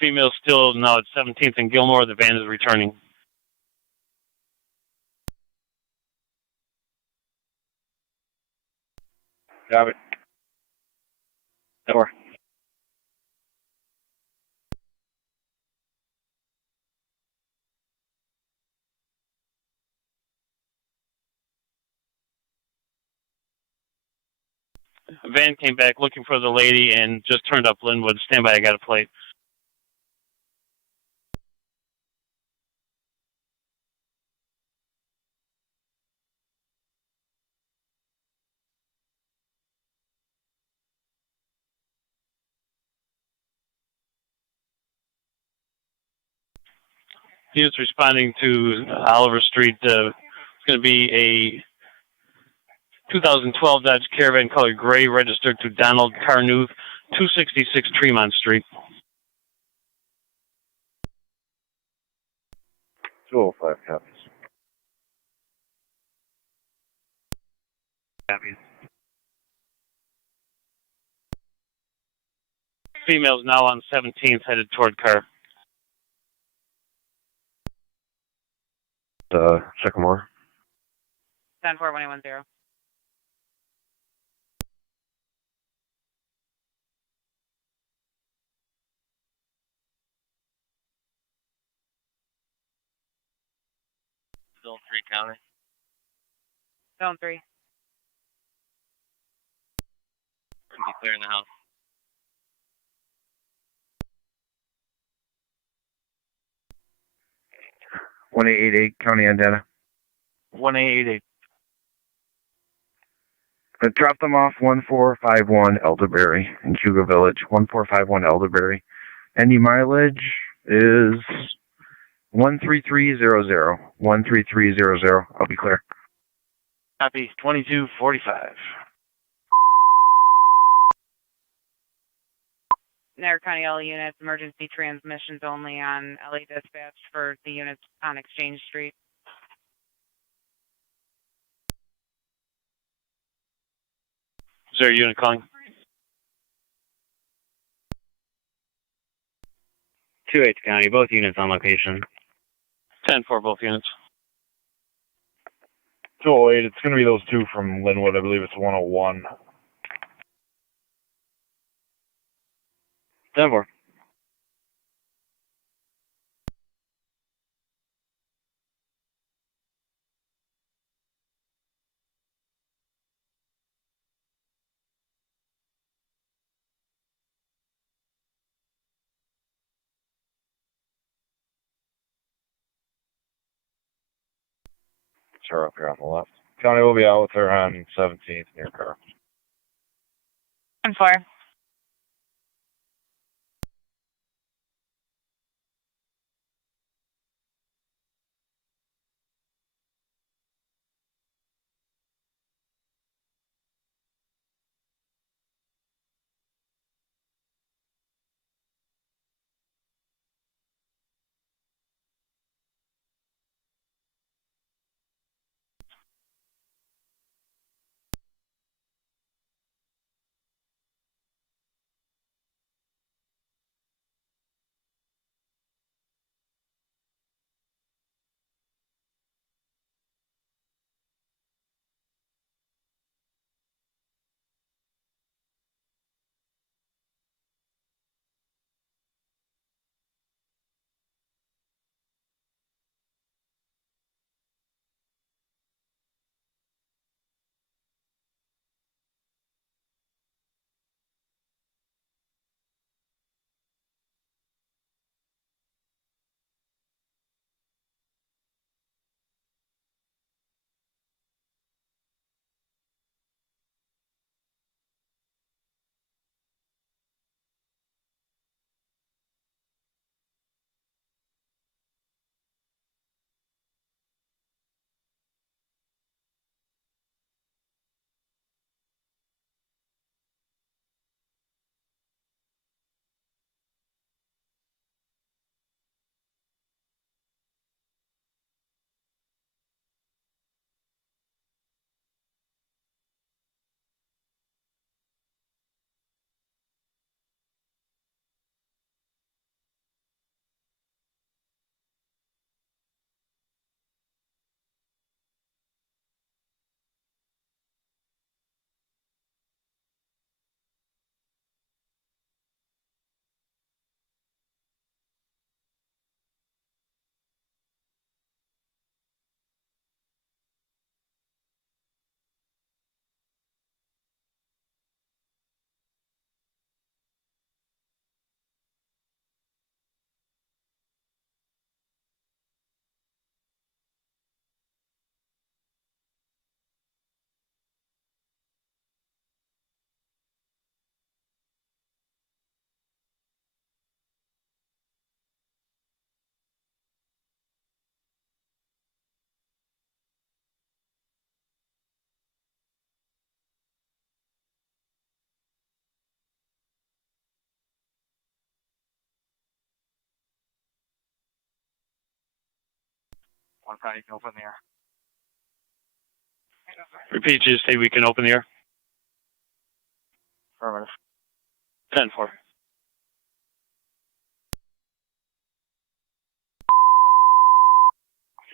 Female still now at 17th and Gilmore. The van is returning. Got it. 4. A van came back looking for the lady and just turned up Linwood. Stand by, I got a plate. Units responding to Oliver Street. It's going to be a 2012 Dodge Caravan color gray registered to Donald Carnuth, 266 Tremont Street. 205 copies. Copies. Female's now on 17th, headed toward car. Sycamore. 10-4-110. Zone 3 County. Zone 3. Can be clear in the house. One 888 County on data. 1888. Drop them off 1451 Elderberry in Hugo Village. 1451 Elderberry. Any mileage is 13300. 13300. I'll be clear. Copy. 2245. Niagara County LA units, emergency transmissions only on LA dispatch for the units on Exchange Street. Is there a unit calling? 2H County, both units on location. 10-4, both units. 208, it's going to be those two from Linwood. I believe it's 101. 10-4. Her up here on the left. County will be out with her on 17th near car. 10-4. 1 County, you can open the air. Repeat, you say we can open the air? Affirmative. 10-4.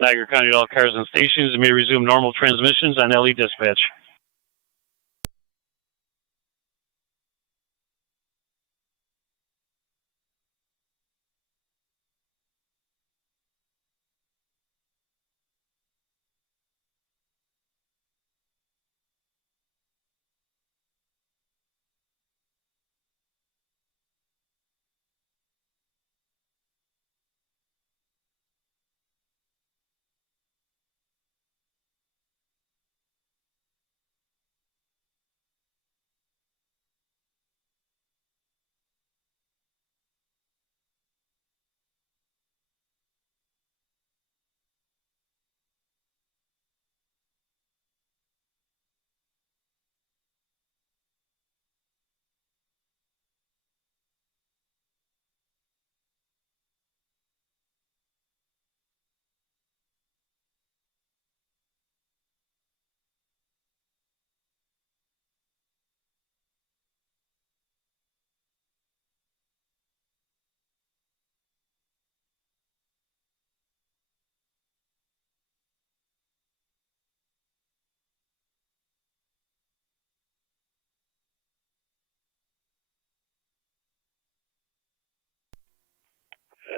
Niagara County, all cars and stations may resume normal transmissions on LE dispatch.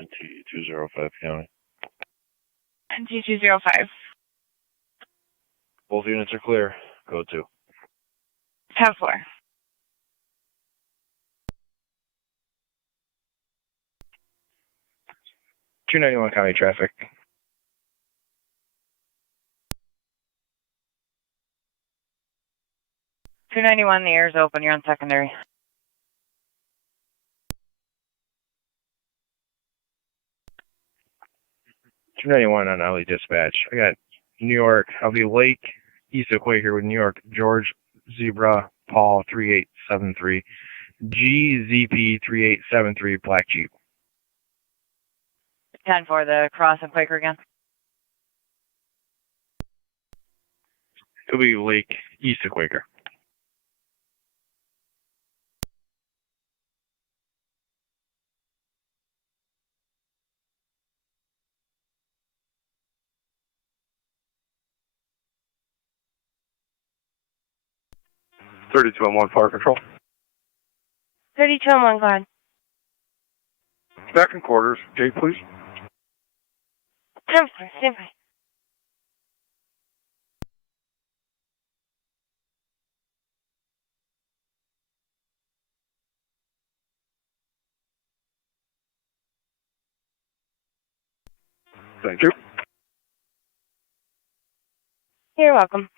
NT-205 County. NT-205. Both units are clear. Code 2. 10-4. 291 County traffic. $291, the air's open, you're on secondary. $291 on LE dispatch. I got New York, I'll be Lake, east of Quaker with New York, George, Zebra, Paul 3873, GZP 3873, Black Jeep. 10-4, the cross and Quaker again. It'll be Lake, east of Quaker. Thirty-two on 1 fire control. 32 on 1, go ahead. Back in quarters. Gate, please. 10-4, stand by. Thank you. You're welcome.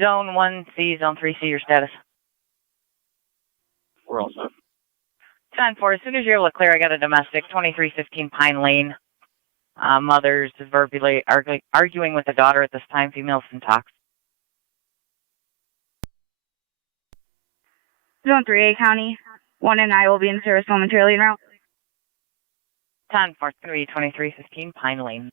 Zone 1C, Zone 3C, your status. We're all set. 10-4, as soon as you're able to clear, I got a domestic, 2315 Pine Lane. Mother's verbally arguing with the daughter at this time, female's in talks. Zone 3A County, 1 and I will be in service momentarily en route. 10-4, it's going to be 2315 Pine Lane.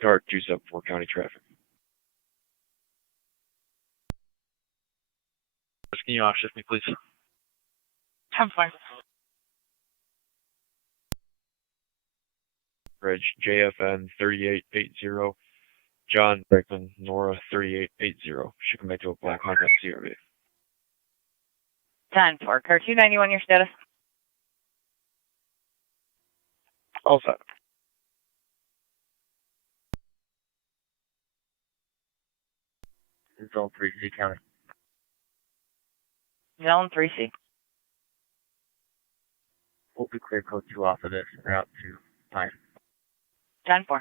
Card 274 County traffic. Can you offshift me, please? 10-4. Bridge, JFN 3880, John Brickman, Nora 3880. Should come back to a black Honda CRV. 10-4, car 291, your status? All set. Zone 3C County. Zone 3C. We'll be clear code 2 off of this, route to 5. 10-4.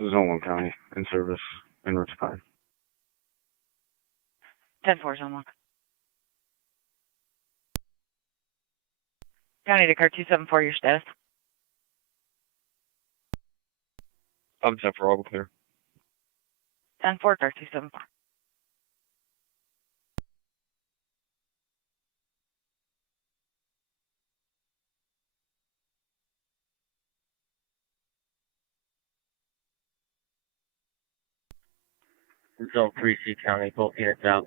Zone 1 County, in service, en route to 5. 10-4, Zone 1. County to car 274, your status? I'm set for all clear. 10-4, car 274. Zone 3C County, both units out.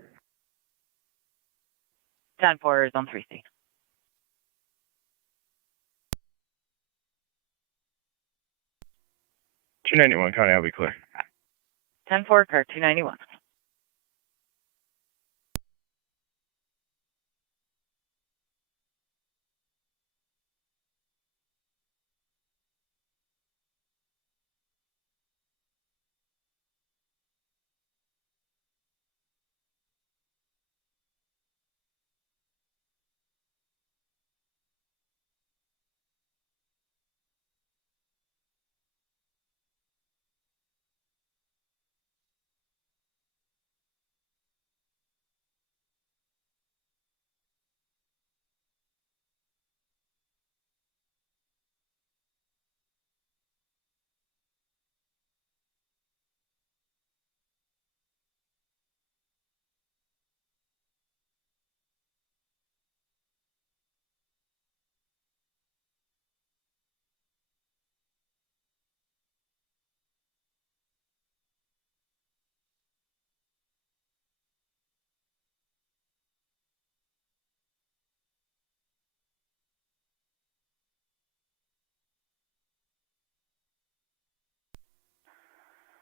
10-4, Zone 3C. $291 County, I'll be clear. 10-4, car 291.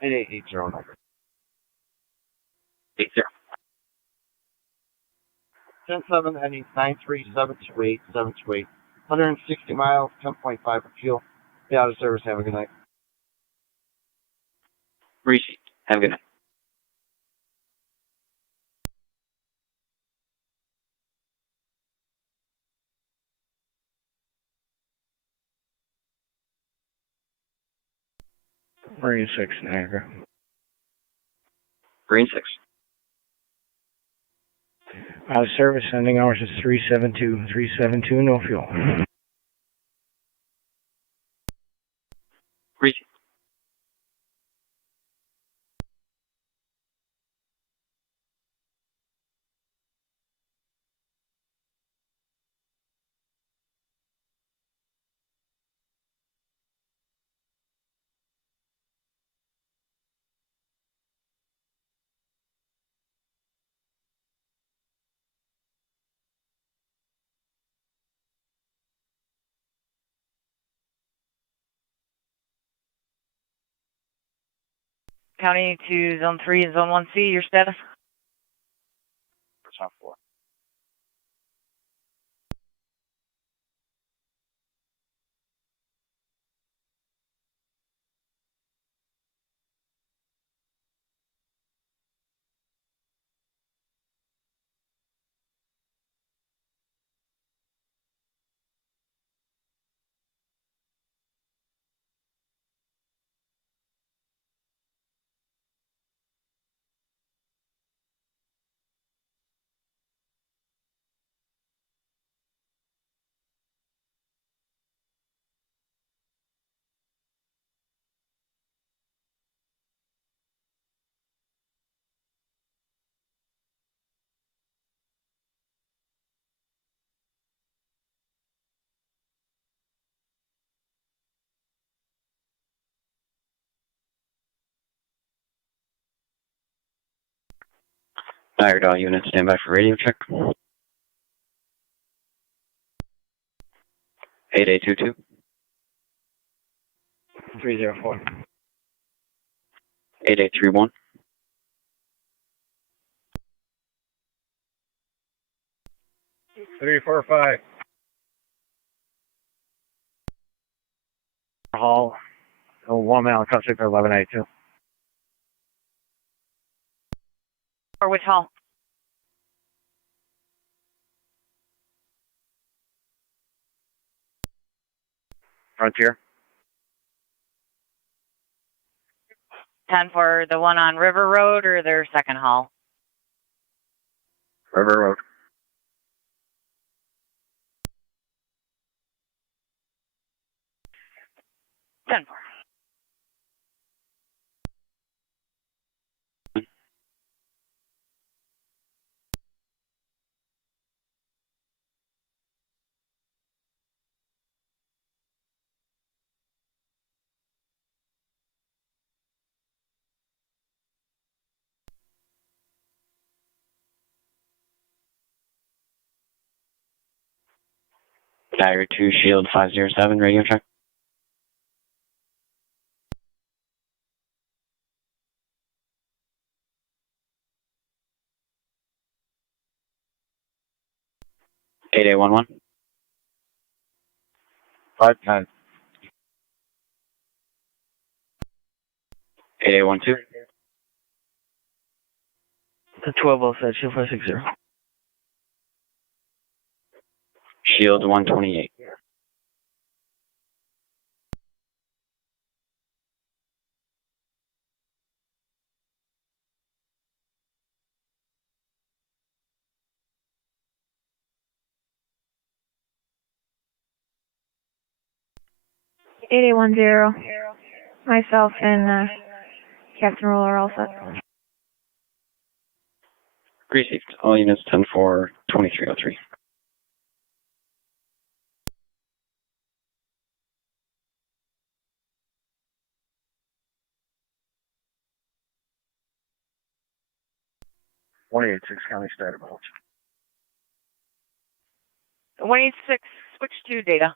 And 880. 80. 10-7, heading 93728, 728. 160 miles, 10.5 for fuel. Be out of service. Have a good night. Receipt. Have a good night. Marine 6, Niagara. Green 6. Out of service, sending hours is 372. 372, no fuel. Receipt. County to Zone 3 and Zone 1C, your status? Zone 4. Niagara unit, stand by for radio check. 8822. 304. 8831. 345. Hall, 1 mile, cross-check for 1192. Or which hall? Frontier. 10 for the one on River Road or their second hall? River Road. Ten four. Niagara 2, Shield 507, radio check. Eight 8811. 510. 8812. 1207, Shield 560. Shield 128. Eight 8810. Myself and Captain Roller all set. Received. All units 10-4, 2303. County status. 186, switch to data.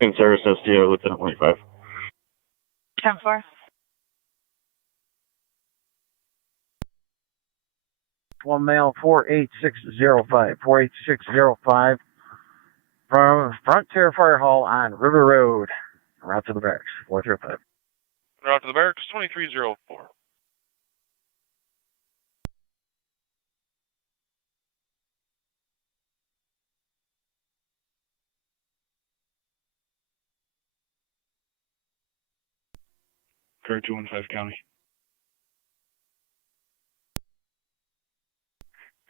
In service SDO, Lieutenant 25. 10 4. One male, 48605. 48605 from Frontier Fire Hall on River Road. Route to the barracks. 435. Route to the barracks, 2304. Car 215 County.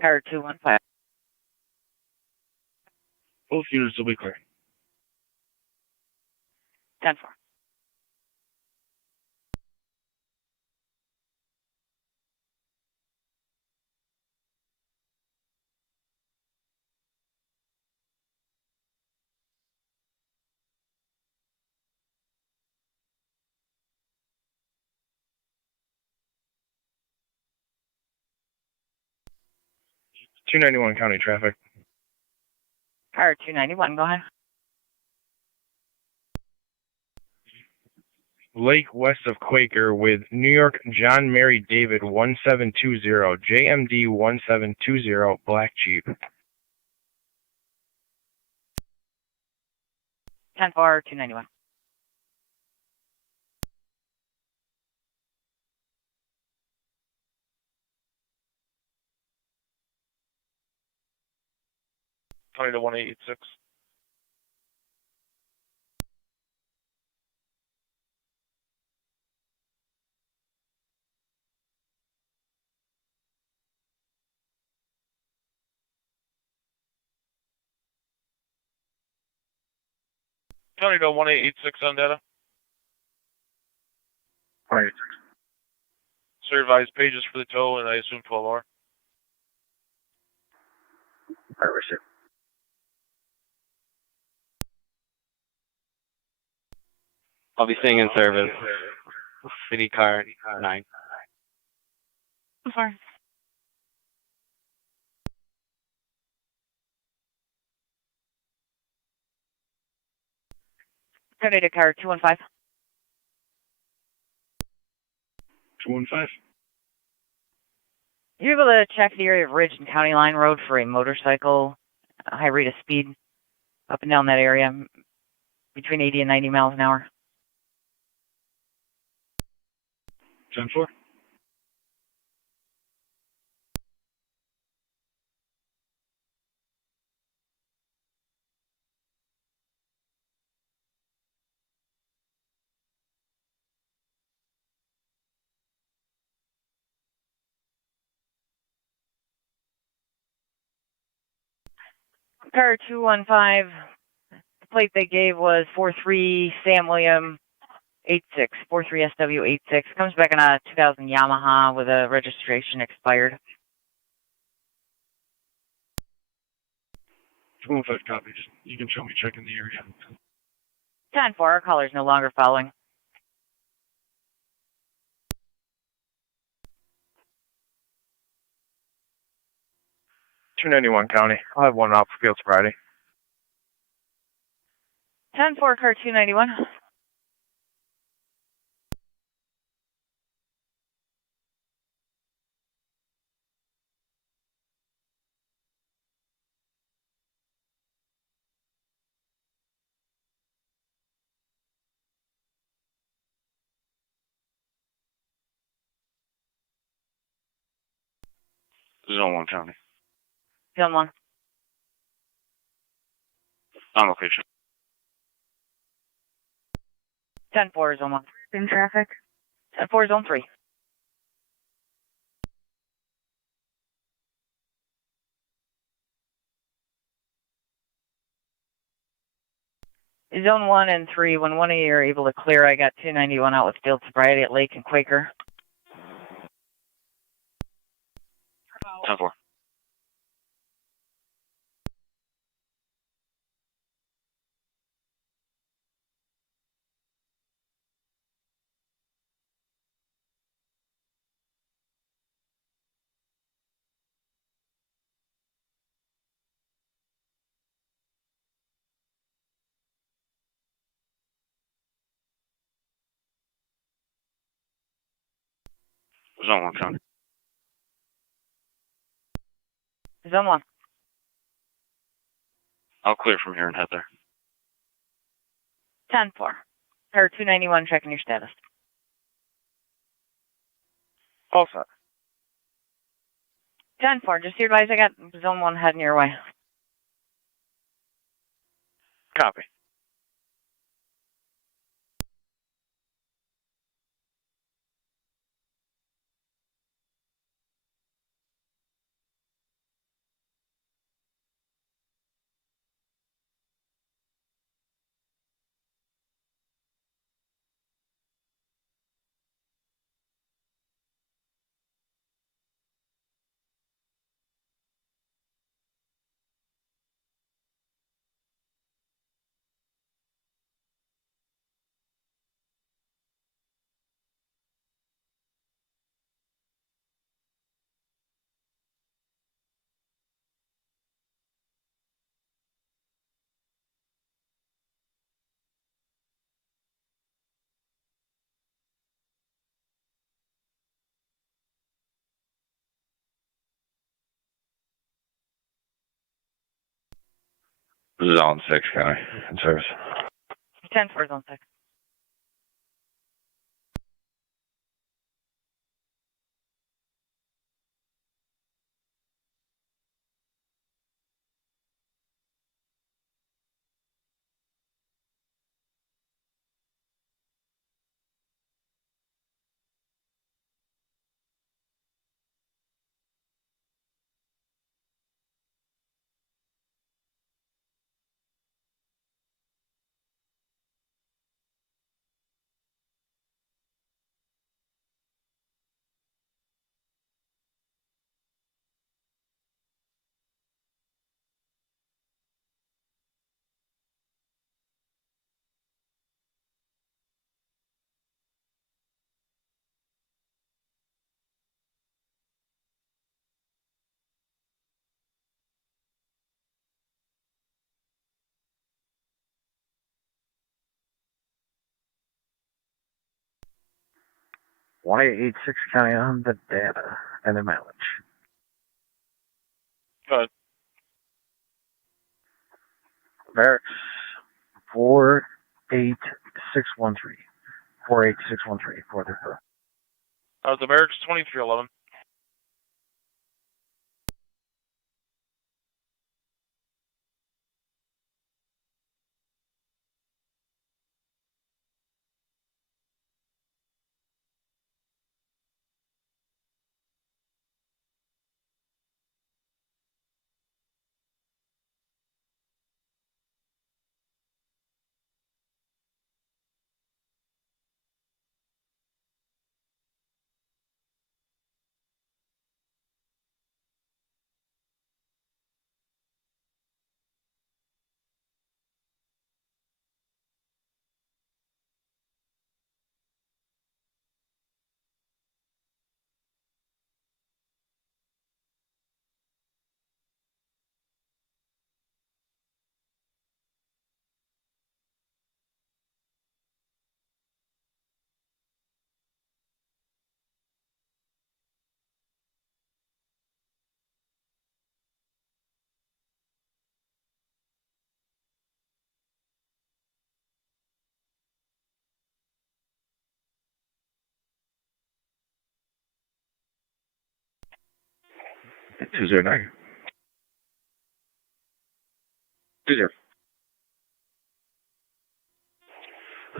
Car 215. Both units will be clear. 10 4. .291 County traffic. Car 291, go ahead. Lake west of Quaker with New York John Mary David 1720, JMD 1720, Black Jeep. 10-4, 291. County to 1886. County to 1886 on data. 186. Sir, advised pages for the tow, and I assume 12 hour. I receive. I'll be staying in service. City car 9. I'm sorry. County to car 215. 215. You're able to check the area of Ridge and County Line Road for a motorcycle, a high rate of speed up and down that area, between 80 and 90 miles an hour. 10-4. Car 215, the plate they gave was 43 Sam William 86, 43 SW 86. Comes back in a 2000 Yamaha with a registration expired. 215 copies. You can show me checking the area. 10-4, our caller's no longer following. $291 County. I'll have one out for field sobriety. 10-4, car 291. Zone 1 County. Zone 1. On location. 10-4, Zone 1. In traffic. 10-4, Zone 3. Zone 1 and 3, when one of you are able to clear, I got 291 out with field sobriety at Lake and Quaker. 10-4. Zone 1 County. Zone 1. I'll clear from here and head there. 10-4. Car 291, checking your status. All set. 10-4, just to advise, I got Zone 1 heading your way. Copy. Zone 6, County, in service. 10 for zone 6. One 886 County on the data and the mileage. Good. Barracks 48613. 48613. 434. The Barracks 2311. Two zero nine. 20.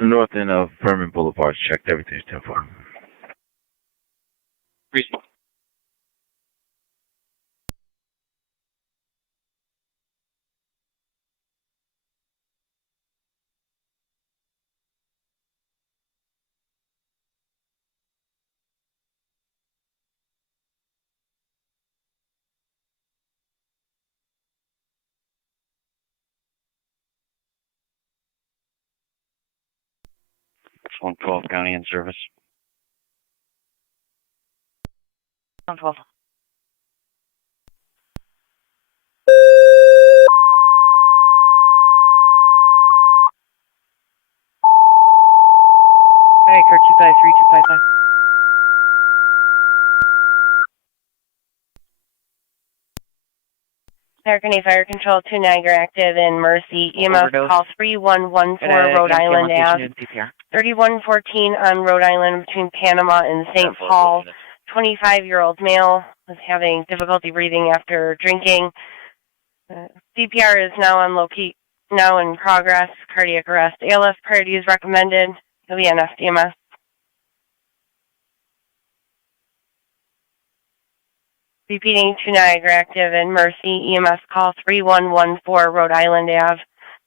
North end of Furman Boulevard. Checked. Everything's 10-4. Reasonable. It's 112 County in service. Zone 12. County Code 253, 255. Niagara Fire Control 2 Niagara active in Mercy. EMS Overdose. call 3114 Rhode Island Ave. 3114 on Rhode Island between Panama and St. Paul. 25-year-old male was having difficulty breathing after drinking. CPR is now in progress. Cardiac arrest. ALS priority is recommended. He'll be on FDMS. Repeating 2 Niagara active in Mercy. EMS call 3114 Rhode Island Ave.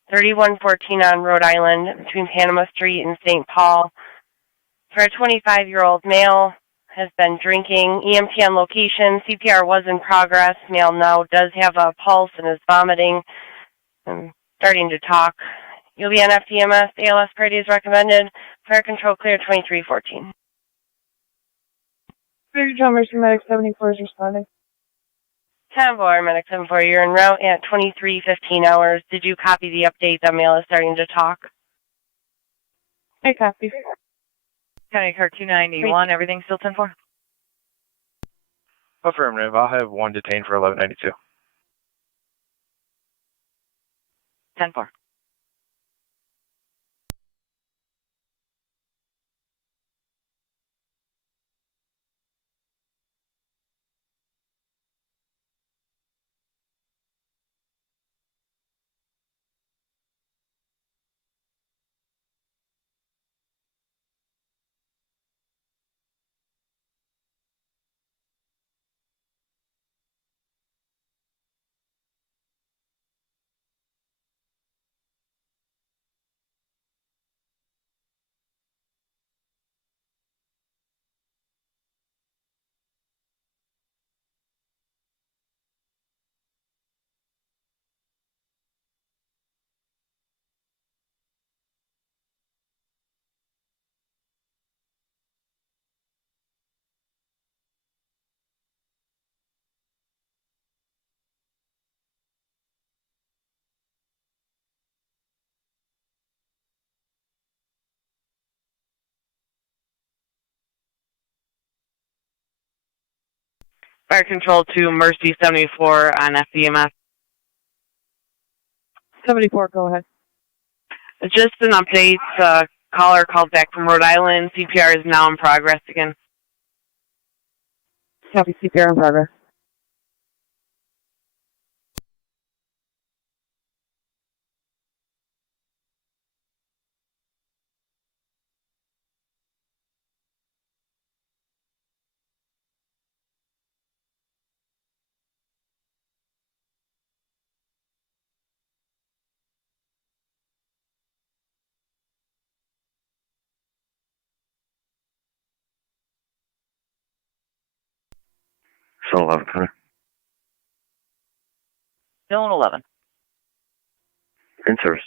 3114 on Rhode Island between Panama Street and St. Paul. For a 25-year-old male, has been drinking. EMT on location. CPR was in progress. Male now does have a pulse and is vomiting and starting to talk. You'll be on FDMS. ALS priority is recommended. Fire control clear 2314. Fire control Mercy Medic 74 is responding. 10-4, Medic 74, you're en route at 23:15 hours. Did you copy the update that male is starting to talk? I copy. County Code 291, everything still 10-4? Affirmative. I'll have one detained for 1192. 10-4. Fire control to Mercy 74 on FDMS. 74, go ahead. Just an update. Caller called back from Rhode Island. CPR is now in progress again. Copy, CPR in progress. So 11, Connor. Zone 11. In service.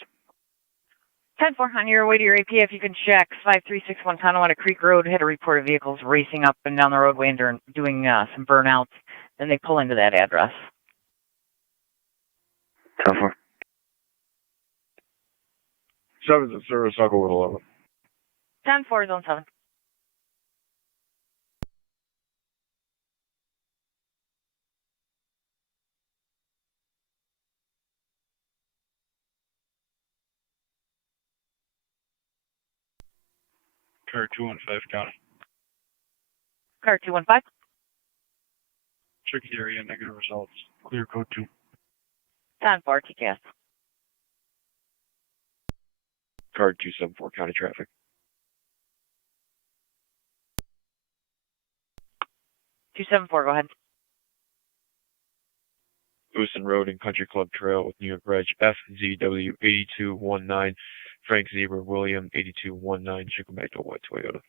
10-4, on your way to your AP, if you can check 5361 Tonawanda Creek Road, hit a report of vehicles racing up and down the roadway and doing some burnouts. Then they pull into that address. 10-4. 7's in service, I'll go with 11. 10-4, zone 7. Car 215, County. Car 215. Check the area, negative results. Clear code 2. 10-4, TCAS. Card 274, County Traffic. 274, go ahead. Lewiston Road and Country Club Trail with New York Reg FZW 8219, Frank Zebra William 8219, Chico White Toyota.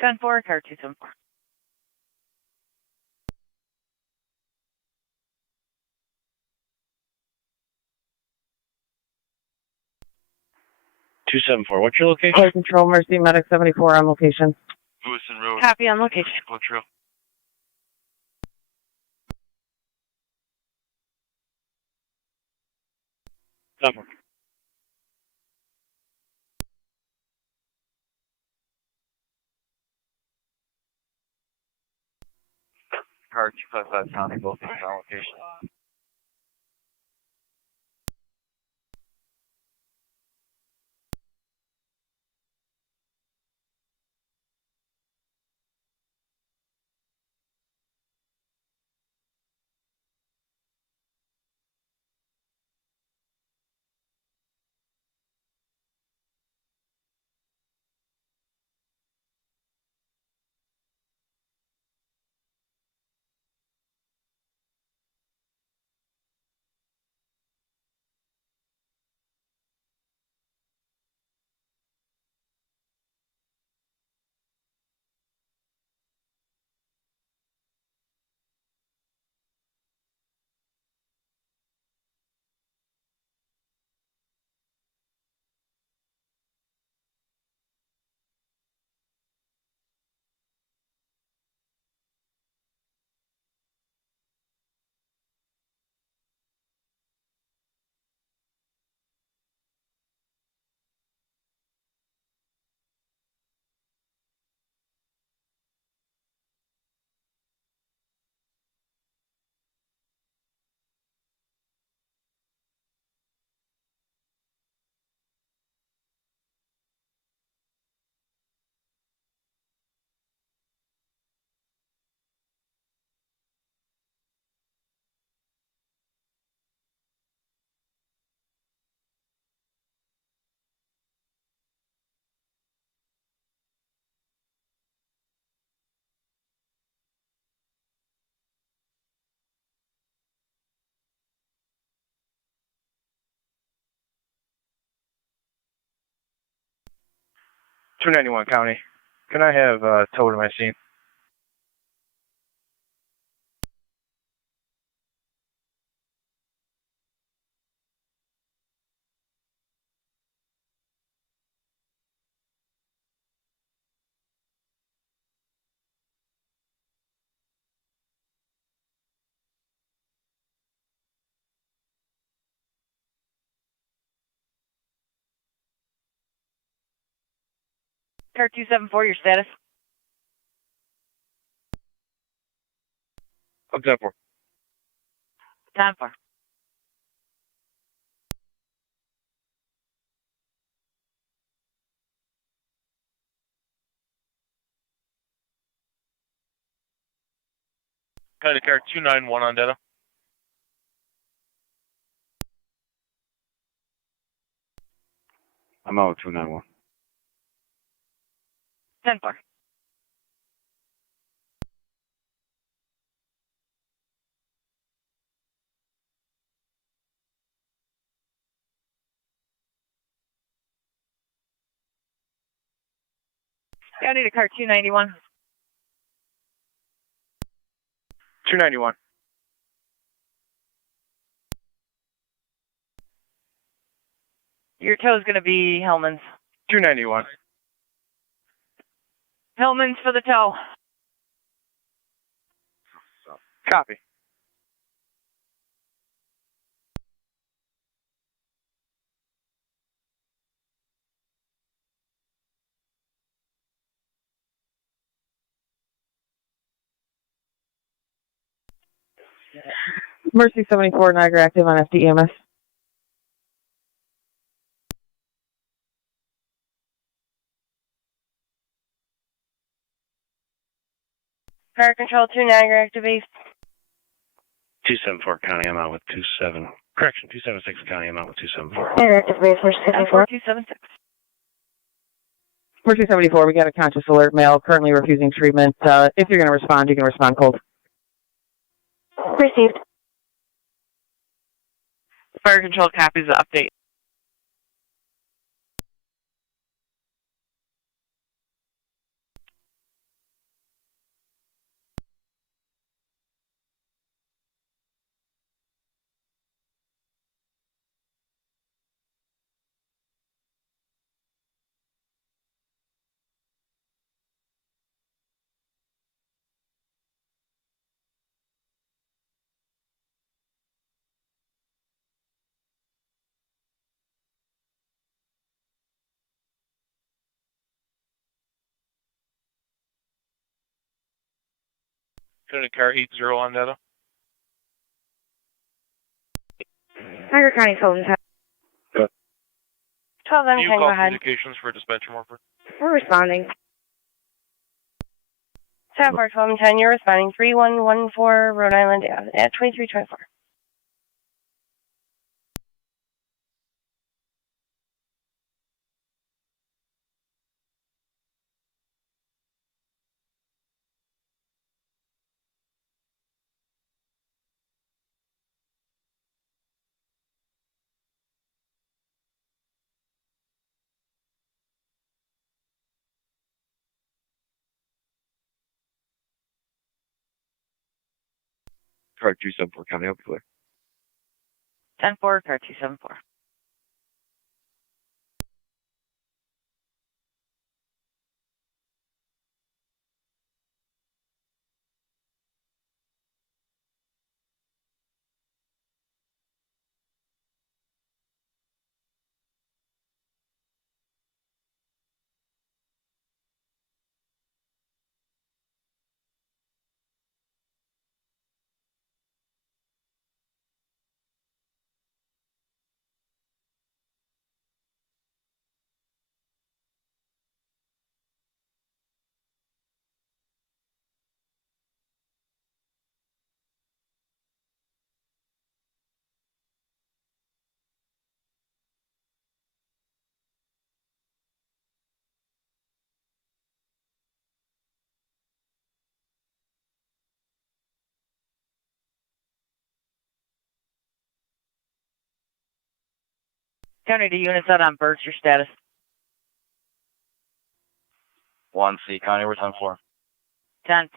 Car 274. What's your location? Fire control, Mercy Medic 74 on location. Lewiston Road. Copy on location. Country Club Trail. Number. Car 255, County, both in on location. 291 County. Can I have tow to my scene? Car 274, your status? I'm 10-4. Time for. County car 291 on data. I'm out with 291. 10-4. I need a car 291. 291. Your tow is going to be Hellman's. 291. Hellman's for the tow. Copy. Mercy 74, Niagara active on FDEMS. Fire Control 2, Niagara activate. 274 County, I'm out with 27. Correction, 276 County, I'm out with 274. Niagara activate, Mercy 74. 276. Mercy 74, we got a conscious alert male currently refusing treatment. If you're going to respond, you can respond cold. Received. Fire Control copies the update. County car 80 on data. Niagara County soldiers have. 12 Can you M10, call go ahead. communications for dispatcher morpher? We're responding. 7-4, 12 M10, you're responding. 3114 Rhode Island Ave at 2324. Car 274 County, I'll be clear. 10-4, car 274. County to units out on Birch, your status. 1C County, we're 10-4. 10-4.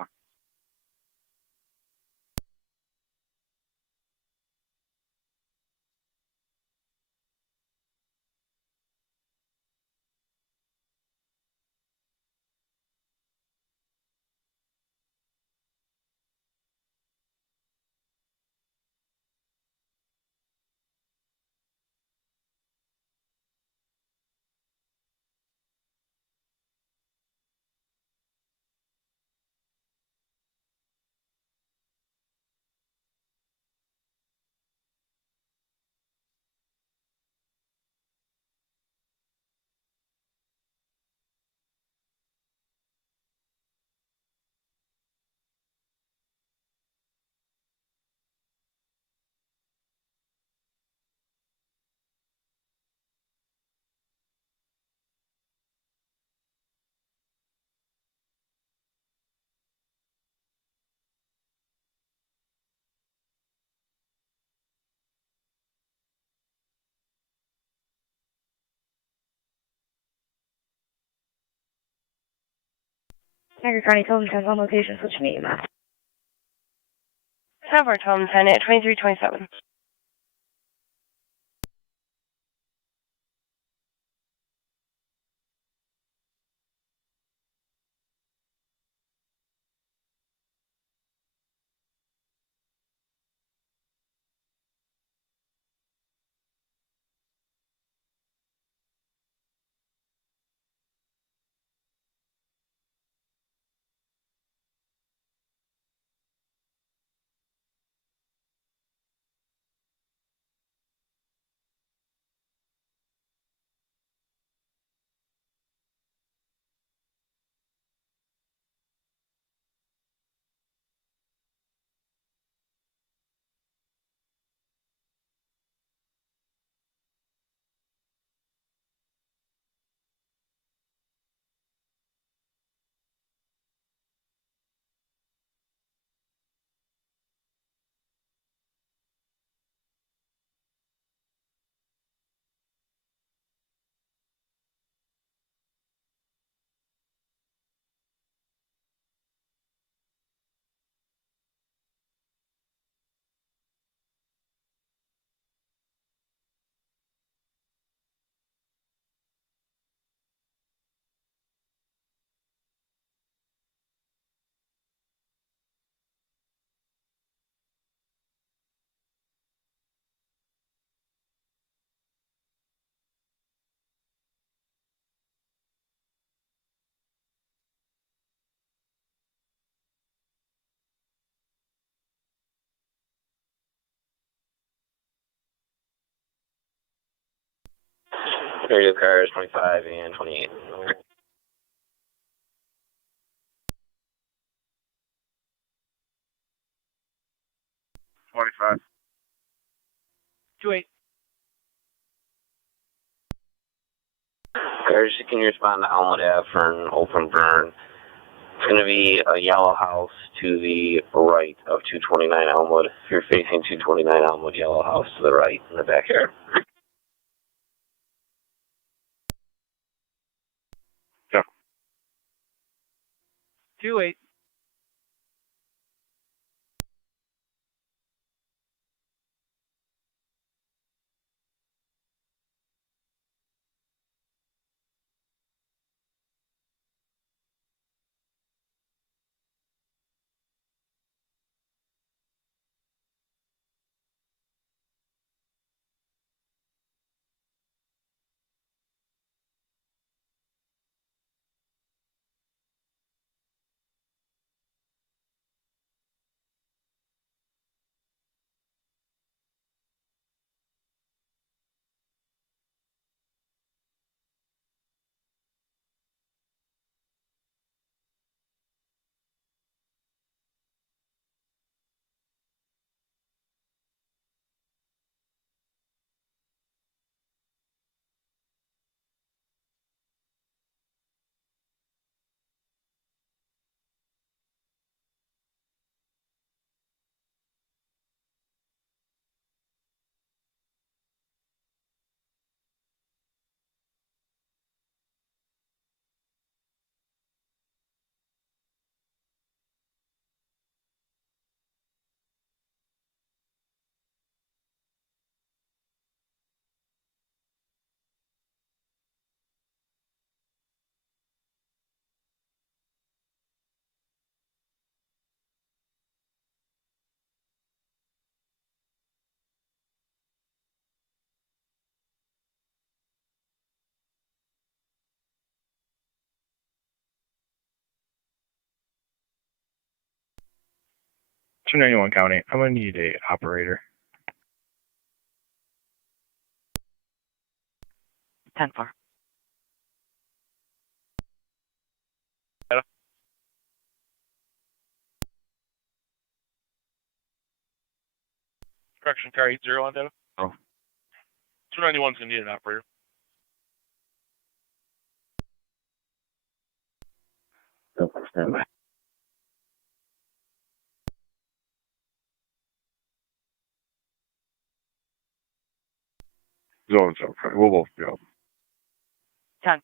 Niagara County Tolman 10 on location, switch me. 10-4 Tolman 10 at 2327. Area cars 25 and 28. 25. 28. Cars, can you respond to Elmwood Ave for an open burn? It's going to be a yellow house to the right of 229 Elmwood. If you're facing 229 Elmwood, yellow house to the right in the backyard. Yeah. 28. 291 County. I'm going to need a operator. 10-4. Correction, car 80 on data. Oh. 291's going to need an operator. Stand by. Zone 7. We'll both be up. 10-4.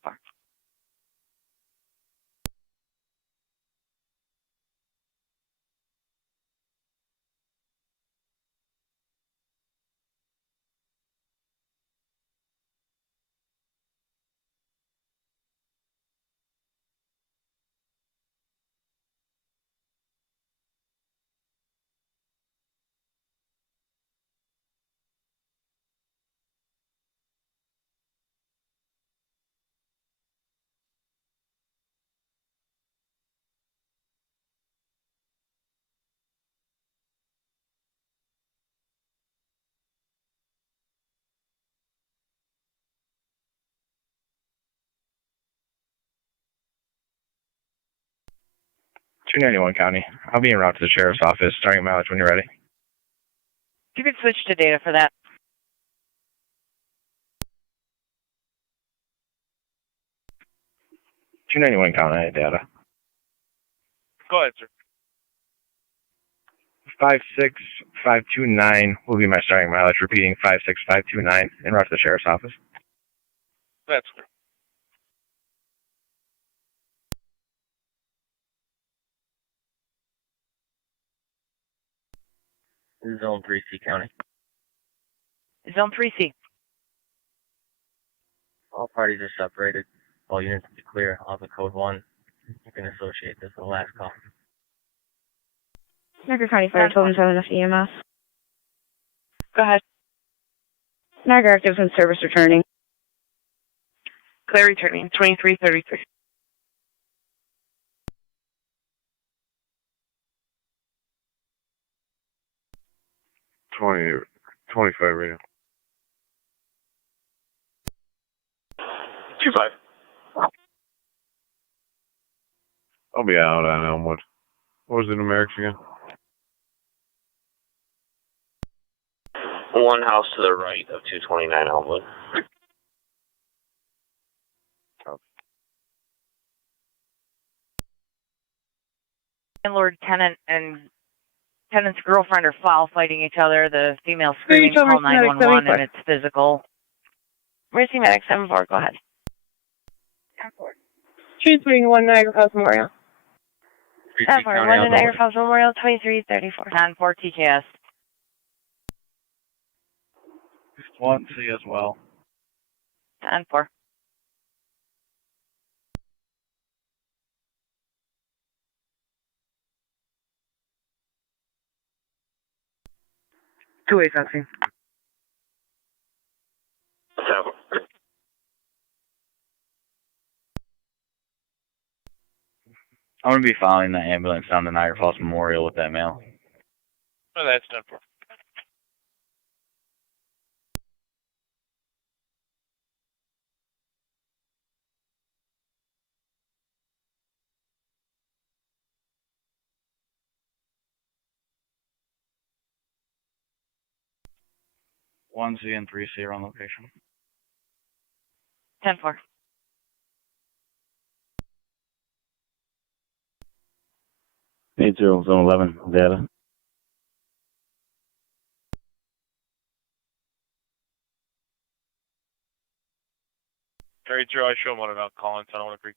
.291 County. I'll be en route to the sheriff's office, starting mileage when you're ready. If you could switch to data for that. .291 County data. Go ahead, sir. 56529 will be my starting mileage. Repeating 56529 en route to the sheriff's office. That's clear. Zone 3C County. Zone 3C. All parties are separated. All units to be clear. I'll have a code 1. You can associate this with the last call. Niagara County Fire, 1207 EMS. Go ahead. Niagara Active in service returning. Clear returning, 2333. $20, 25 radio. 25. I'll be out on Elmwood. What was the numerics again? One house to the right of 229 Elmwood. Landlord, tenant, and tenant's girlfriend are foul fighting each other. The female screaming, call 911, and it's physical. Mercy Medic 74, go ahead. 231 Niagara Falls Memorial. 10-4, 1 to Niagara Falls Memorial, 2334. 10-4 TKS. 1C as well. 10-4. Two-way fencing. I'm going to be following the ambulance down to Niagara Falls Memorial with that mail. Oh, that's 10-4. One C and 3C are on location. 10-4. Zone 11 data. Carry 0, I show him what about calling Tonawanda Creek.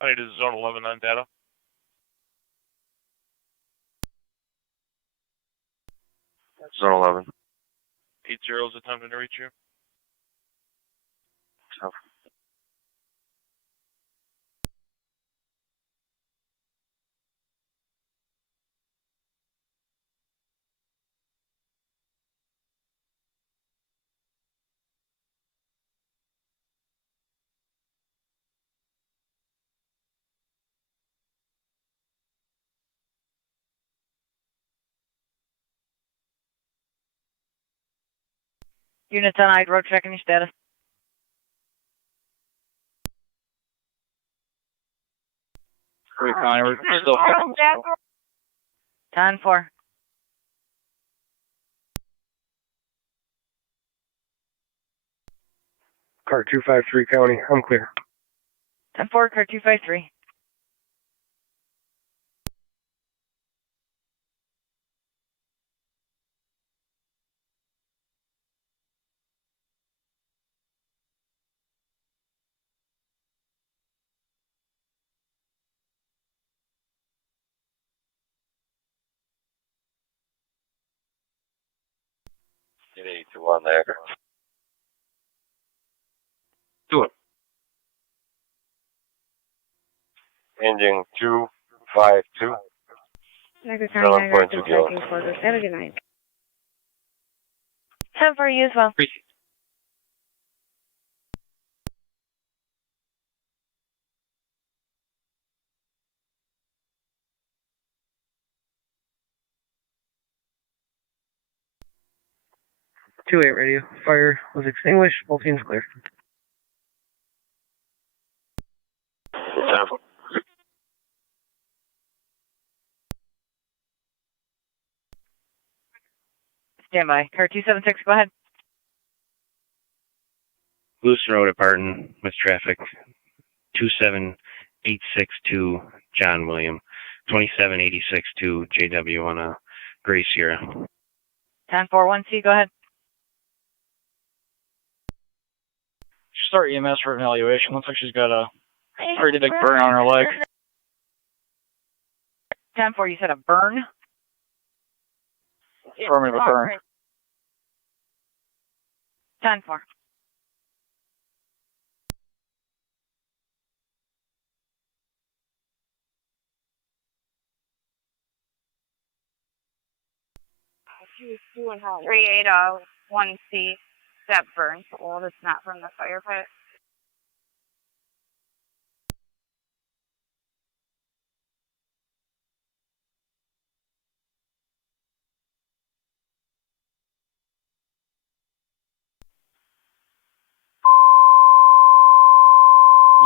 I need a Zone 11 on data. Zone 11. 80 is attempting to reach you. Units on Ide Road, checking your status. Wait, Connie, we're still... 10-4. Car 253 County, I'm clear. 10-4, car 253. Get 821 Niagara. Do it. Engine 252. Niagara County, Niagara, 7.2 gallons. have a good night. 10-4, you as well. Two 8 radio. Fire was extinguished. Both teams clear. Stand by. Car 276, go ahead. Lewiston Road at Barton with traffic 27862 John William, 27862 JW on a Gray Sierra. 10-4-1C, go ahead. Start EMS for evaluation. Looks like she's got a pretty big burn on her leg. 10-4, you said a burn? Affirmative, burn. 10-4. She was 3801C, step burn, well, that's not from the fire pit.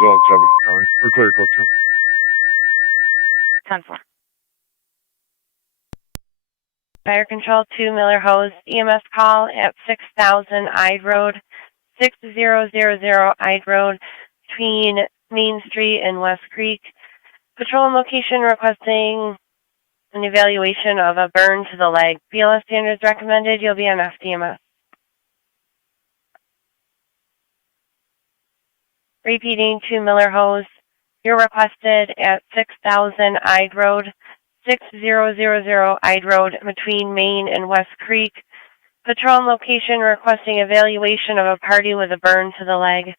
Zone 7 County. We're clear, code 2. 10-4. Fire Control 2, Miller Hose, EMS call at 6000 Ide Road, 6000 Ide Road, between Main Street and West Creek. Patrol and location requesting an evaluation of a burn to the leg. BLS standards recommended. You'll be on FDMS. Repeating to Miller Hose, you're requested at 6000 Ide Road, 6000 Ide Road, between Main and West Creek. Patrol and location requesting evaluation of a party with a burn to the leg.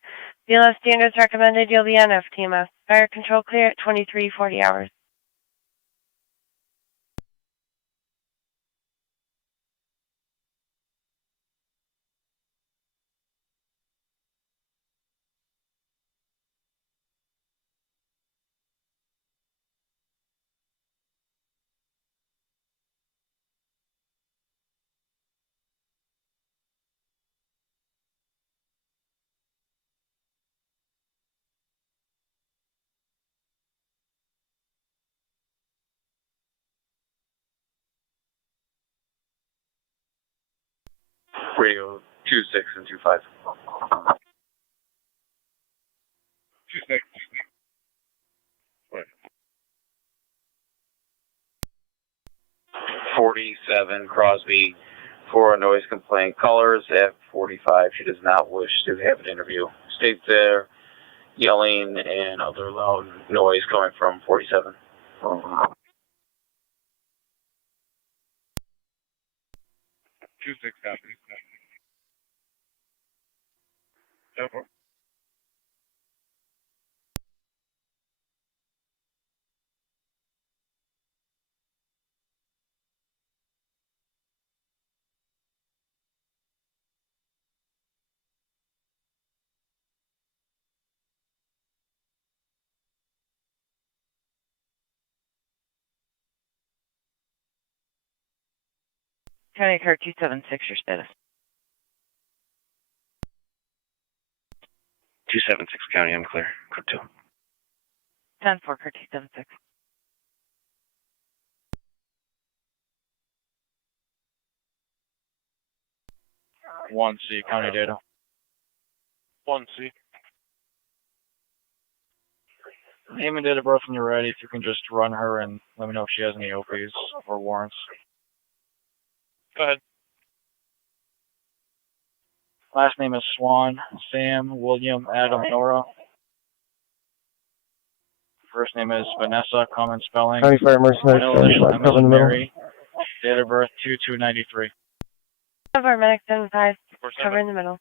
BLS standards recommended. You'll be on FTMS. Fire control clear at 23:40 hours. Radio 26 and 25. 26. 47 Crosby for a noise complaint. Colors at 45. She does not wish to have an interview. States there yelling and other loud noise coming from 47. 26 copy. 10-4. County Car 276, your status. 276 County, I'm clear. Code 2. 10-4, car 276. One C, county data. 1C. Name and date of birth when you're ready. If you can just run her and let me know if she has any OPs or warrants. Go ahead. Last name is Swan, Sam, William, Adam, Nora. First name is Vanessa, common spelling. County Fire Mercenary, Middle initial M cover in the middle. Mary. Date of birth 2293. Cover medic 75. Cover in the middle.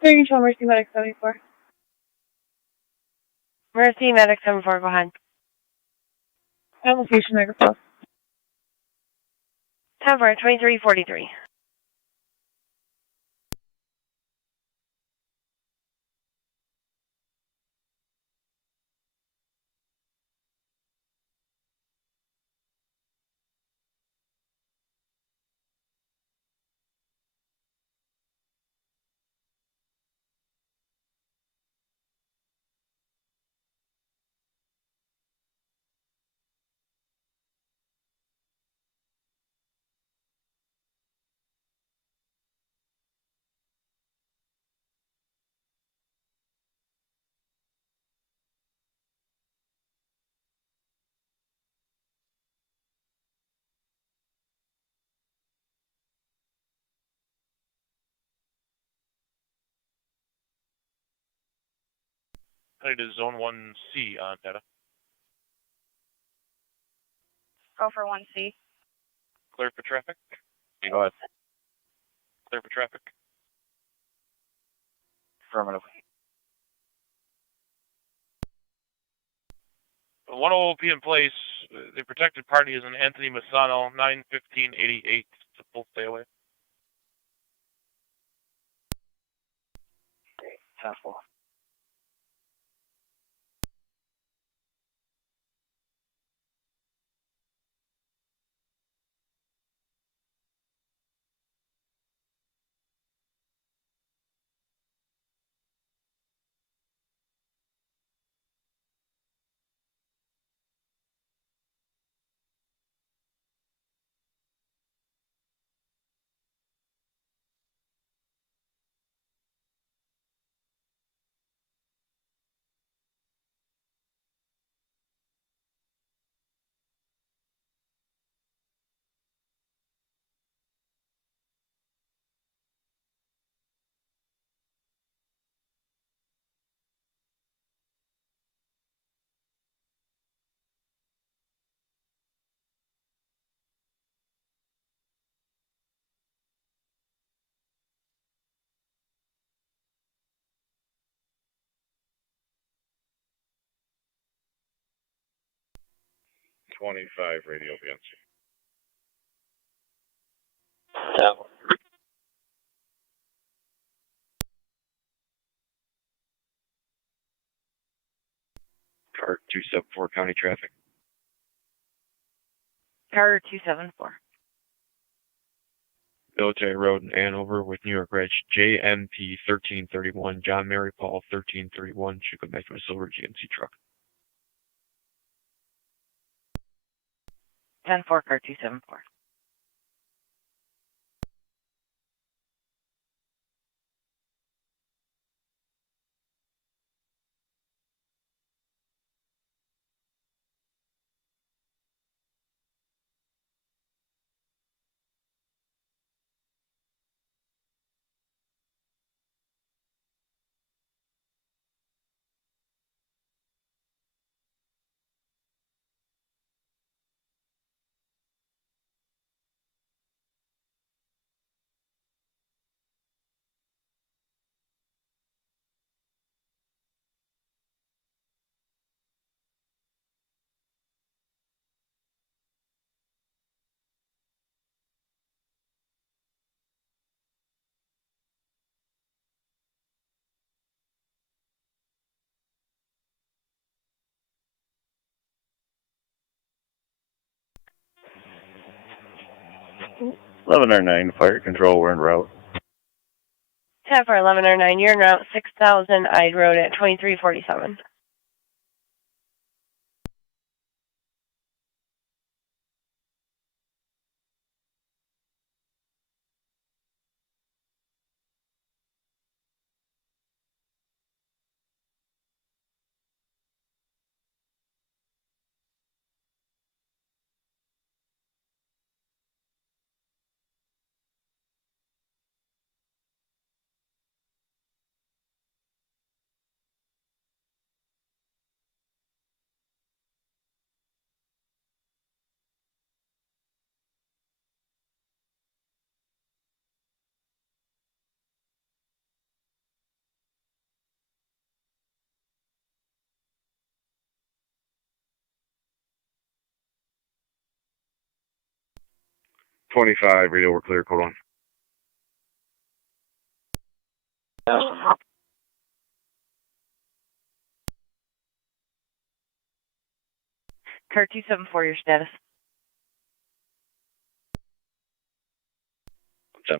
Clear control, Mercy medic 74. Mercy medic 74, go ahead. Application Niagara Falls. 10-4, 2343. Headed to Zone 1C on data. Go for 1C. Clear for traffic. Go ahead. Clear for traffic. Affirmative. One OOP in place. The protected party is an Anthony Masano, 91588. So full stay away. 10-4. Radio BNC. Yeah. Car 274 County traffic. Car 274. Military Road in Andover with New York Reg JMP 1331, John Mary Paul 1331, should come back to a silver GMC truck. 10-4, car 274. 1109, fire control, we're en route. 10 for 1109, you're en route 6000 Ide Road at 2347. .25, radio, we're clear, code 1. Car 274, your status. 10-4.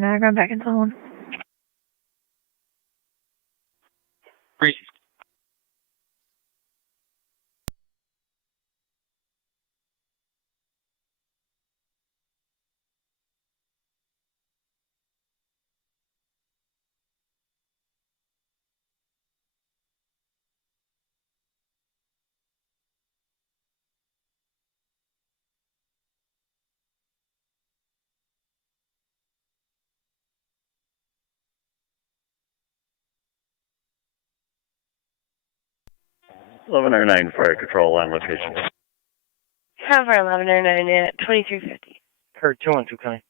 Niagara, I'm back in zone. Breezy. .1109, fire control, line location. 10 for 1109 at 2350. Car 212, Connie.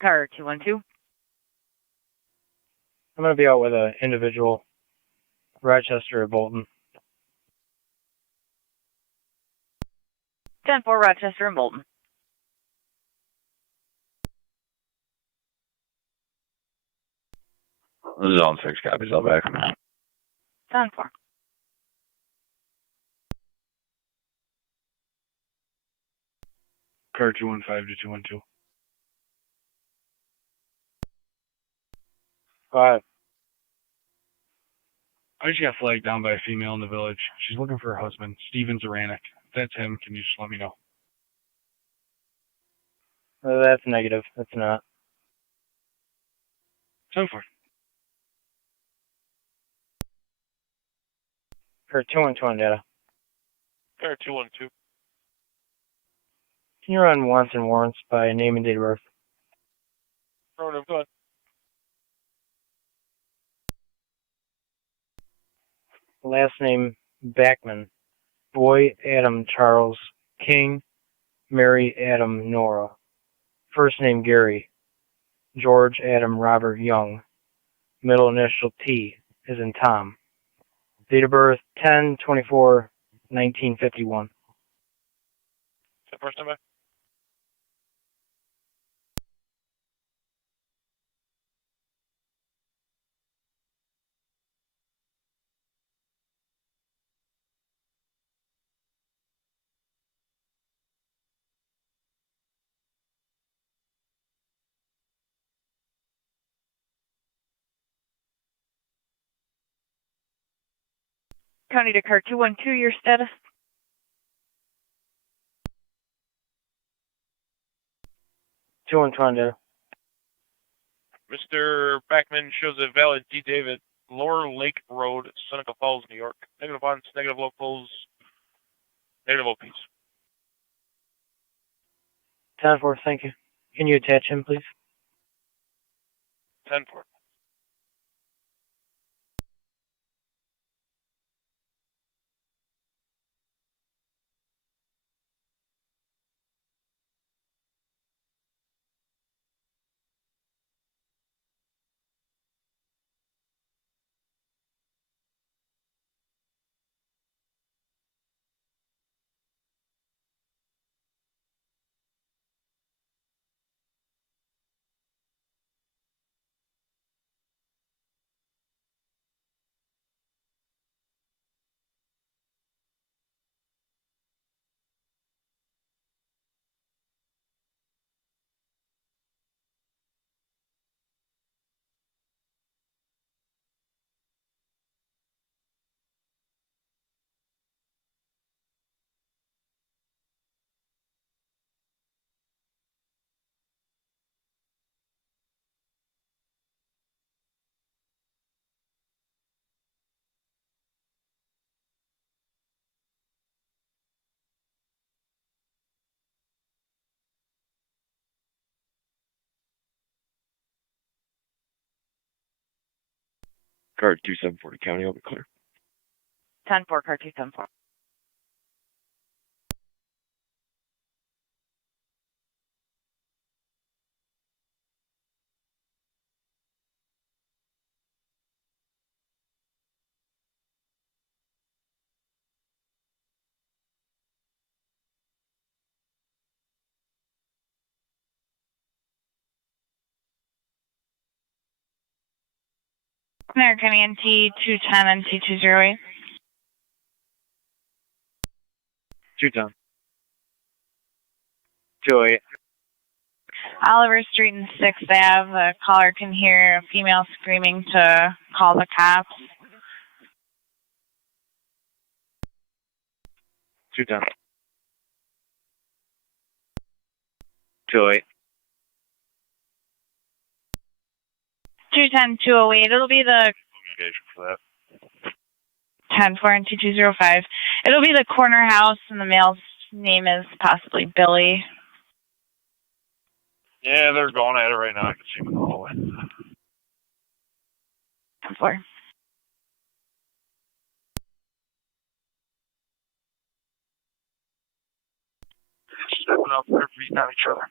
Car 212. I'm going to be out with an individual, Rochester or Bolton. 10-4, Rochester and Bolton. Zone 6 copies, I'll back. 10-4. Car 215 to 212. 5. I just got flagged down by a female in the village. She's looking for her husband, Steven Zoranic. If that's him, can you just let me know? That's negative. That's not. 10-4. Car 212 data. Car 212. Can you run wants and warrants by name and date of birth? Affirmative, go ahead. Last name, Backman. Boy, Adam Charles King. Mary, Adam Nora. First name, Gary. George, Adam Robert Young. Middle initial T, as in Tom. Date of birth, 10/24/1951. The first time back. County to car 212, your status. 212 data. Mr. Backman shows a valid D. David, Lower Lake Road, Seneca Falls, New York. Negative bonds, negative locals, negative OPs. 10-4, thank you. Can you attach him, please? 10-4. Card 2740 County, I'll be clear. 10-4, car 274. Niagara County NT 210 and T208. 210. 208. Oliver Street and 6th Ave. The caller can hear a female screaming to call the cops. 210. 208. 210 208. It'll be the Communication for that. 10-4 and 2205. It'll be the corner house, and the male's name is possibly Billy. Yeah, they're going at it right now. I can see them in the hallway. 10-4. Stepping up, they're beating on each other.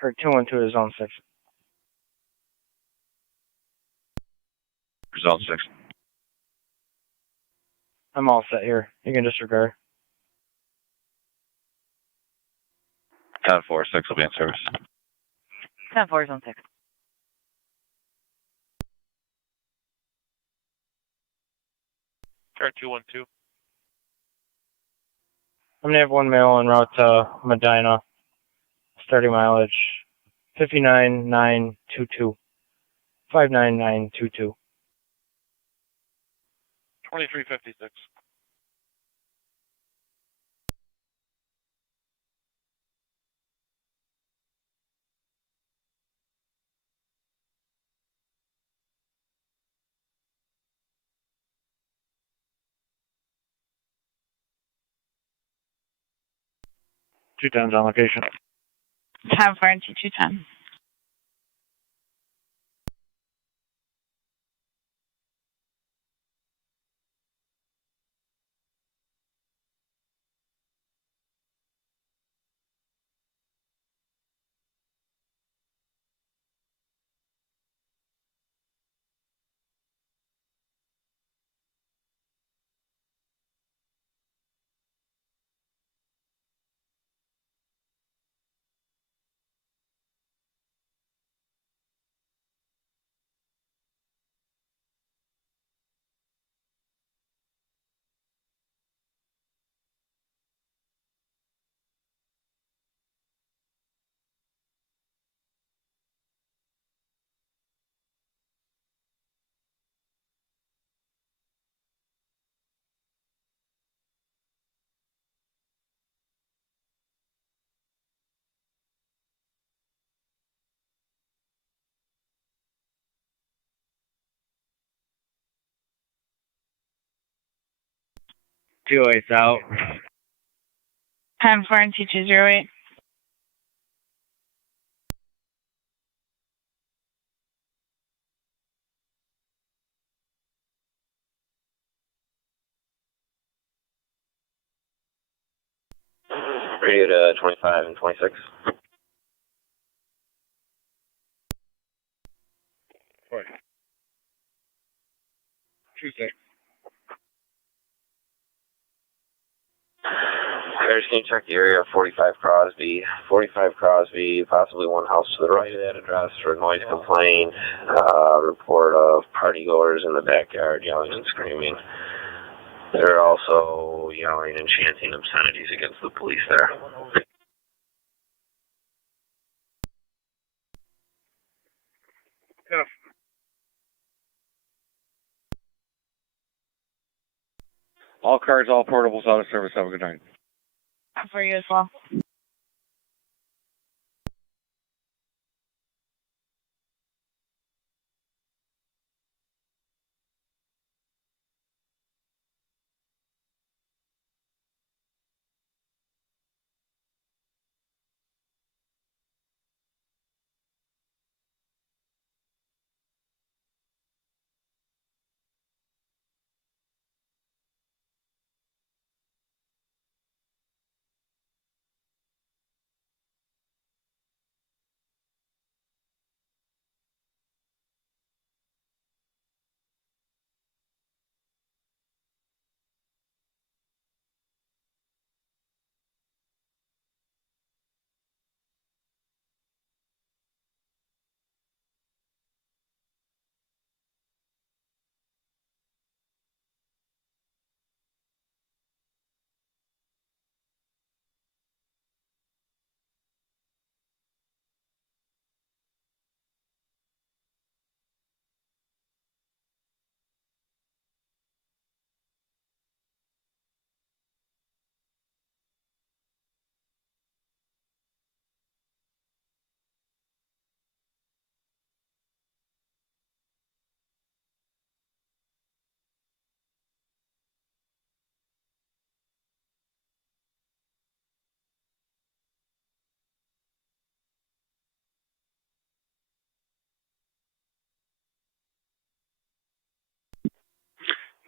Card 212 is on 6. Result 6. I'm all set here. You can disregard. 10-4, 6 will be in service. 10-4 is on 6. Car 212. I'm gonna have one male en route to Medina. Starting mileage 59922. 59922. 2356. Two times on location. 10-4 and T210. Two eights out. 10-4 and T208. Radio to 25 and 26. Right. 26. Bears, can you check the area of 45 Crosby? 45 Crosby, possibly one house to the right of that address for a noise complaint. Report of partygoers in the backyard yelling and screaming. They're also yelling and chanting obscenities against the police there. All cars, all portables out of service. Have a good night. For you as well.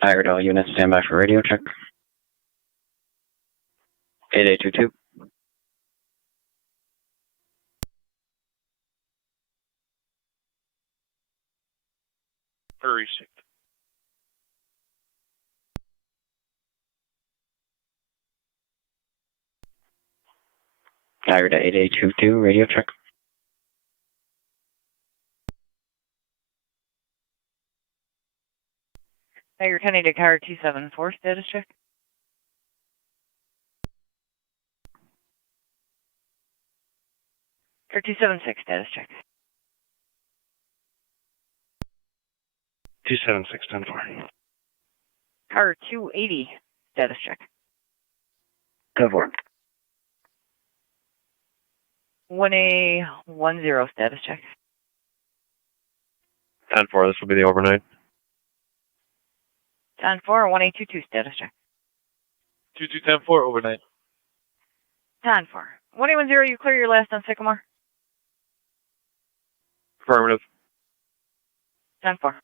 Niagara unit, stand by for radio check. 8822. Hurry. Niagara 8822, radio check. Niagara County to car 274, status check. Car 276, status check. 276, 10-4. Car 280, status check. 10-4. 1A10, status check. 10-4, this will be the overnight. 10-4, 1A22, status check. 2210-4, overnight. 10-4. 1A10, you clear your last on Sycamore. Affirmative. 10-4.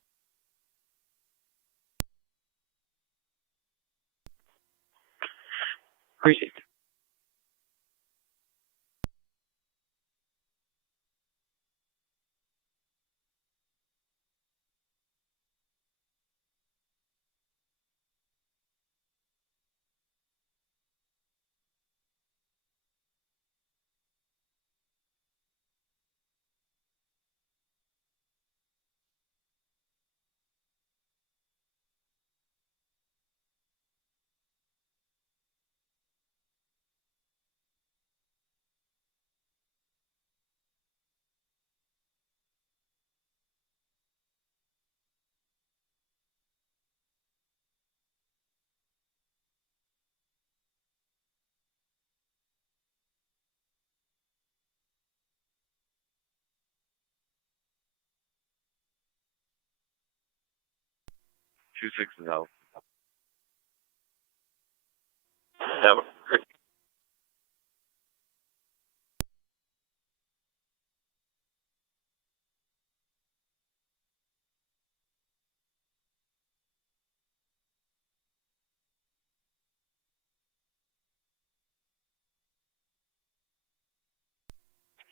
Received. Two sixes out. Yep.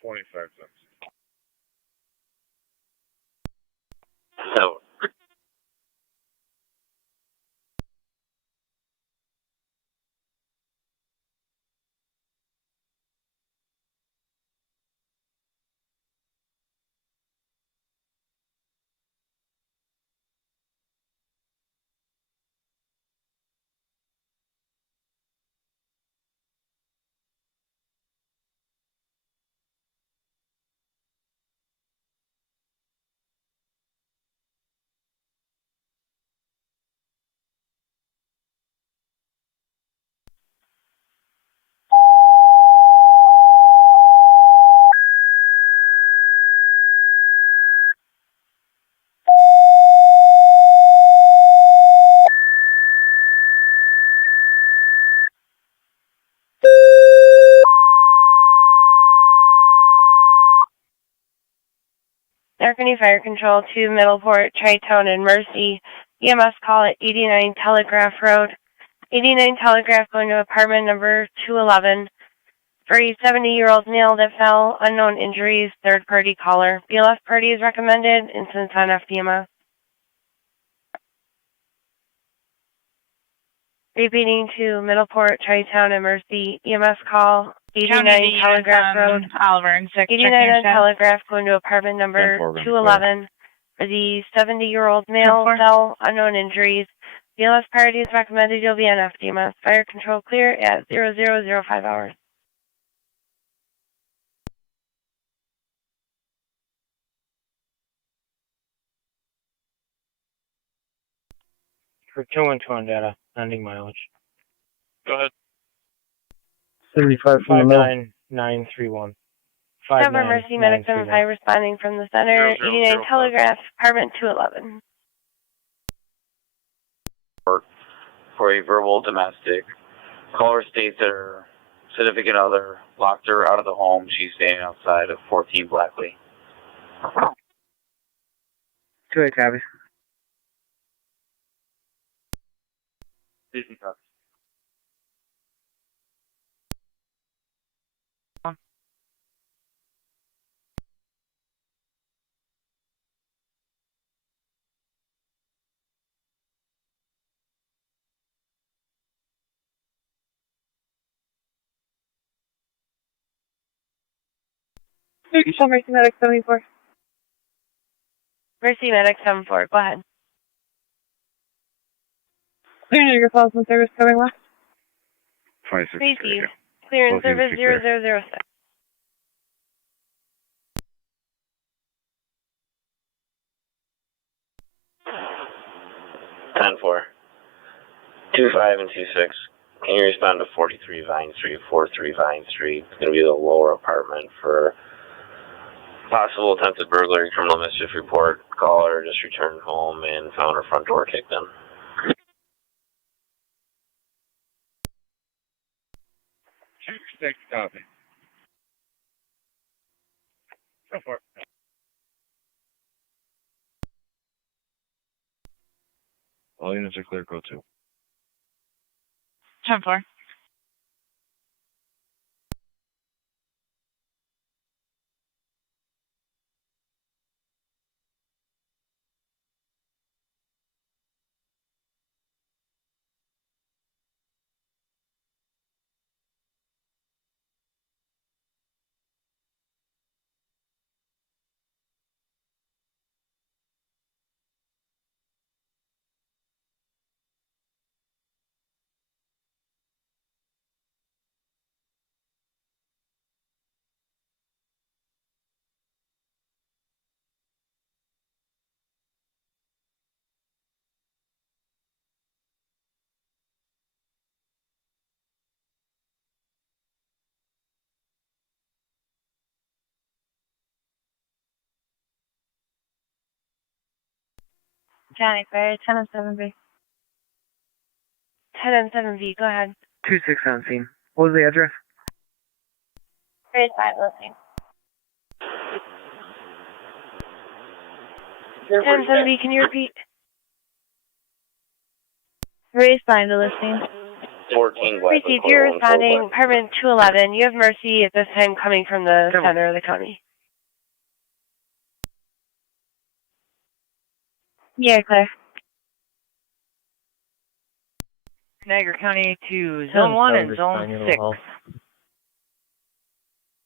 $25. So, Niagara County Fire Control to Middleport, Tri-Town, and Mercy. EMS call at 89 Telegraph Road. 89 Telegraph going to apartment number 211. For a 70-year-old male that fell, unknown injuries, third-party caller. BLF party is recommended, incidents on FDMS. Repeating to Middleport, Tri-Town, and Mercy. EMS call 89 Telegraph Road. Oliver and 6. 89 on Telegraph going to apartment number 211. For the 70-year-old male fell, unknown injuries. BLS party is recommended. You'll be on FDMS. Fire control clear at 0005 hours. For 212 data, ending mileage. Go ahead. 75 from the middle. 59931. Cover Mercy Medic 75 responding from the center. 89 Telegraph, apartment 211. For a verbal domestic, caller states that her significant other locked her out of the home. She's standing outside of 14 Blackley. 2-8 copy. Decent copy. Show Mercy Medic 74. Mercy Medic 74, go ahead. Clear your calls in service coming left. 26. Received. Clear in service 0006. Ten 4. 25 and 26. Can you respond to 43 Vine Street, 43 Vine Street? It's going to be the lower apartment for possible attempted burglary, criminal mischief report. Caller just returned home and found her front door kicked in. 6 copy. Go for it. All units are clear, code 2. 10-4. Johnny Fire, 10 and 7B. 10 and 7B, go ahead. 2-6 on scene. What was the address? Grade 5, listening. 10 and 7B, can you repeat? Respond to listening. 14 Blackley. Received, you're responding, apartment 211. You have Mercy at this time coming from the center of the county. Yeah, Claire. Niagara County to Zone 1 and Zone 6.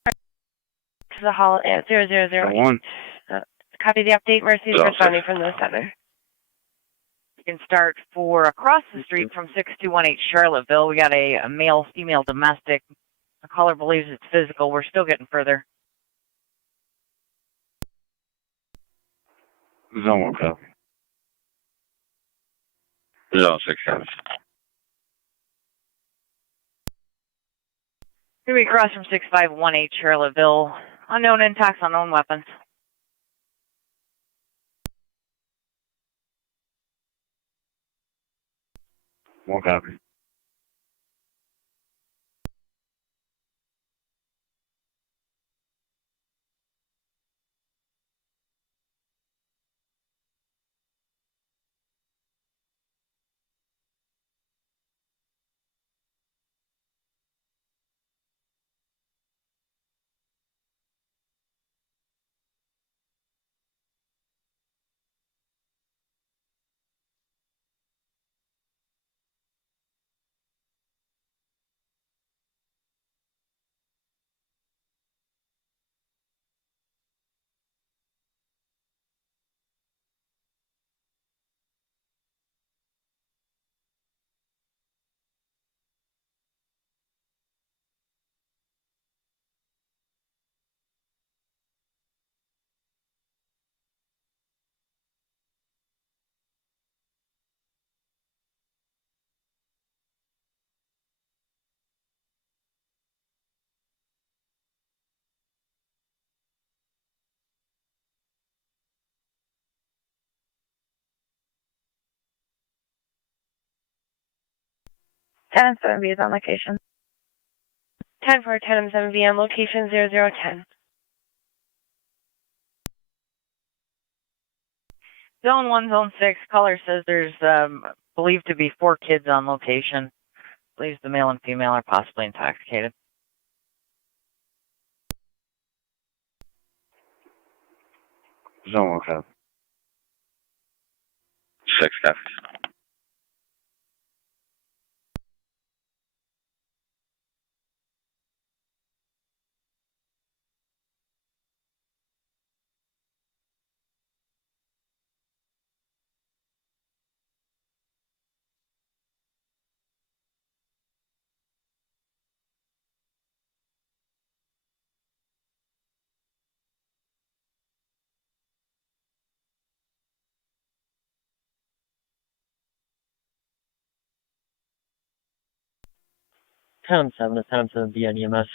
To the hall at 0008. Copy the update. Mercy is responding from the center. You can start for across the street from 6218 Charlottesville. We got a male-female domestic. The caller believes it's physical. We're still getting further. Zone 1 copy. Zone 6 copy. Here we cross from 6518 Charlottesville. Unknown intox, unknown weapons. One copy. 10-7B is on location. 10-4, 10-7B on location 0010. Zone 1, Zone 6, caller says there's believed to be 4 kids on location. Believes the male and female are possibly intoxicated. Zone 1 copy. 6 copies. Town 7 to Town 7B on EMS.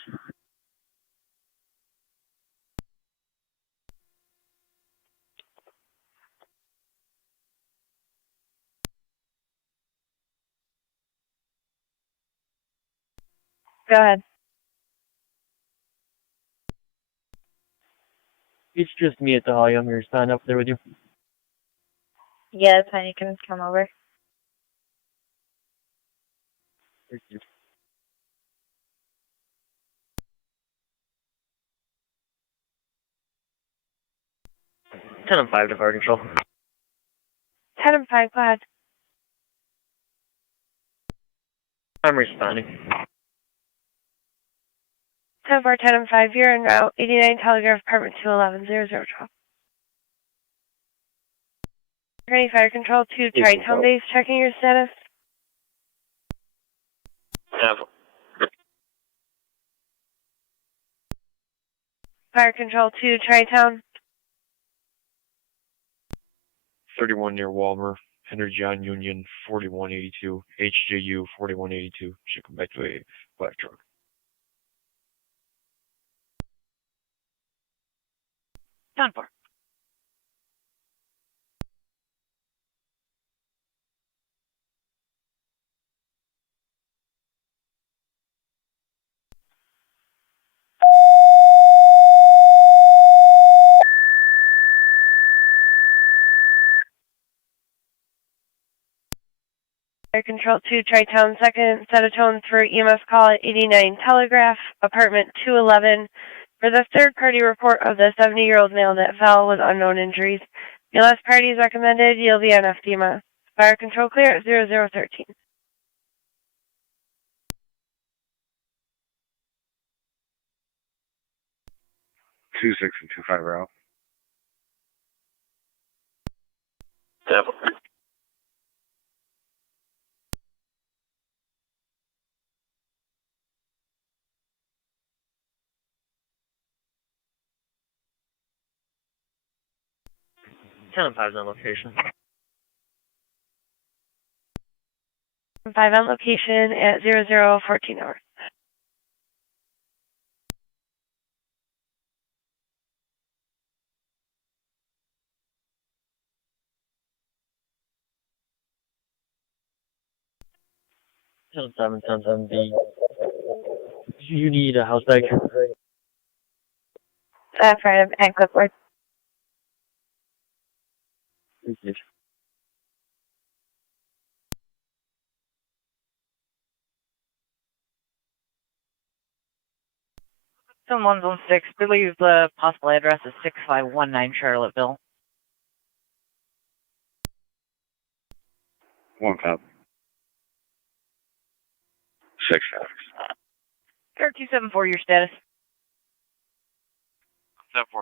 Go ahead. It's just me at the hall. You want me to respond up there with you? Yeah, it's fine. You can come over. Thank you. Ten and 5 to fire control. 10-5, go ahead. I'm responding. 10-4, 10-5, you're en route. 89 Telegraph, apartment 211, 0012. Ready, fire control to Tri-Town base, checking your status. Fire control to Tri-Town. 31 near Walmer, Henry John Union, 4182, HJU 4182. Should come back to a black truck. Done for. Fire control to Tri-Town, second set of tones for EMS call at 89 Telegraph, apartment 211. For the third party report of the 70-year-old male that fell with unknown injuries. Your last party is recommended. You'll be on FDMA. Fire control clear at 0013. 2-6 and 2-5 are out. Devil. Ten and 5's on location. 5 on location at 0014 hours. Town 7B. You need a house bag? That's right, and clipboard. Thank you. Zone 1, Zone 6, believe the possible address is 6519 Charlottesville. 1 copy. 6 copies. Air 274, your status. 7-4.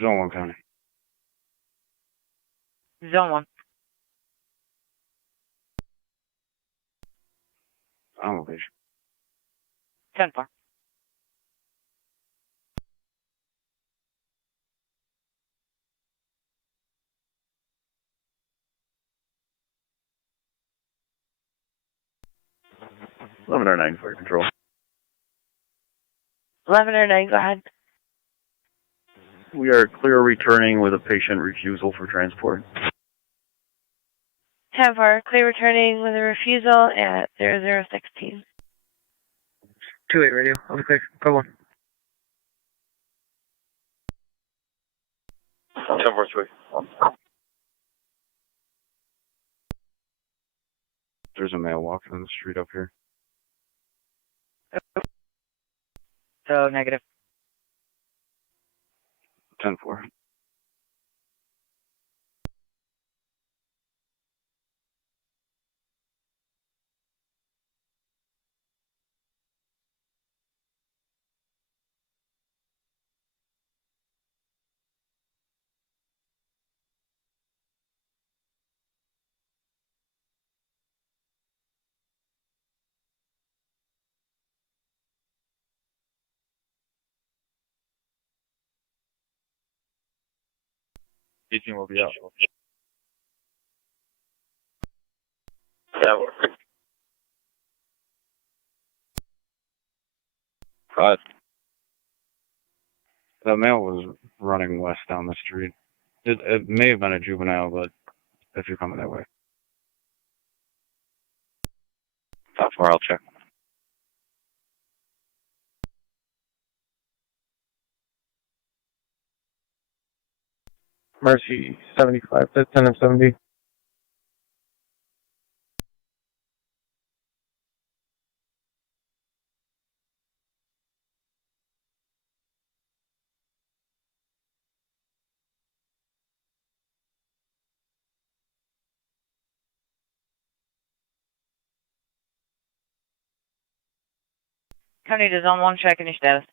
Zone 1 county. Zone 1. On location. 10-4. Eleven or nine for control. 11 or 9, go ahead. We are clear returning with a patient refusal for transport. 10-4, clear returning with a refusal at 0016. 2-8 radio. I'll be clear. Go on. 10-4-2. There's a male walking on the street up here. So negative. 10-4. Teaching will be out. That works. But the male was running west down the street. It may have been a juvenile, but if you're coming that way. 5-4, I'll check. Mercy 75 to 10 of 70. County to zone 1, check any status.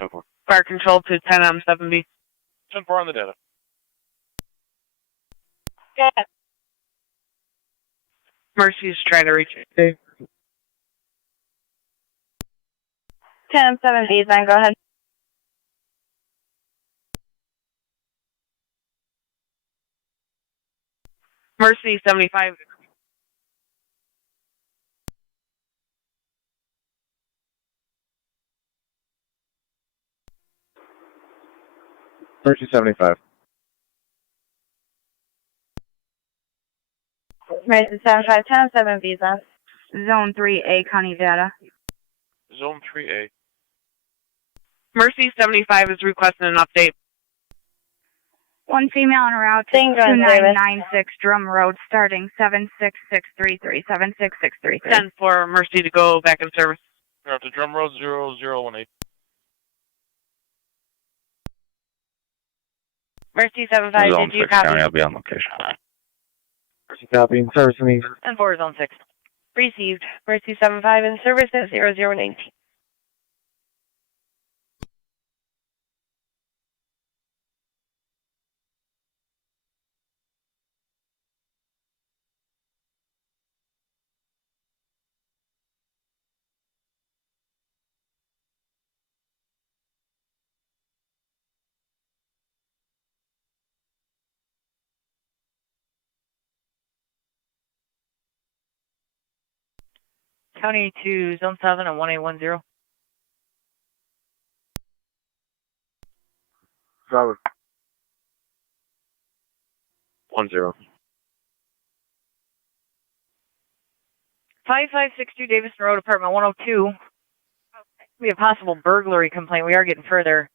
10-4. Fire control to 10M7B. 10-4 on the data. Good. Mercy's trying to reach it. Okay. 10-7B, then go ahead. Mercy 75. Mercy 75. Mercy 75, 10-7B, then. Zone 3A County data. Zone 3A. Mercy 75 is requesting an update. One female en route to 2996 Drum Road, starting 76633. 76633. 10-4, Mercy to go back in service. We're up to Drum Road 0018. Mercy 75, Zone did you 6 copy? County, I'll be on location. Mercy copy. Service me. 10-4, zone 6. Received. Mercy 75 in service at 0019. County to zone 7 and 1810. 7. 10. 5562 Davidson Road, apartment 102. We have a possible burglary complaint. We are getting further.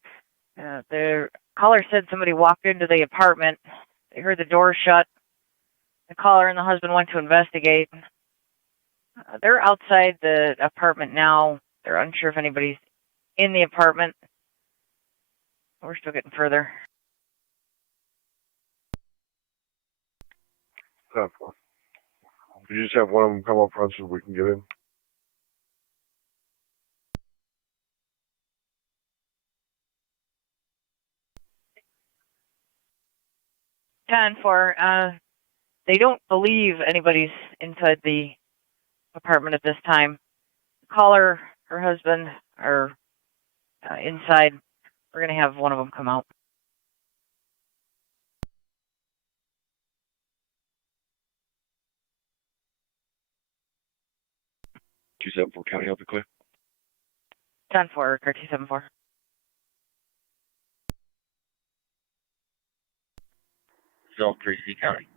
The caller said somebody walked into the apartment. They heard the door shut. The caller and the husband went to investigate. They're outside the apartment now. They're unsure if anybody's in the apartment. We're still getting further. 10-4. You just have one of them come up front so we can get in. For They don't believe anybody's inside the apartment at this time. Caller, her husband, are inside. We're going to have one of them come out. 274 County, help you clear. 10-4, or 274. Zone 3C County.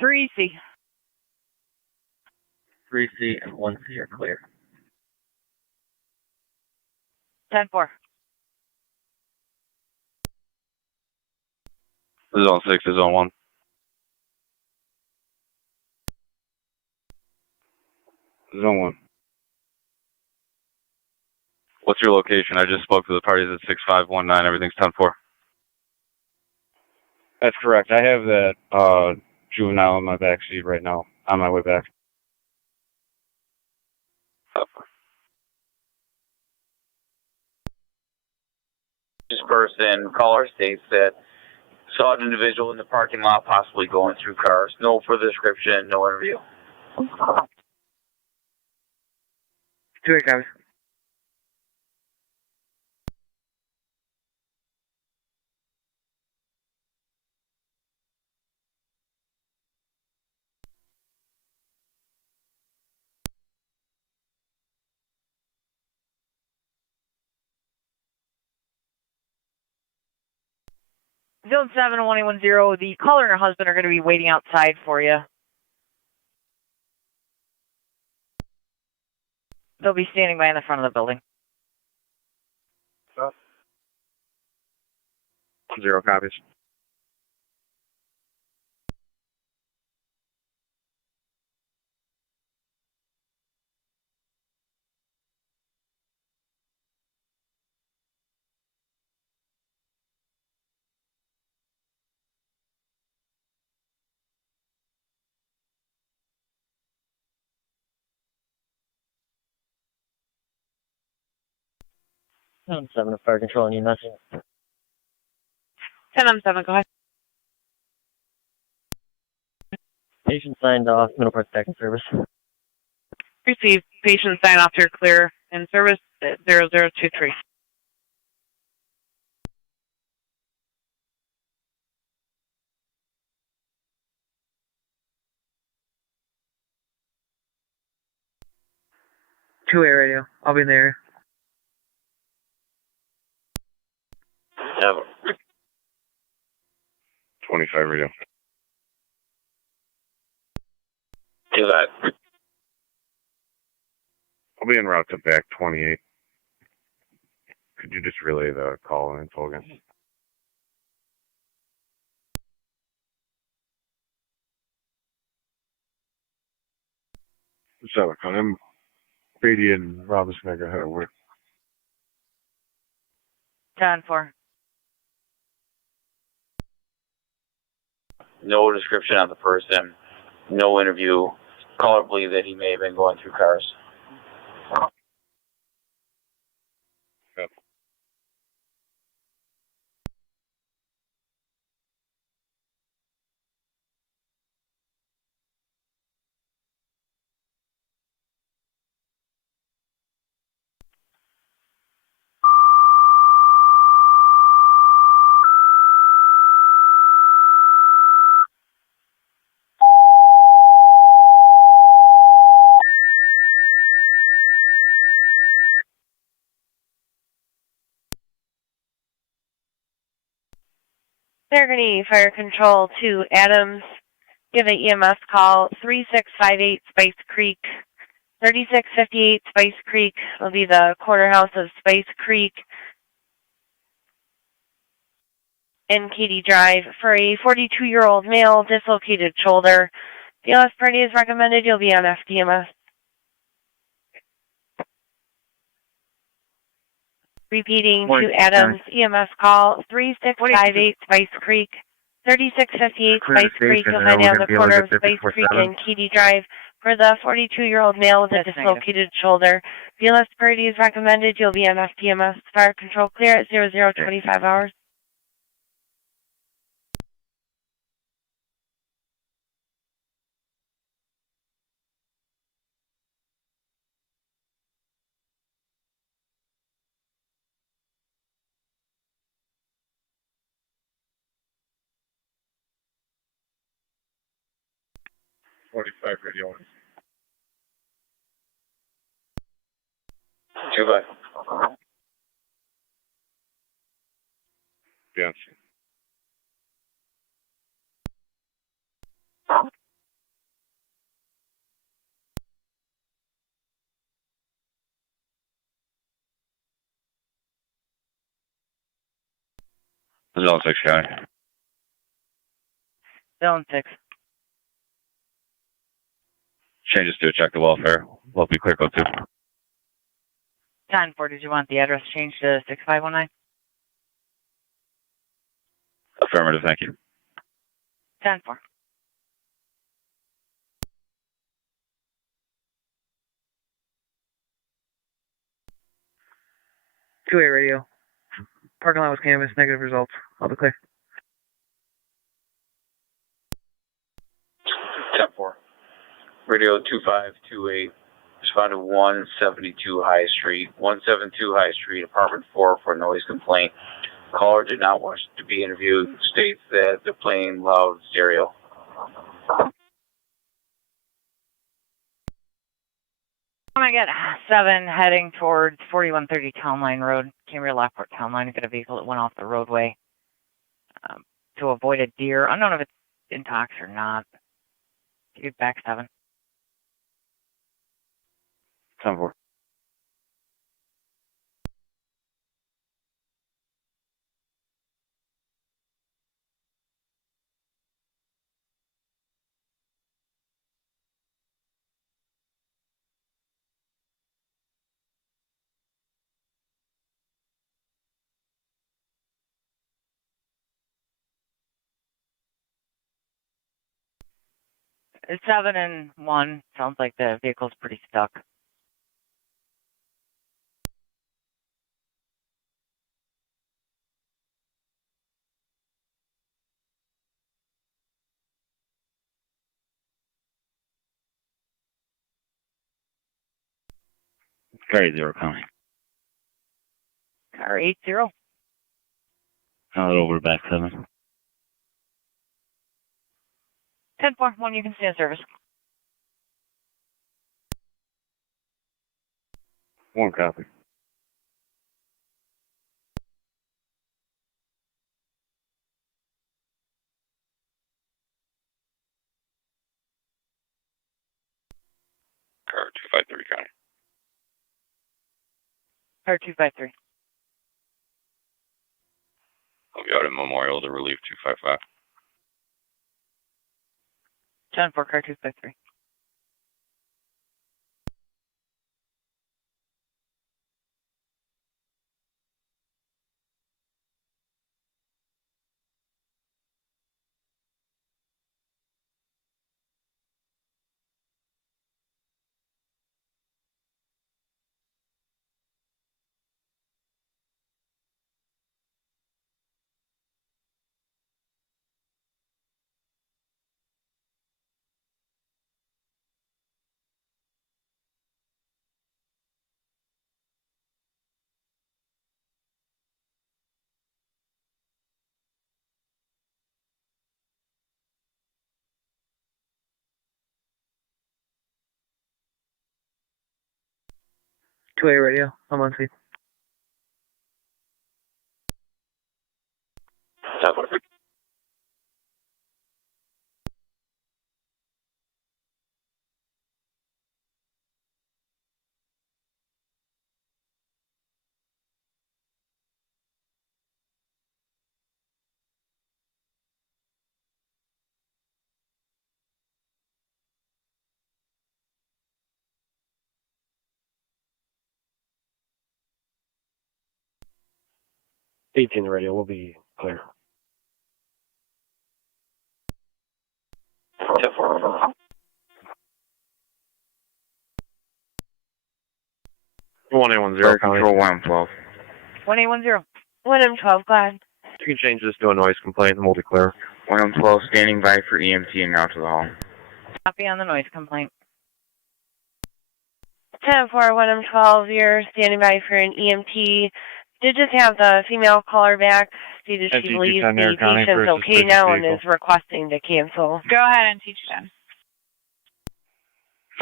3C. 3C and 1C are clear. 10-4. Zone 6 to Zone 1. Zone 1. What's your location? I just spoke to the parties at 6519. Everything's 10-4. That's correct. I have that juvenile in my back seat right now, on my way back. This person, caller states that saw an individual in the parking lot possibly going through cars. No further description, no interview. 2-8 copies. Zone 7, 1810, the caller and her husband are going to be waiting outside for you. They'll be standing by in the front of the building. 0 copies. I'm 7 fire control and EMS. 10-7, go ahead. Patient signed off, Middleport back in service. Received. Patient sign off here clear in service 0023. Two-way radio. I'll be in the area. Yeah. 25 radio. Do that. I'll be en route to back 28. Could you just relay the call and info again? So, I'm Beatty and Robinson. I got head of work. 10-4. No description on the person. No interview. Caller believed that he may have been going through cars. Yep. Niagara Fire Control to Adams. Give an EMS call 3658 Spice Creek. 3658 Spice Creek will be the quarterhouse of Spice Creek in Katy Drive for a 42-year-old male dislocated shoulder. BLS party is recommended. You'll be on FDMS. Repeating to Adams, EMS call 3658 Spice Creek. 3658 Spice Creek, you'll find on the corner of Spice Creek and Katy Drive for the 42-year-old male with a dislocated shoulder. BLS party is recommended. You'll be on FDMS. Fire control clear at 0025 hours. 45 radio. 25. Yes. Zone 6, County. Zone 6. Changes to check the welfare. Will be clear code 2. 10-4, did you want the address changed to 6519? Affirmative, thank you. 10-4. Two-way radio. Parking lot was canvassed, negative results. All be clear. 10-4. Radio 2528. Respond to 172 High Street. 172 High Street, apartment 4 for noise complaint. Caller did not want to be interviewed. States that they're playing loud stereo. I got 7 heading towards 4130 Town Line Road. Came near Lockport Town Line. I got a vehicle that went off the roadway to avoid a deer. Unknown if it's intox or not. Get back 7. 10-4. It's 7 and 1. Sounds like the vehicle's pretty stuck. Carry 0, County. Car 80. I'll over back 7. 10-4, 1, you can stay in service. 1 copy. Car 253, County. Car 253. I'll be out at Memorial to relieve 255. 10-4, car 253. Two-way radio. I'm on scene. '18 radio will be clear. 1810, control 1M12. 1810. 1M12, go ahead. You can change this to a noise complaint and we'll be clear. 1M12 standing by for EMT and now to the hall. Copy on the noise complaint. 10-4, 1M12, you're standing by for an EMT. Did just have the female caller back. Stated she believes the patient's okay now and is requesting to cancel. Go ahead and teach them.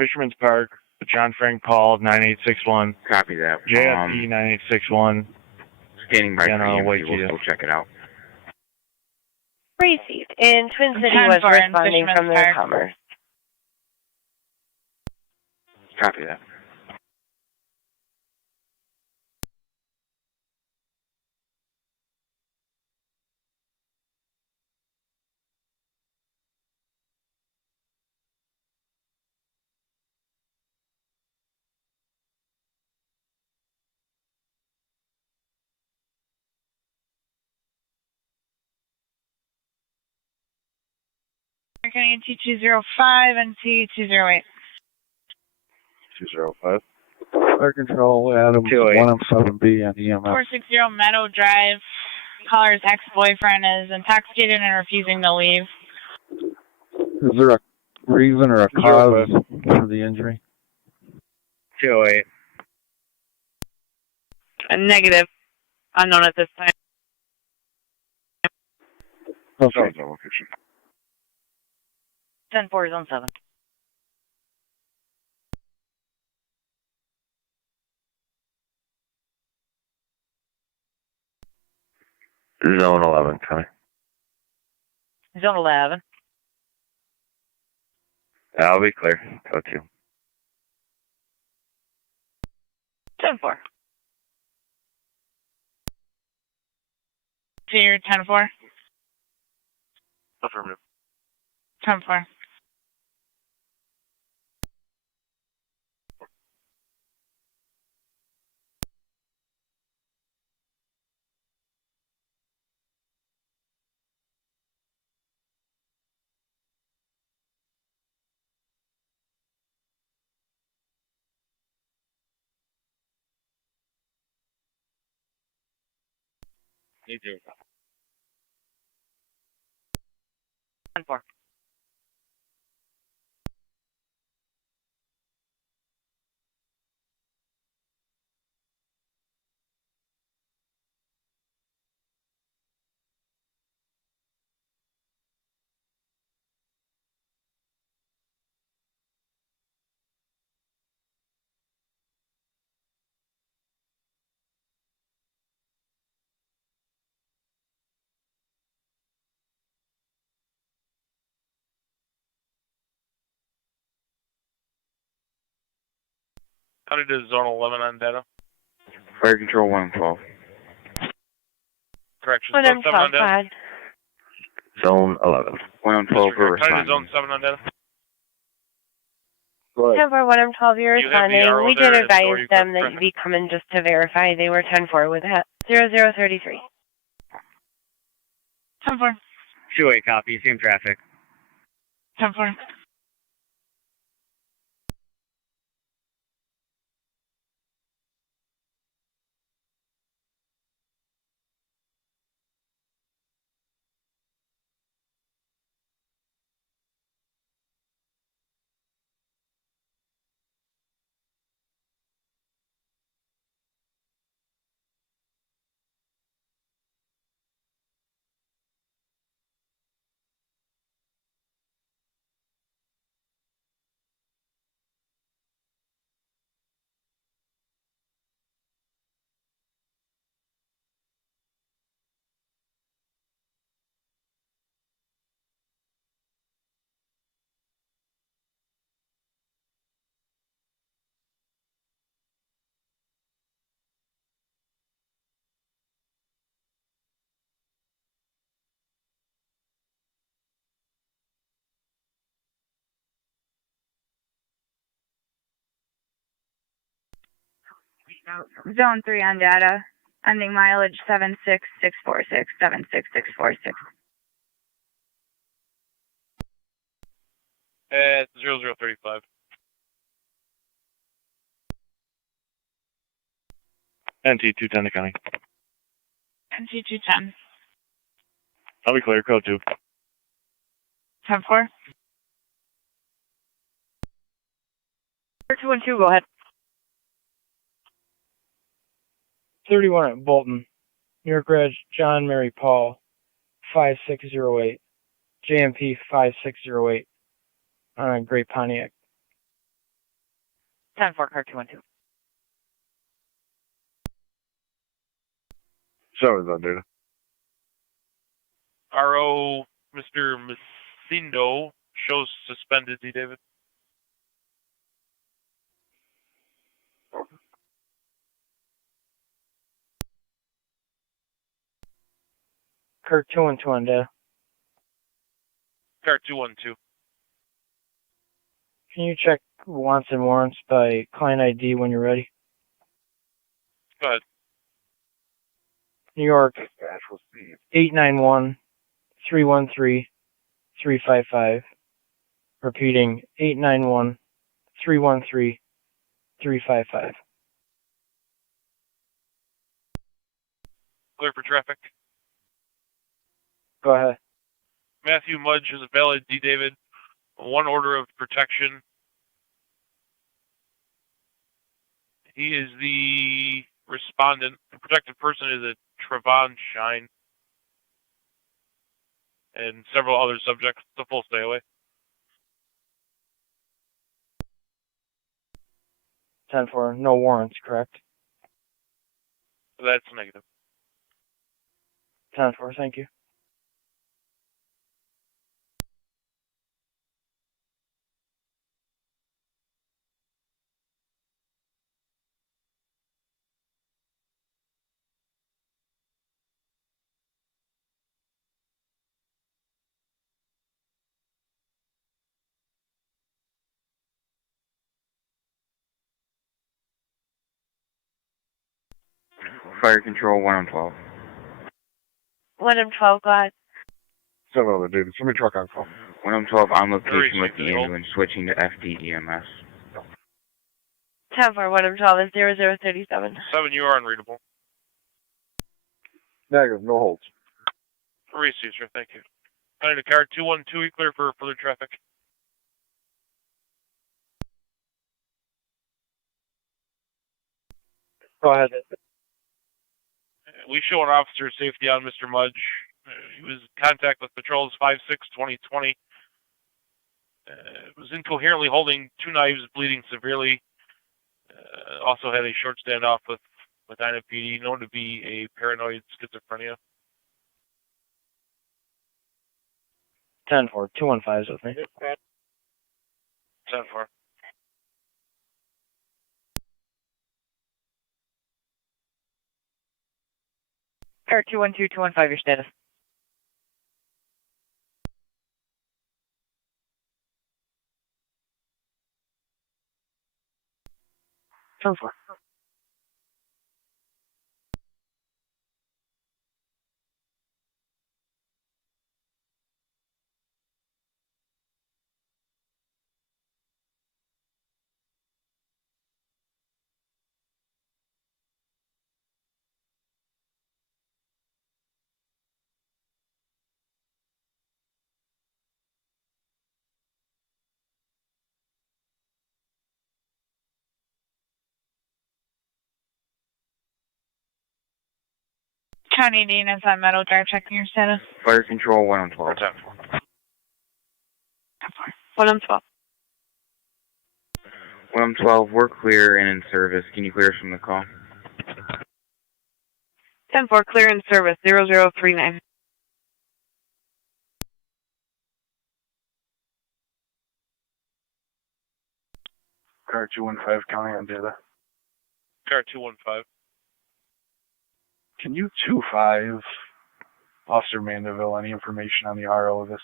Fisherman's Park, John Frank Paul 9861. Copy that. JFP 9861. Standing by for White EMC. We'll GS. go check it out. Received. And Twin City 10-4 was in responding Fisherman's from their Park. commerce. Copy that. County T205 and T208. 205. Fire control, Adam 107B and EMS. 460 Meadow Drive. Caller's ex-boyfriend is intoxicated and refusing to leave. Is there a reason or a cause for the injury? 208. A negative. Unknown at this time. Okay. 10-4, zone 7. Zone 11, Connie. Zone 11. I'll be clear. Go to. 10-4. So you're 10-4? Affirmative. 10-4. Need to. 10-4. County to zone 11 on data. Fire control 112. Correction. Zone 7 on data. Zone 11. 112 for County to responding. zone 7 on data. 10-4, 112, you're You have the responding. RO We there did and the door advise you them could that you'd be coming just to verify. They were 10-4 with that. 0033. 10-4. 2-8 copy. Same traffic. 10-4. Zone 3 on data. Ending mileage 76646. 76646. At 0035. NT 210 to County. NT 210. I'll be clear. Code 2. 10-4. 212, go ahead. 31 at Bolton. New York Reg, John Mary Paul, 5608. JMP 5608 on a gray Pontiac. 10-4, car 212. So is that data. RO, Mr. Masindo, shows suspended, D. David. Car 212 on data. Car 212. Can you check wants and warrants by client ID when you're ready? Go ahead. New York, 891-313-355. Repeating, 891-313-355. Clear for traffic. Go ahead. Matthew Mudge is a valid D. David. One order of protection. He is the respondent. The protected person is a Trevon Shine. And several other subjects. It's a full stay away. 10-4, no warrants, correct? That's negative. 10-4, thank you. Fire control 1 on 12. 1 on 12, go ahead. Several other data. Somebody truck on call. 1 on 12 on location with the ambulance switching to FDEMS. 10-4, 1 on 12 is 0037. 7, you are unreadable. Negative, no holds. Receive, sir, thank you. I need a car 212, you clear for further traffic. Go ahead. We show an officer safety on Mr. Mudge. He was in contact with patrols 5-6-2020. Was incoherently holding 2 knives, bleeding severely. Also had a short standoff with Medina PD, known to be a paranoid schizophrenia. 10-4, 215 is with me. 10-4. Car 212-215, your status. Turn 4. County Dean is on Meadow Drive, checking your status. Fire control 1 on 12. 1 on 12. 1 on 12, we're clear and in service. Can you clear us from the call? 10-4, clear in service, 0039. Car 215, county on data. Car 215. Can you 25 Officer Mandeville any information on the RO of this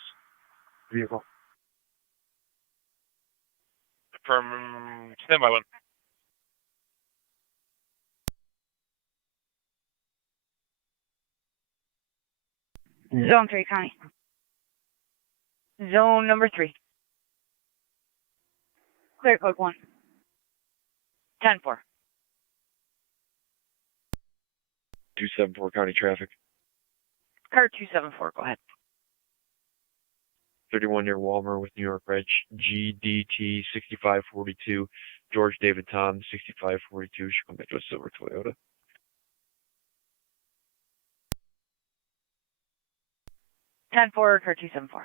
vehicle? From standby 1. Zone 3, County. Zone number 3. Clear code 1. 10-4. 274 county traffic. Car 274, go ahead. 31 near Walmer with New York Reg, GDT 6542, George David Tom 6542, should come back to a silver Toyota. Ten four, car 274. .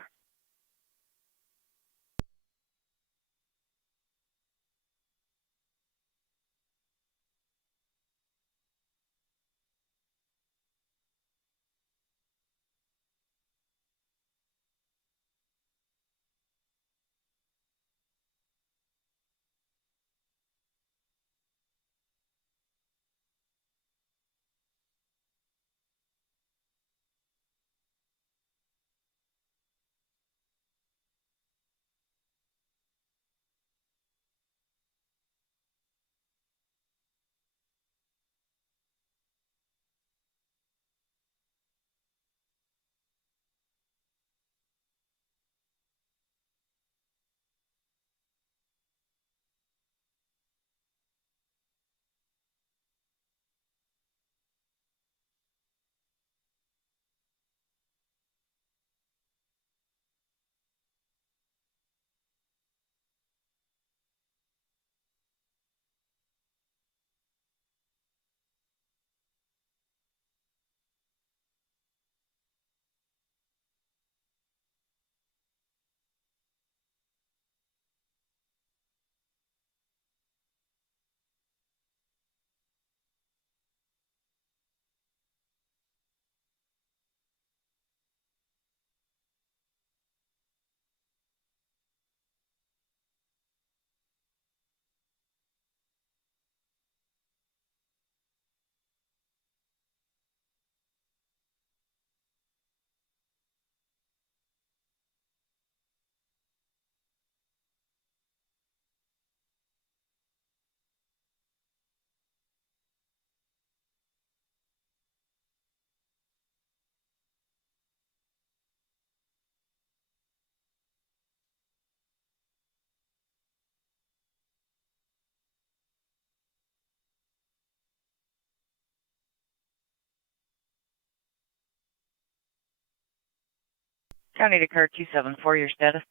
County to car 274, your status.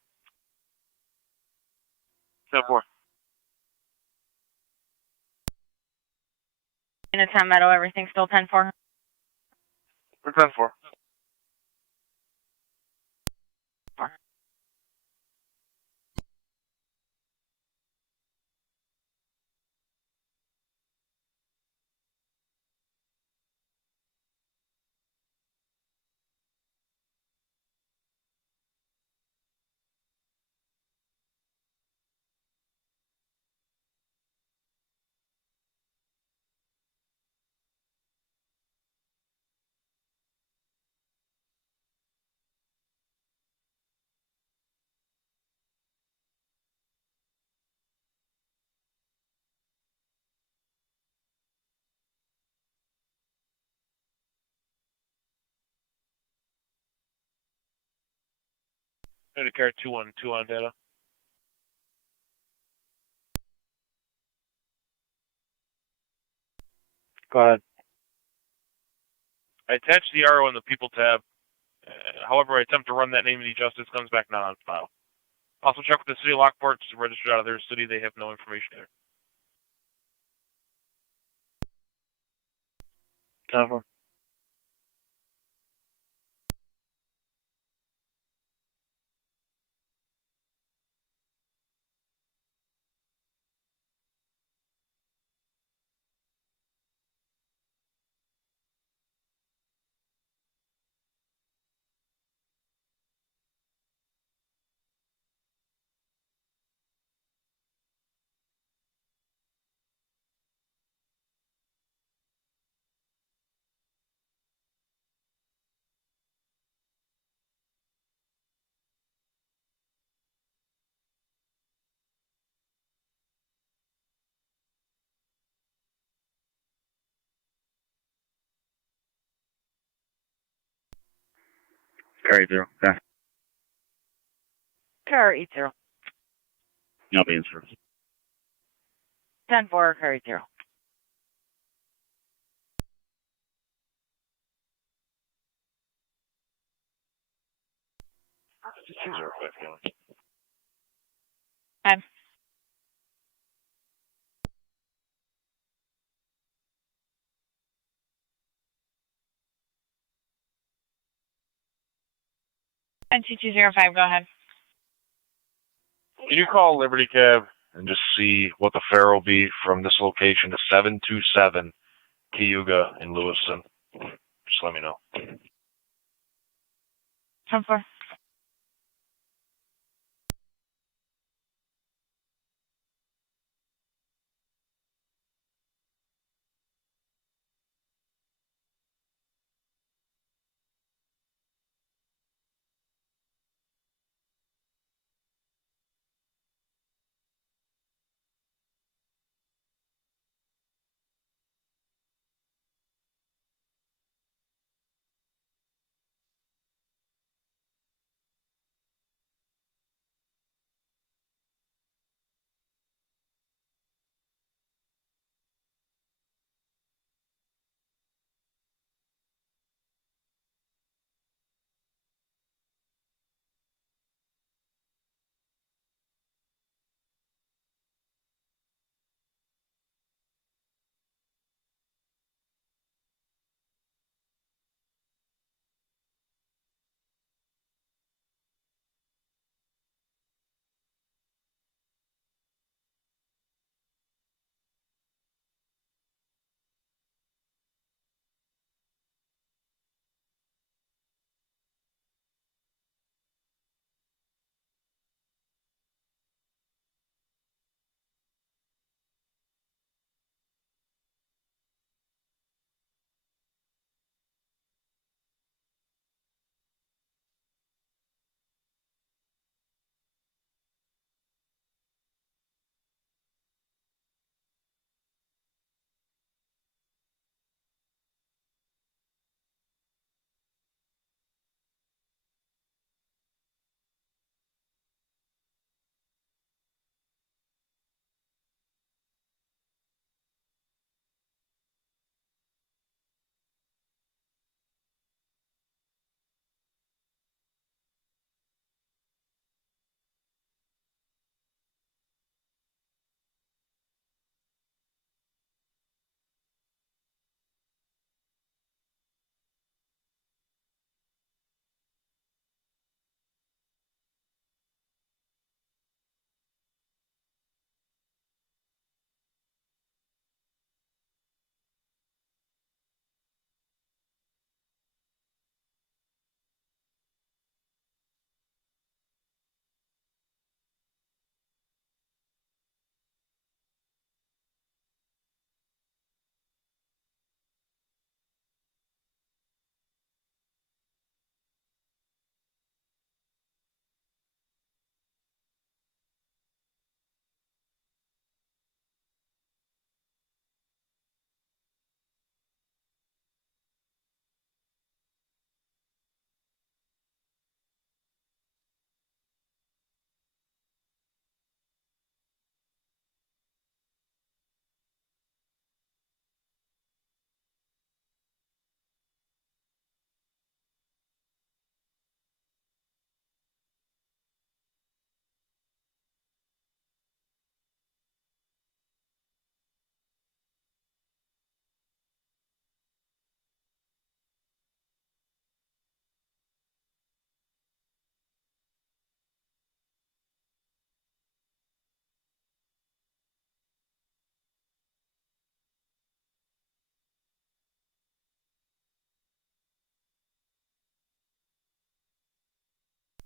10-4. In a 10 Meadow, everything still 10-4. We're 10-4. County to car 212 on data. Go ahead. I attached the RO in the people tab. However, I attempt to run that name of the justice, comes back not on file. Also check with the city of Lockport, it's registered out of their city, they have no information there. 10-4. Car 80. Yeah. Car 80. I'll be in service. 10-4, car 80. Okay. And 2205, go ahead. Can you call Liberty Cab and just see what the fare will be from this location to 727 Cayuga in Lewiston? Just let me know. 10-4.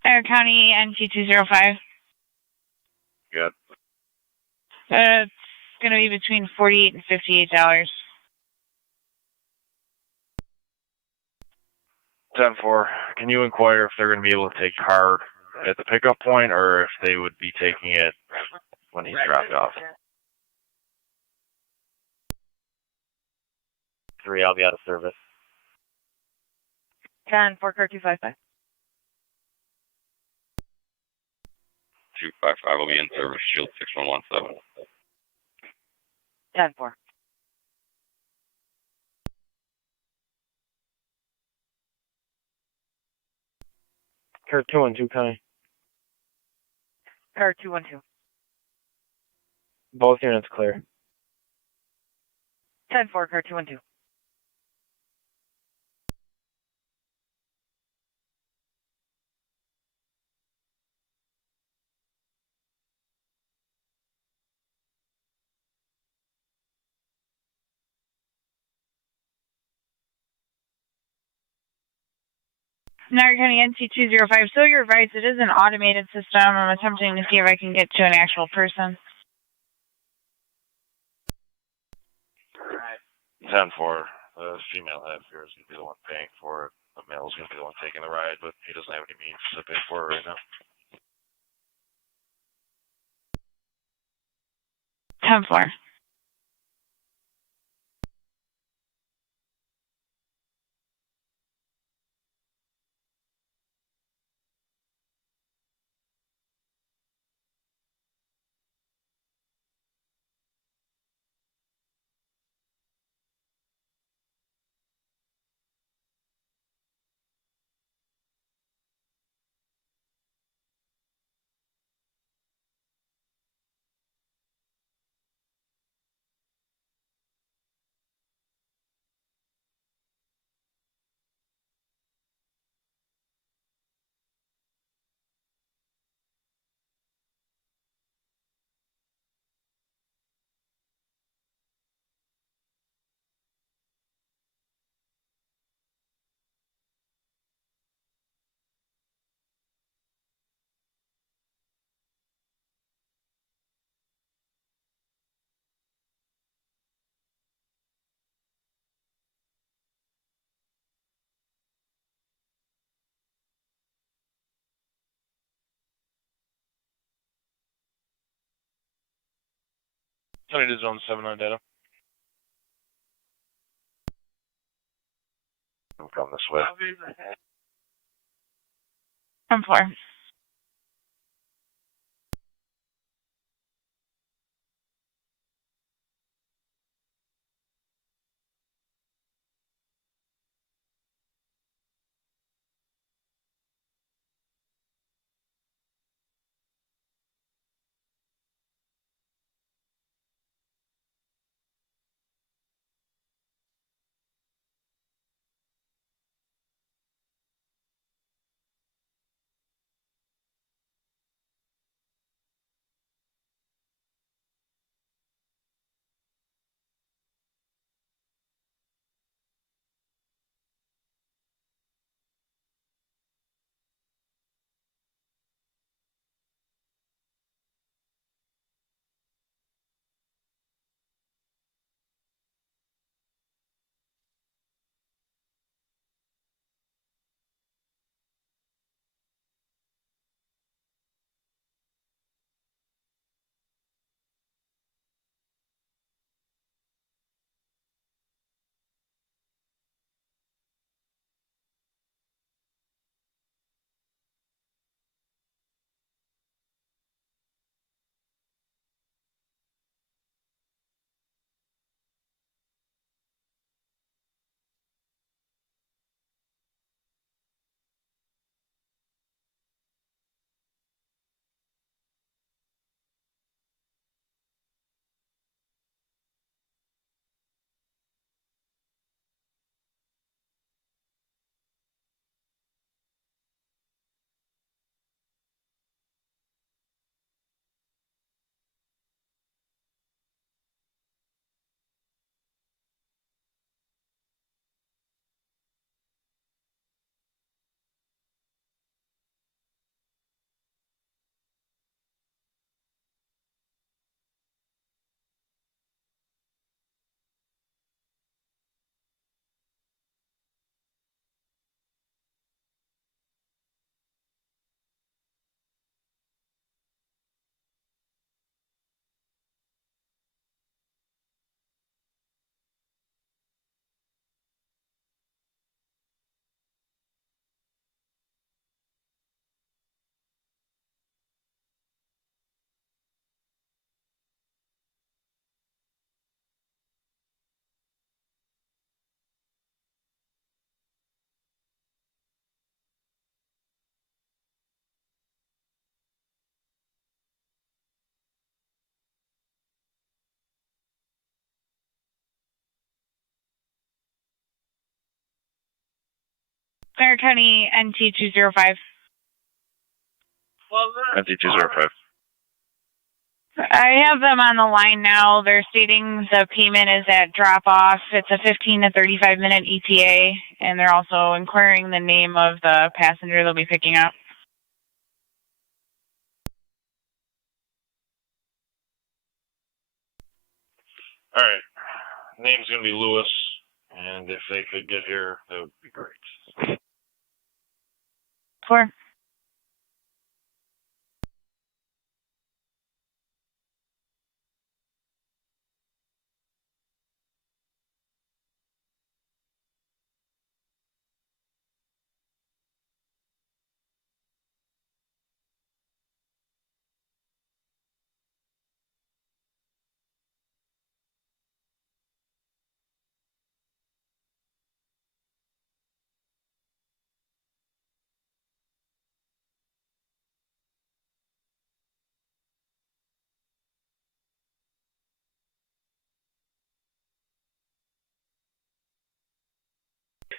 Niagara County NT205. Good. It's going to be between $48 and $58. 10-4, can you inquire if they're going to be able to take card at the pickup point or if they would be taking it when he's dropped off? 3, I'll be out of service. 10-4, car 255. 255 will be in service, Shield 6117. 10-4. Car 212, Connie. Car 212. Both units clear. 10-4, car 212. Niagara County NT205. So you're right, it is an automated system. I'm attempting to see if I can get to an actual person. 10-4, the female head here is going to be the one paying for it. The male is going to be the one taking the ride, but he doesn't have any means to pay for it right now. 10-4. Tony to zone 7 on data. I'm coming this way. 10-4. Niagara County NT205. NT205. I have them on the line now. They're stating the payment is at drop-off. It's a 15 to 35-minute ETA, and they're also inquiring the name of the passenger they'll be picking up. All right. Name's going to be Lewis, and if they could get here, that would be great. 4.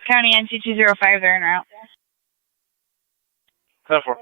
County NT205, they're en route. 10-4.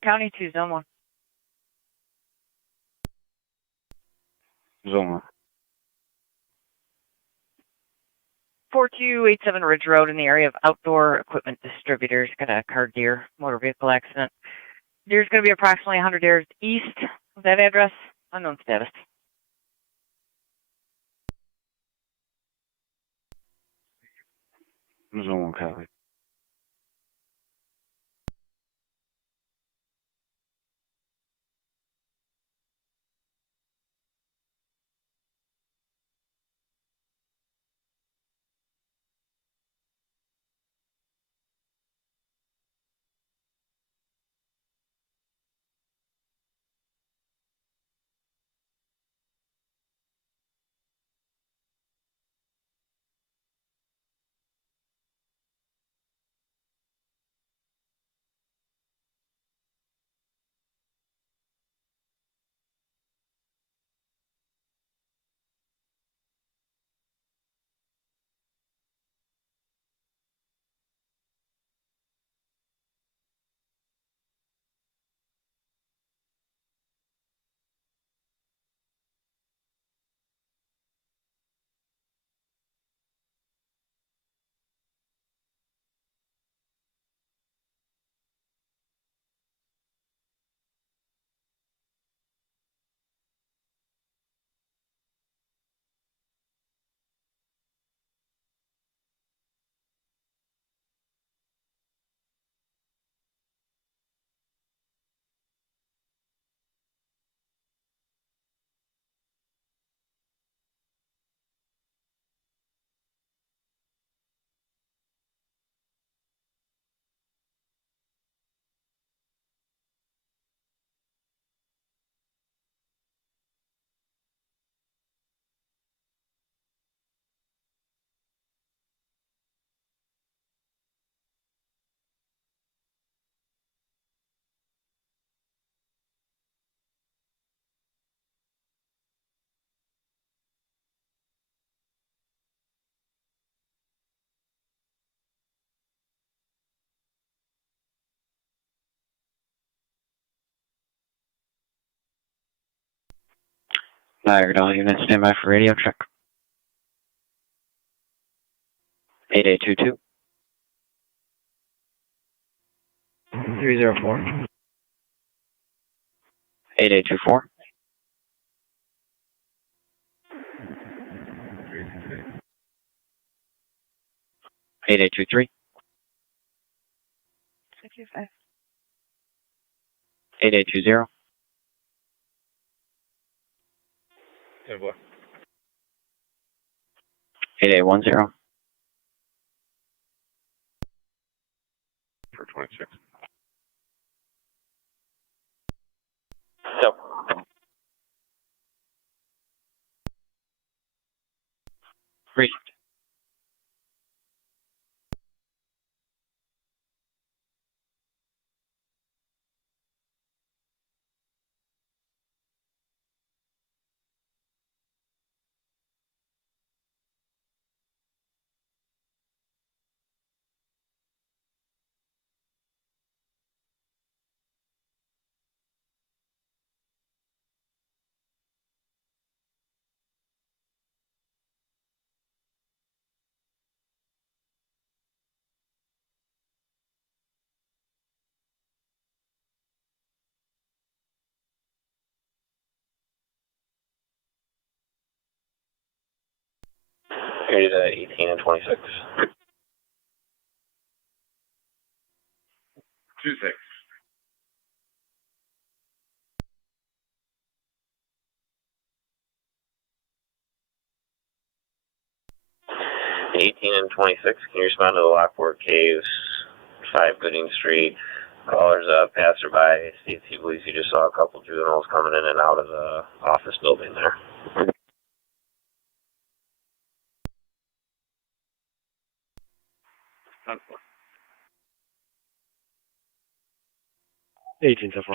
County 2, Zone 1. Zone 1. 4287 Ridge Road in the area of Outdoor Equipment Distributors. Got a car deer motor vehicle accident. Deer's going to be approximately 100 yards east of that address. Unknown status. Zone 1 copy. Niagara, all units stand by for radio check. 8822. 304. 8824. 8823. 8820. 8810. For 26. Yep. Reached. Carried at 18 and 26. 26. And 26. Can you respond to the Lockport Caves, 5 Gooding Street? Callers, passerby states he believes he just saw a couple juveniles coming in and out of the office building there. 18 so far.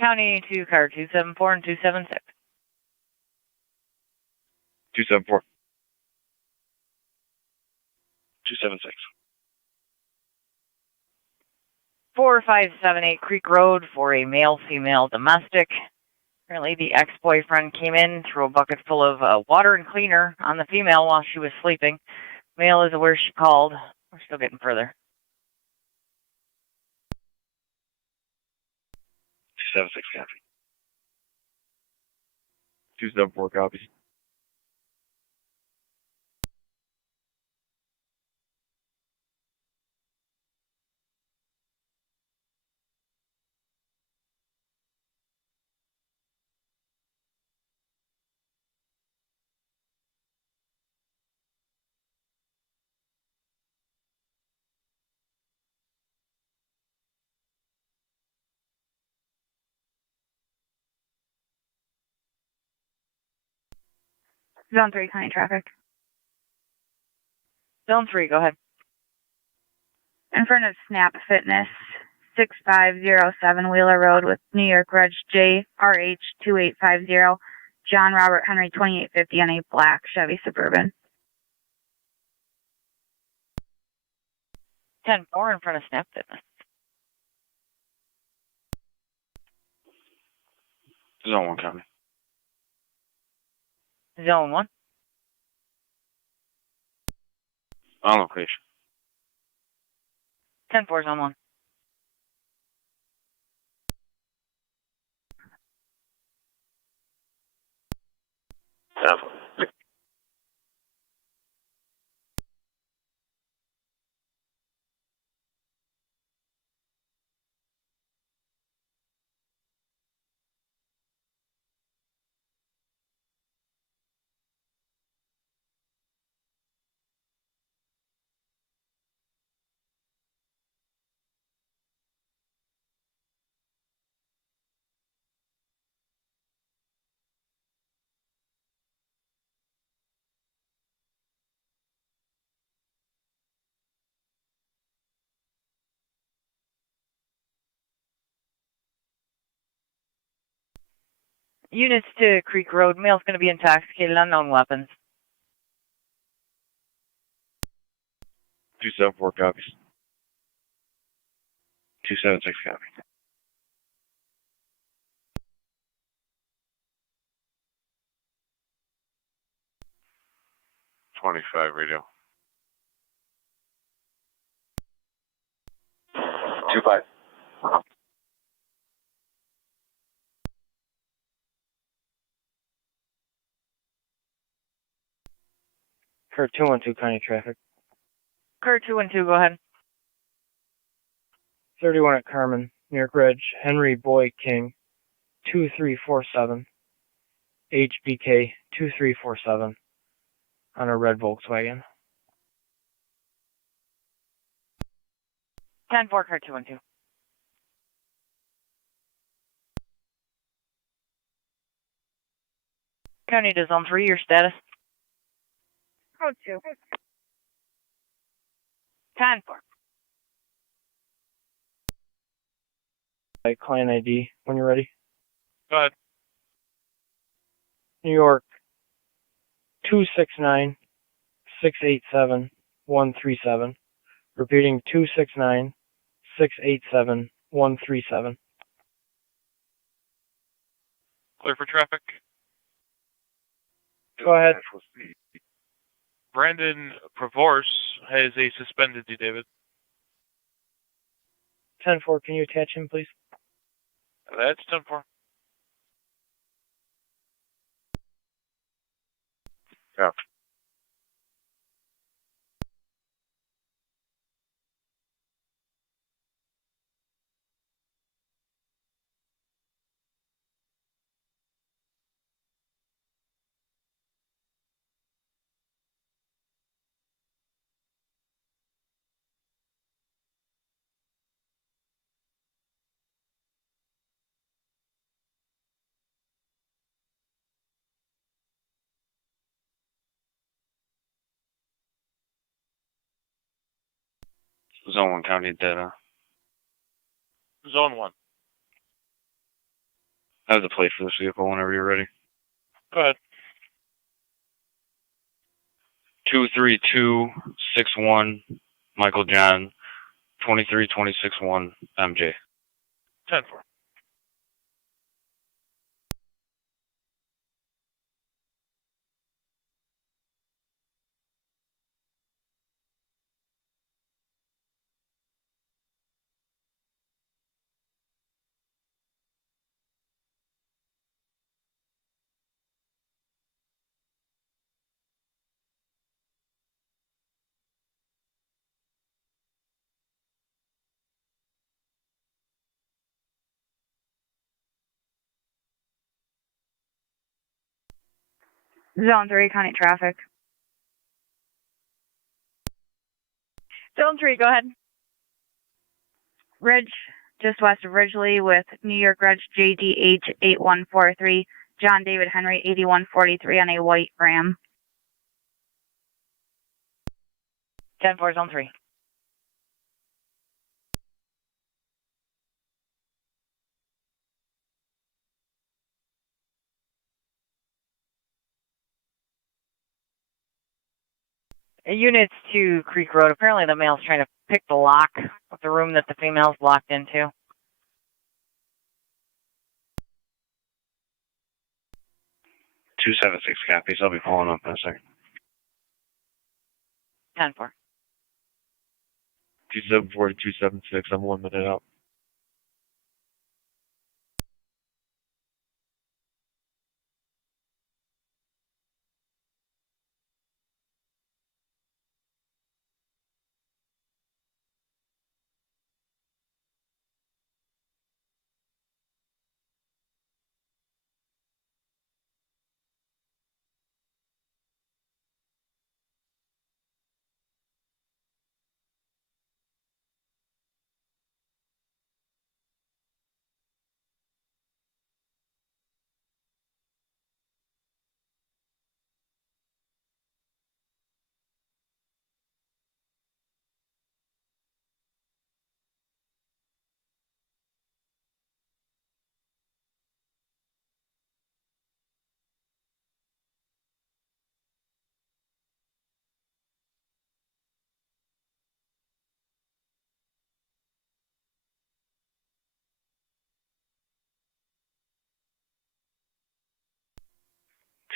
County to car 274 and 276. 274. 276. 4578 Creek Road for a male-female domestic. Apparently the ex-boyfriend came in, threw a bucket full of water and cleaner on the female while she was sleeping. Male is aware she called. We're still getting further. 276 copy. 274 copies. Zone 3, county traffic. Zone 3, go ahead. In front of Snap Fitness, 6507 Wheeler Road with New York Reg JRH2850, John Robert Henry 2850 on a black Chevy Suburban. 10-4 in front of Snap Fitness. Zone 1 copy. Zone 1. On location. 10-4 zone 1. Units to Creek Road. Male's going to be intoxicated, unknown weapons. 274 copies. 276 copy. Radio. 25. Car 212 County Traffic. Car 212, go ahead. 31 at Carmen, New York Ridge, Henry Boy King, 2347, HBK 2347, on a red Volkswagen. 10-4, car 212. County to zone 3, your status? Code 2. 10-4. Client ID, when you're ready. Go ahead. New York, 269-687-137. Repeating, 269-687-137. Clear for traffic. Go ahead. Brandon Provorce has a suspended D, David. 10-4, can you attach him, please? That's 10-4. Yeah. Zone 1 County data. Zone 1. I have the plate for this vehicle whenever you're ready. Go ahead. 23261 Michael John 23261 MJ. 10-4. Zone 3, County Traffic. Zone 3, go ahead. Ridge, just west of Ridgely with New York Ridge JDH 8143, John David Henry 8143 on a white Ram. 10-4, zone 3. Units to Creek Road. Apparently the male's trying to pick the lock of the room that the female's locked into. Two 276 copies. I'll be pulling up in a second. 10-4. 274 to 276. I'm 1 minute out.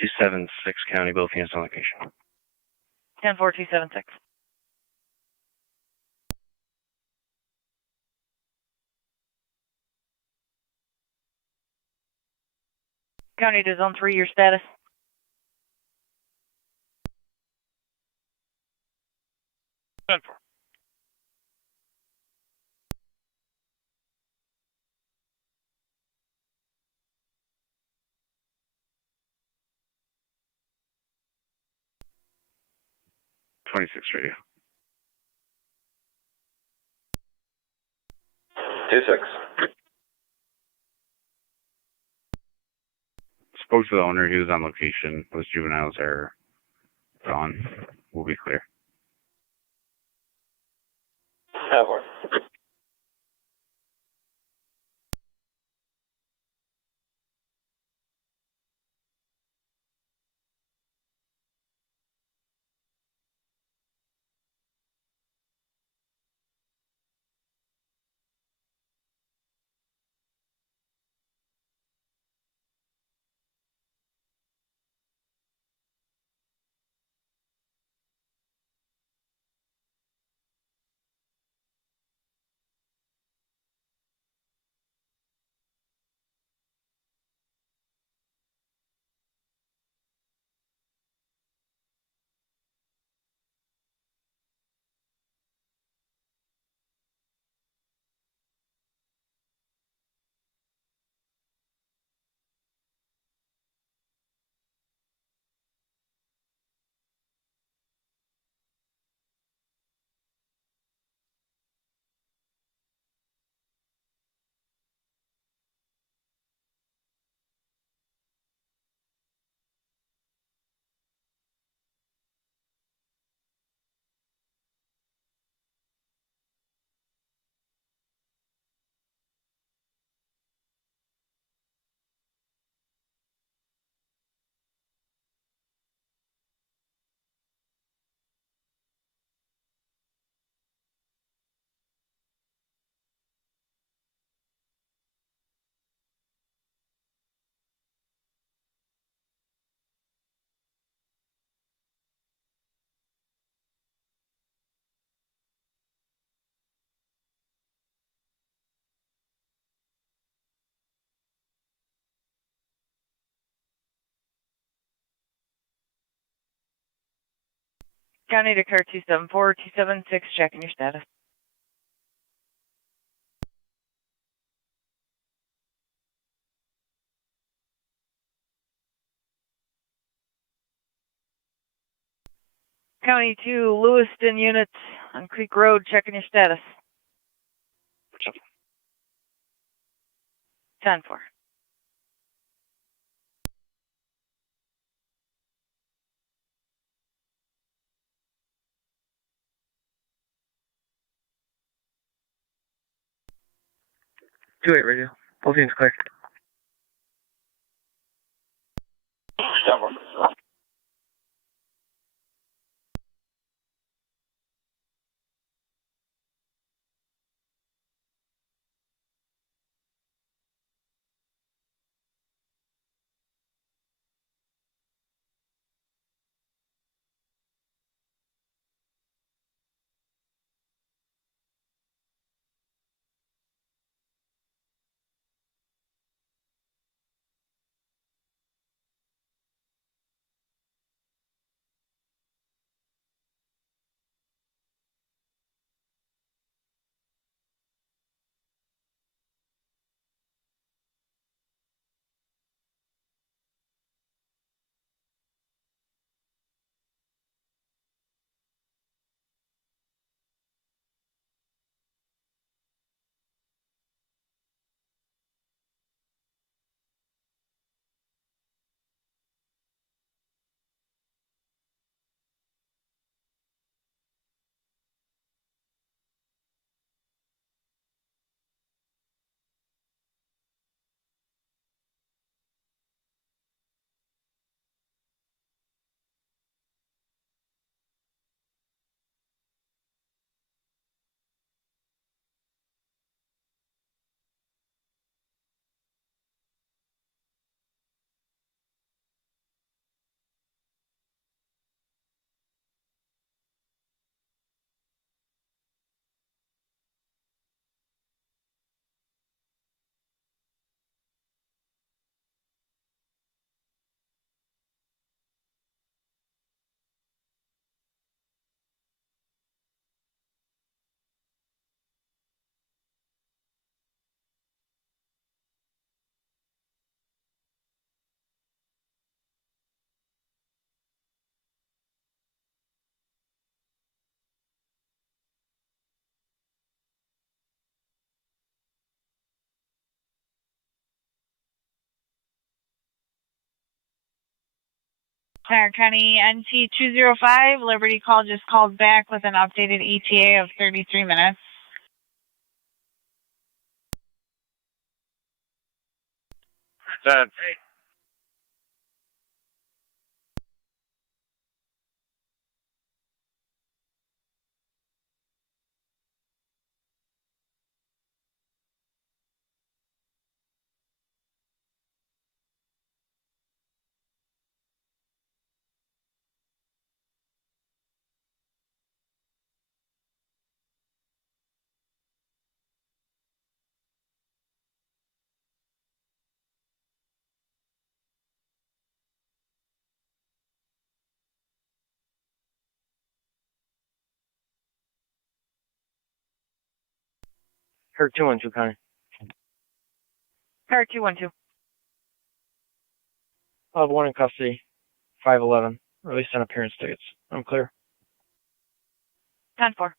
276 County, both units on location. 10-4-276. County to Zone 3, your status? Ten four. Radio. 26. Spoke to the owner. He was on location. Those juveniles are gone. We'll be clear. Have one. County to Car 274-276, checking your status. County to Lewiston units on Creek Road, checking your status. 10-4. Two eight radio. Both units clear. Have one. Niagara County NT 205, Liberty Call just called back with an updated ETA of 33 minutes. 10. Car 212, Connie. Car 212. I'll have one in custody. 511. Released on appearance tickets. I'm clear. 10-4.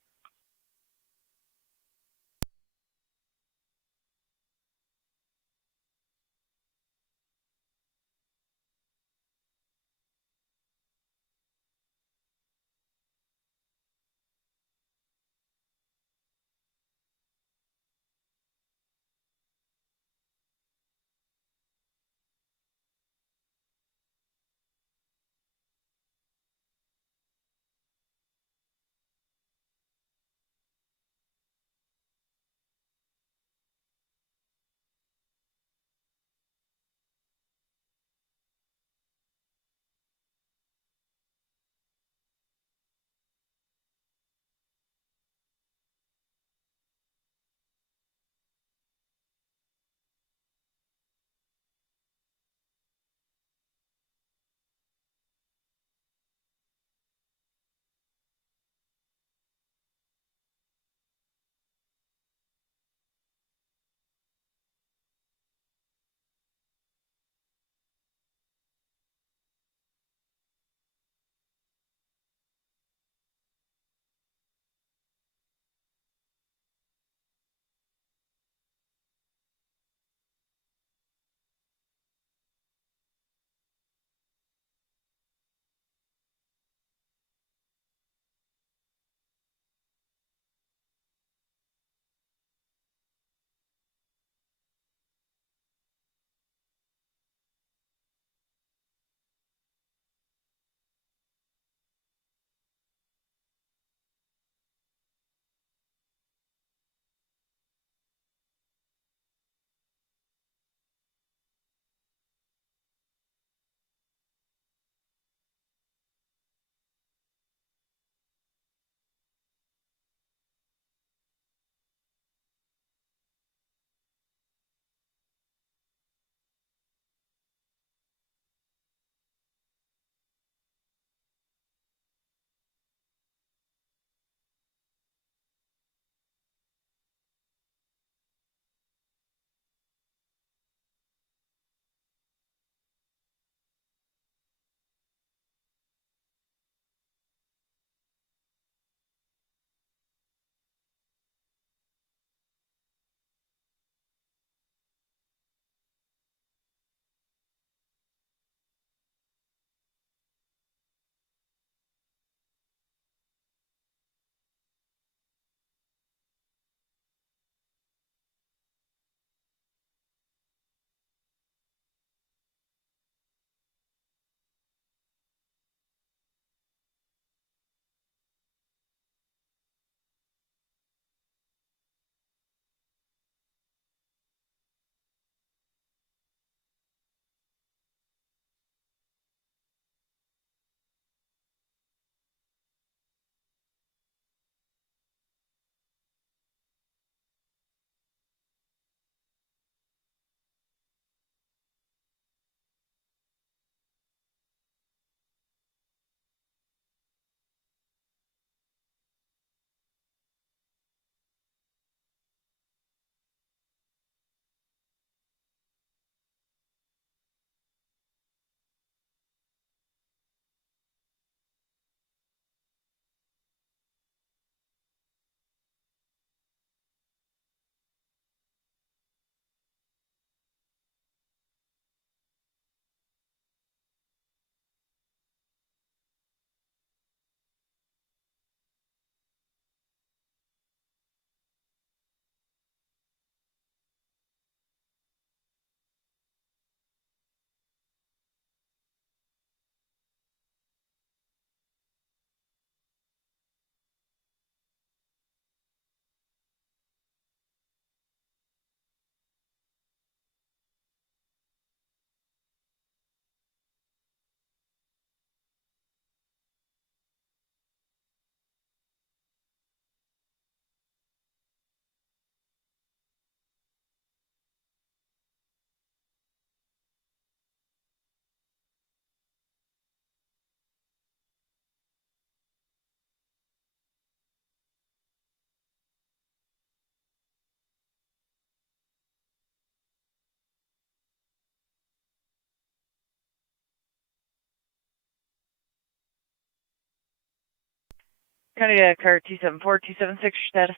County to car 274, 276, status.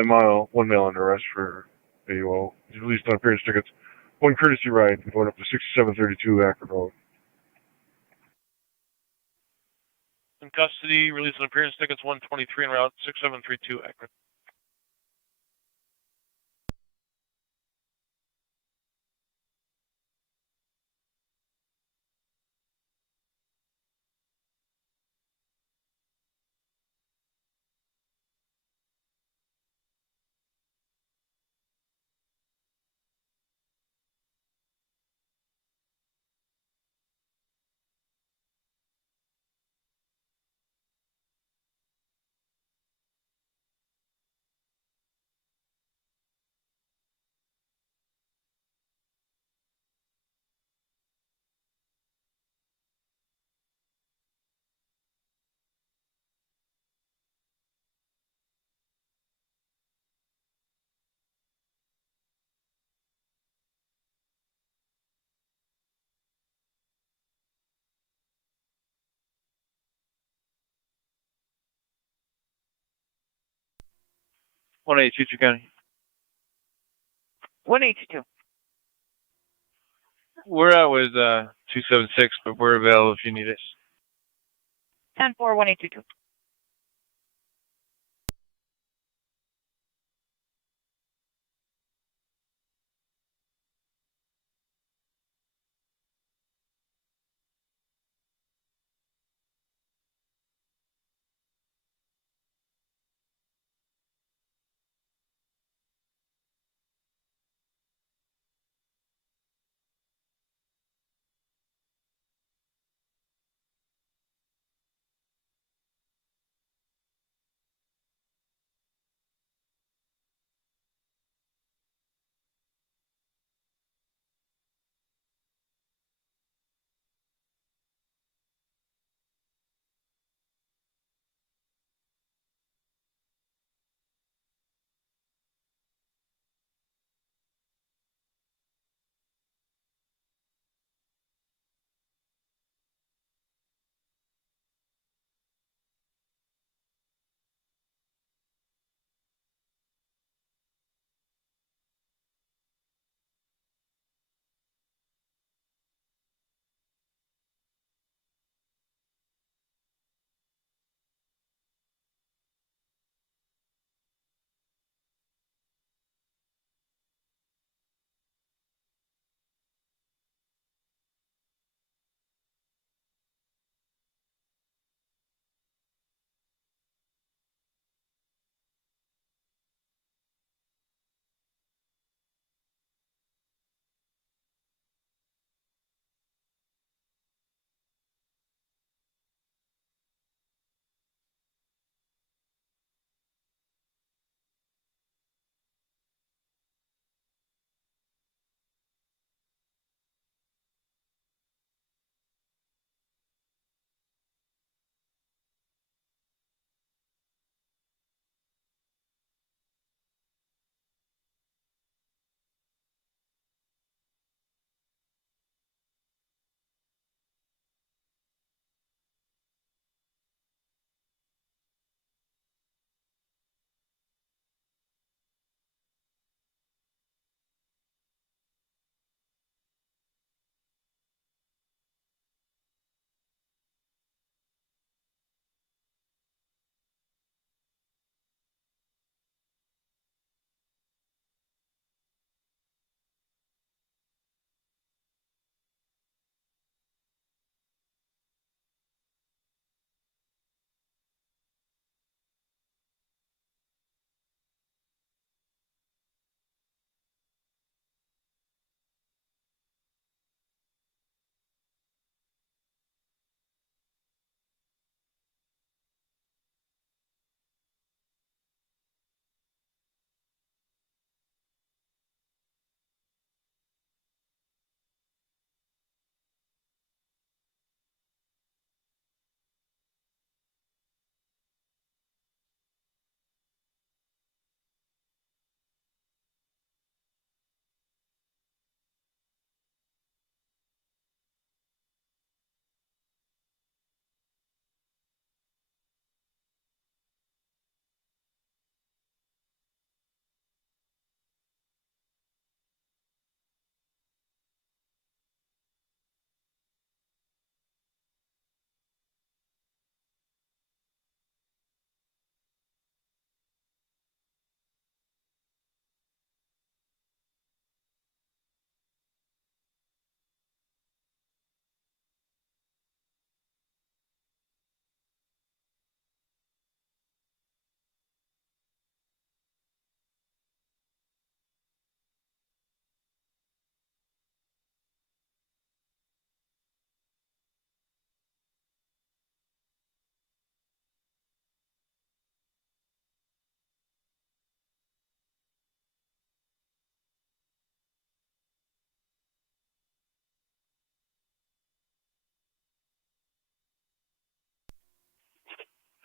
10-4. One male under arrest for AUO. He's released on appearance tickets. One courtesy ride going up to 6732 Akron Road. In custody, release on appearance tickets 123 en route 6732 Akron. One eight two County. 1822. We're out with 276, but we're available if you need us. 10-4, 1822.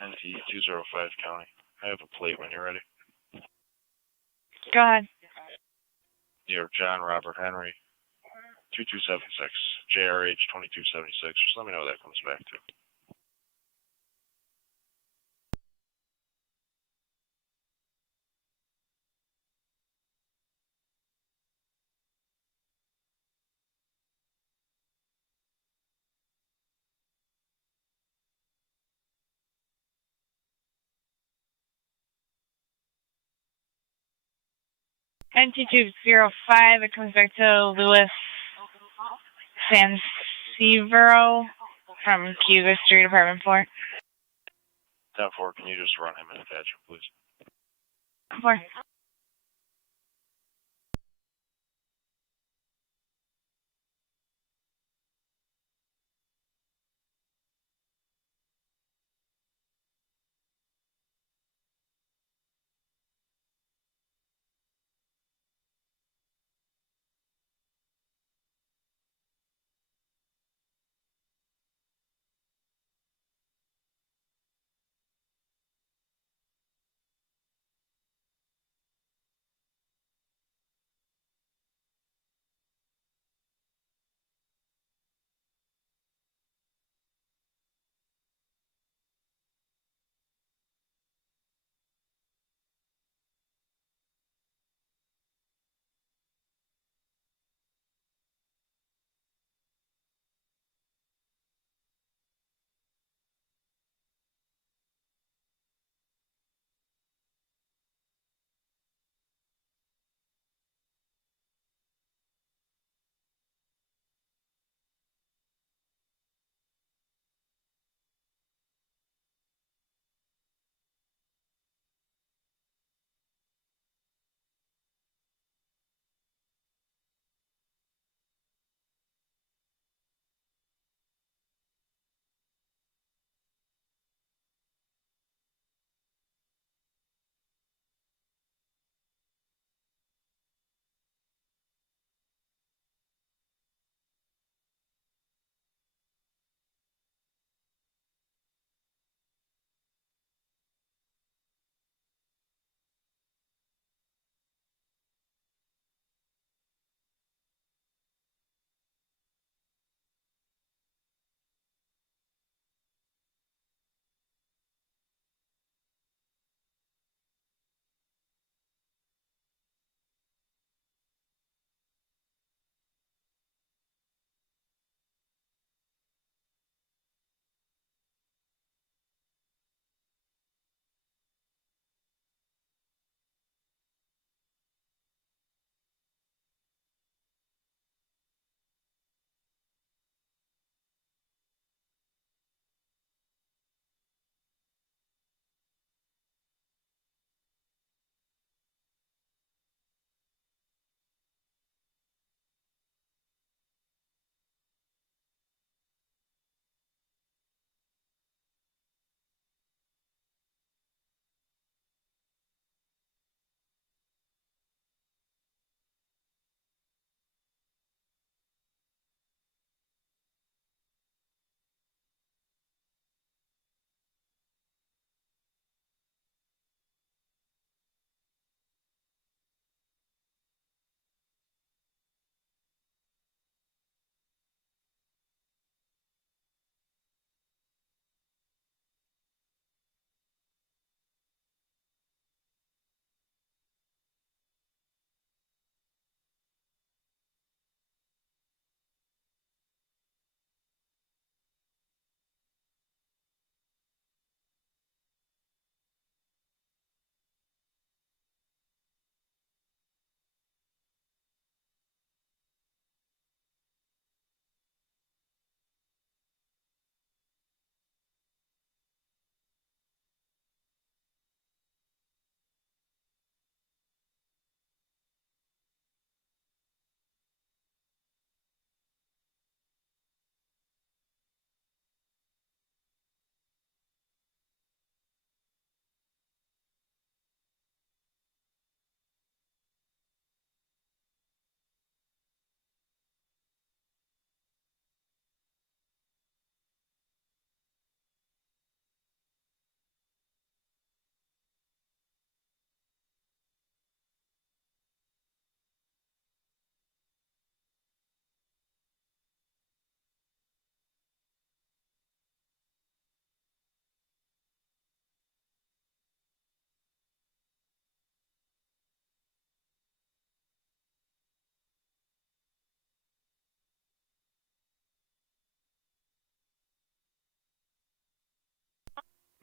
NT 205 County. I have a plate when you're ready. Go ahead. You're John Robert Henry 2276 JRH 2276. Just let me know what that comes back to. NT205, it comes back to Louis Sansevero from Cuba Street, Apartment 4. 10-4, can you just run him and attach him, please? 4.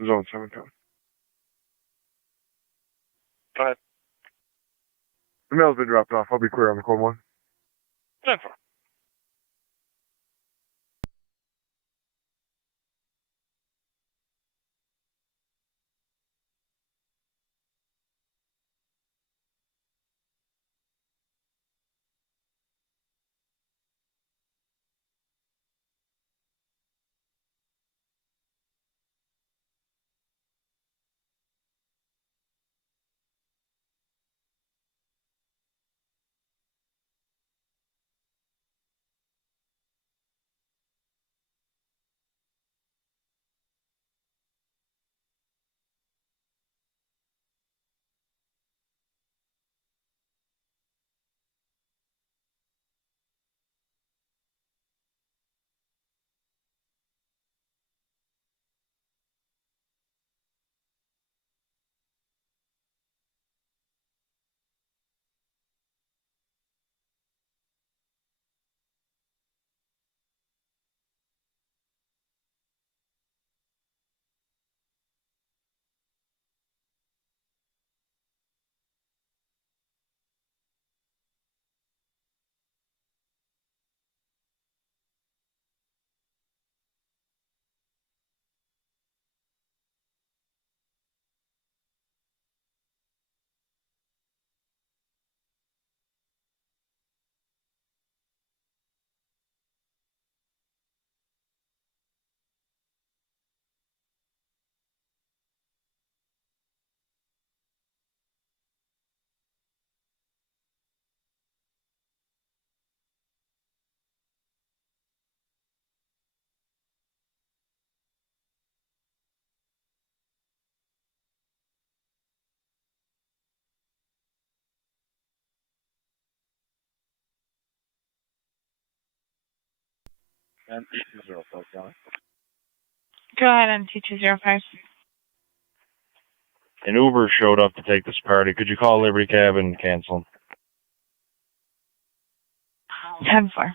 Zone 7 code. Go ahead. The mail's been dropped off. I'll be clear on the code 1. 10-4. NT205, County. Go ahead, NT205. An Uber showed up to take this party. Could you call Liberty Cab and cancel? 10-4.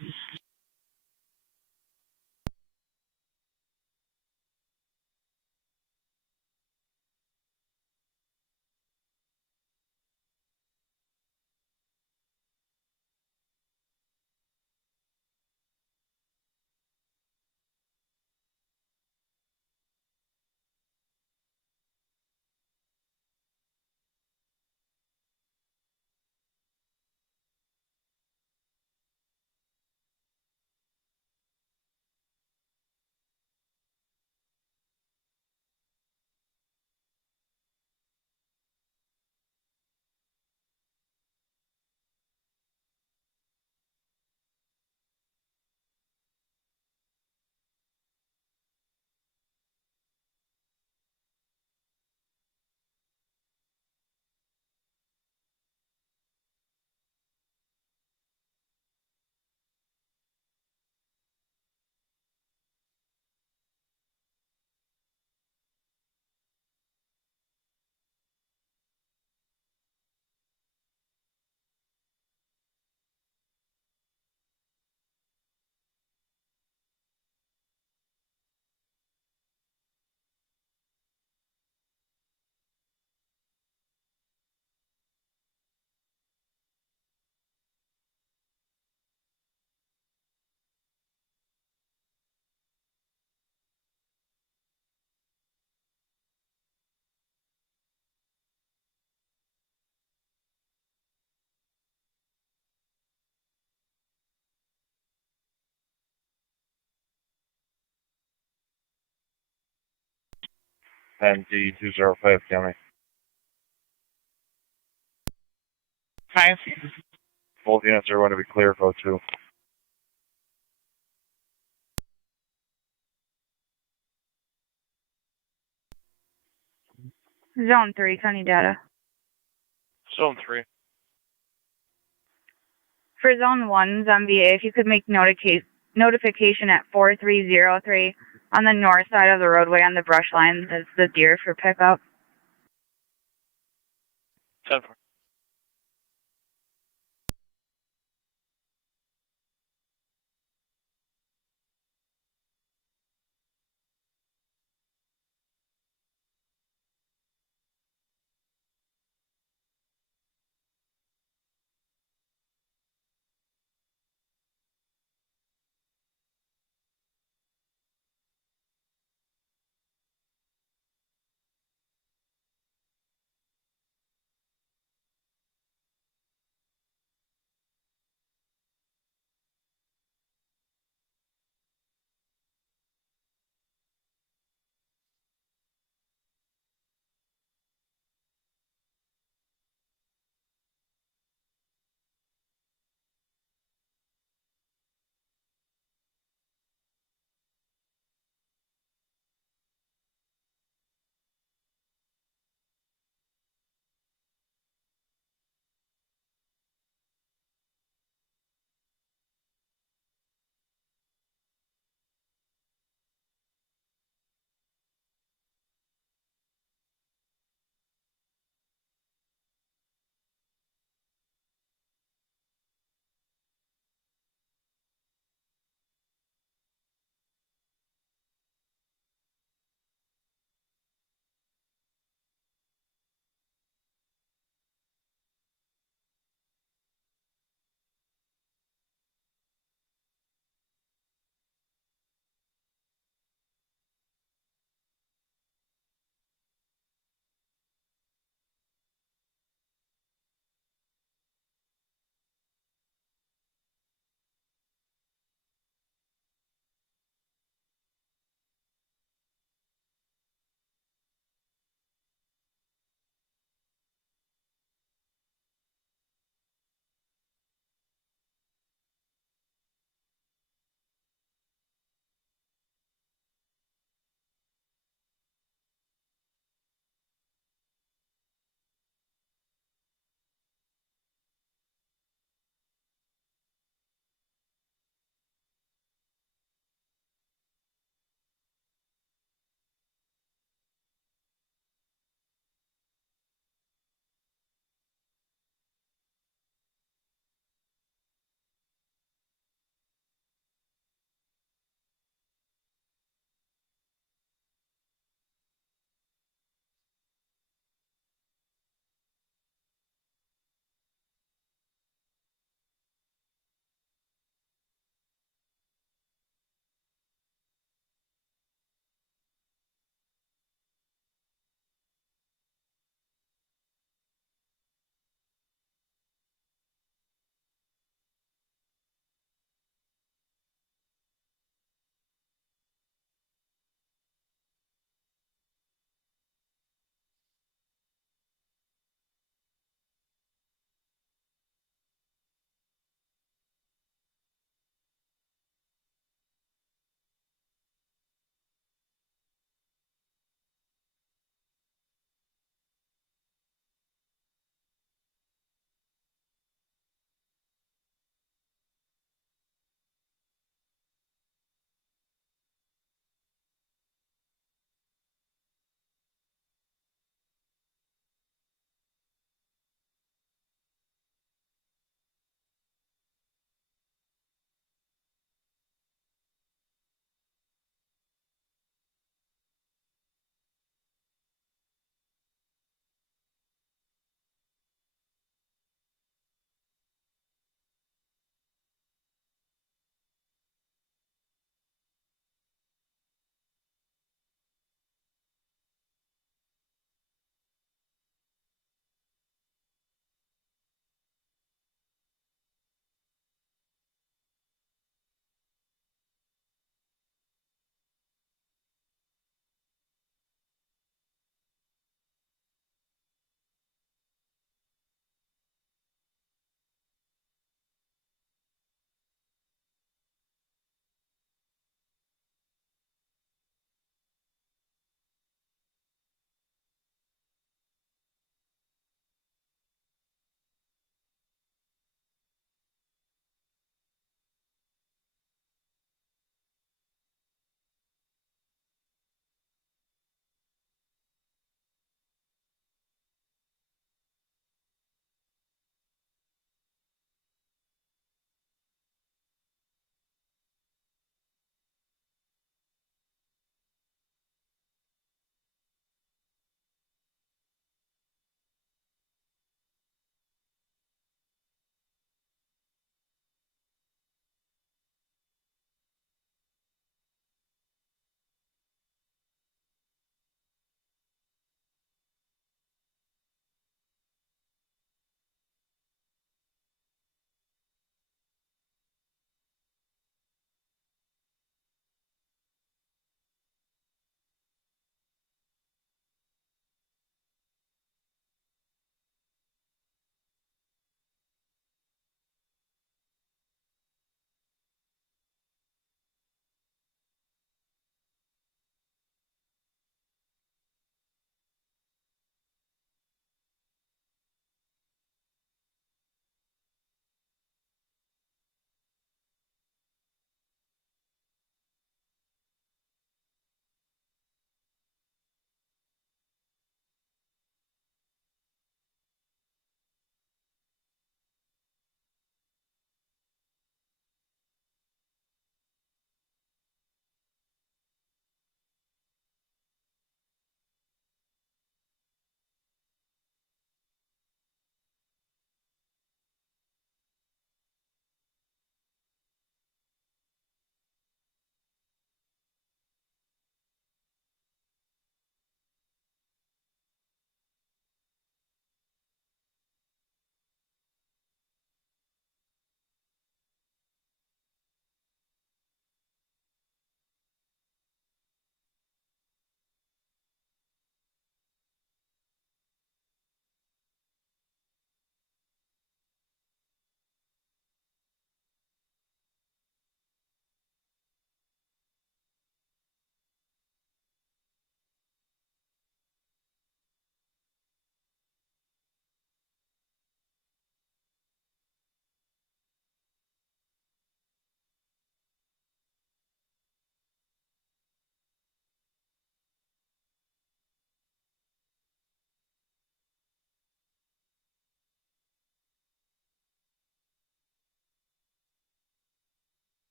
NT205, County. 5. Both units are going to be clear, code 2. Zone 3, County data. Zone 3. For Zone 1, VA, if you could make notification at 4303 on the north side of the roadway on the brush line, that's the deer for pickup. 10-4.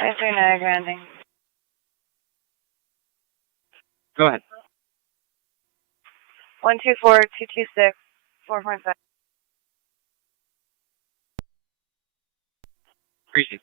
I say Niagara ending. Go ahead. 124-226-445. Appreciate it.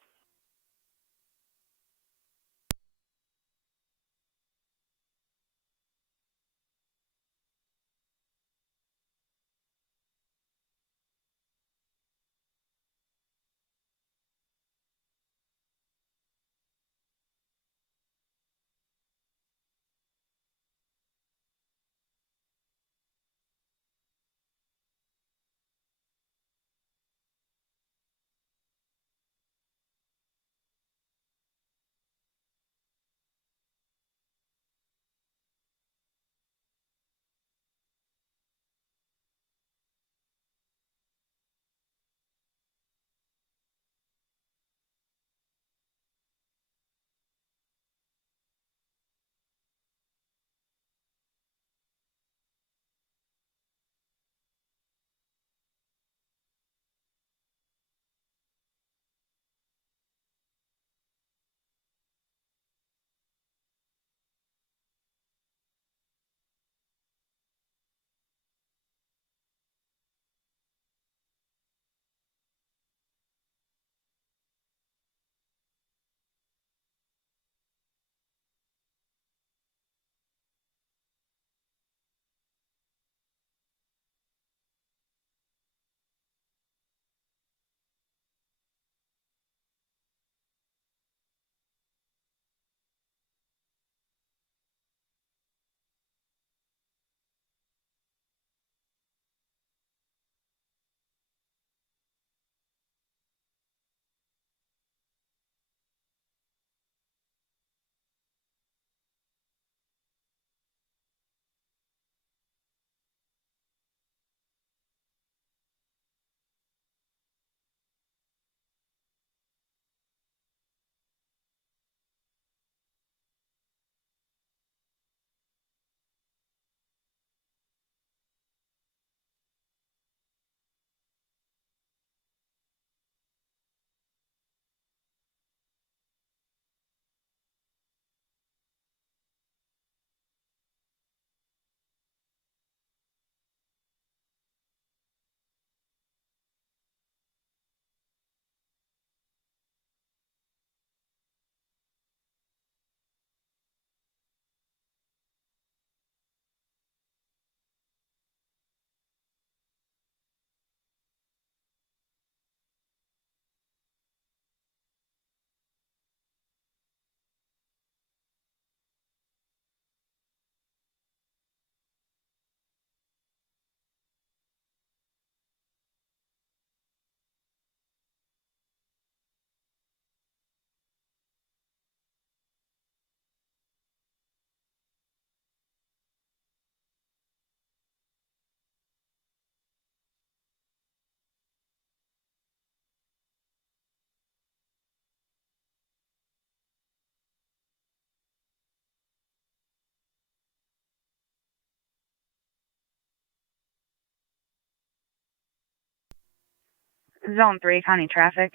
Zone 3, county traffic.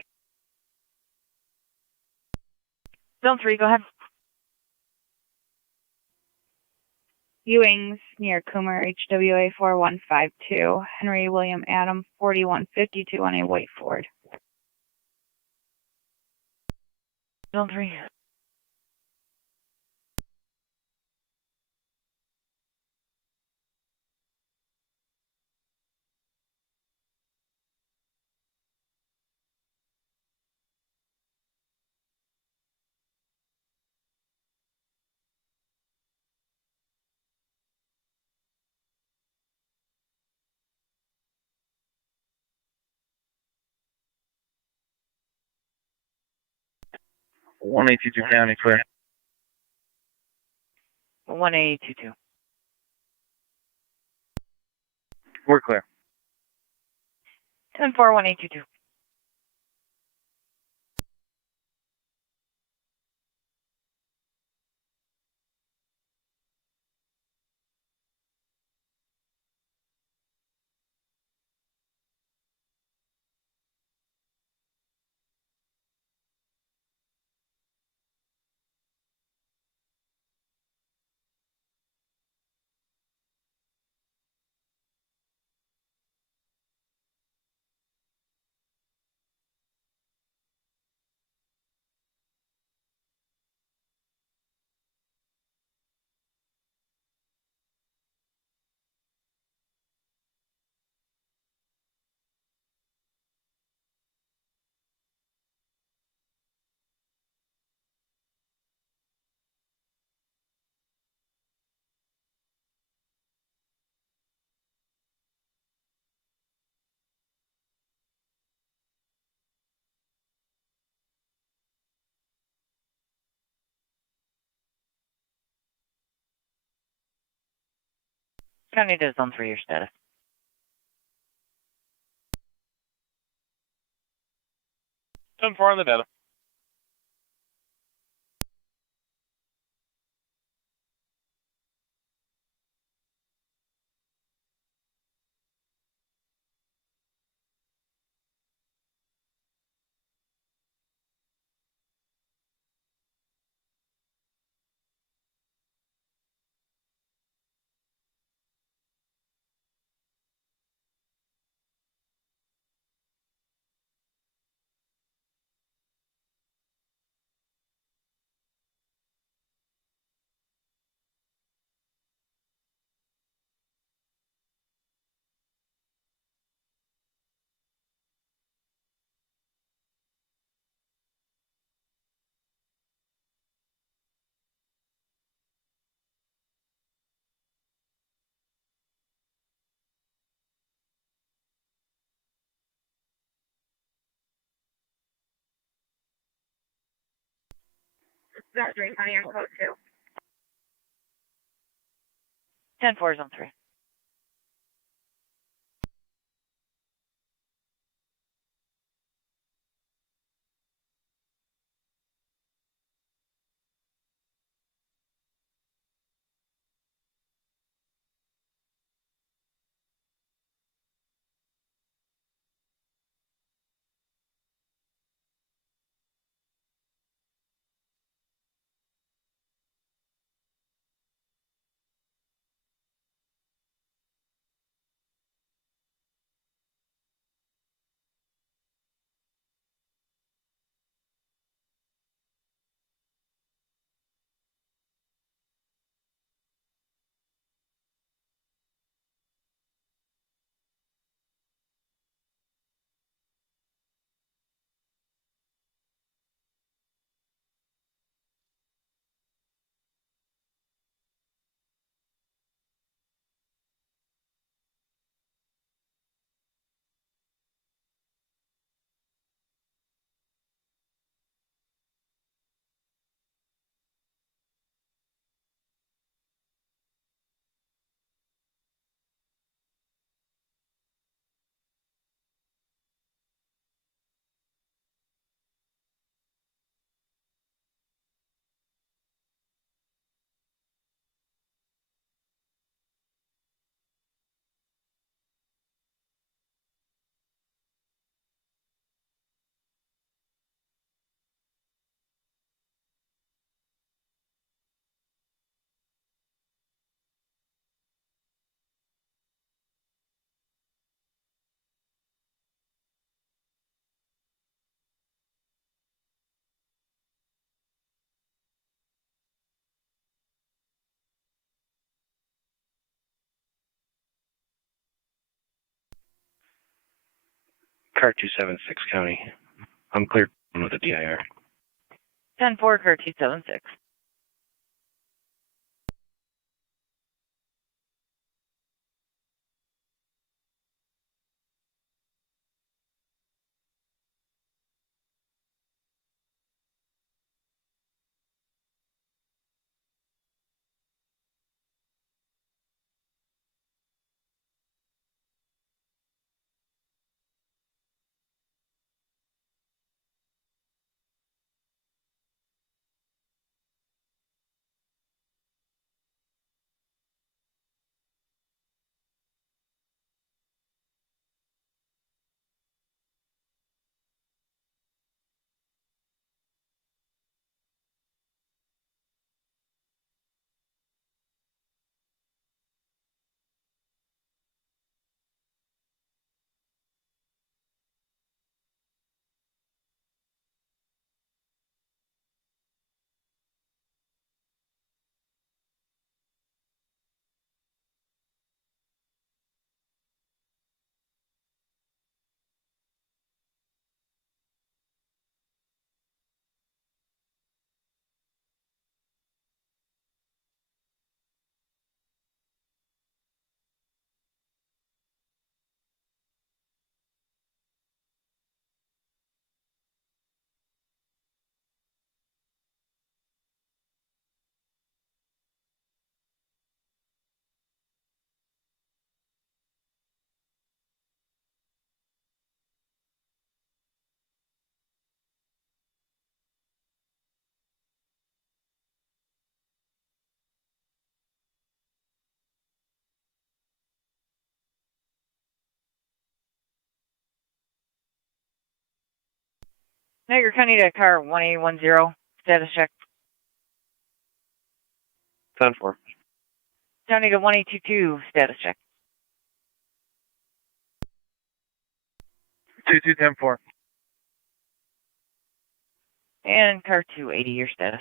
Zone 3, go ahead. Ewings near Coomer, HWA 4152. Henry William Adam 4152 on a white Ford. Zone 3. One eight two two county clear. 1822. We're clear. 10-4-1822. County to zone 3, your status. 10-4 on the data. Zone 3, County on code 2. 10-4, zone 3. Car 276 County. I'm clear with the DIR. 10-4, car 276. Niagara County to car 1810. Status check. 10-4. County to 1822. Status check. 22-10-4. And car 280, your status.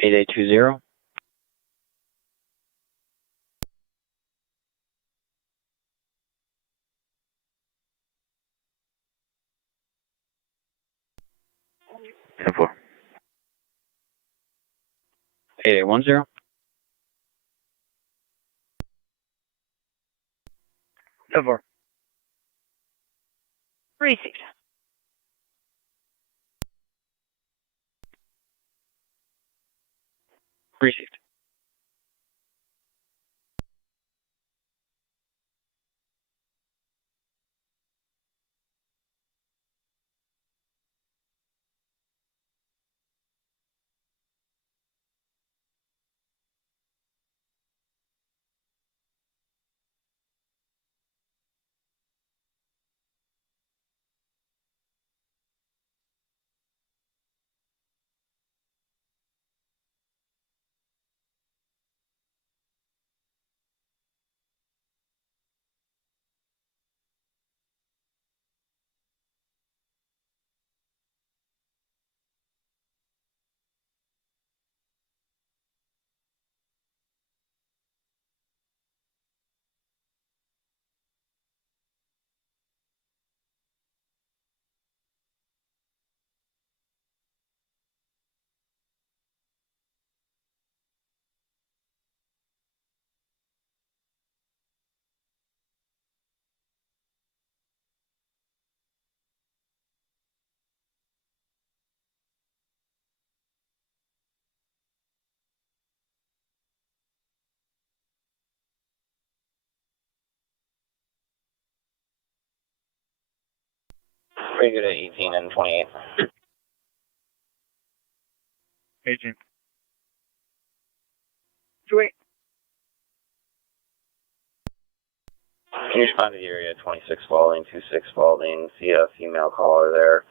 8820. Ten-4. 8810. 10-4. Received. Received. Pretty good at 18 and 28. 18. 28. Can you respond to the area 26 Spalding, 26 Spalding, see a female caller there.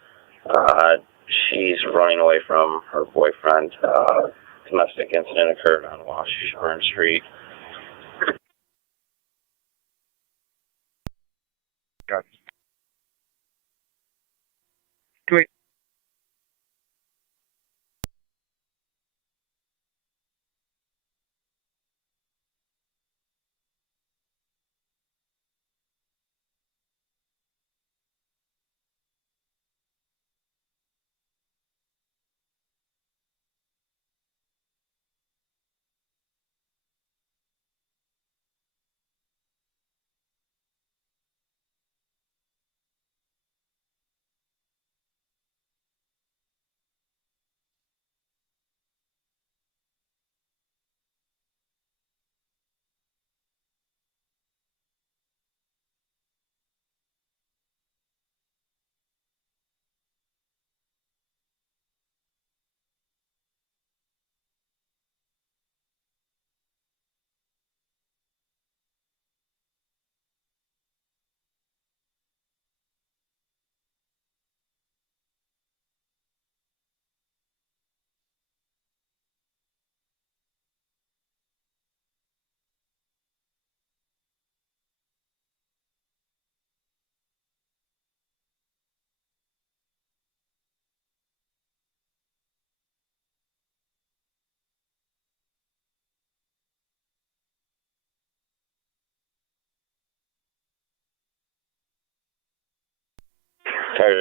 She's running away from her boyfriend. Domestic incident occurred on Washburn Street. Got it. 28.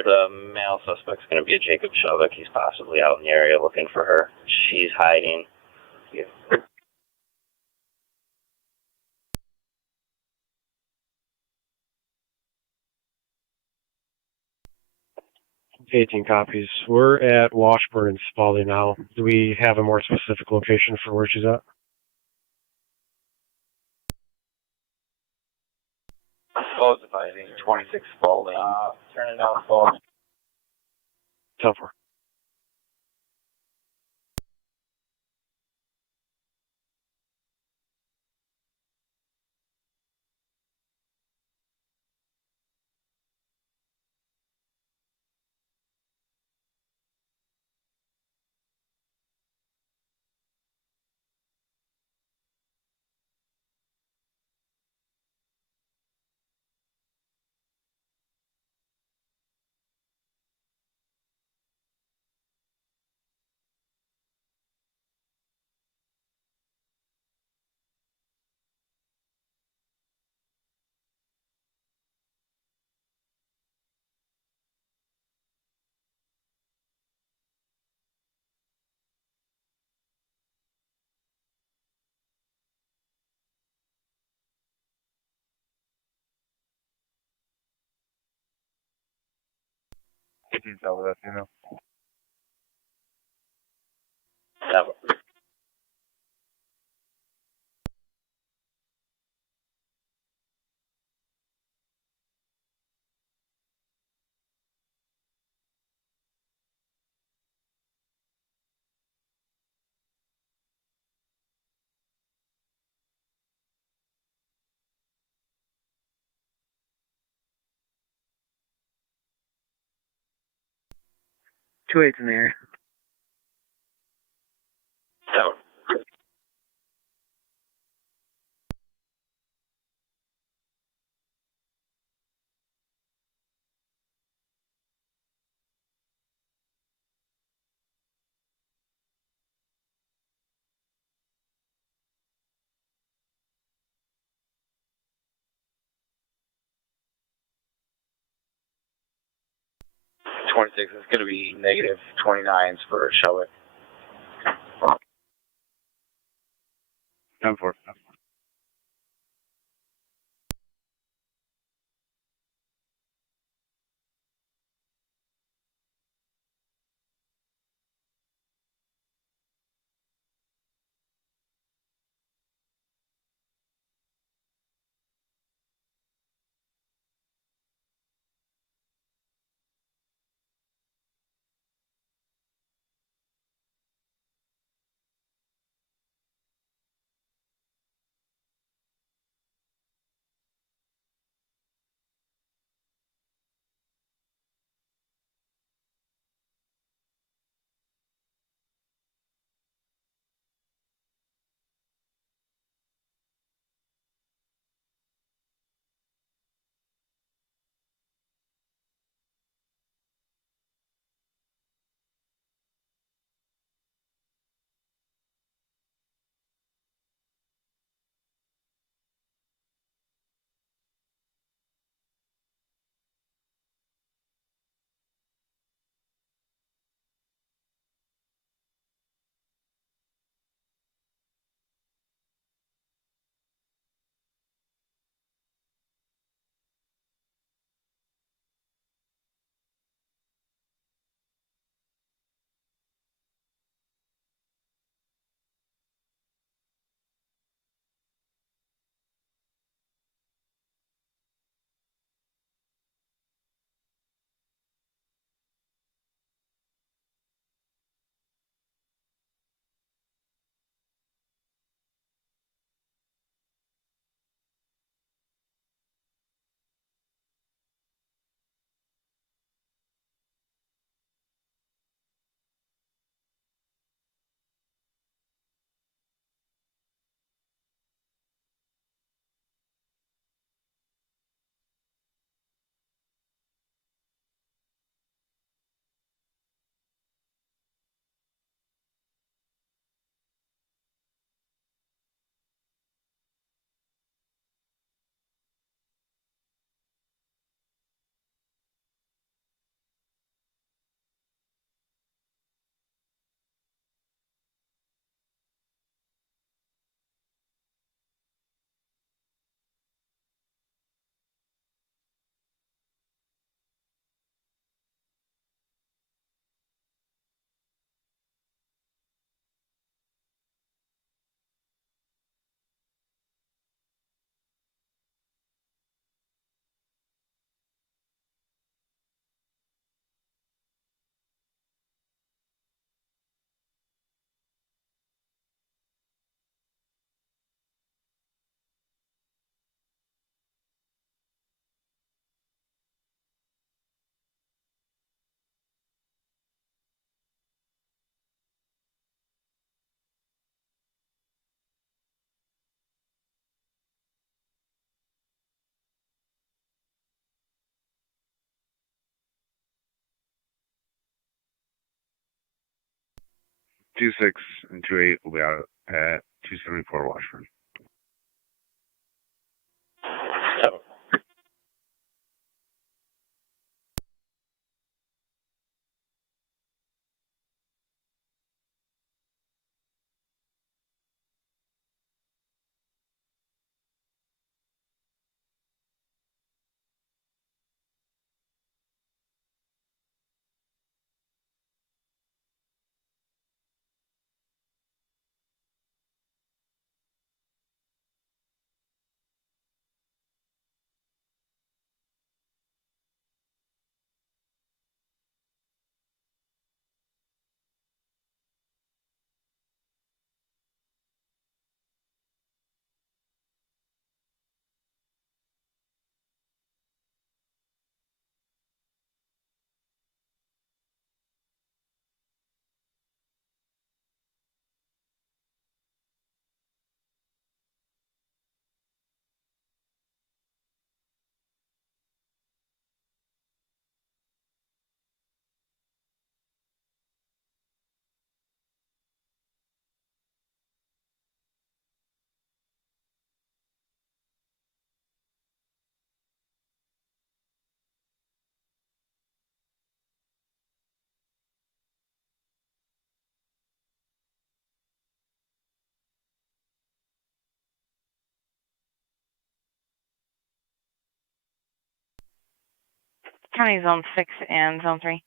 The male suspect's going to be a Jacob Shovik. He's possibly out in the area looking for her. She's hiding. Yeah. 18 copies. We're at Washburn and Spalding now. Do we have a more specific location for where she's at? Supposed hiding 26 Spalding. Turning down Spalding. 10-4. You can tell that, you know. Tower. 2-8's in the air. Tower. -26 is going to be -29s for Shelwick. 10-4. Two 6 and 2-8 will be out at 274 Washburn. Tower. County Zone 6 and Zone 3.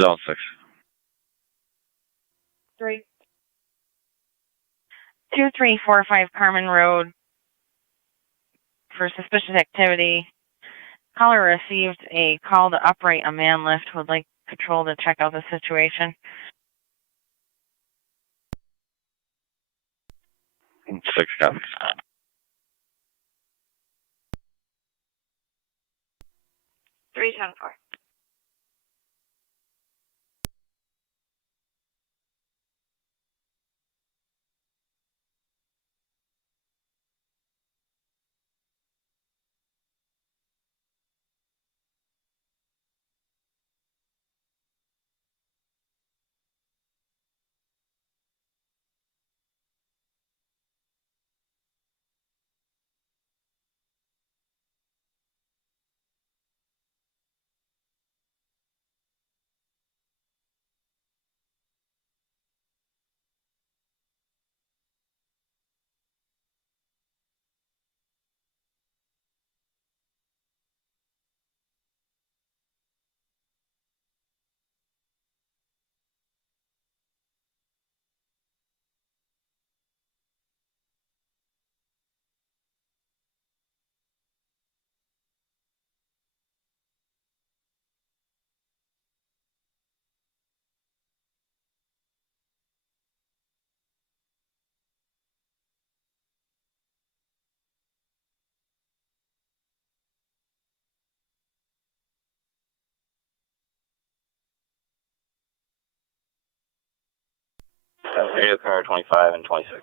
Zone 6. 3. 2345 Carmen Road for suspicious activity. Caller received a call to operate a man lift. Would like patrol to check out the situation. 6 copies. 310-4. Radio car 25 and 26.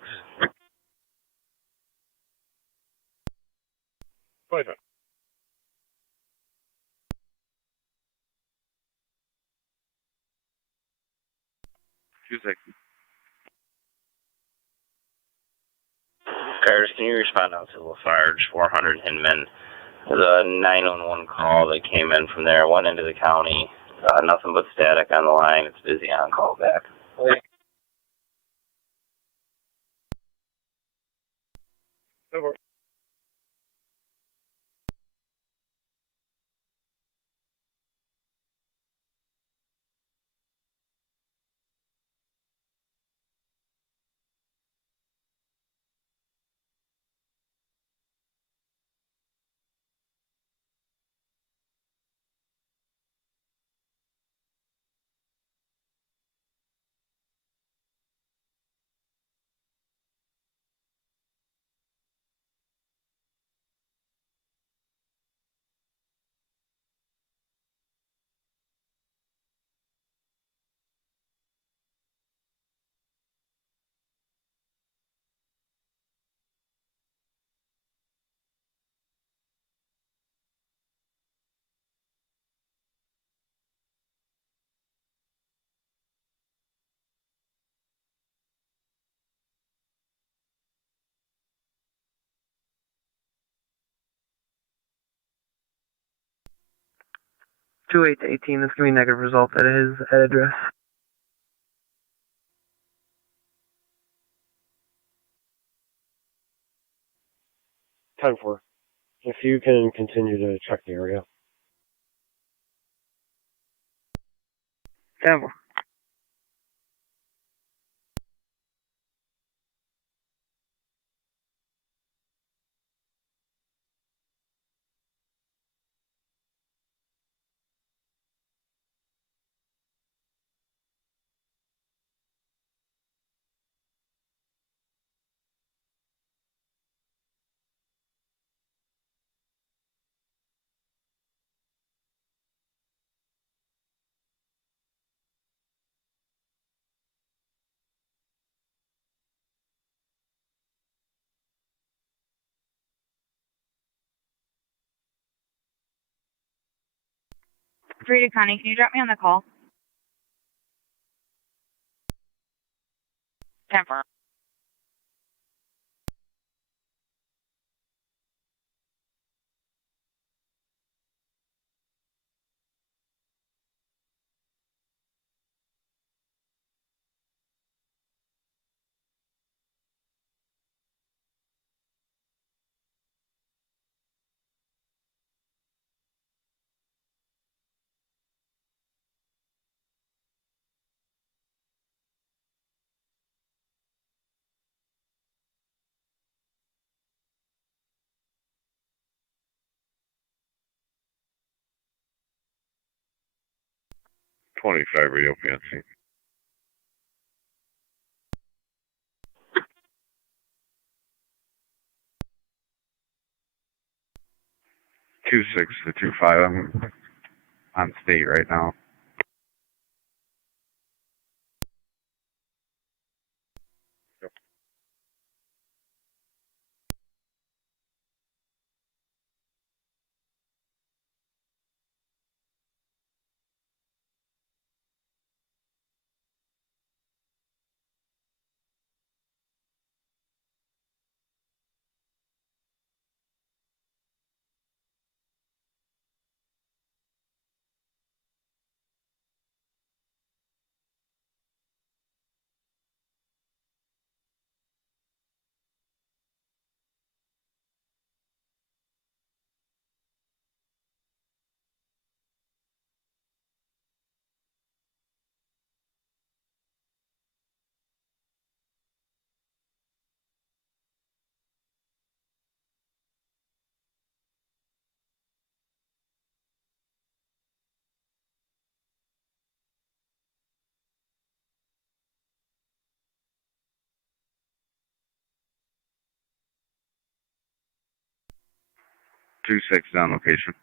25. Two seconds. Cars, can you respond out to Lafarge 400 Hinman? There's a 911 call that came in from there, went into the county. Nothing but static on the line. It's busy on call back. Over. Two 8 to 18. That's gonna be negative result at his address. Time for. If you can continue to check the area. 10-4. Frida Connie, can you drop me on the call? 10-4. 25 radio fancy. 26 to 25. I'm on state right now. Two six down location.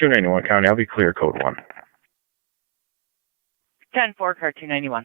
291 County. I'll be clear, code 1. 10-4, car 291.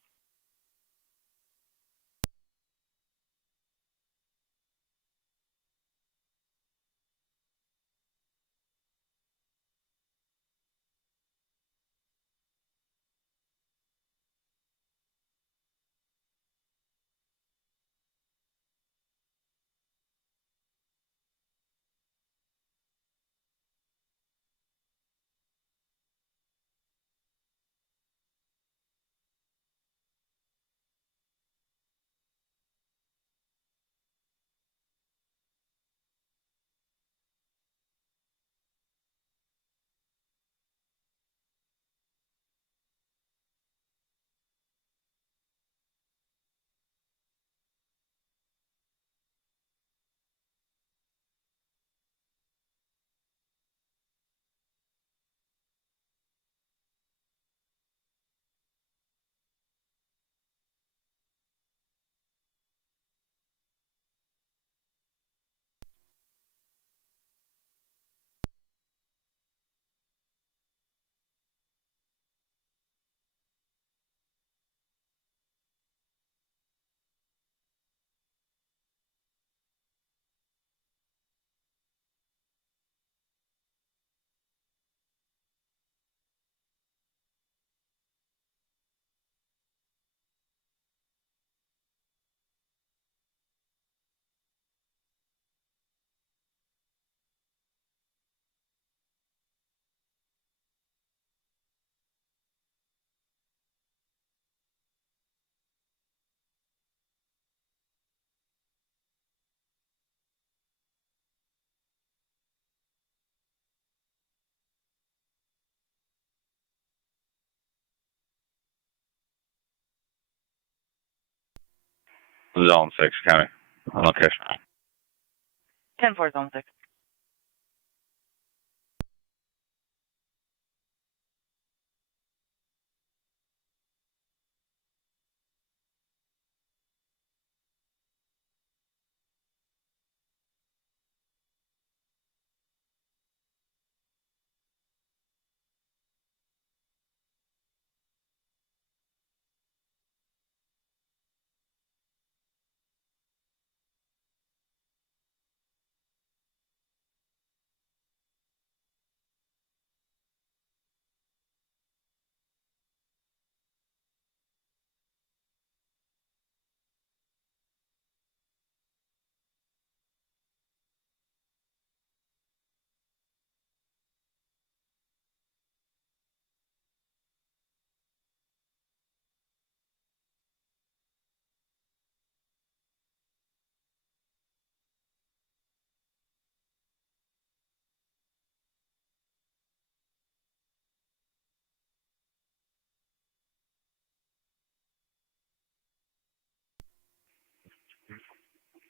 Zone 6 County. On location. 10-4, zone 6.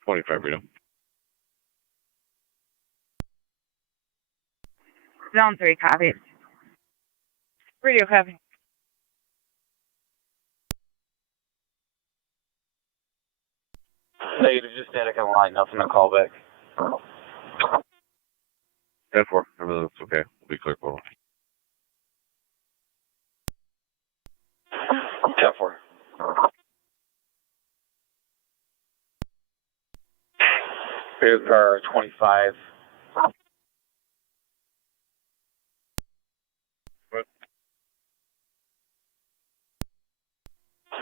$25 Reno. Zone 3, copy. Radio copy. Negative, just static on the line, nothing to call back. 10-4. Remember, that's okay. We'll be clear, code 1. 10-4. Here's car 25.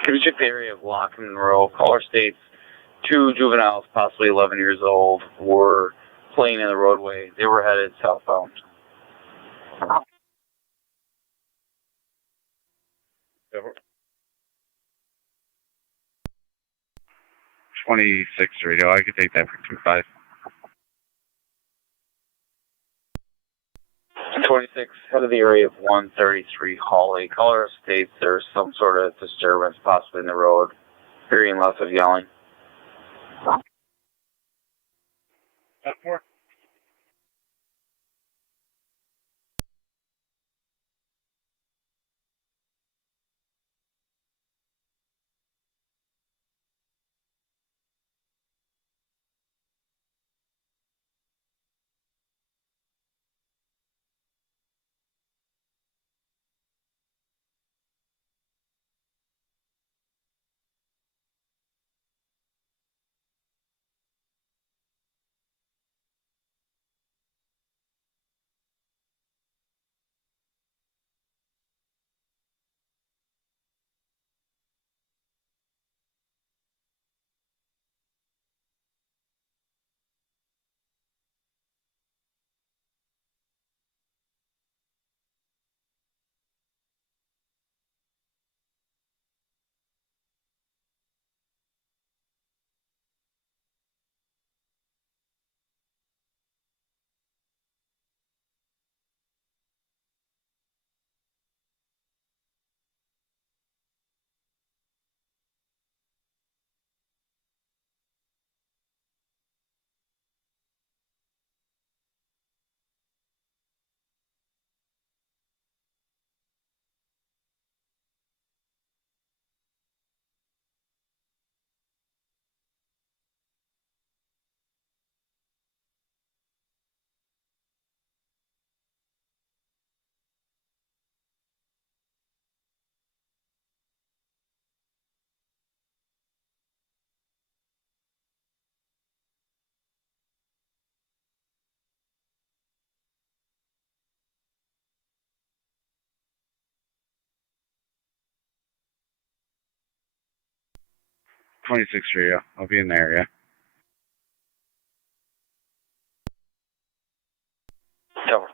Can you check the area of Lockport Monroe? Caller states 2 juveniles, possibly 11 years old, were playing in the roadway. They were headed southbound. 26 radio. I could take that for 2-5. 26, head of the area of 133 Hawley. Caller states there's some sort of disturbance, possibly in the road. Hearing lots of yelling. 4. 26 radio. I'll be in the area. Cover.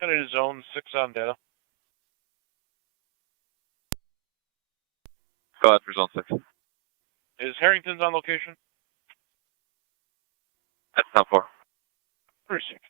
Kennedy zone 6 on data. Go ahead for zone 6. Is Harrington's on location? That's 10-4. Received.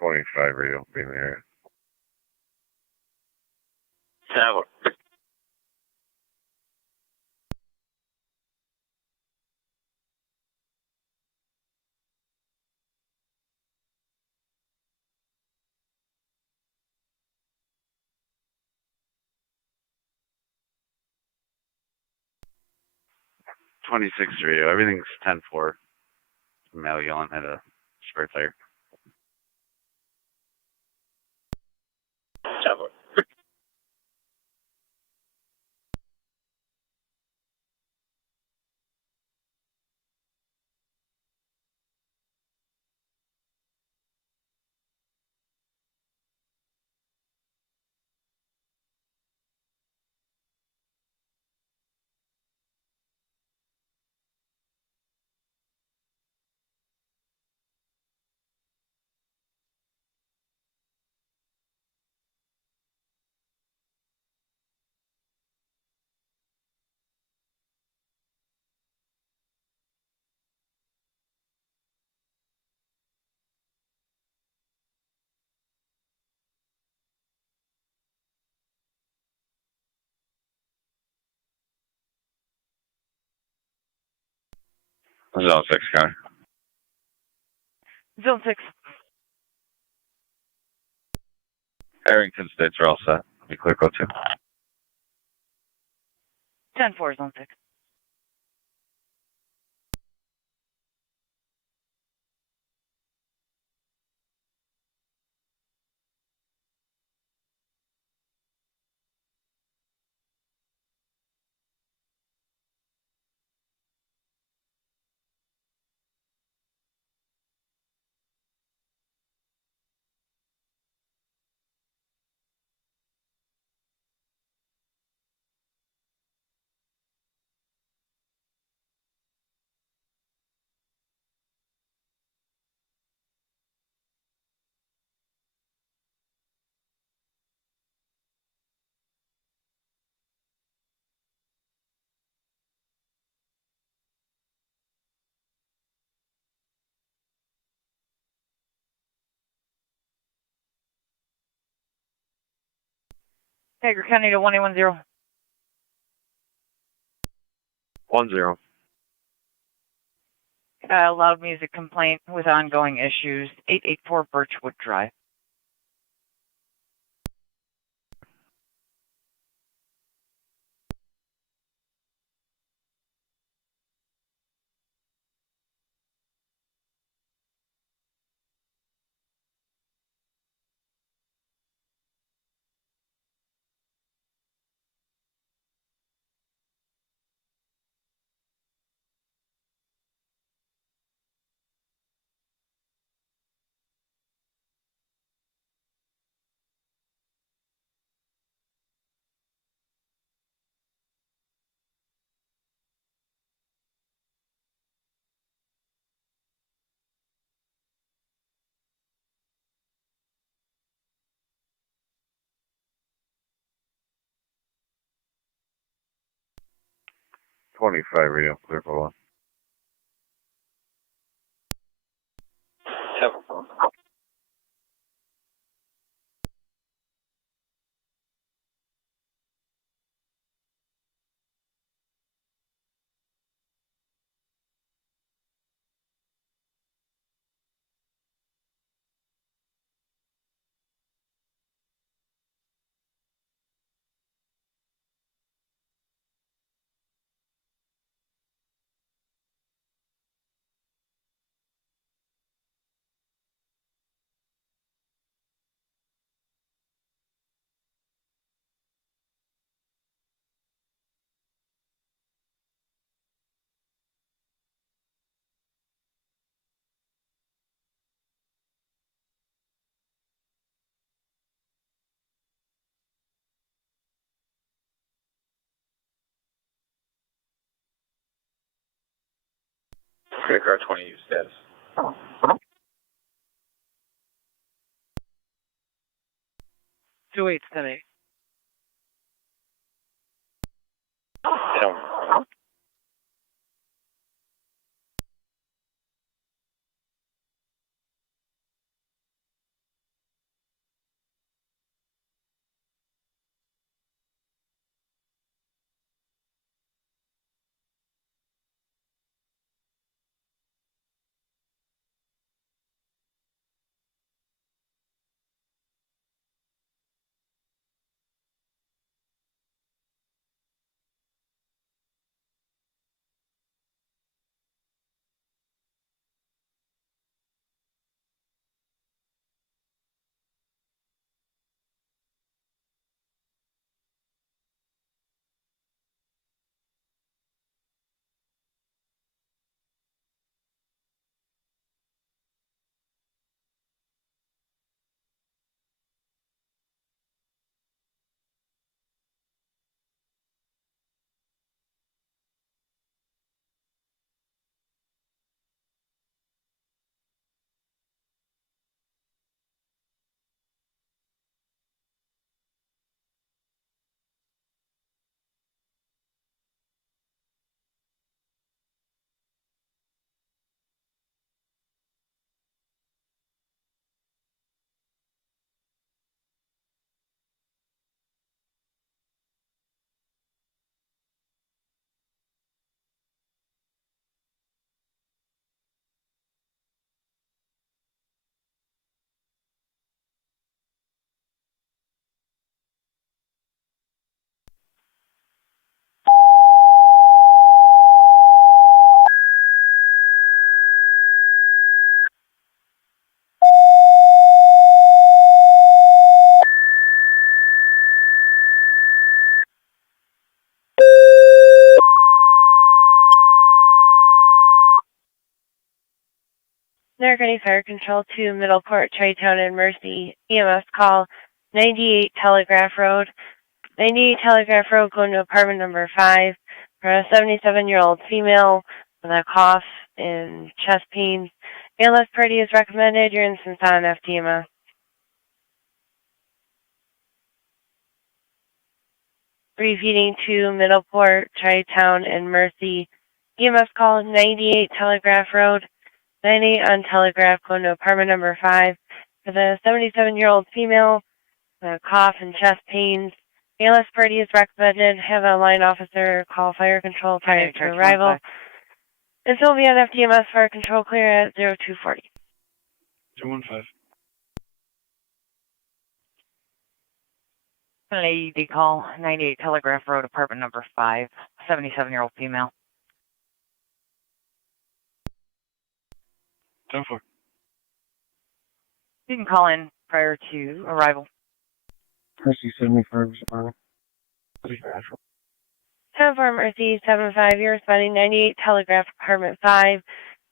.25 radio. Be in the area. Cover. .26 radio. Everything's 10-4. Male yelling at a spare tire. Cover. Zone 6, Connor. Zone 6. Harrington states are all set. Be clear, code 2. 10-4, Zone 6. Niagara County to 1810. 10. loud music complaint with ongoing issues. 884 Birchwood Drive. Radio, clear for one. Credit card 20 use status. 2810. Niagara County Fire Control to Middleport, Tri-Town, and Mercy. EMS call 98 Telegraph Road. 98 Telegraph Road going to apartment number 5 for a 77-year-old female with a cough and chest pains. ALS party is recommended. Your instance on FTMS. Repeating to Middleport, Tri-Town, and Mercy. EMS call 98 Telegraph Road. 98 on Telegraph going to apartment number 5 for the 77-year-old female with a cough and chest pains. ALS party is recommended. Have a line officer call fire control prior to arrival. This will be on FDMS fire control clear at 0240. 215. Lady call 98 Telegraph Road, apartment number 5, 77-year-old female. 10-4. You can call in prior to arrival. Mercy 75 responding. 10-4 Mercy 75, you're responding 98 Telegraph apartment 5.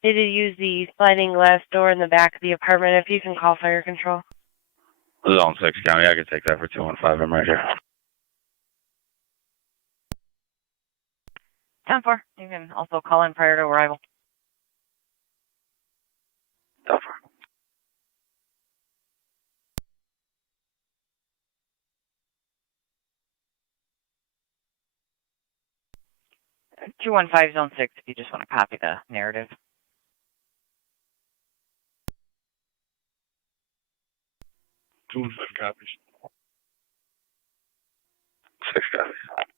They did use the sliding glass door in the back of the apartment. If you can call fire control. Zone 6 County, I can take that for 215. I'm right here. 10-4, you can also call in prior to arrival. 10-4. Uh, 215 Zone 6 if you just want to copy the narrative. 215 copies. 6 copies.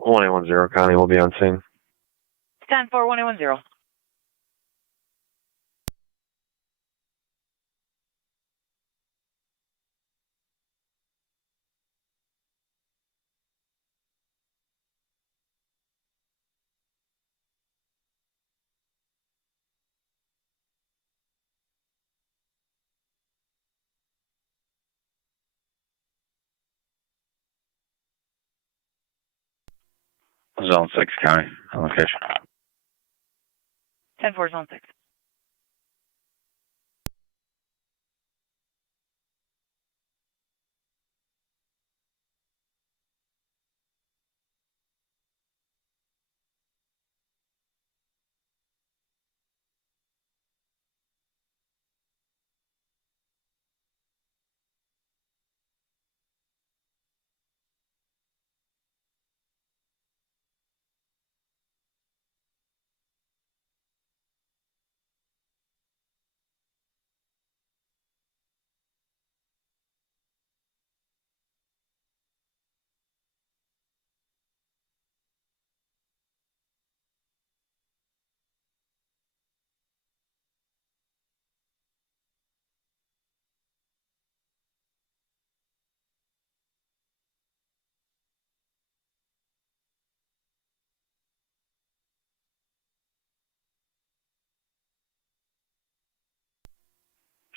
One 810 Connie will be on scene. 10-4, 1810. Zone 6 County, on location. 10-4 Zone 6.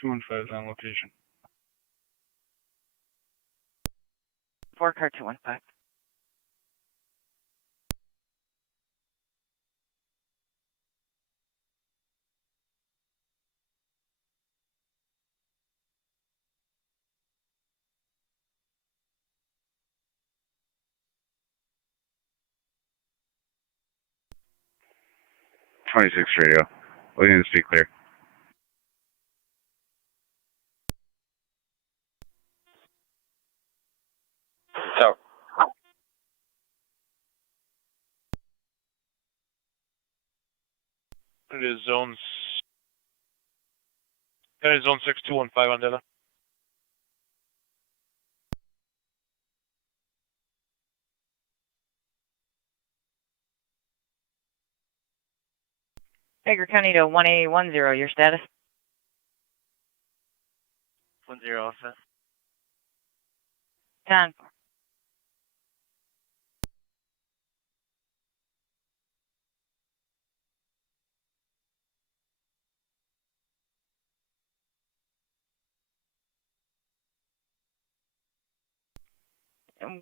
Two and five on location. 4 car 215. '26 radio. We need to speak clear. So, It is zone 6215 on data. Niagara County to 1810, your status? 10 offset. 10.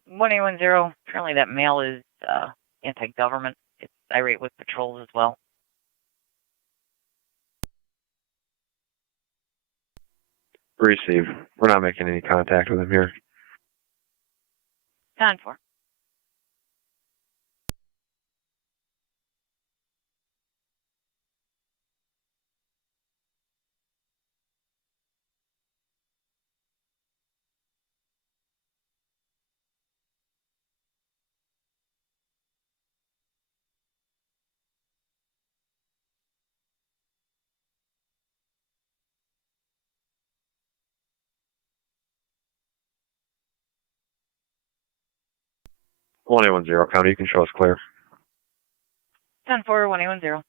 1810. Apparently that male is anti-government. It's irate with patrols as well. Receive. We're not making any contact with him here. 10-4. One 1810. County, you can show us clear. 10-4, 1810.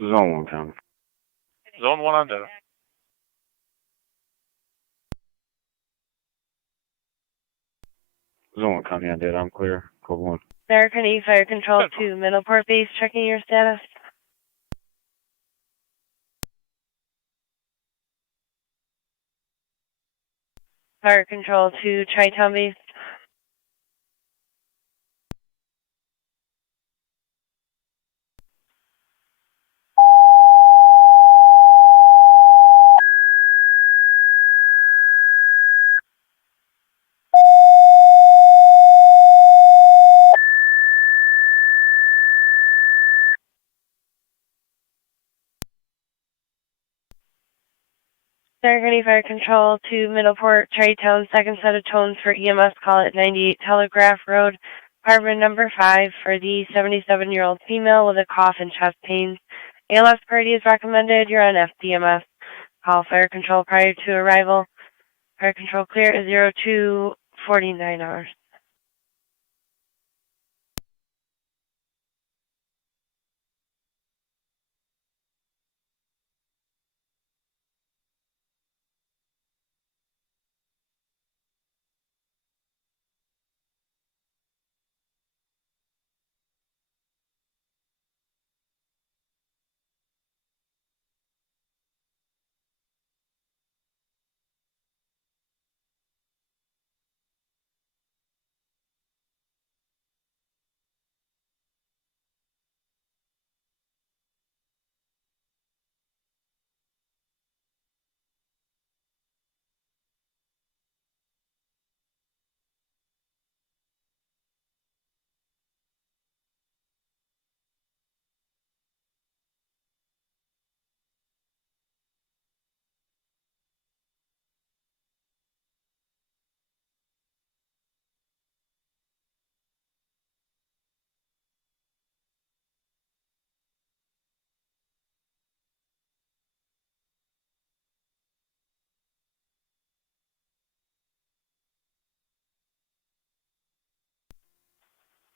Zone 1 County. Zone 1 on data. Zone 1 County on data. I'm clear. Code 1. American E Fire Control to Middleport Base, checking your status. Fire Control to Tri-Town Base. Niagara Fire Control to Middleport, Tri-Town, second set of tones for EMS call at 98 Telegraph Road, apartment number 5 for the 77-year-old female with a cough and chest pains. ALS party is recommended. You're on FDMS. Call Fire Control prior to arrival. Fire Control clear is 0249 hours.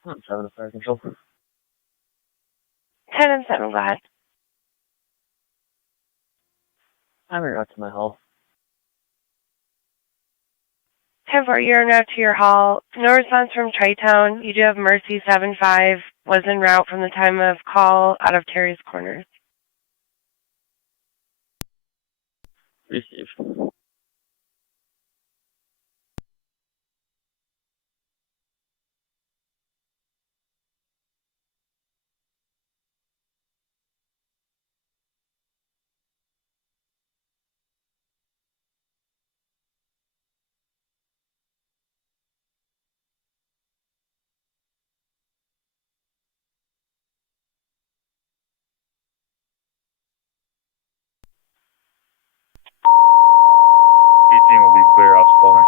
7 to fire control. 10 and 7, go ahead. I'm right to my hull. 10-4, you're now to your hall. No response from Tri-Town. You do have Mercy 7-5, was en route from the time of call out of Terry's Corners. Receive. Will be clear off Spalding.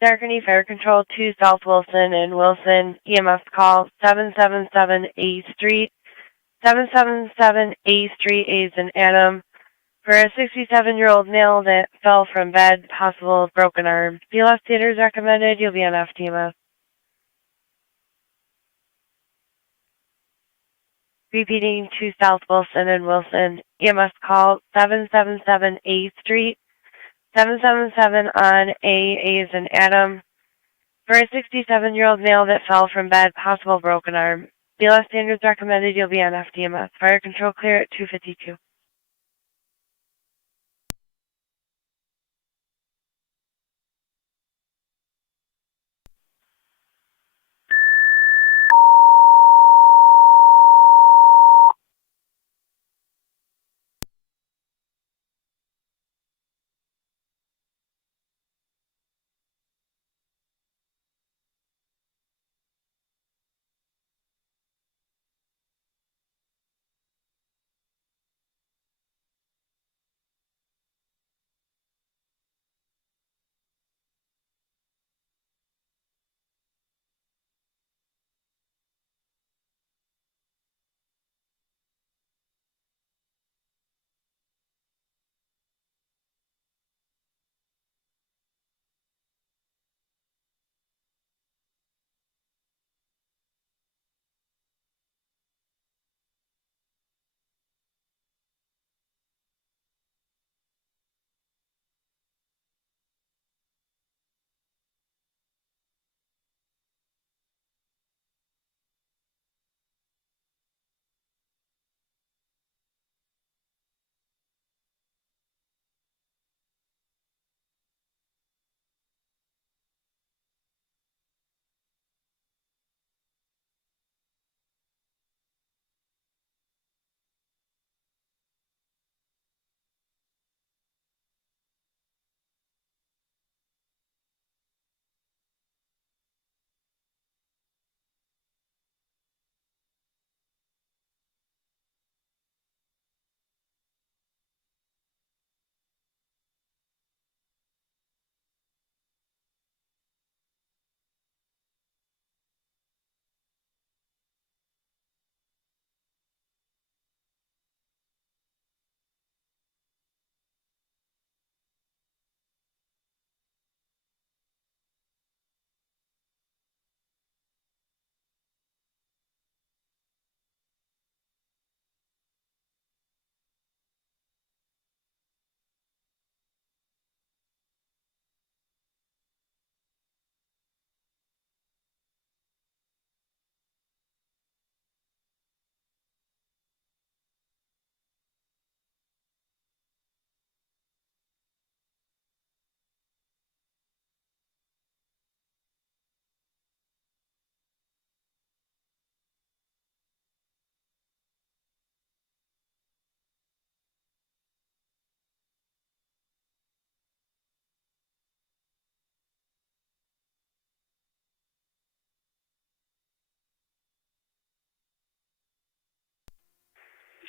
Darkany Fire Control 2 South Wilson and Wilson, EMS call 777 A Street. 777 A Street is an Adam for a 67-year-old male that fell from bed, possible broken arm. BLS theaters recommended. You'll be on FTMS. Repeating 2 South Wilson and Wilson, EMS call 777 A Street. 777 on A is an Adam for a 67-year-old male that fell from bed, possible broken arm. BLS standards recommended. You'll be on FTMS. Fire control clear at 252.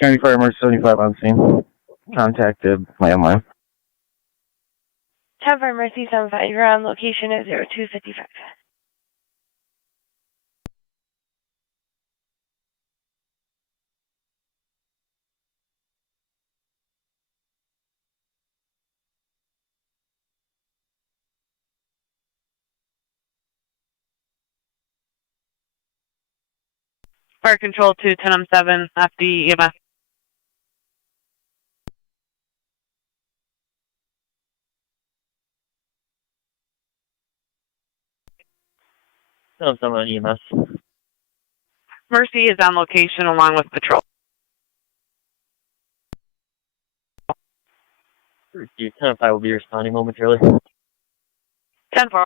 County Fire Emergency 75 on scene. Contacted landline. 10 for Mercy 75. You're on location at 0255. Fire Control to 10-7, FD EMS. I'm on EMS. Mercy is on location along with patrol. 10-5 will be responding momentarily. 10-4.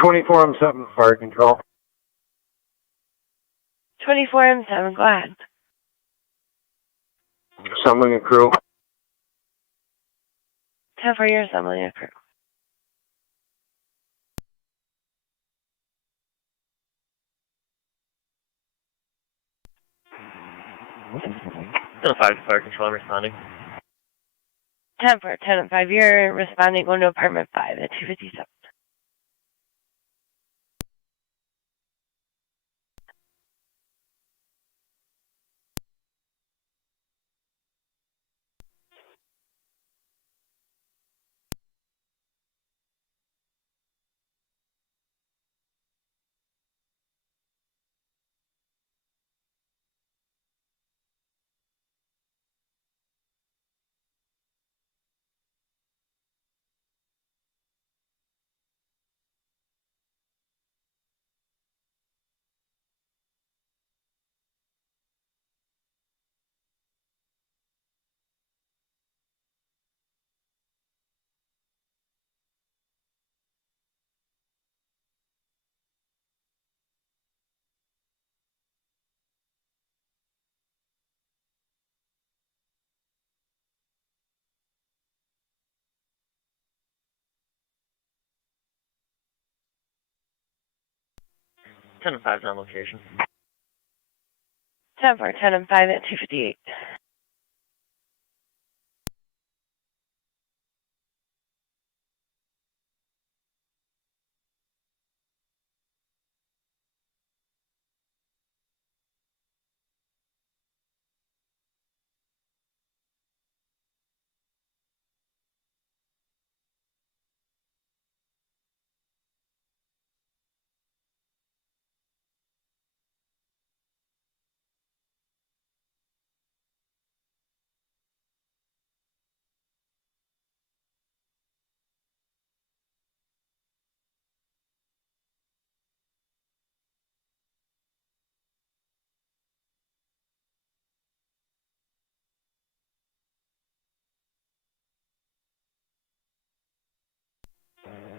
M7, Fire Control. 24M7, go ahead. Assembling a crew. 10-4, you're assembling a crew. Fire Control, I'm responding. 10-4, 10-5, you're responding, going to apartment 5 at 257. Ten and 5 on location. 10-4, 10-5 at 258.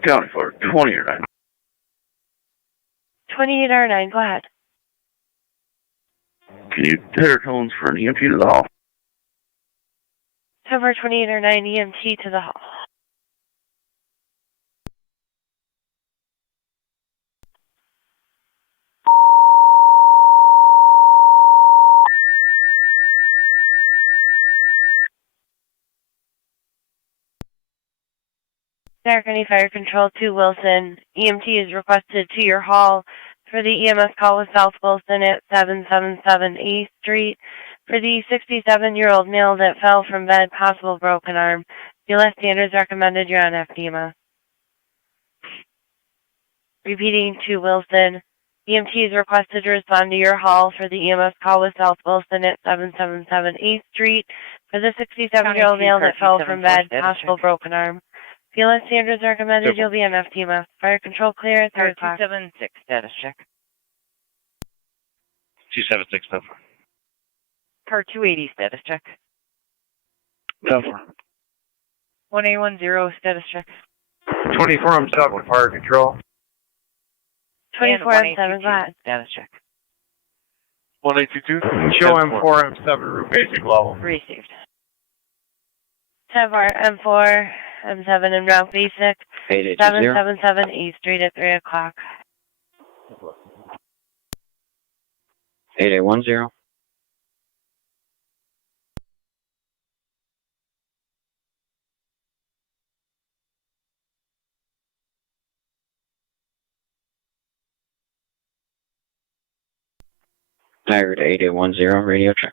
County for 20 or 9. 28R9, go ahead. Can you hit our tones for an EMT to the hall? 10-4, 28R9, EMT to the hall. Niagara County Fire Control to Wilson. EMT is requested to your hall for the EMS call with South Wilson at 777 8th Street for the 67-year-old male that fell from bed, possible broken arm. BLS standards recommended. You're on FDMA. Repeating to Wilson. EMT is requested to respond to your hall for the EMS call with South Wilson at 777 8th Street for the 67-year-old male that fell from bed, possible broken arm. BLS standards recommended. You'll be on FTMF. Fire control clear at 3 o'clock. 276, status check. 276, 10-4. Car 280, status check. 10-4. 1810, status check. 24, I'm 7 with Fire Control. And 24M7, go ahead. status check. 1822. Show M4, M7, route basic level. Received. 10-4, M4, M7 and route basic. 777 E Street at 3 o'clock. 8810. Niagara to 8810, radio check.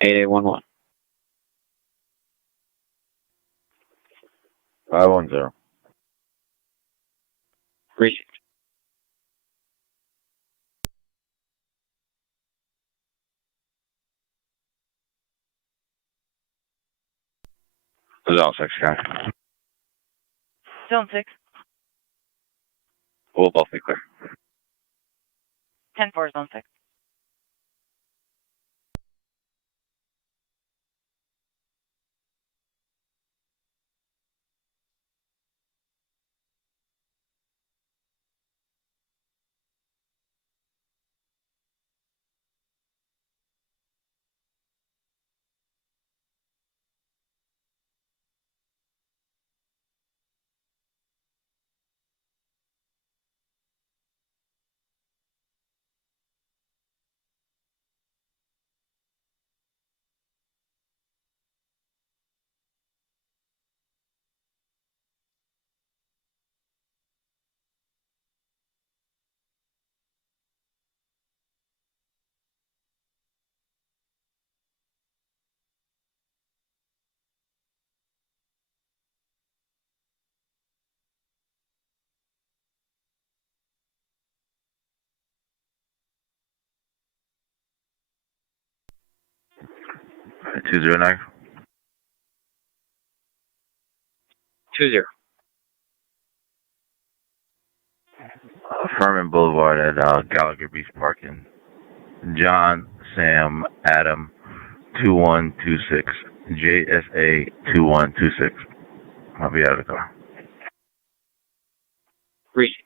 8811. 510. Received. Zone 6, guy. Zone 6. We'll both be clear. 10-4, Zone 6. Alright, 209. 20. Furman Boulevard at Gallagher Beach Parking. John, Sam, Adam, 2126. JSA 2126. I'll be out of the car. Received.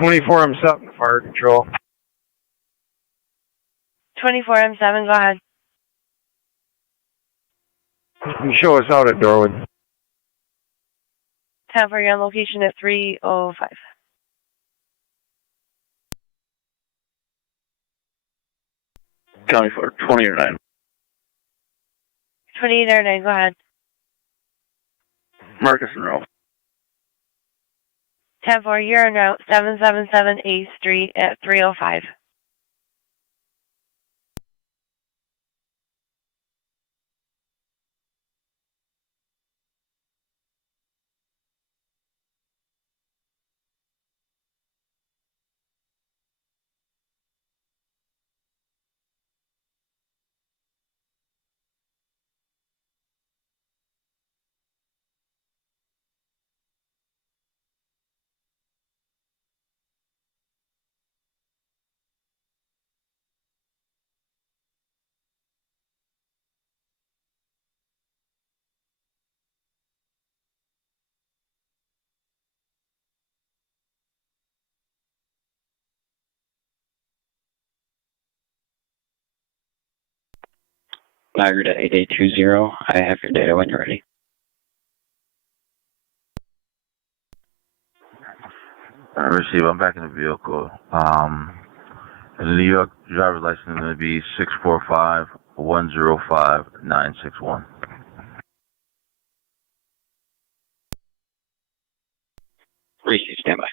M7, fire control. 24M7, go ahead. You show us out at Dorwood. 10 for your location at 305. County for 20 or 9. 28 or 9, go ahead. Marcus and Ralph. 10 for you're en route 777 8th Street at 305. Niagara to 8820. I have your data when you're ready. Receive. I'm back in the vehicle. The New York driver's license is going to be 645-105-961. Receive, standby.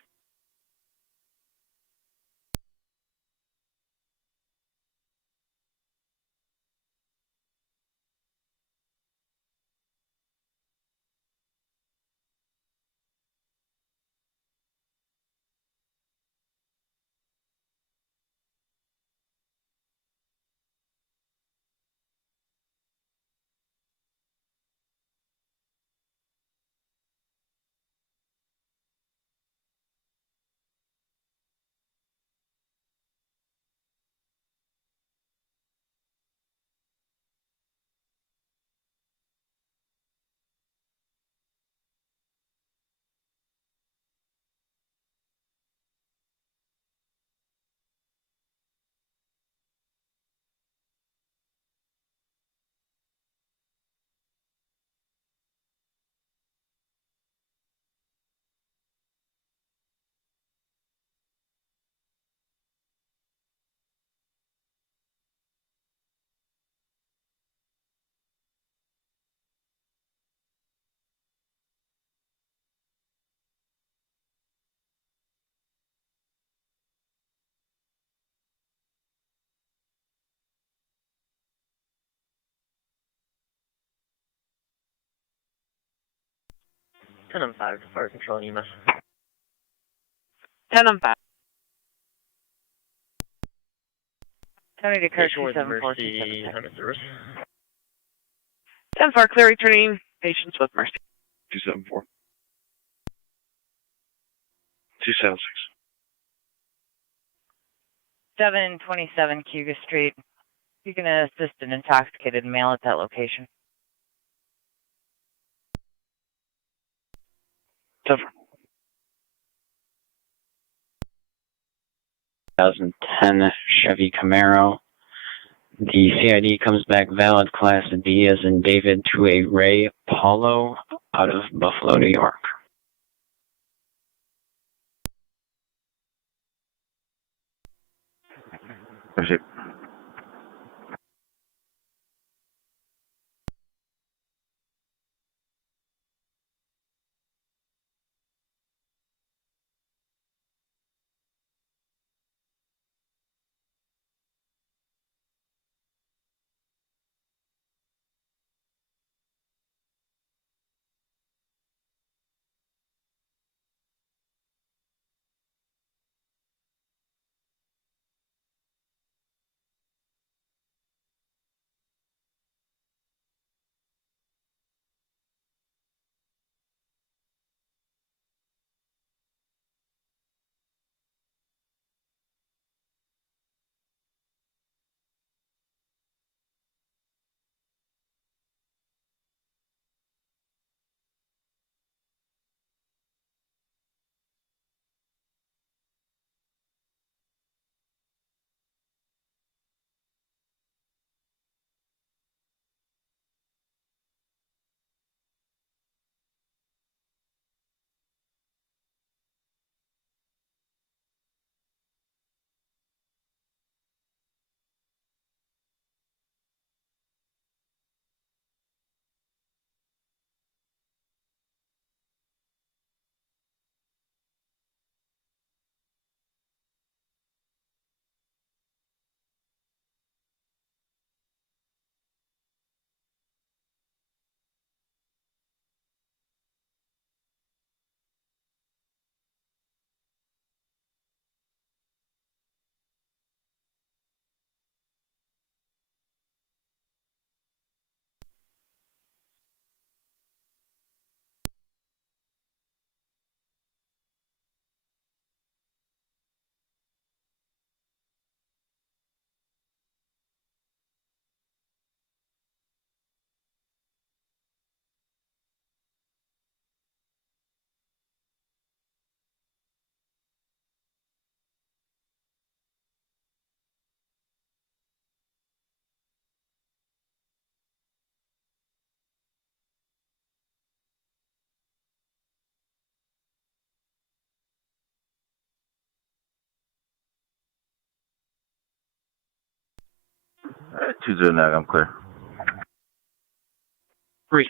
Ten on 5 to fire control EMS. 10 on 5. Tony to car Patient with 274. Mercy, Hunter service. 10-4, clear returning patients with Mercy. 274. 276. 727 Cuga Street. You can assist an intoxicated male at that location. 2010 Chevy Camaro. The CID comes back valid, Class D as in David, to a Ray Paulo out of Buffalo, New York. Receive. 20 Niagara, I'm clear. Great.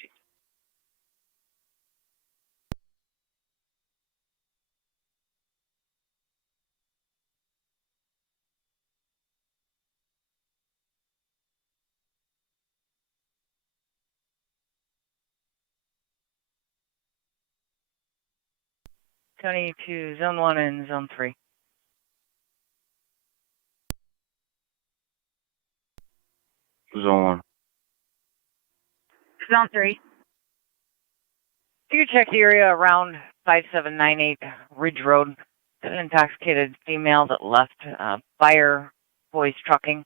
Tony to Zone 1 and Zone 3. Zone 1. Zone 3. You can check the area around 5798 Ridge Road. An intoxicated female that left Buyer Boys Trucking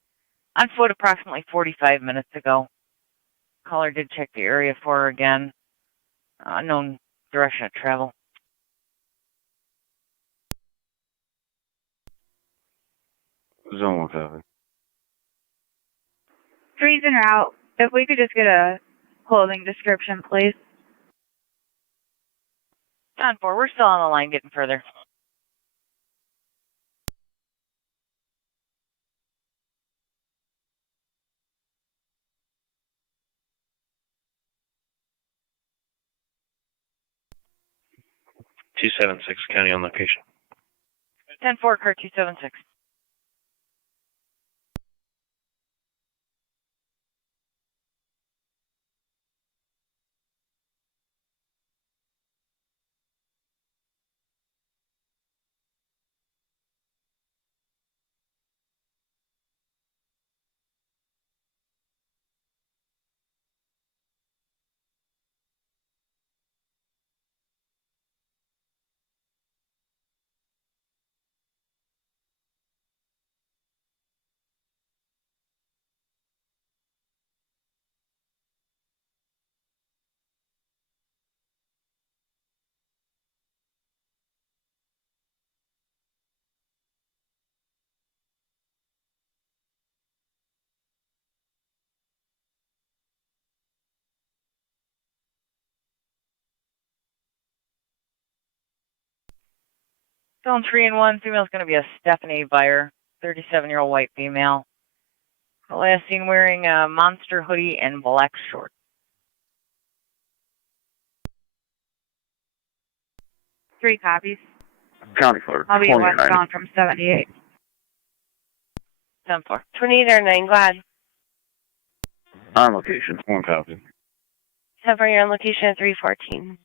on foot approximately 45 minutes ago. Caller did check the area for her again. Unknown direction of travel. Zone 1 copy. 3's en route. If we could just get a clothing description, please. On 4, we're still on the line getting further. $276 County on location. 10-4, car 276. Zone 3 and 1, female's going to be a Stephanie Buyer, 37-year-old white female. Last seen wearing a monster hoodie and black shorts. Three copies. County for I'll be 20 or westbound from 78. 10-4. 28 or 9, go ahead. On location. 1 copy. 10-4, you're on location at 314.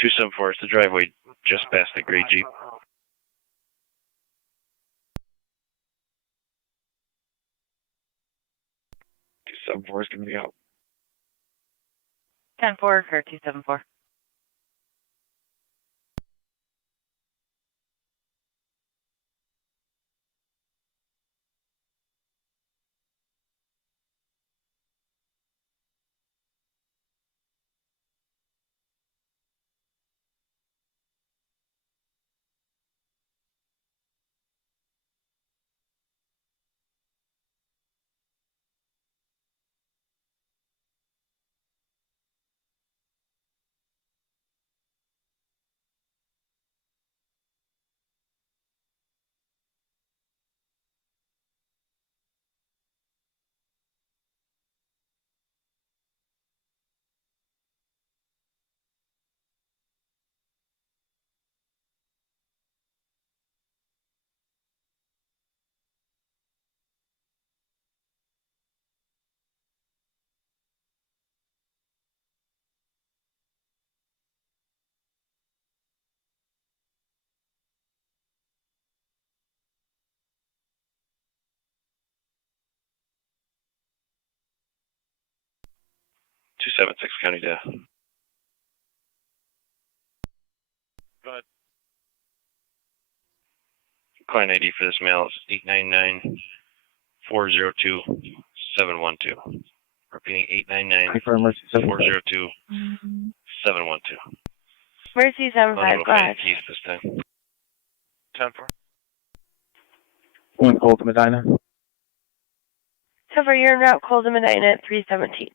$274, it's the driveway just past the gray Jeep. $274 is going to be out. 10-4, car 274. 276 County Death. Go ahead. Client ID for this mail is 899-402-712. Repeating 899-402-712. Mercy 75, go ahead. Keys this time. 10-4. One cold to Medina. Cover your en route, Cold to Medina at 317.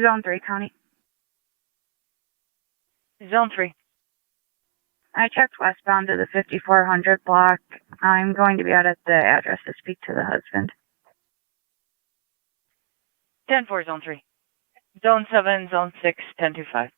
Zone 3, County. Zone 3. I checked westbound to the 5400 block. I'm going to be out at the address to speak to the husband. 10-4, Zone 3. Zone 7, Zone 6, 10-5.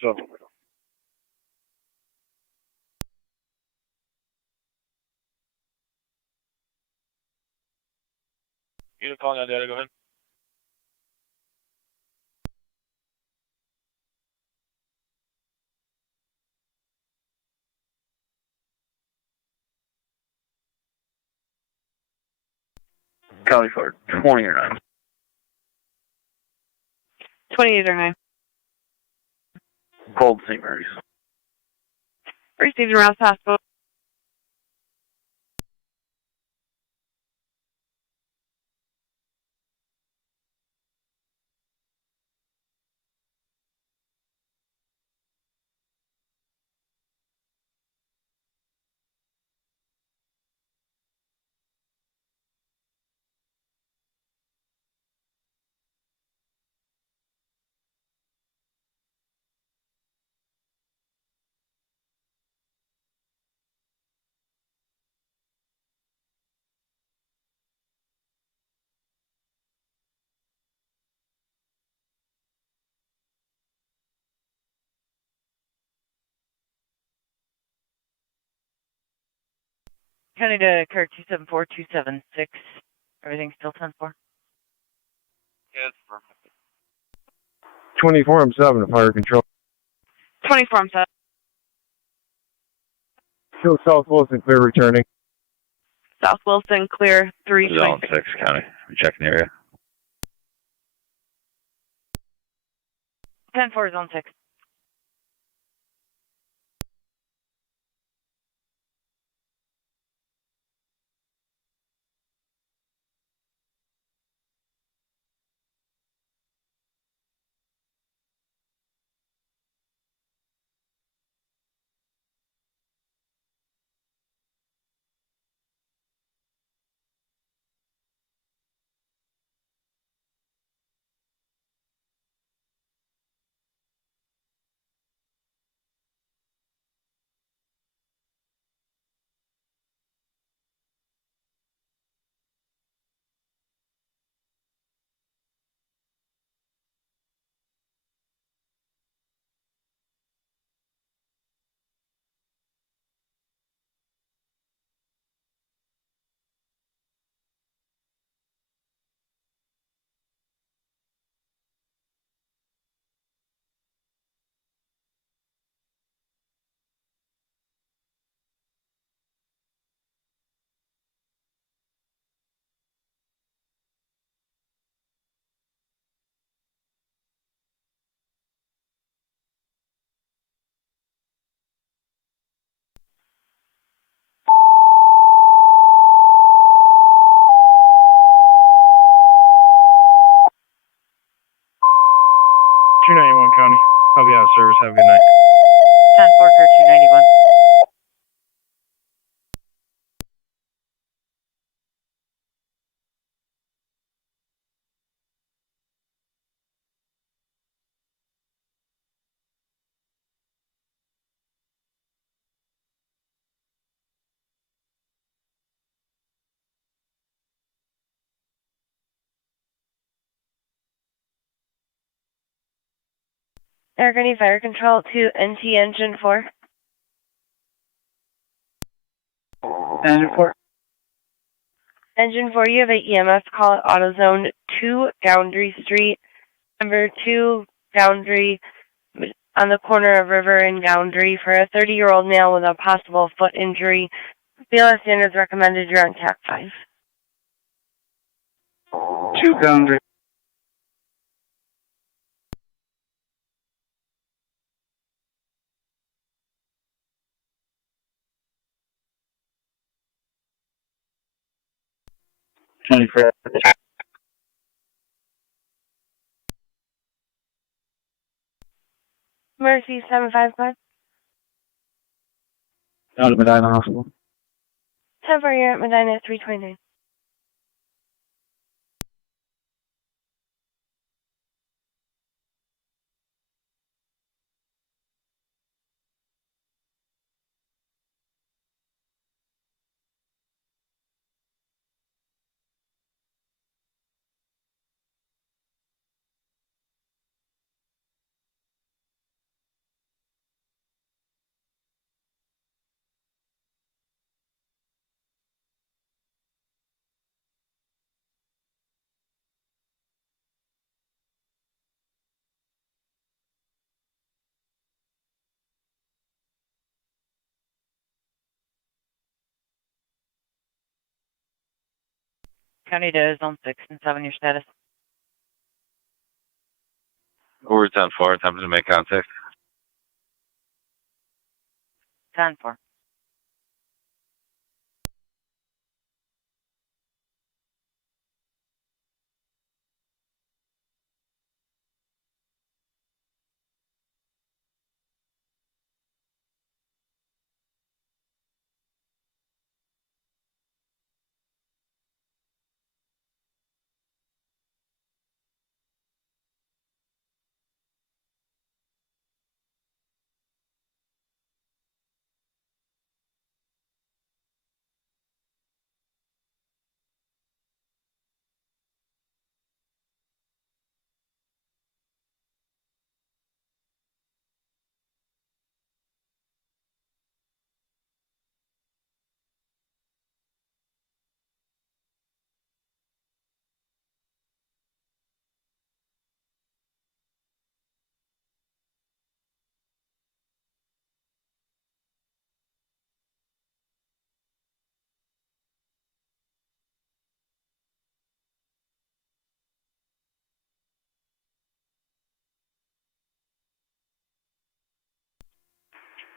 So. You're calling on data, go ahead. County for 20 or 9. 28 or 9. Cold St. Mary's. Received around hospital. County to Kurt 274276. Everything still 10-4? Yeah, it's perfect. 24, I'm 7 to fire control. 24, I'm 7. Show South Wilson, clear returning. South Wilson, clear 3. Zone 6, County. I'm checking the area. 10-4, zone 6. County. I'll be out of service. Have a good night. 10-4, Kurt 291. Air Fire Control to NT Engine 4. Engine 4. Engine 4, you have an EMS call at AutoZone 2, Goundry Street. Number 2, Goundry, on the corner of River and Goundry for a 30-year-old male with a possible foot injury. BLS standards recommended you're on TAC 5. 2 Goundry. Mercy 755. Out of Medina Hospital. 10-4, you're at Medina at 329. County to Zone 6 and 7, your status. Over 10-4, time to make contact. 10-4.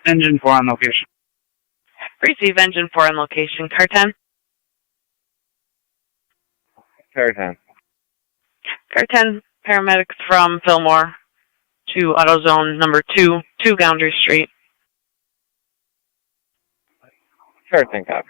Engine 4 on location. Receive engine 4 on location. Car 10. Car 10. Car 10, paramedics from Fillmore to AutoZone number 2, 2 Goundry Street. Car 10 copy.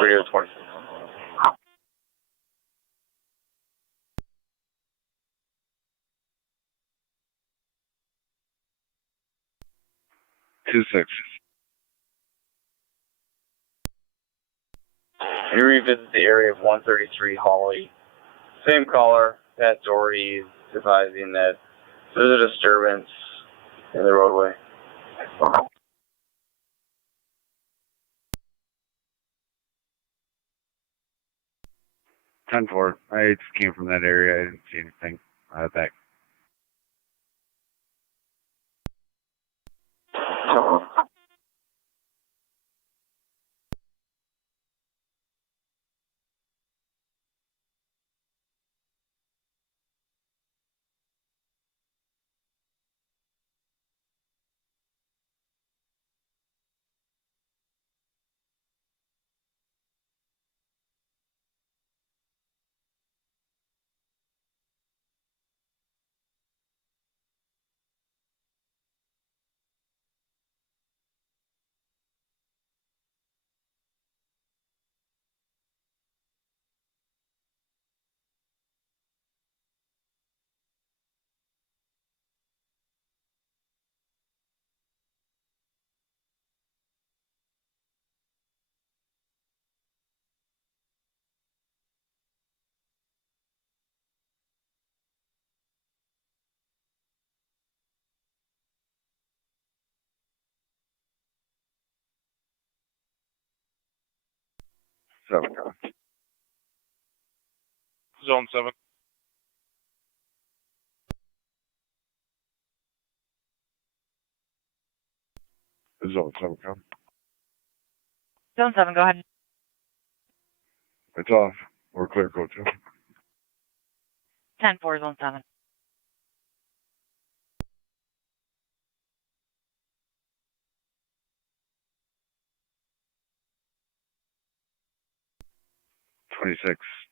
Radio 20. 26. You revisit the area of 133 Holly. Same caller, Pat Doherty, advising that there's a disturbance in the roadway. 10-4. I just came from that area. I didn't see anything. Back. Zone 7. Zone 7, come. Zone 7, go ahead. It's off. We're clear, code 2. 10-4, Zone 7.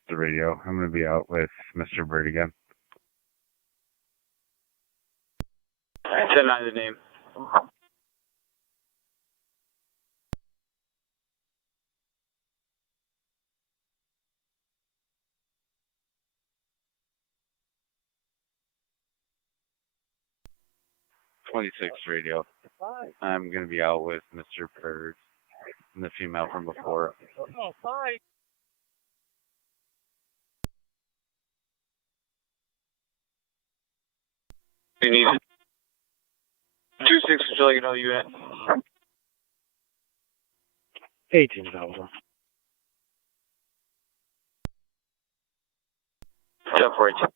The radio. I'm going to be out with Mr. Bird again. 10-9 the name. Radio. I'm going to be out with Mr. Bird and the female from before. You need it. 2-6, would you like another unit? 18,000. 10-4.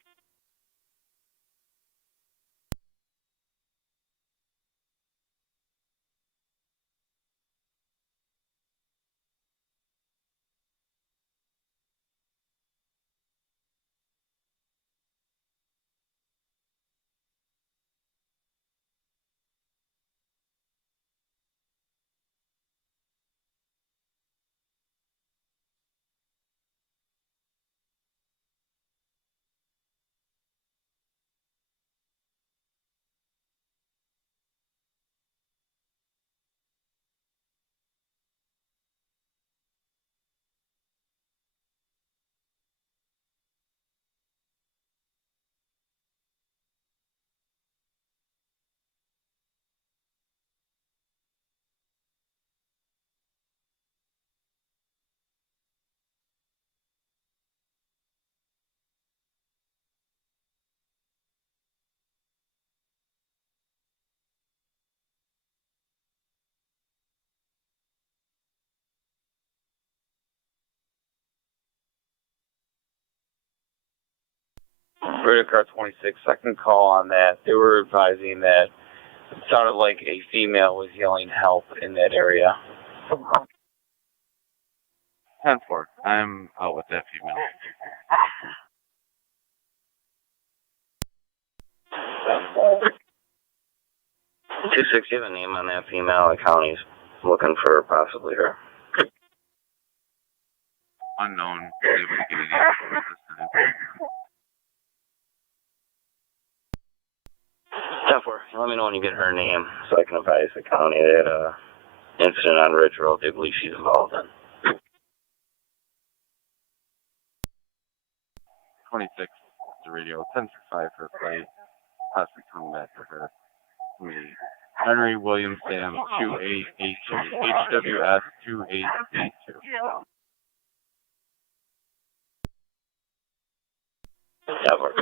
Radar car 26, second call on that. They were advising that it sounded like a female was yelling help in that area. 10-4. I'm out with that female. 2-6, you have a name on that female. The county's looking for possibly her. Unknown. 10-4, let me know when you get her name so I can advise the county. They had a incident on Ridge Road they believe she's involved in. 26, the radio. 10-5 for a flight. Possibly coming back for her. Henry William Sam 2882, HWS 2882. Cover.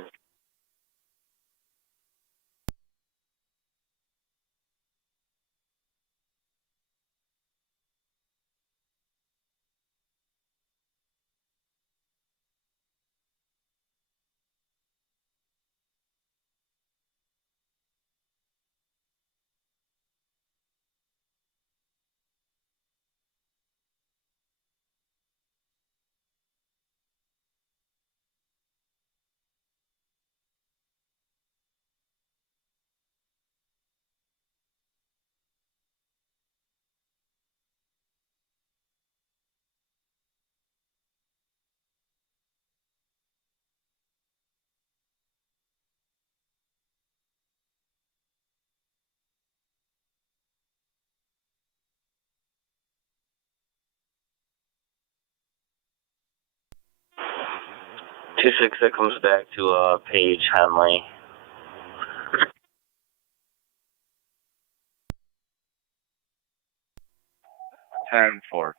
Two six, that comes back to Paige Henley. Ten four.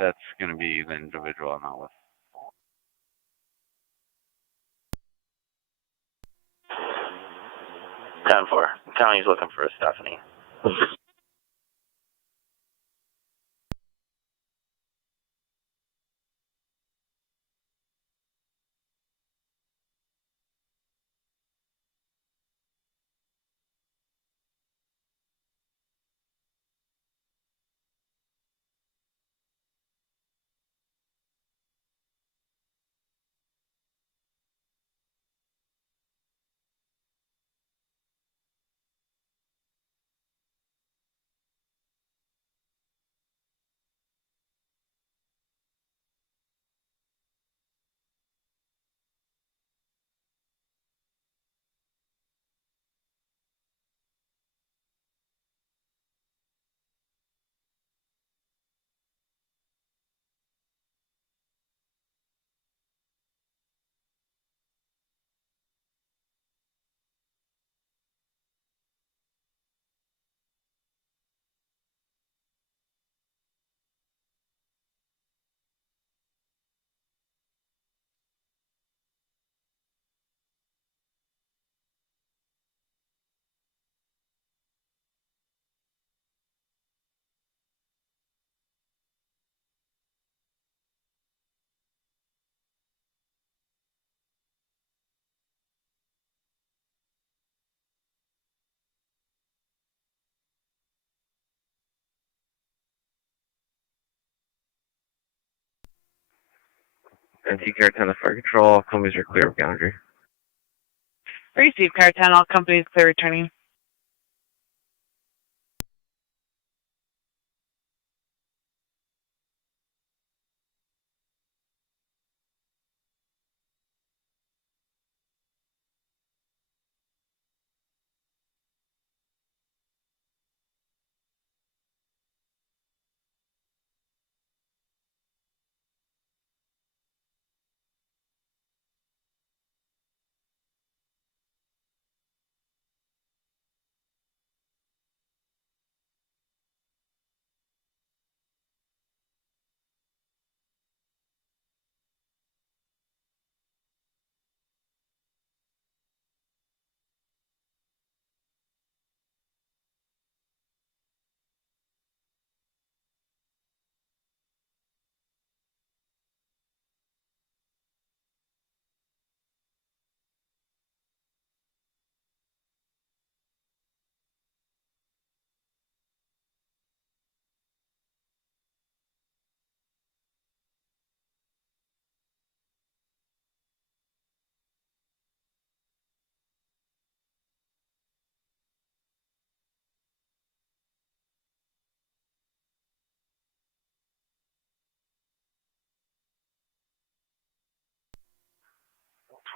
That's going to be the individual I'm out with. 10-4. County's looking for a Stephanie. NT Car 10 Fire Control, all companies are clear of boundary. Receive car 10, all companies clear returning.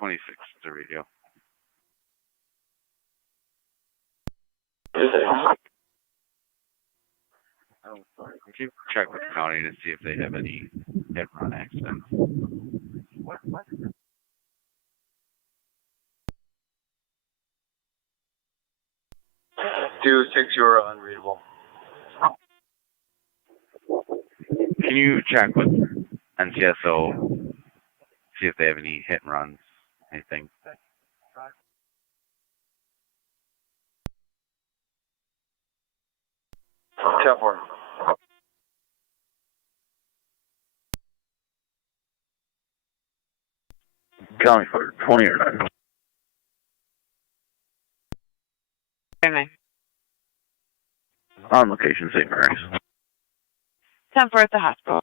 $26 to radio. Would you check with the county to see if they have any hit-run accidents? What? 260 unreadable. Can you check with NCSO, see if they have any hit and runs, anything? 10-4. County for 20 or 9. On location, St. Mary's. 10-4 at the hospital.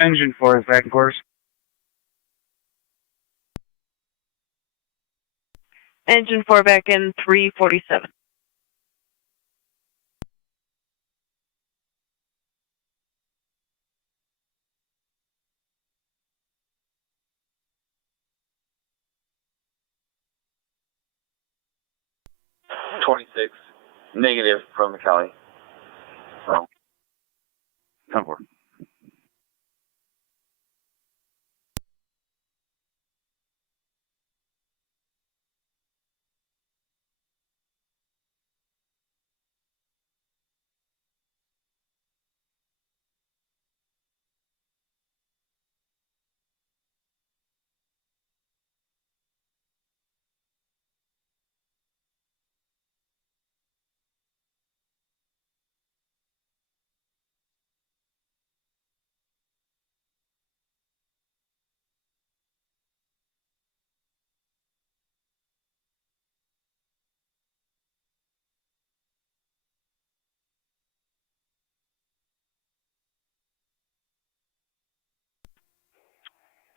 Engine 4 is back in quarters. Engine 4 back in 347. -26. Negative from the county. 10-4.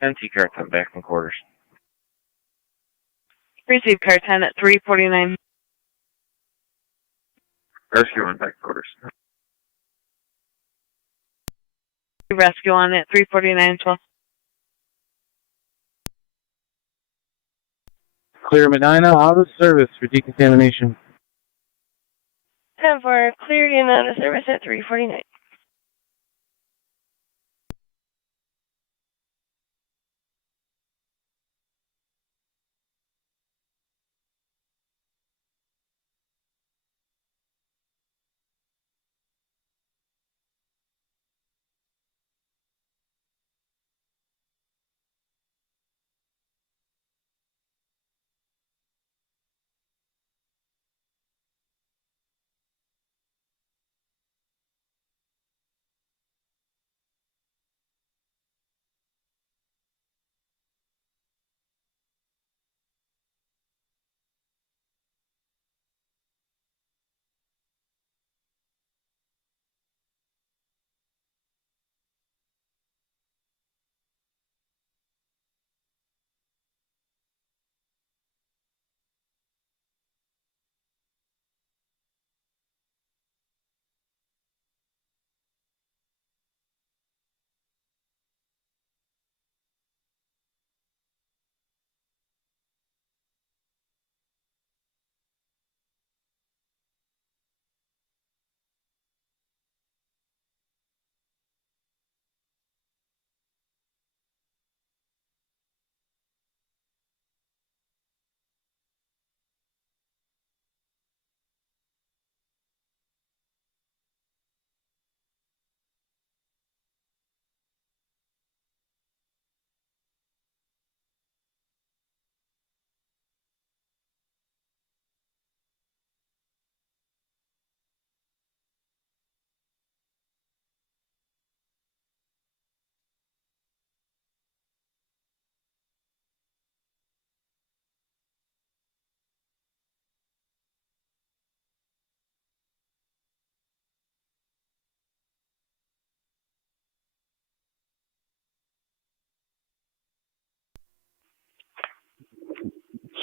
NT car 10 back in quarters. Receive car 10 at 349. Rescue 1 back in quarters. Rescue on at 349 as well. Clear Medina out of service for decontamination. 10-4, clear in out of service at 349.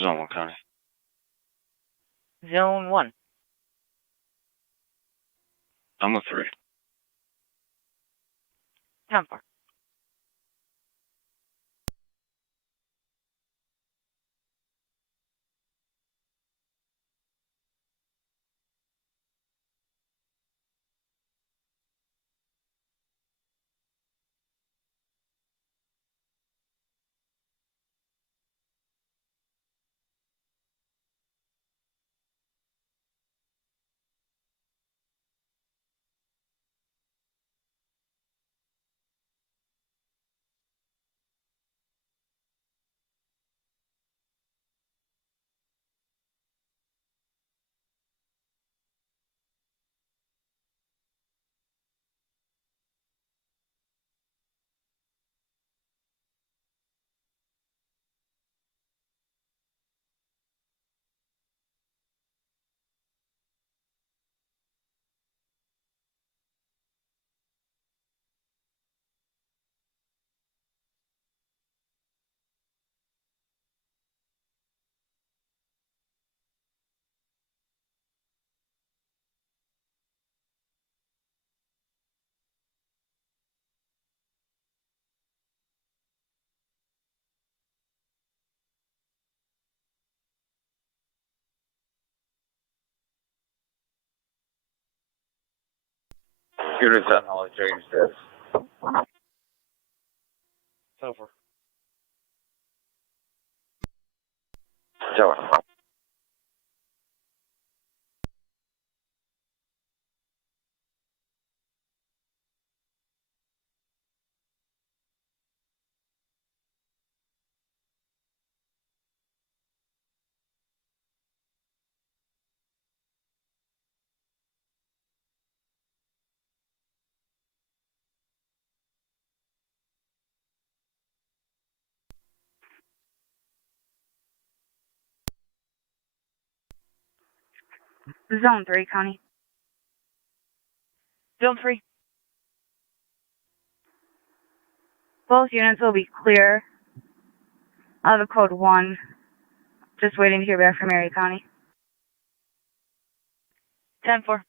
Zone 1 County. Zone 1. I'm with 3. 10-4. Unit 10, Holly, checking status. 10-4. Tower. Zone 3 County. Zone 3. Both units will be clear out of code 1. Just waiting to hear back from Erie County. 10-4.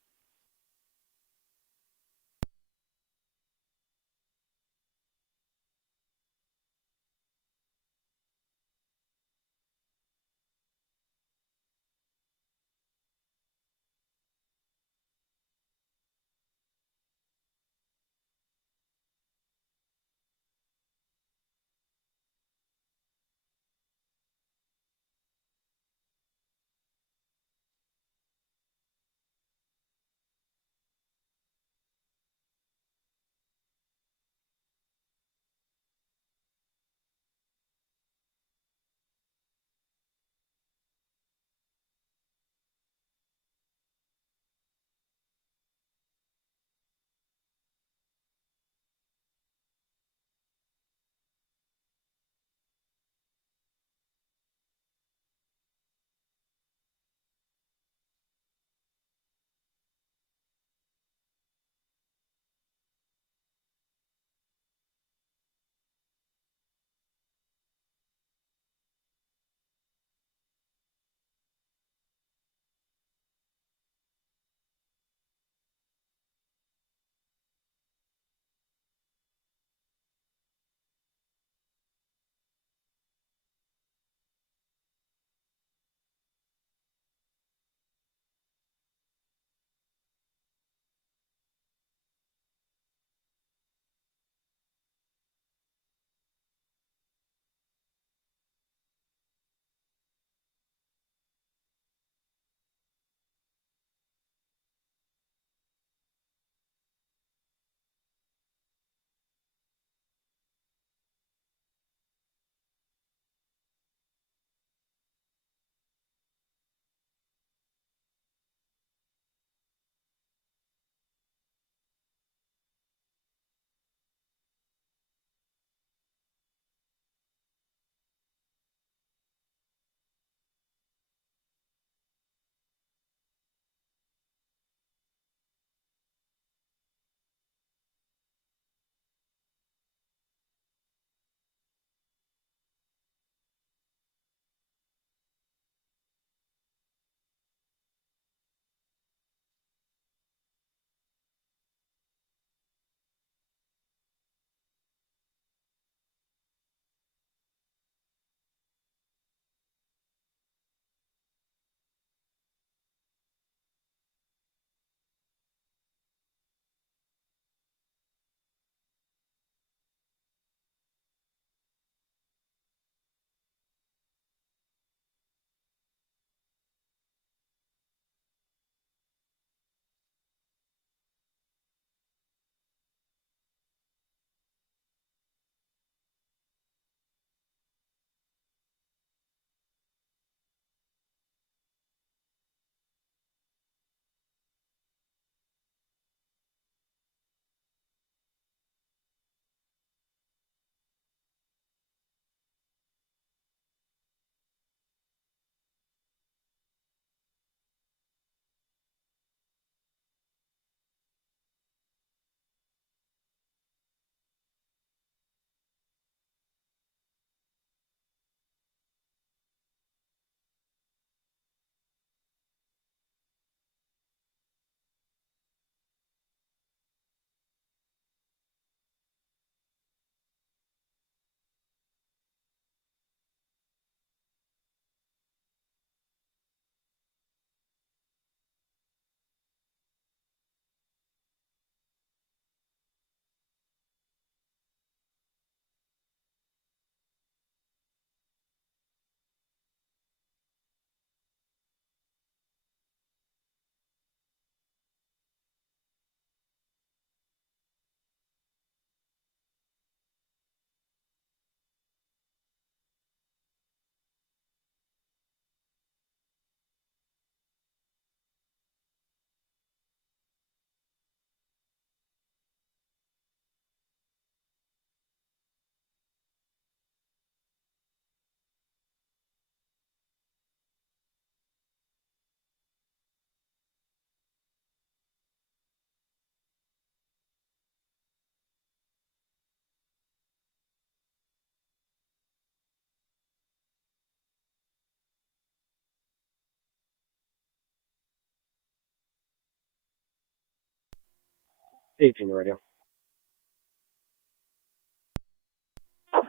18 radio.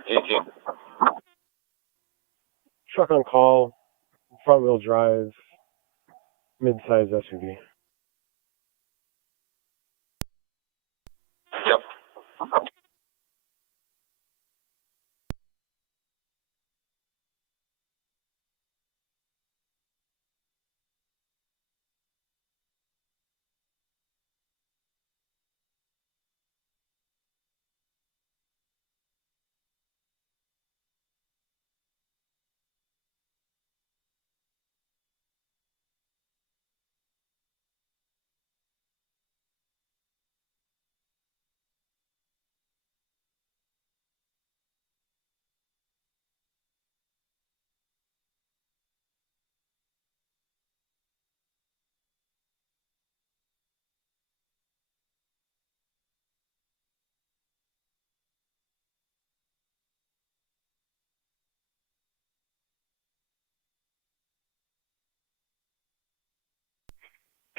18. Truck on call, front wheel drive, mid-size SUV. Yep.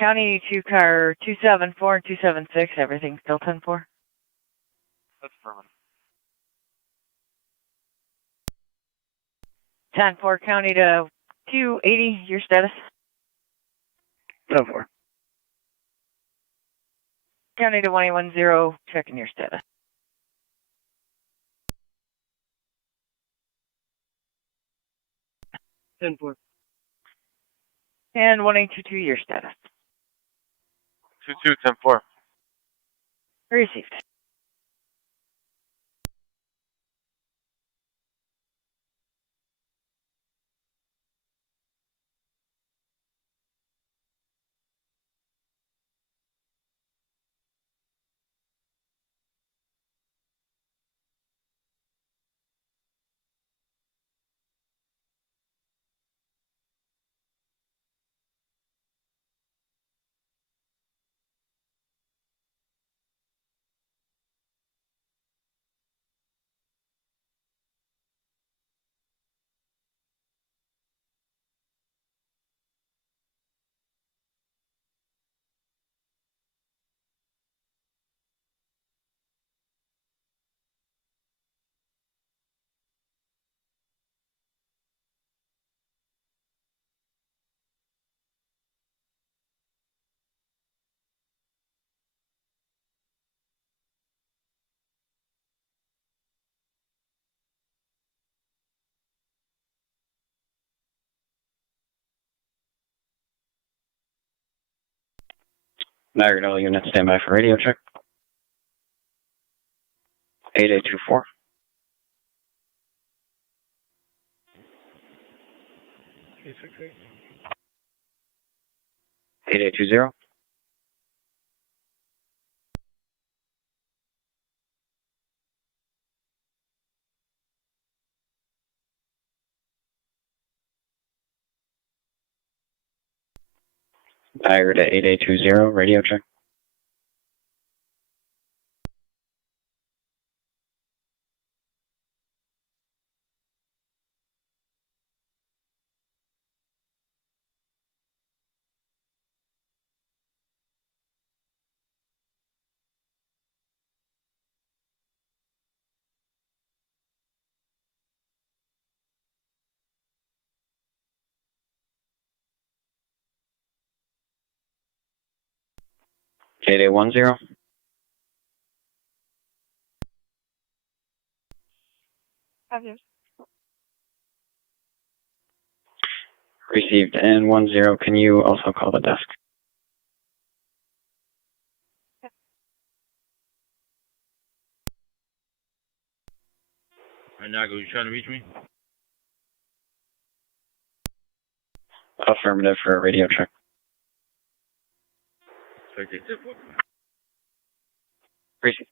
County 2 car 274 and 276, everything still 10-4? That's permanent. 10-4 county to 280, your status? 10-4. County to 110, checking your status. Ten four. And 1822, your status. 22, 10-4. Received. Niagara, all units stand by for radio check. 8824. 8820. Niagara to 8820, radio check. Eight eight 10. Received and 10. Can you also call the desk? All right, Nago, you trying to reach me? Affirmative for a radio check. Received.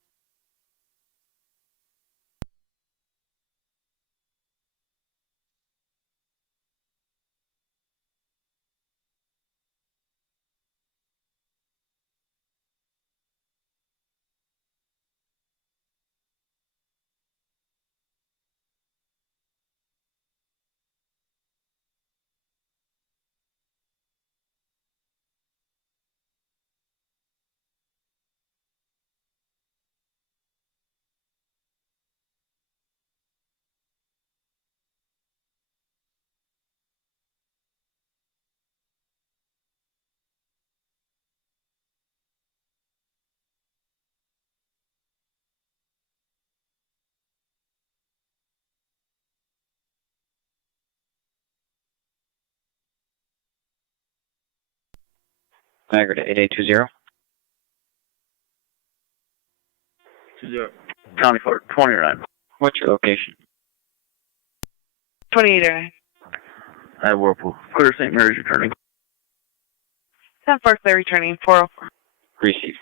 Niagara to 8820. 20. County Fort 29. What's your location? 2809. At Whirlpool. Clear St. Mary's returning. 10-4 clear returning 404. Receive.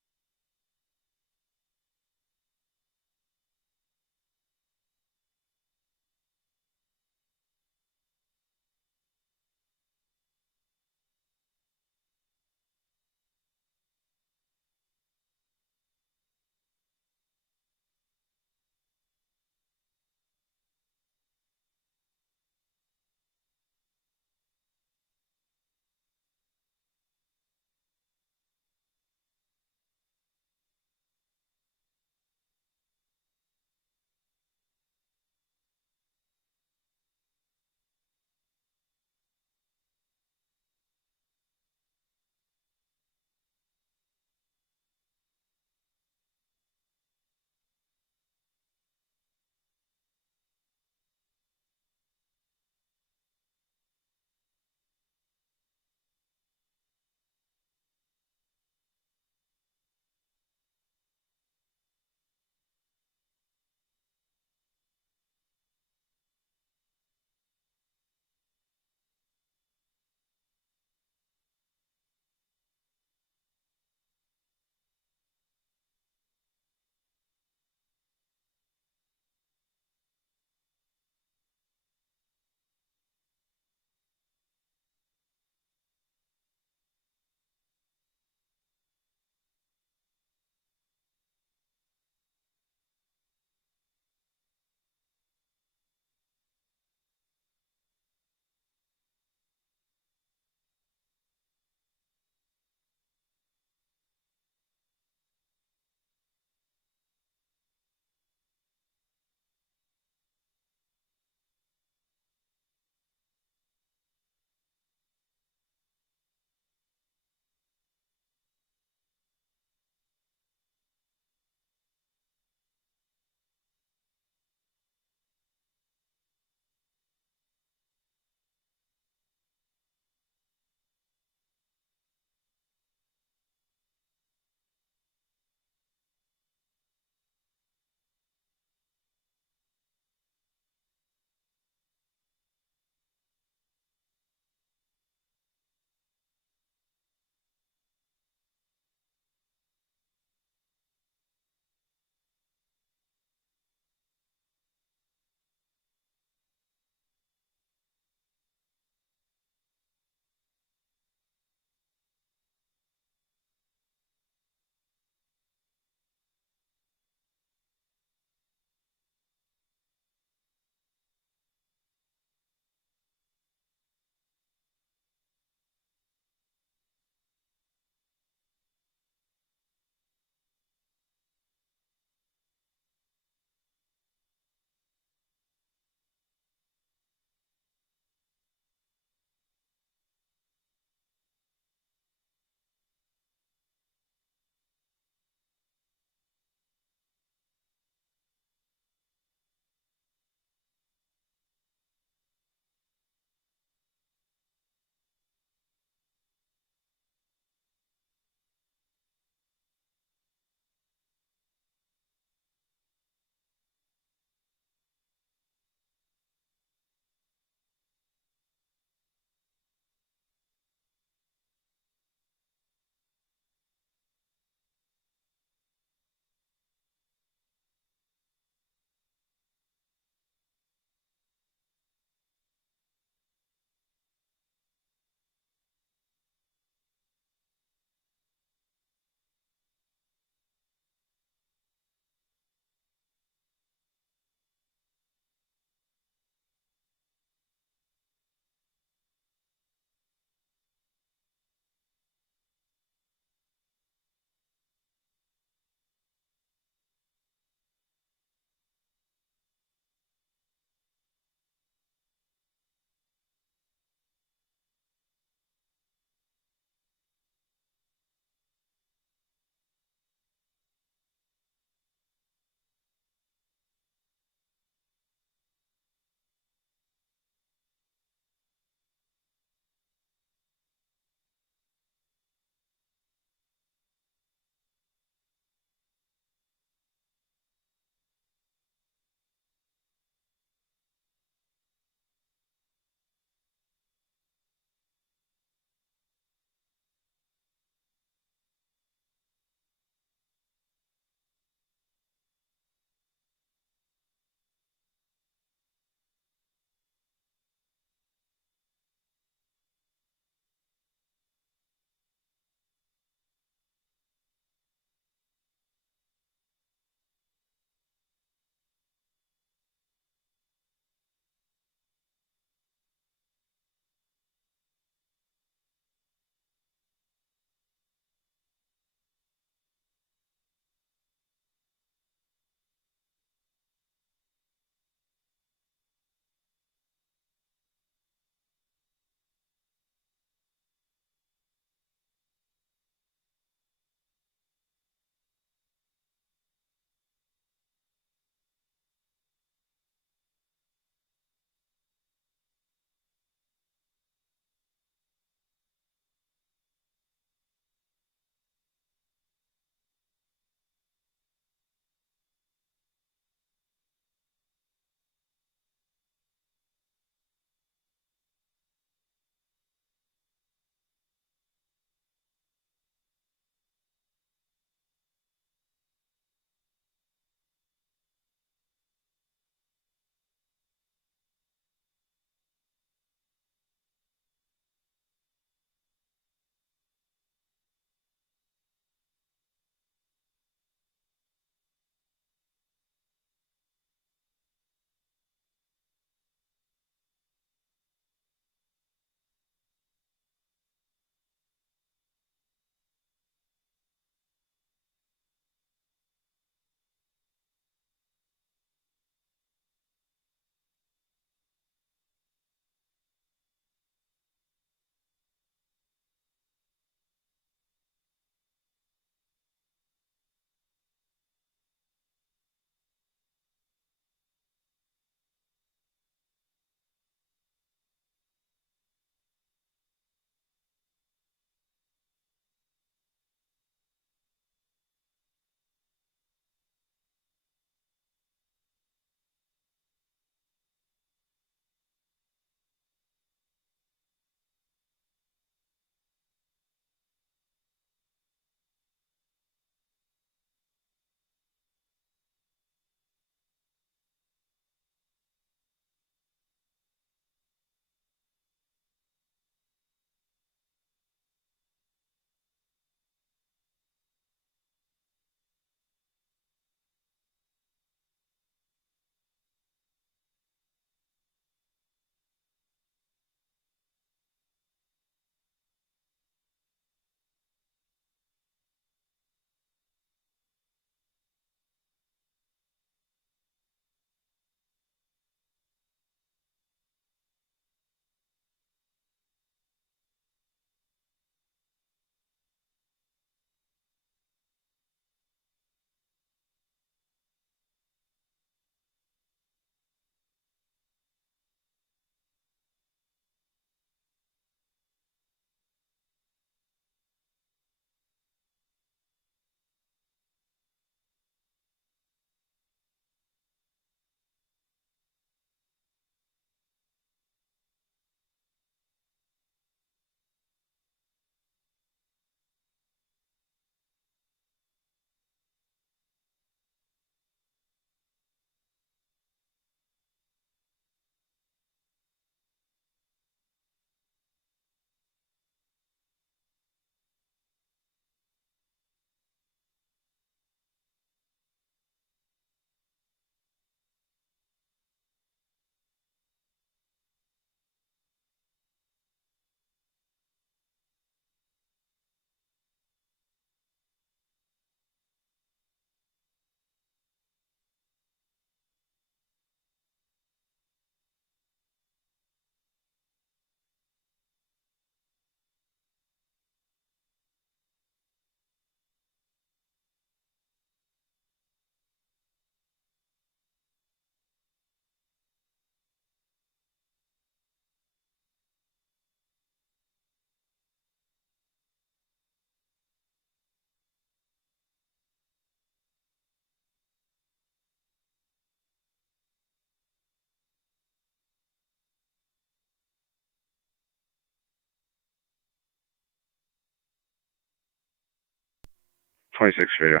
26 radio.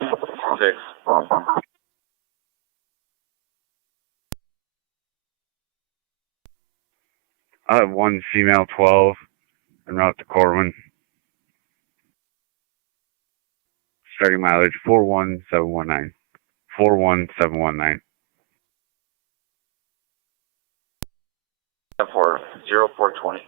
6. I have one female 12 en route to Corwin. Starting mileage 41719. 41719. 0420.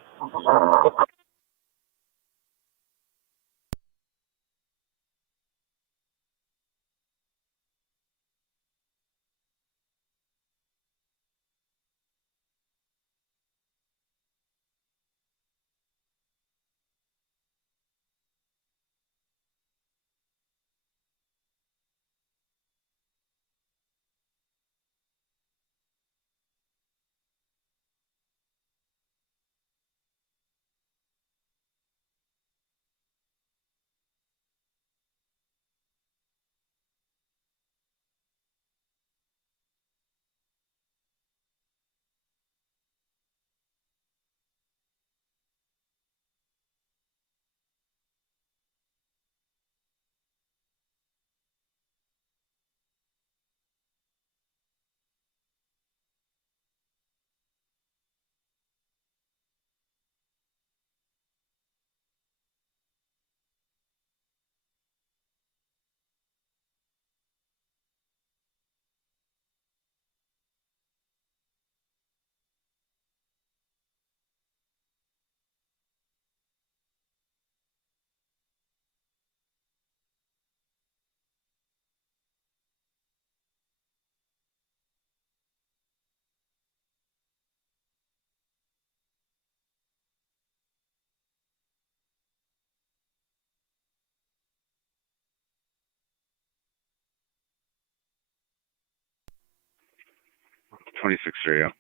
Radio.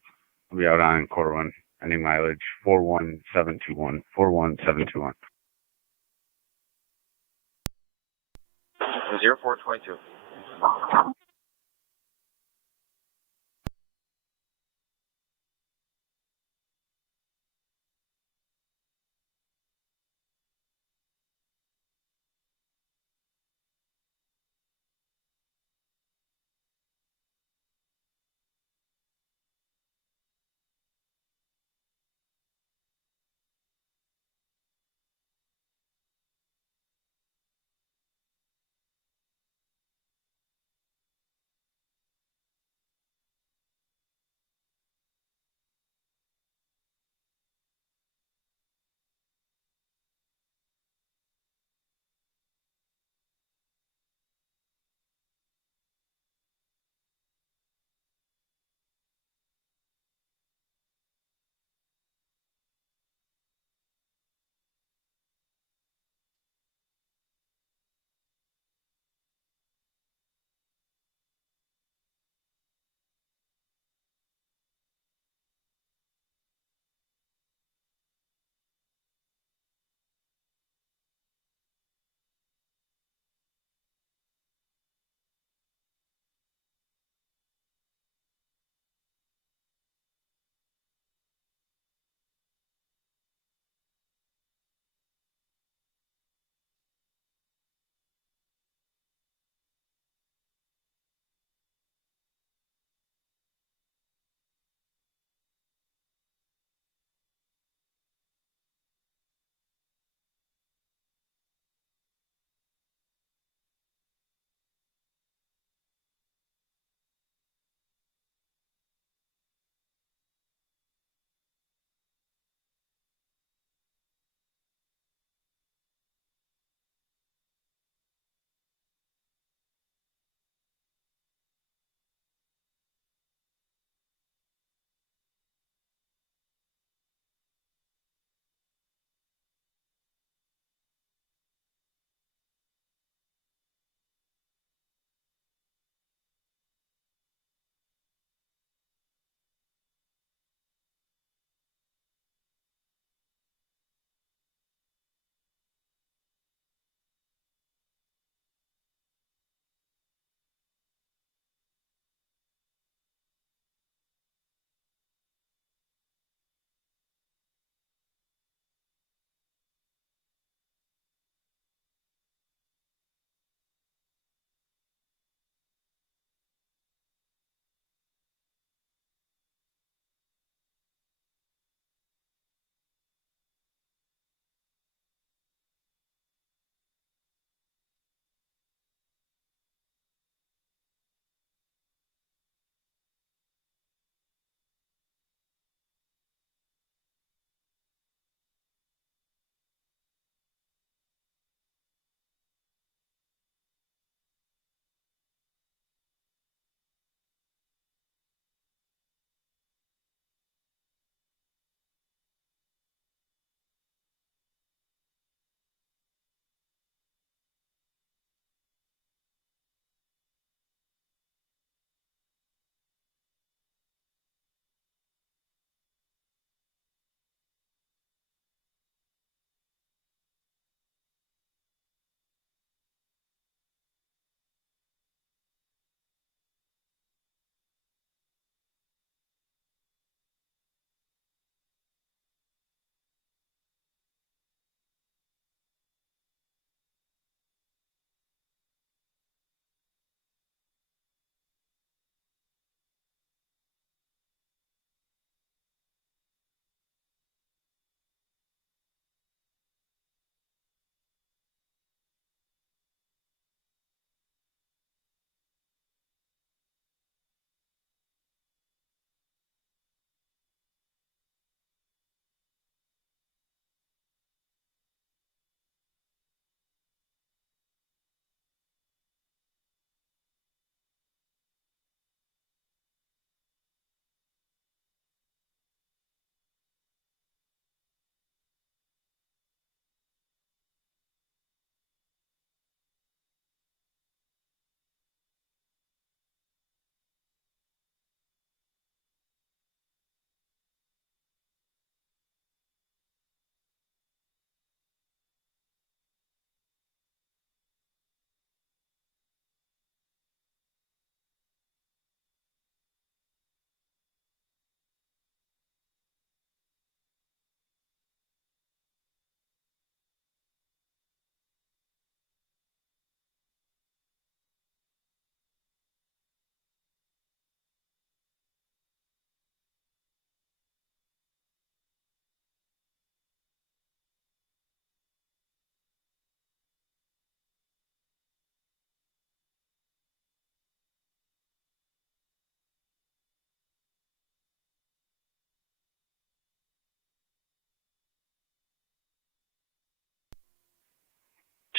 I'll be out on Corwin. Ending mileage 41721. 41721. 0422.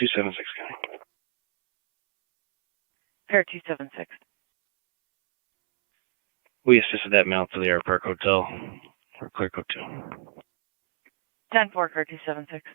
276, County. Pair 276. We assisted that male to the Air Park Hotel for clear code 2. 10-4, car 276.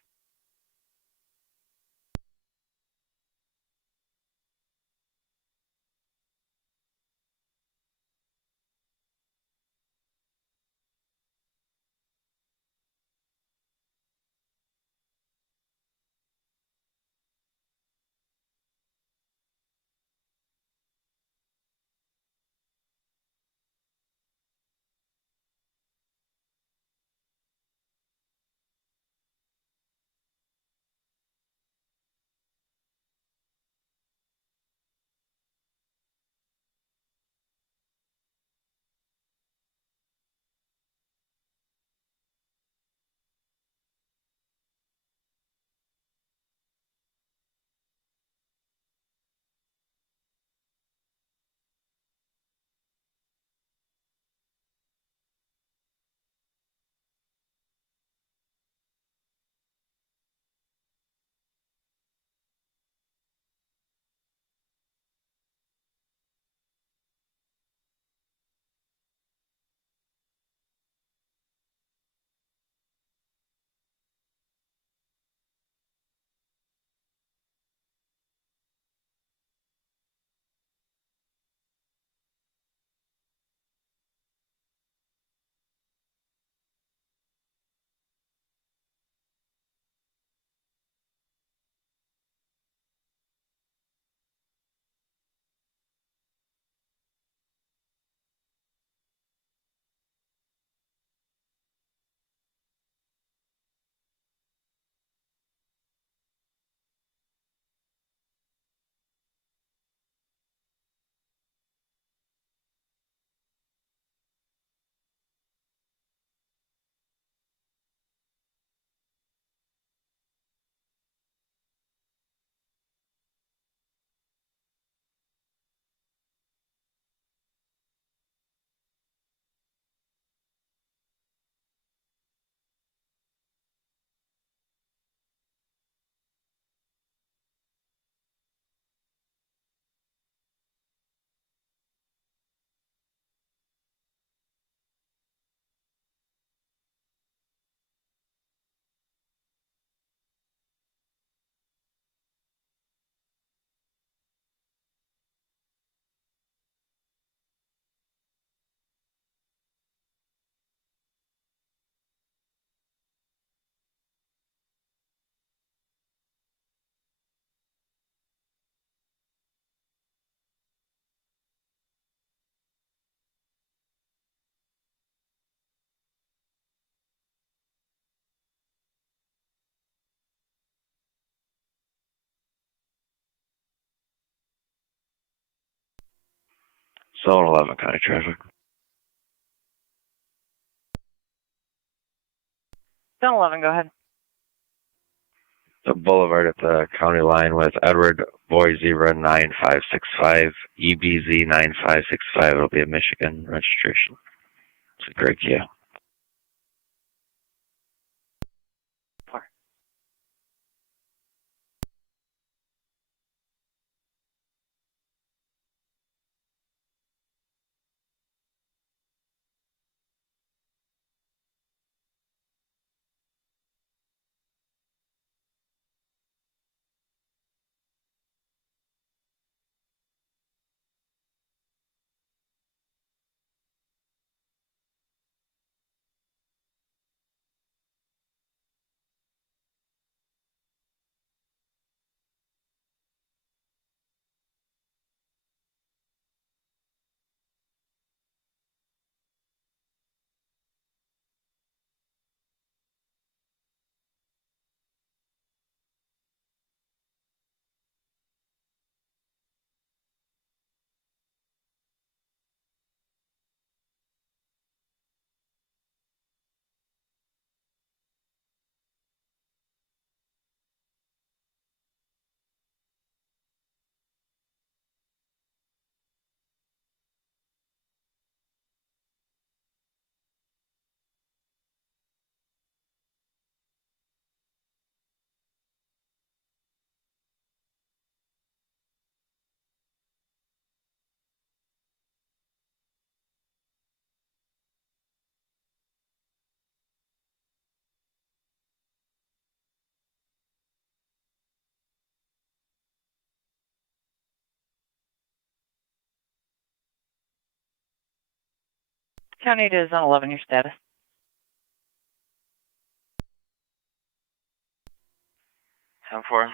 Zone 11, County traffic. Zone 11, go ahead. The Boulevard at the county line with Edward Boy Zebra 9565, EBZ 9565. It'll be a Michigan registration. It's a great Kia. County to Zone 11, your status. Sound 4.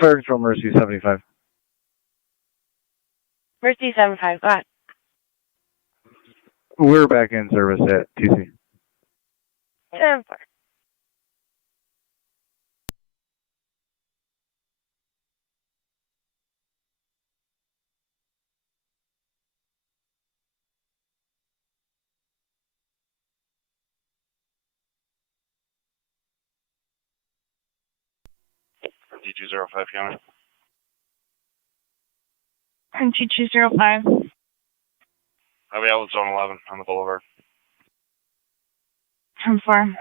Fire Control Mercy 75. Mercy 75, go ahead. We're back in service at TC. 10-4. D205 County. G205. I'll be out with Zone 11 on the boulevard. 10-4.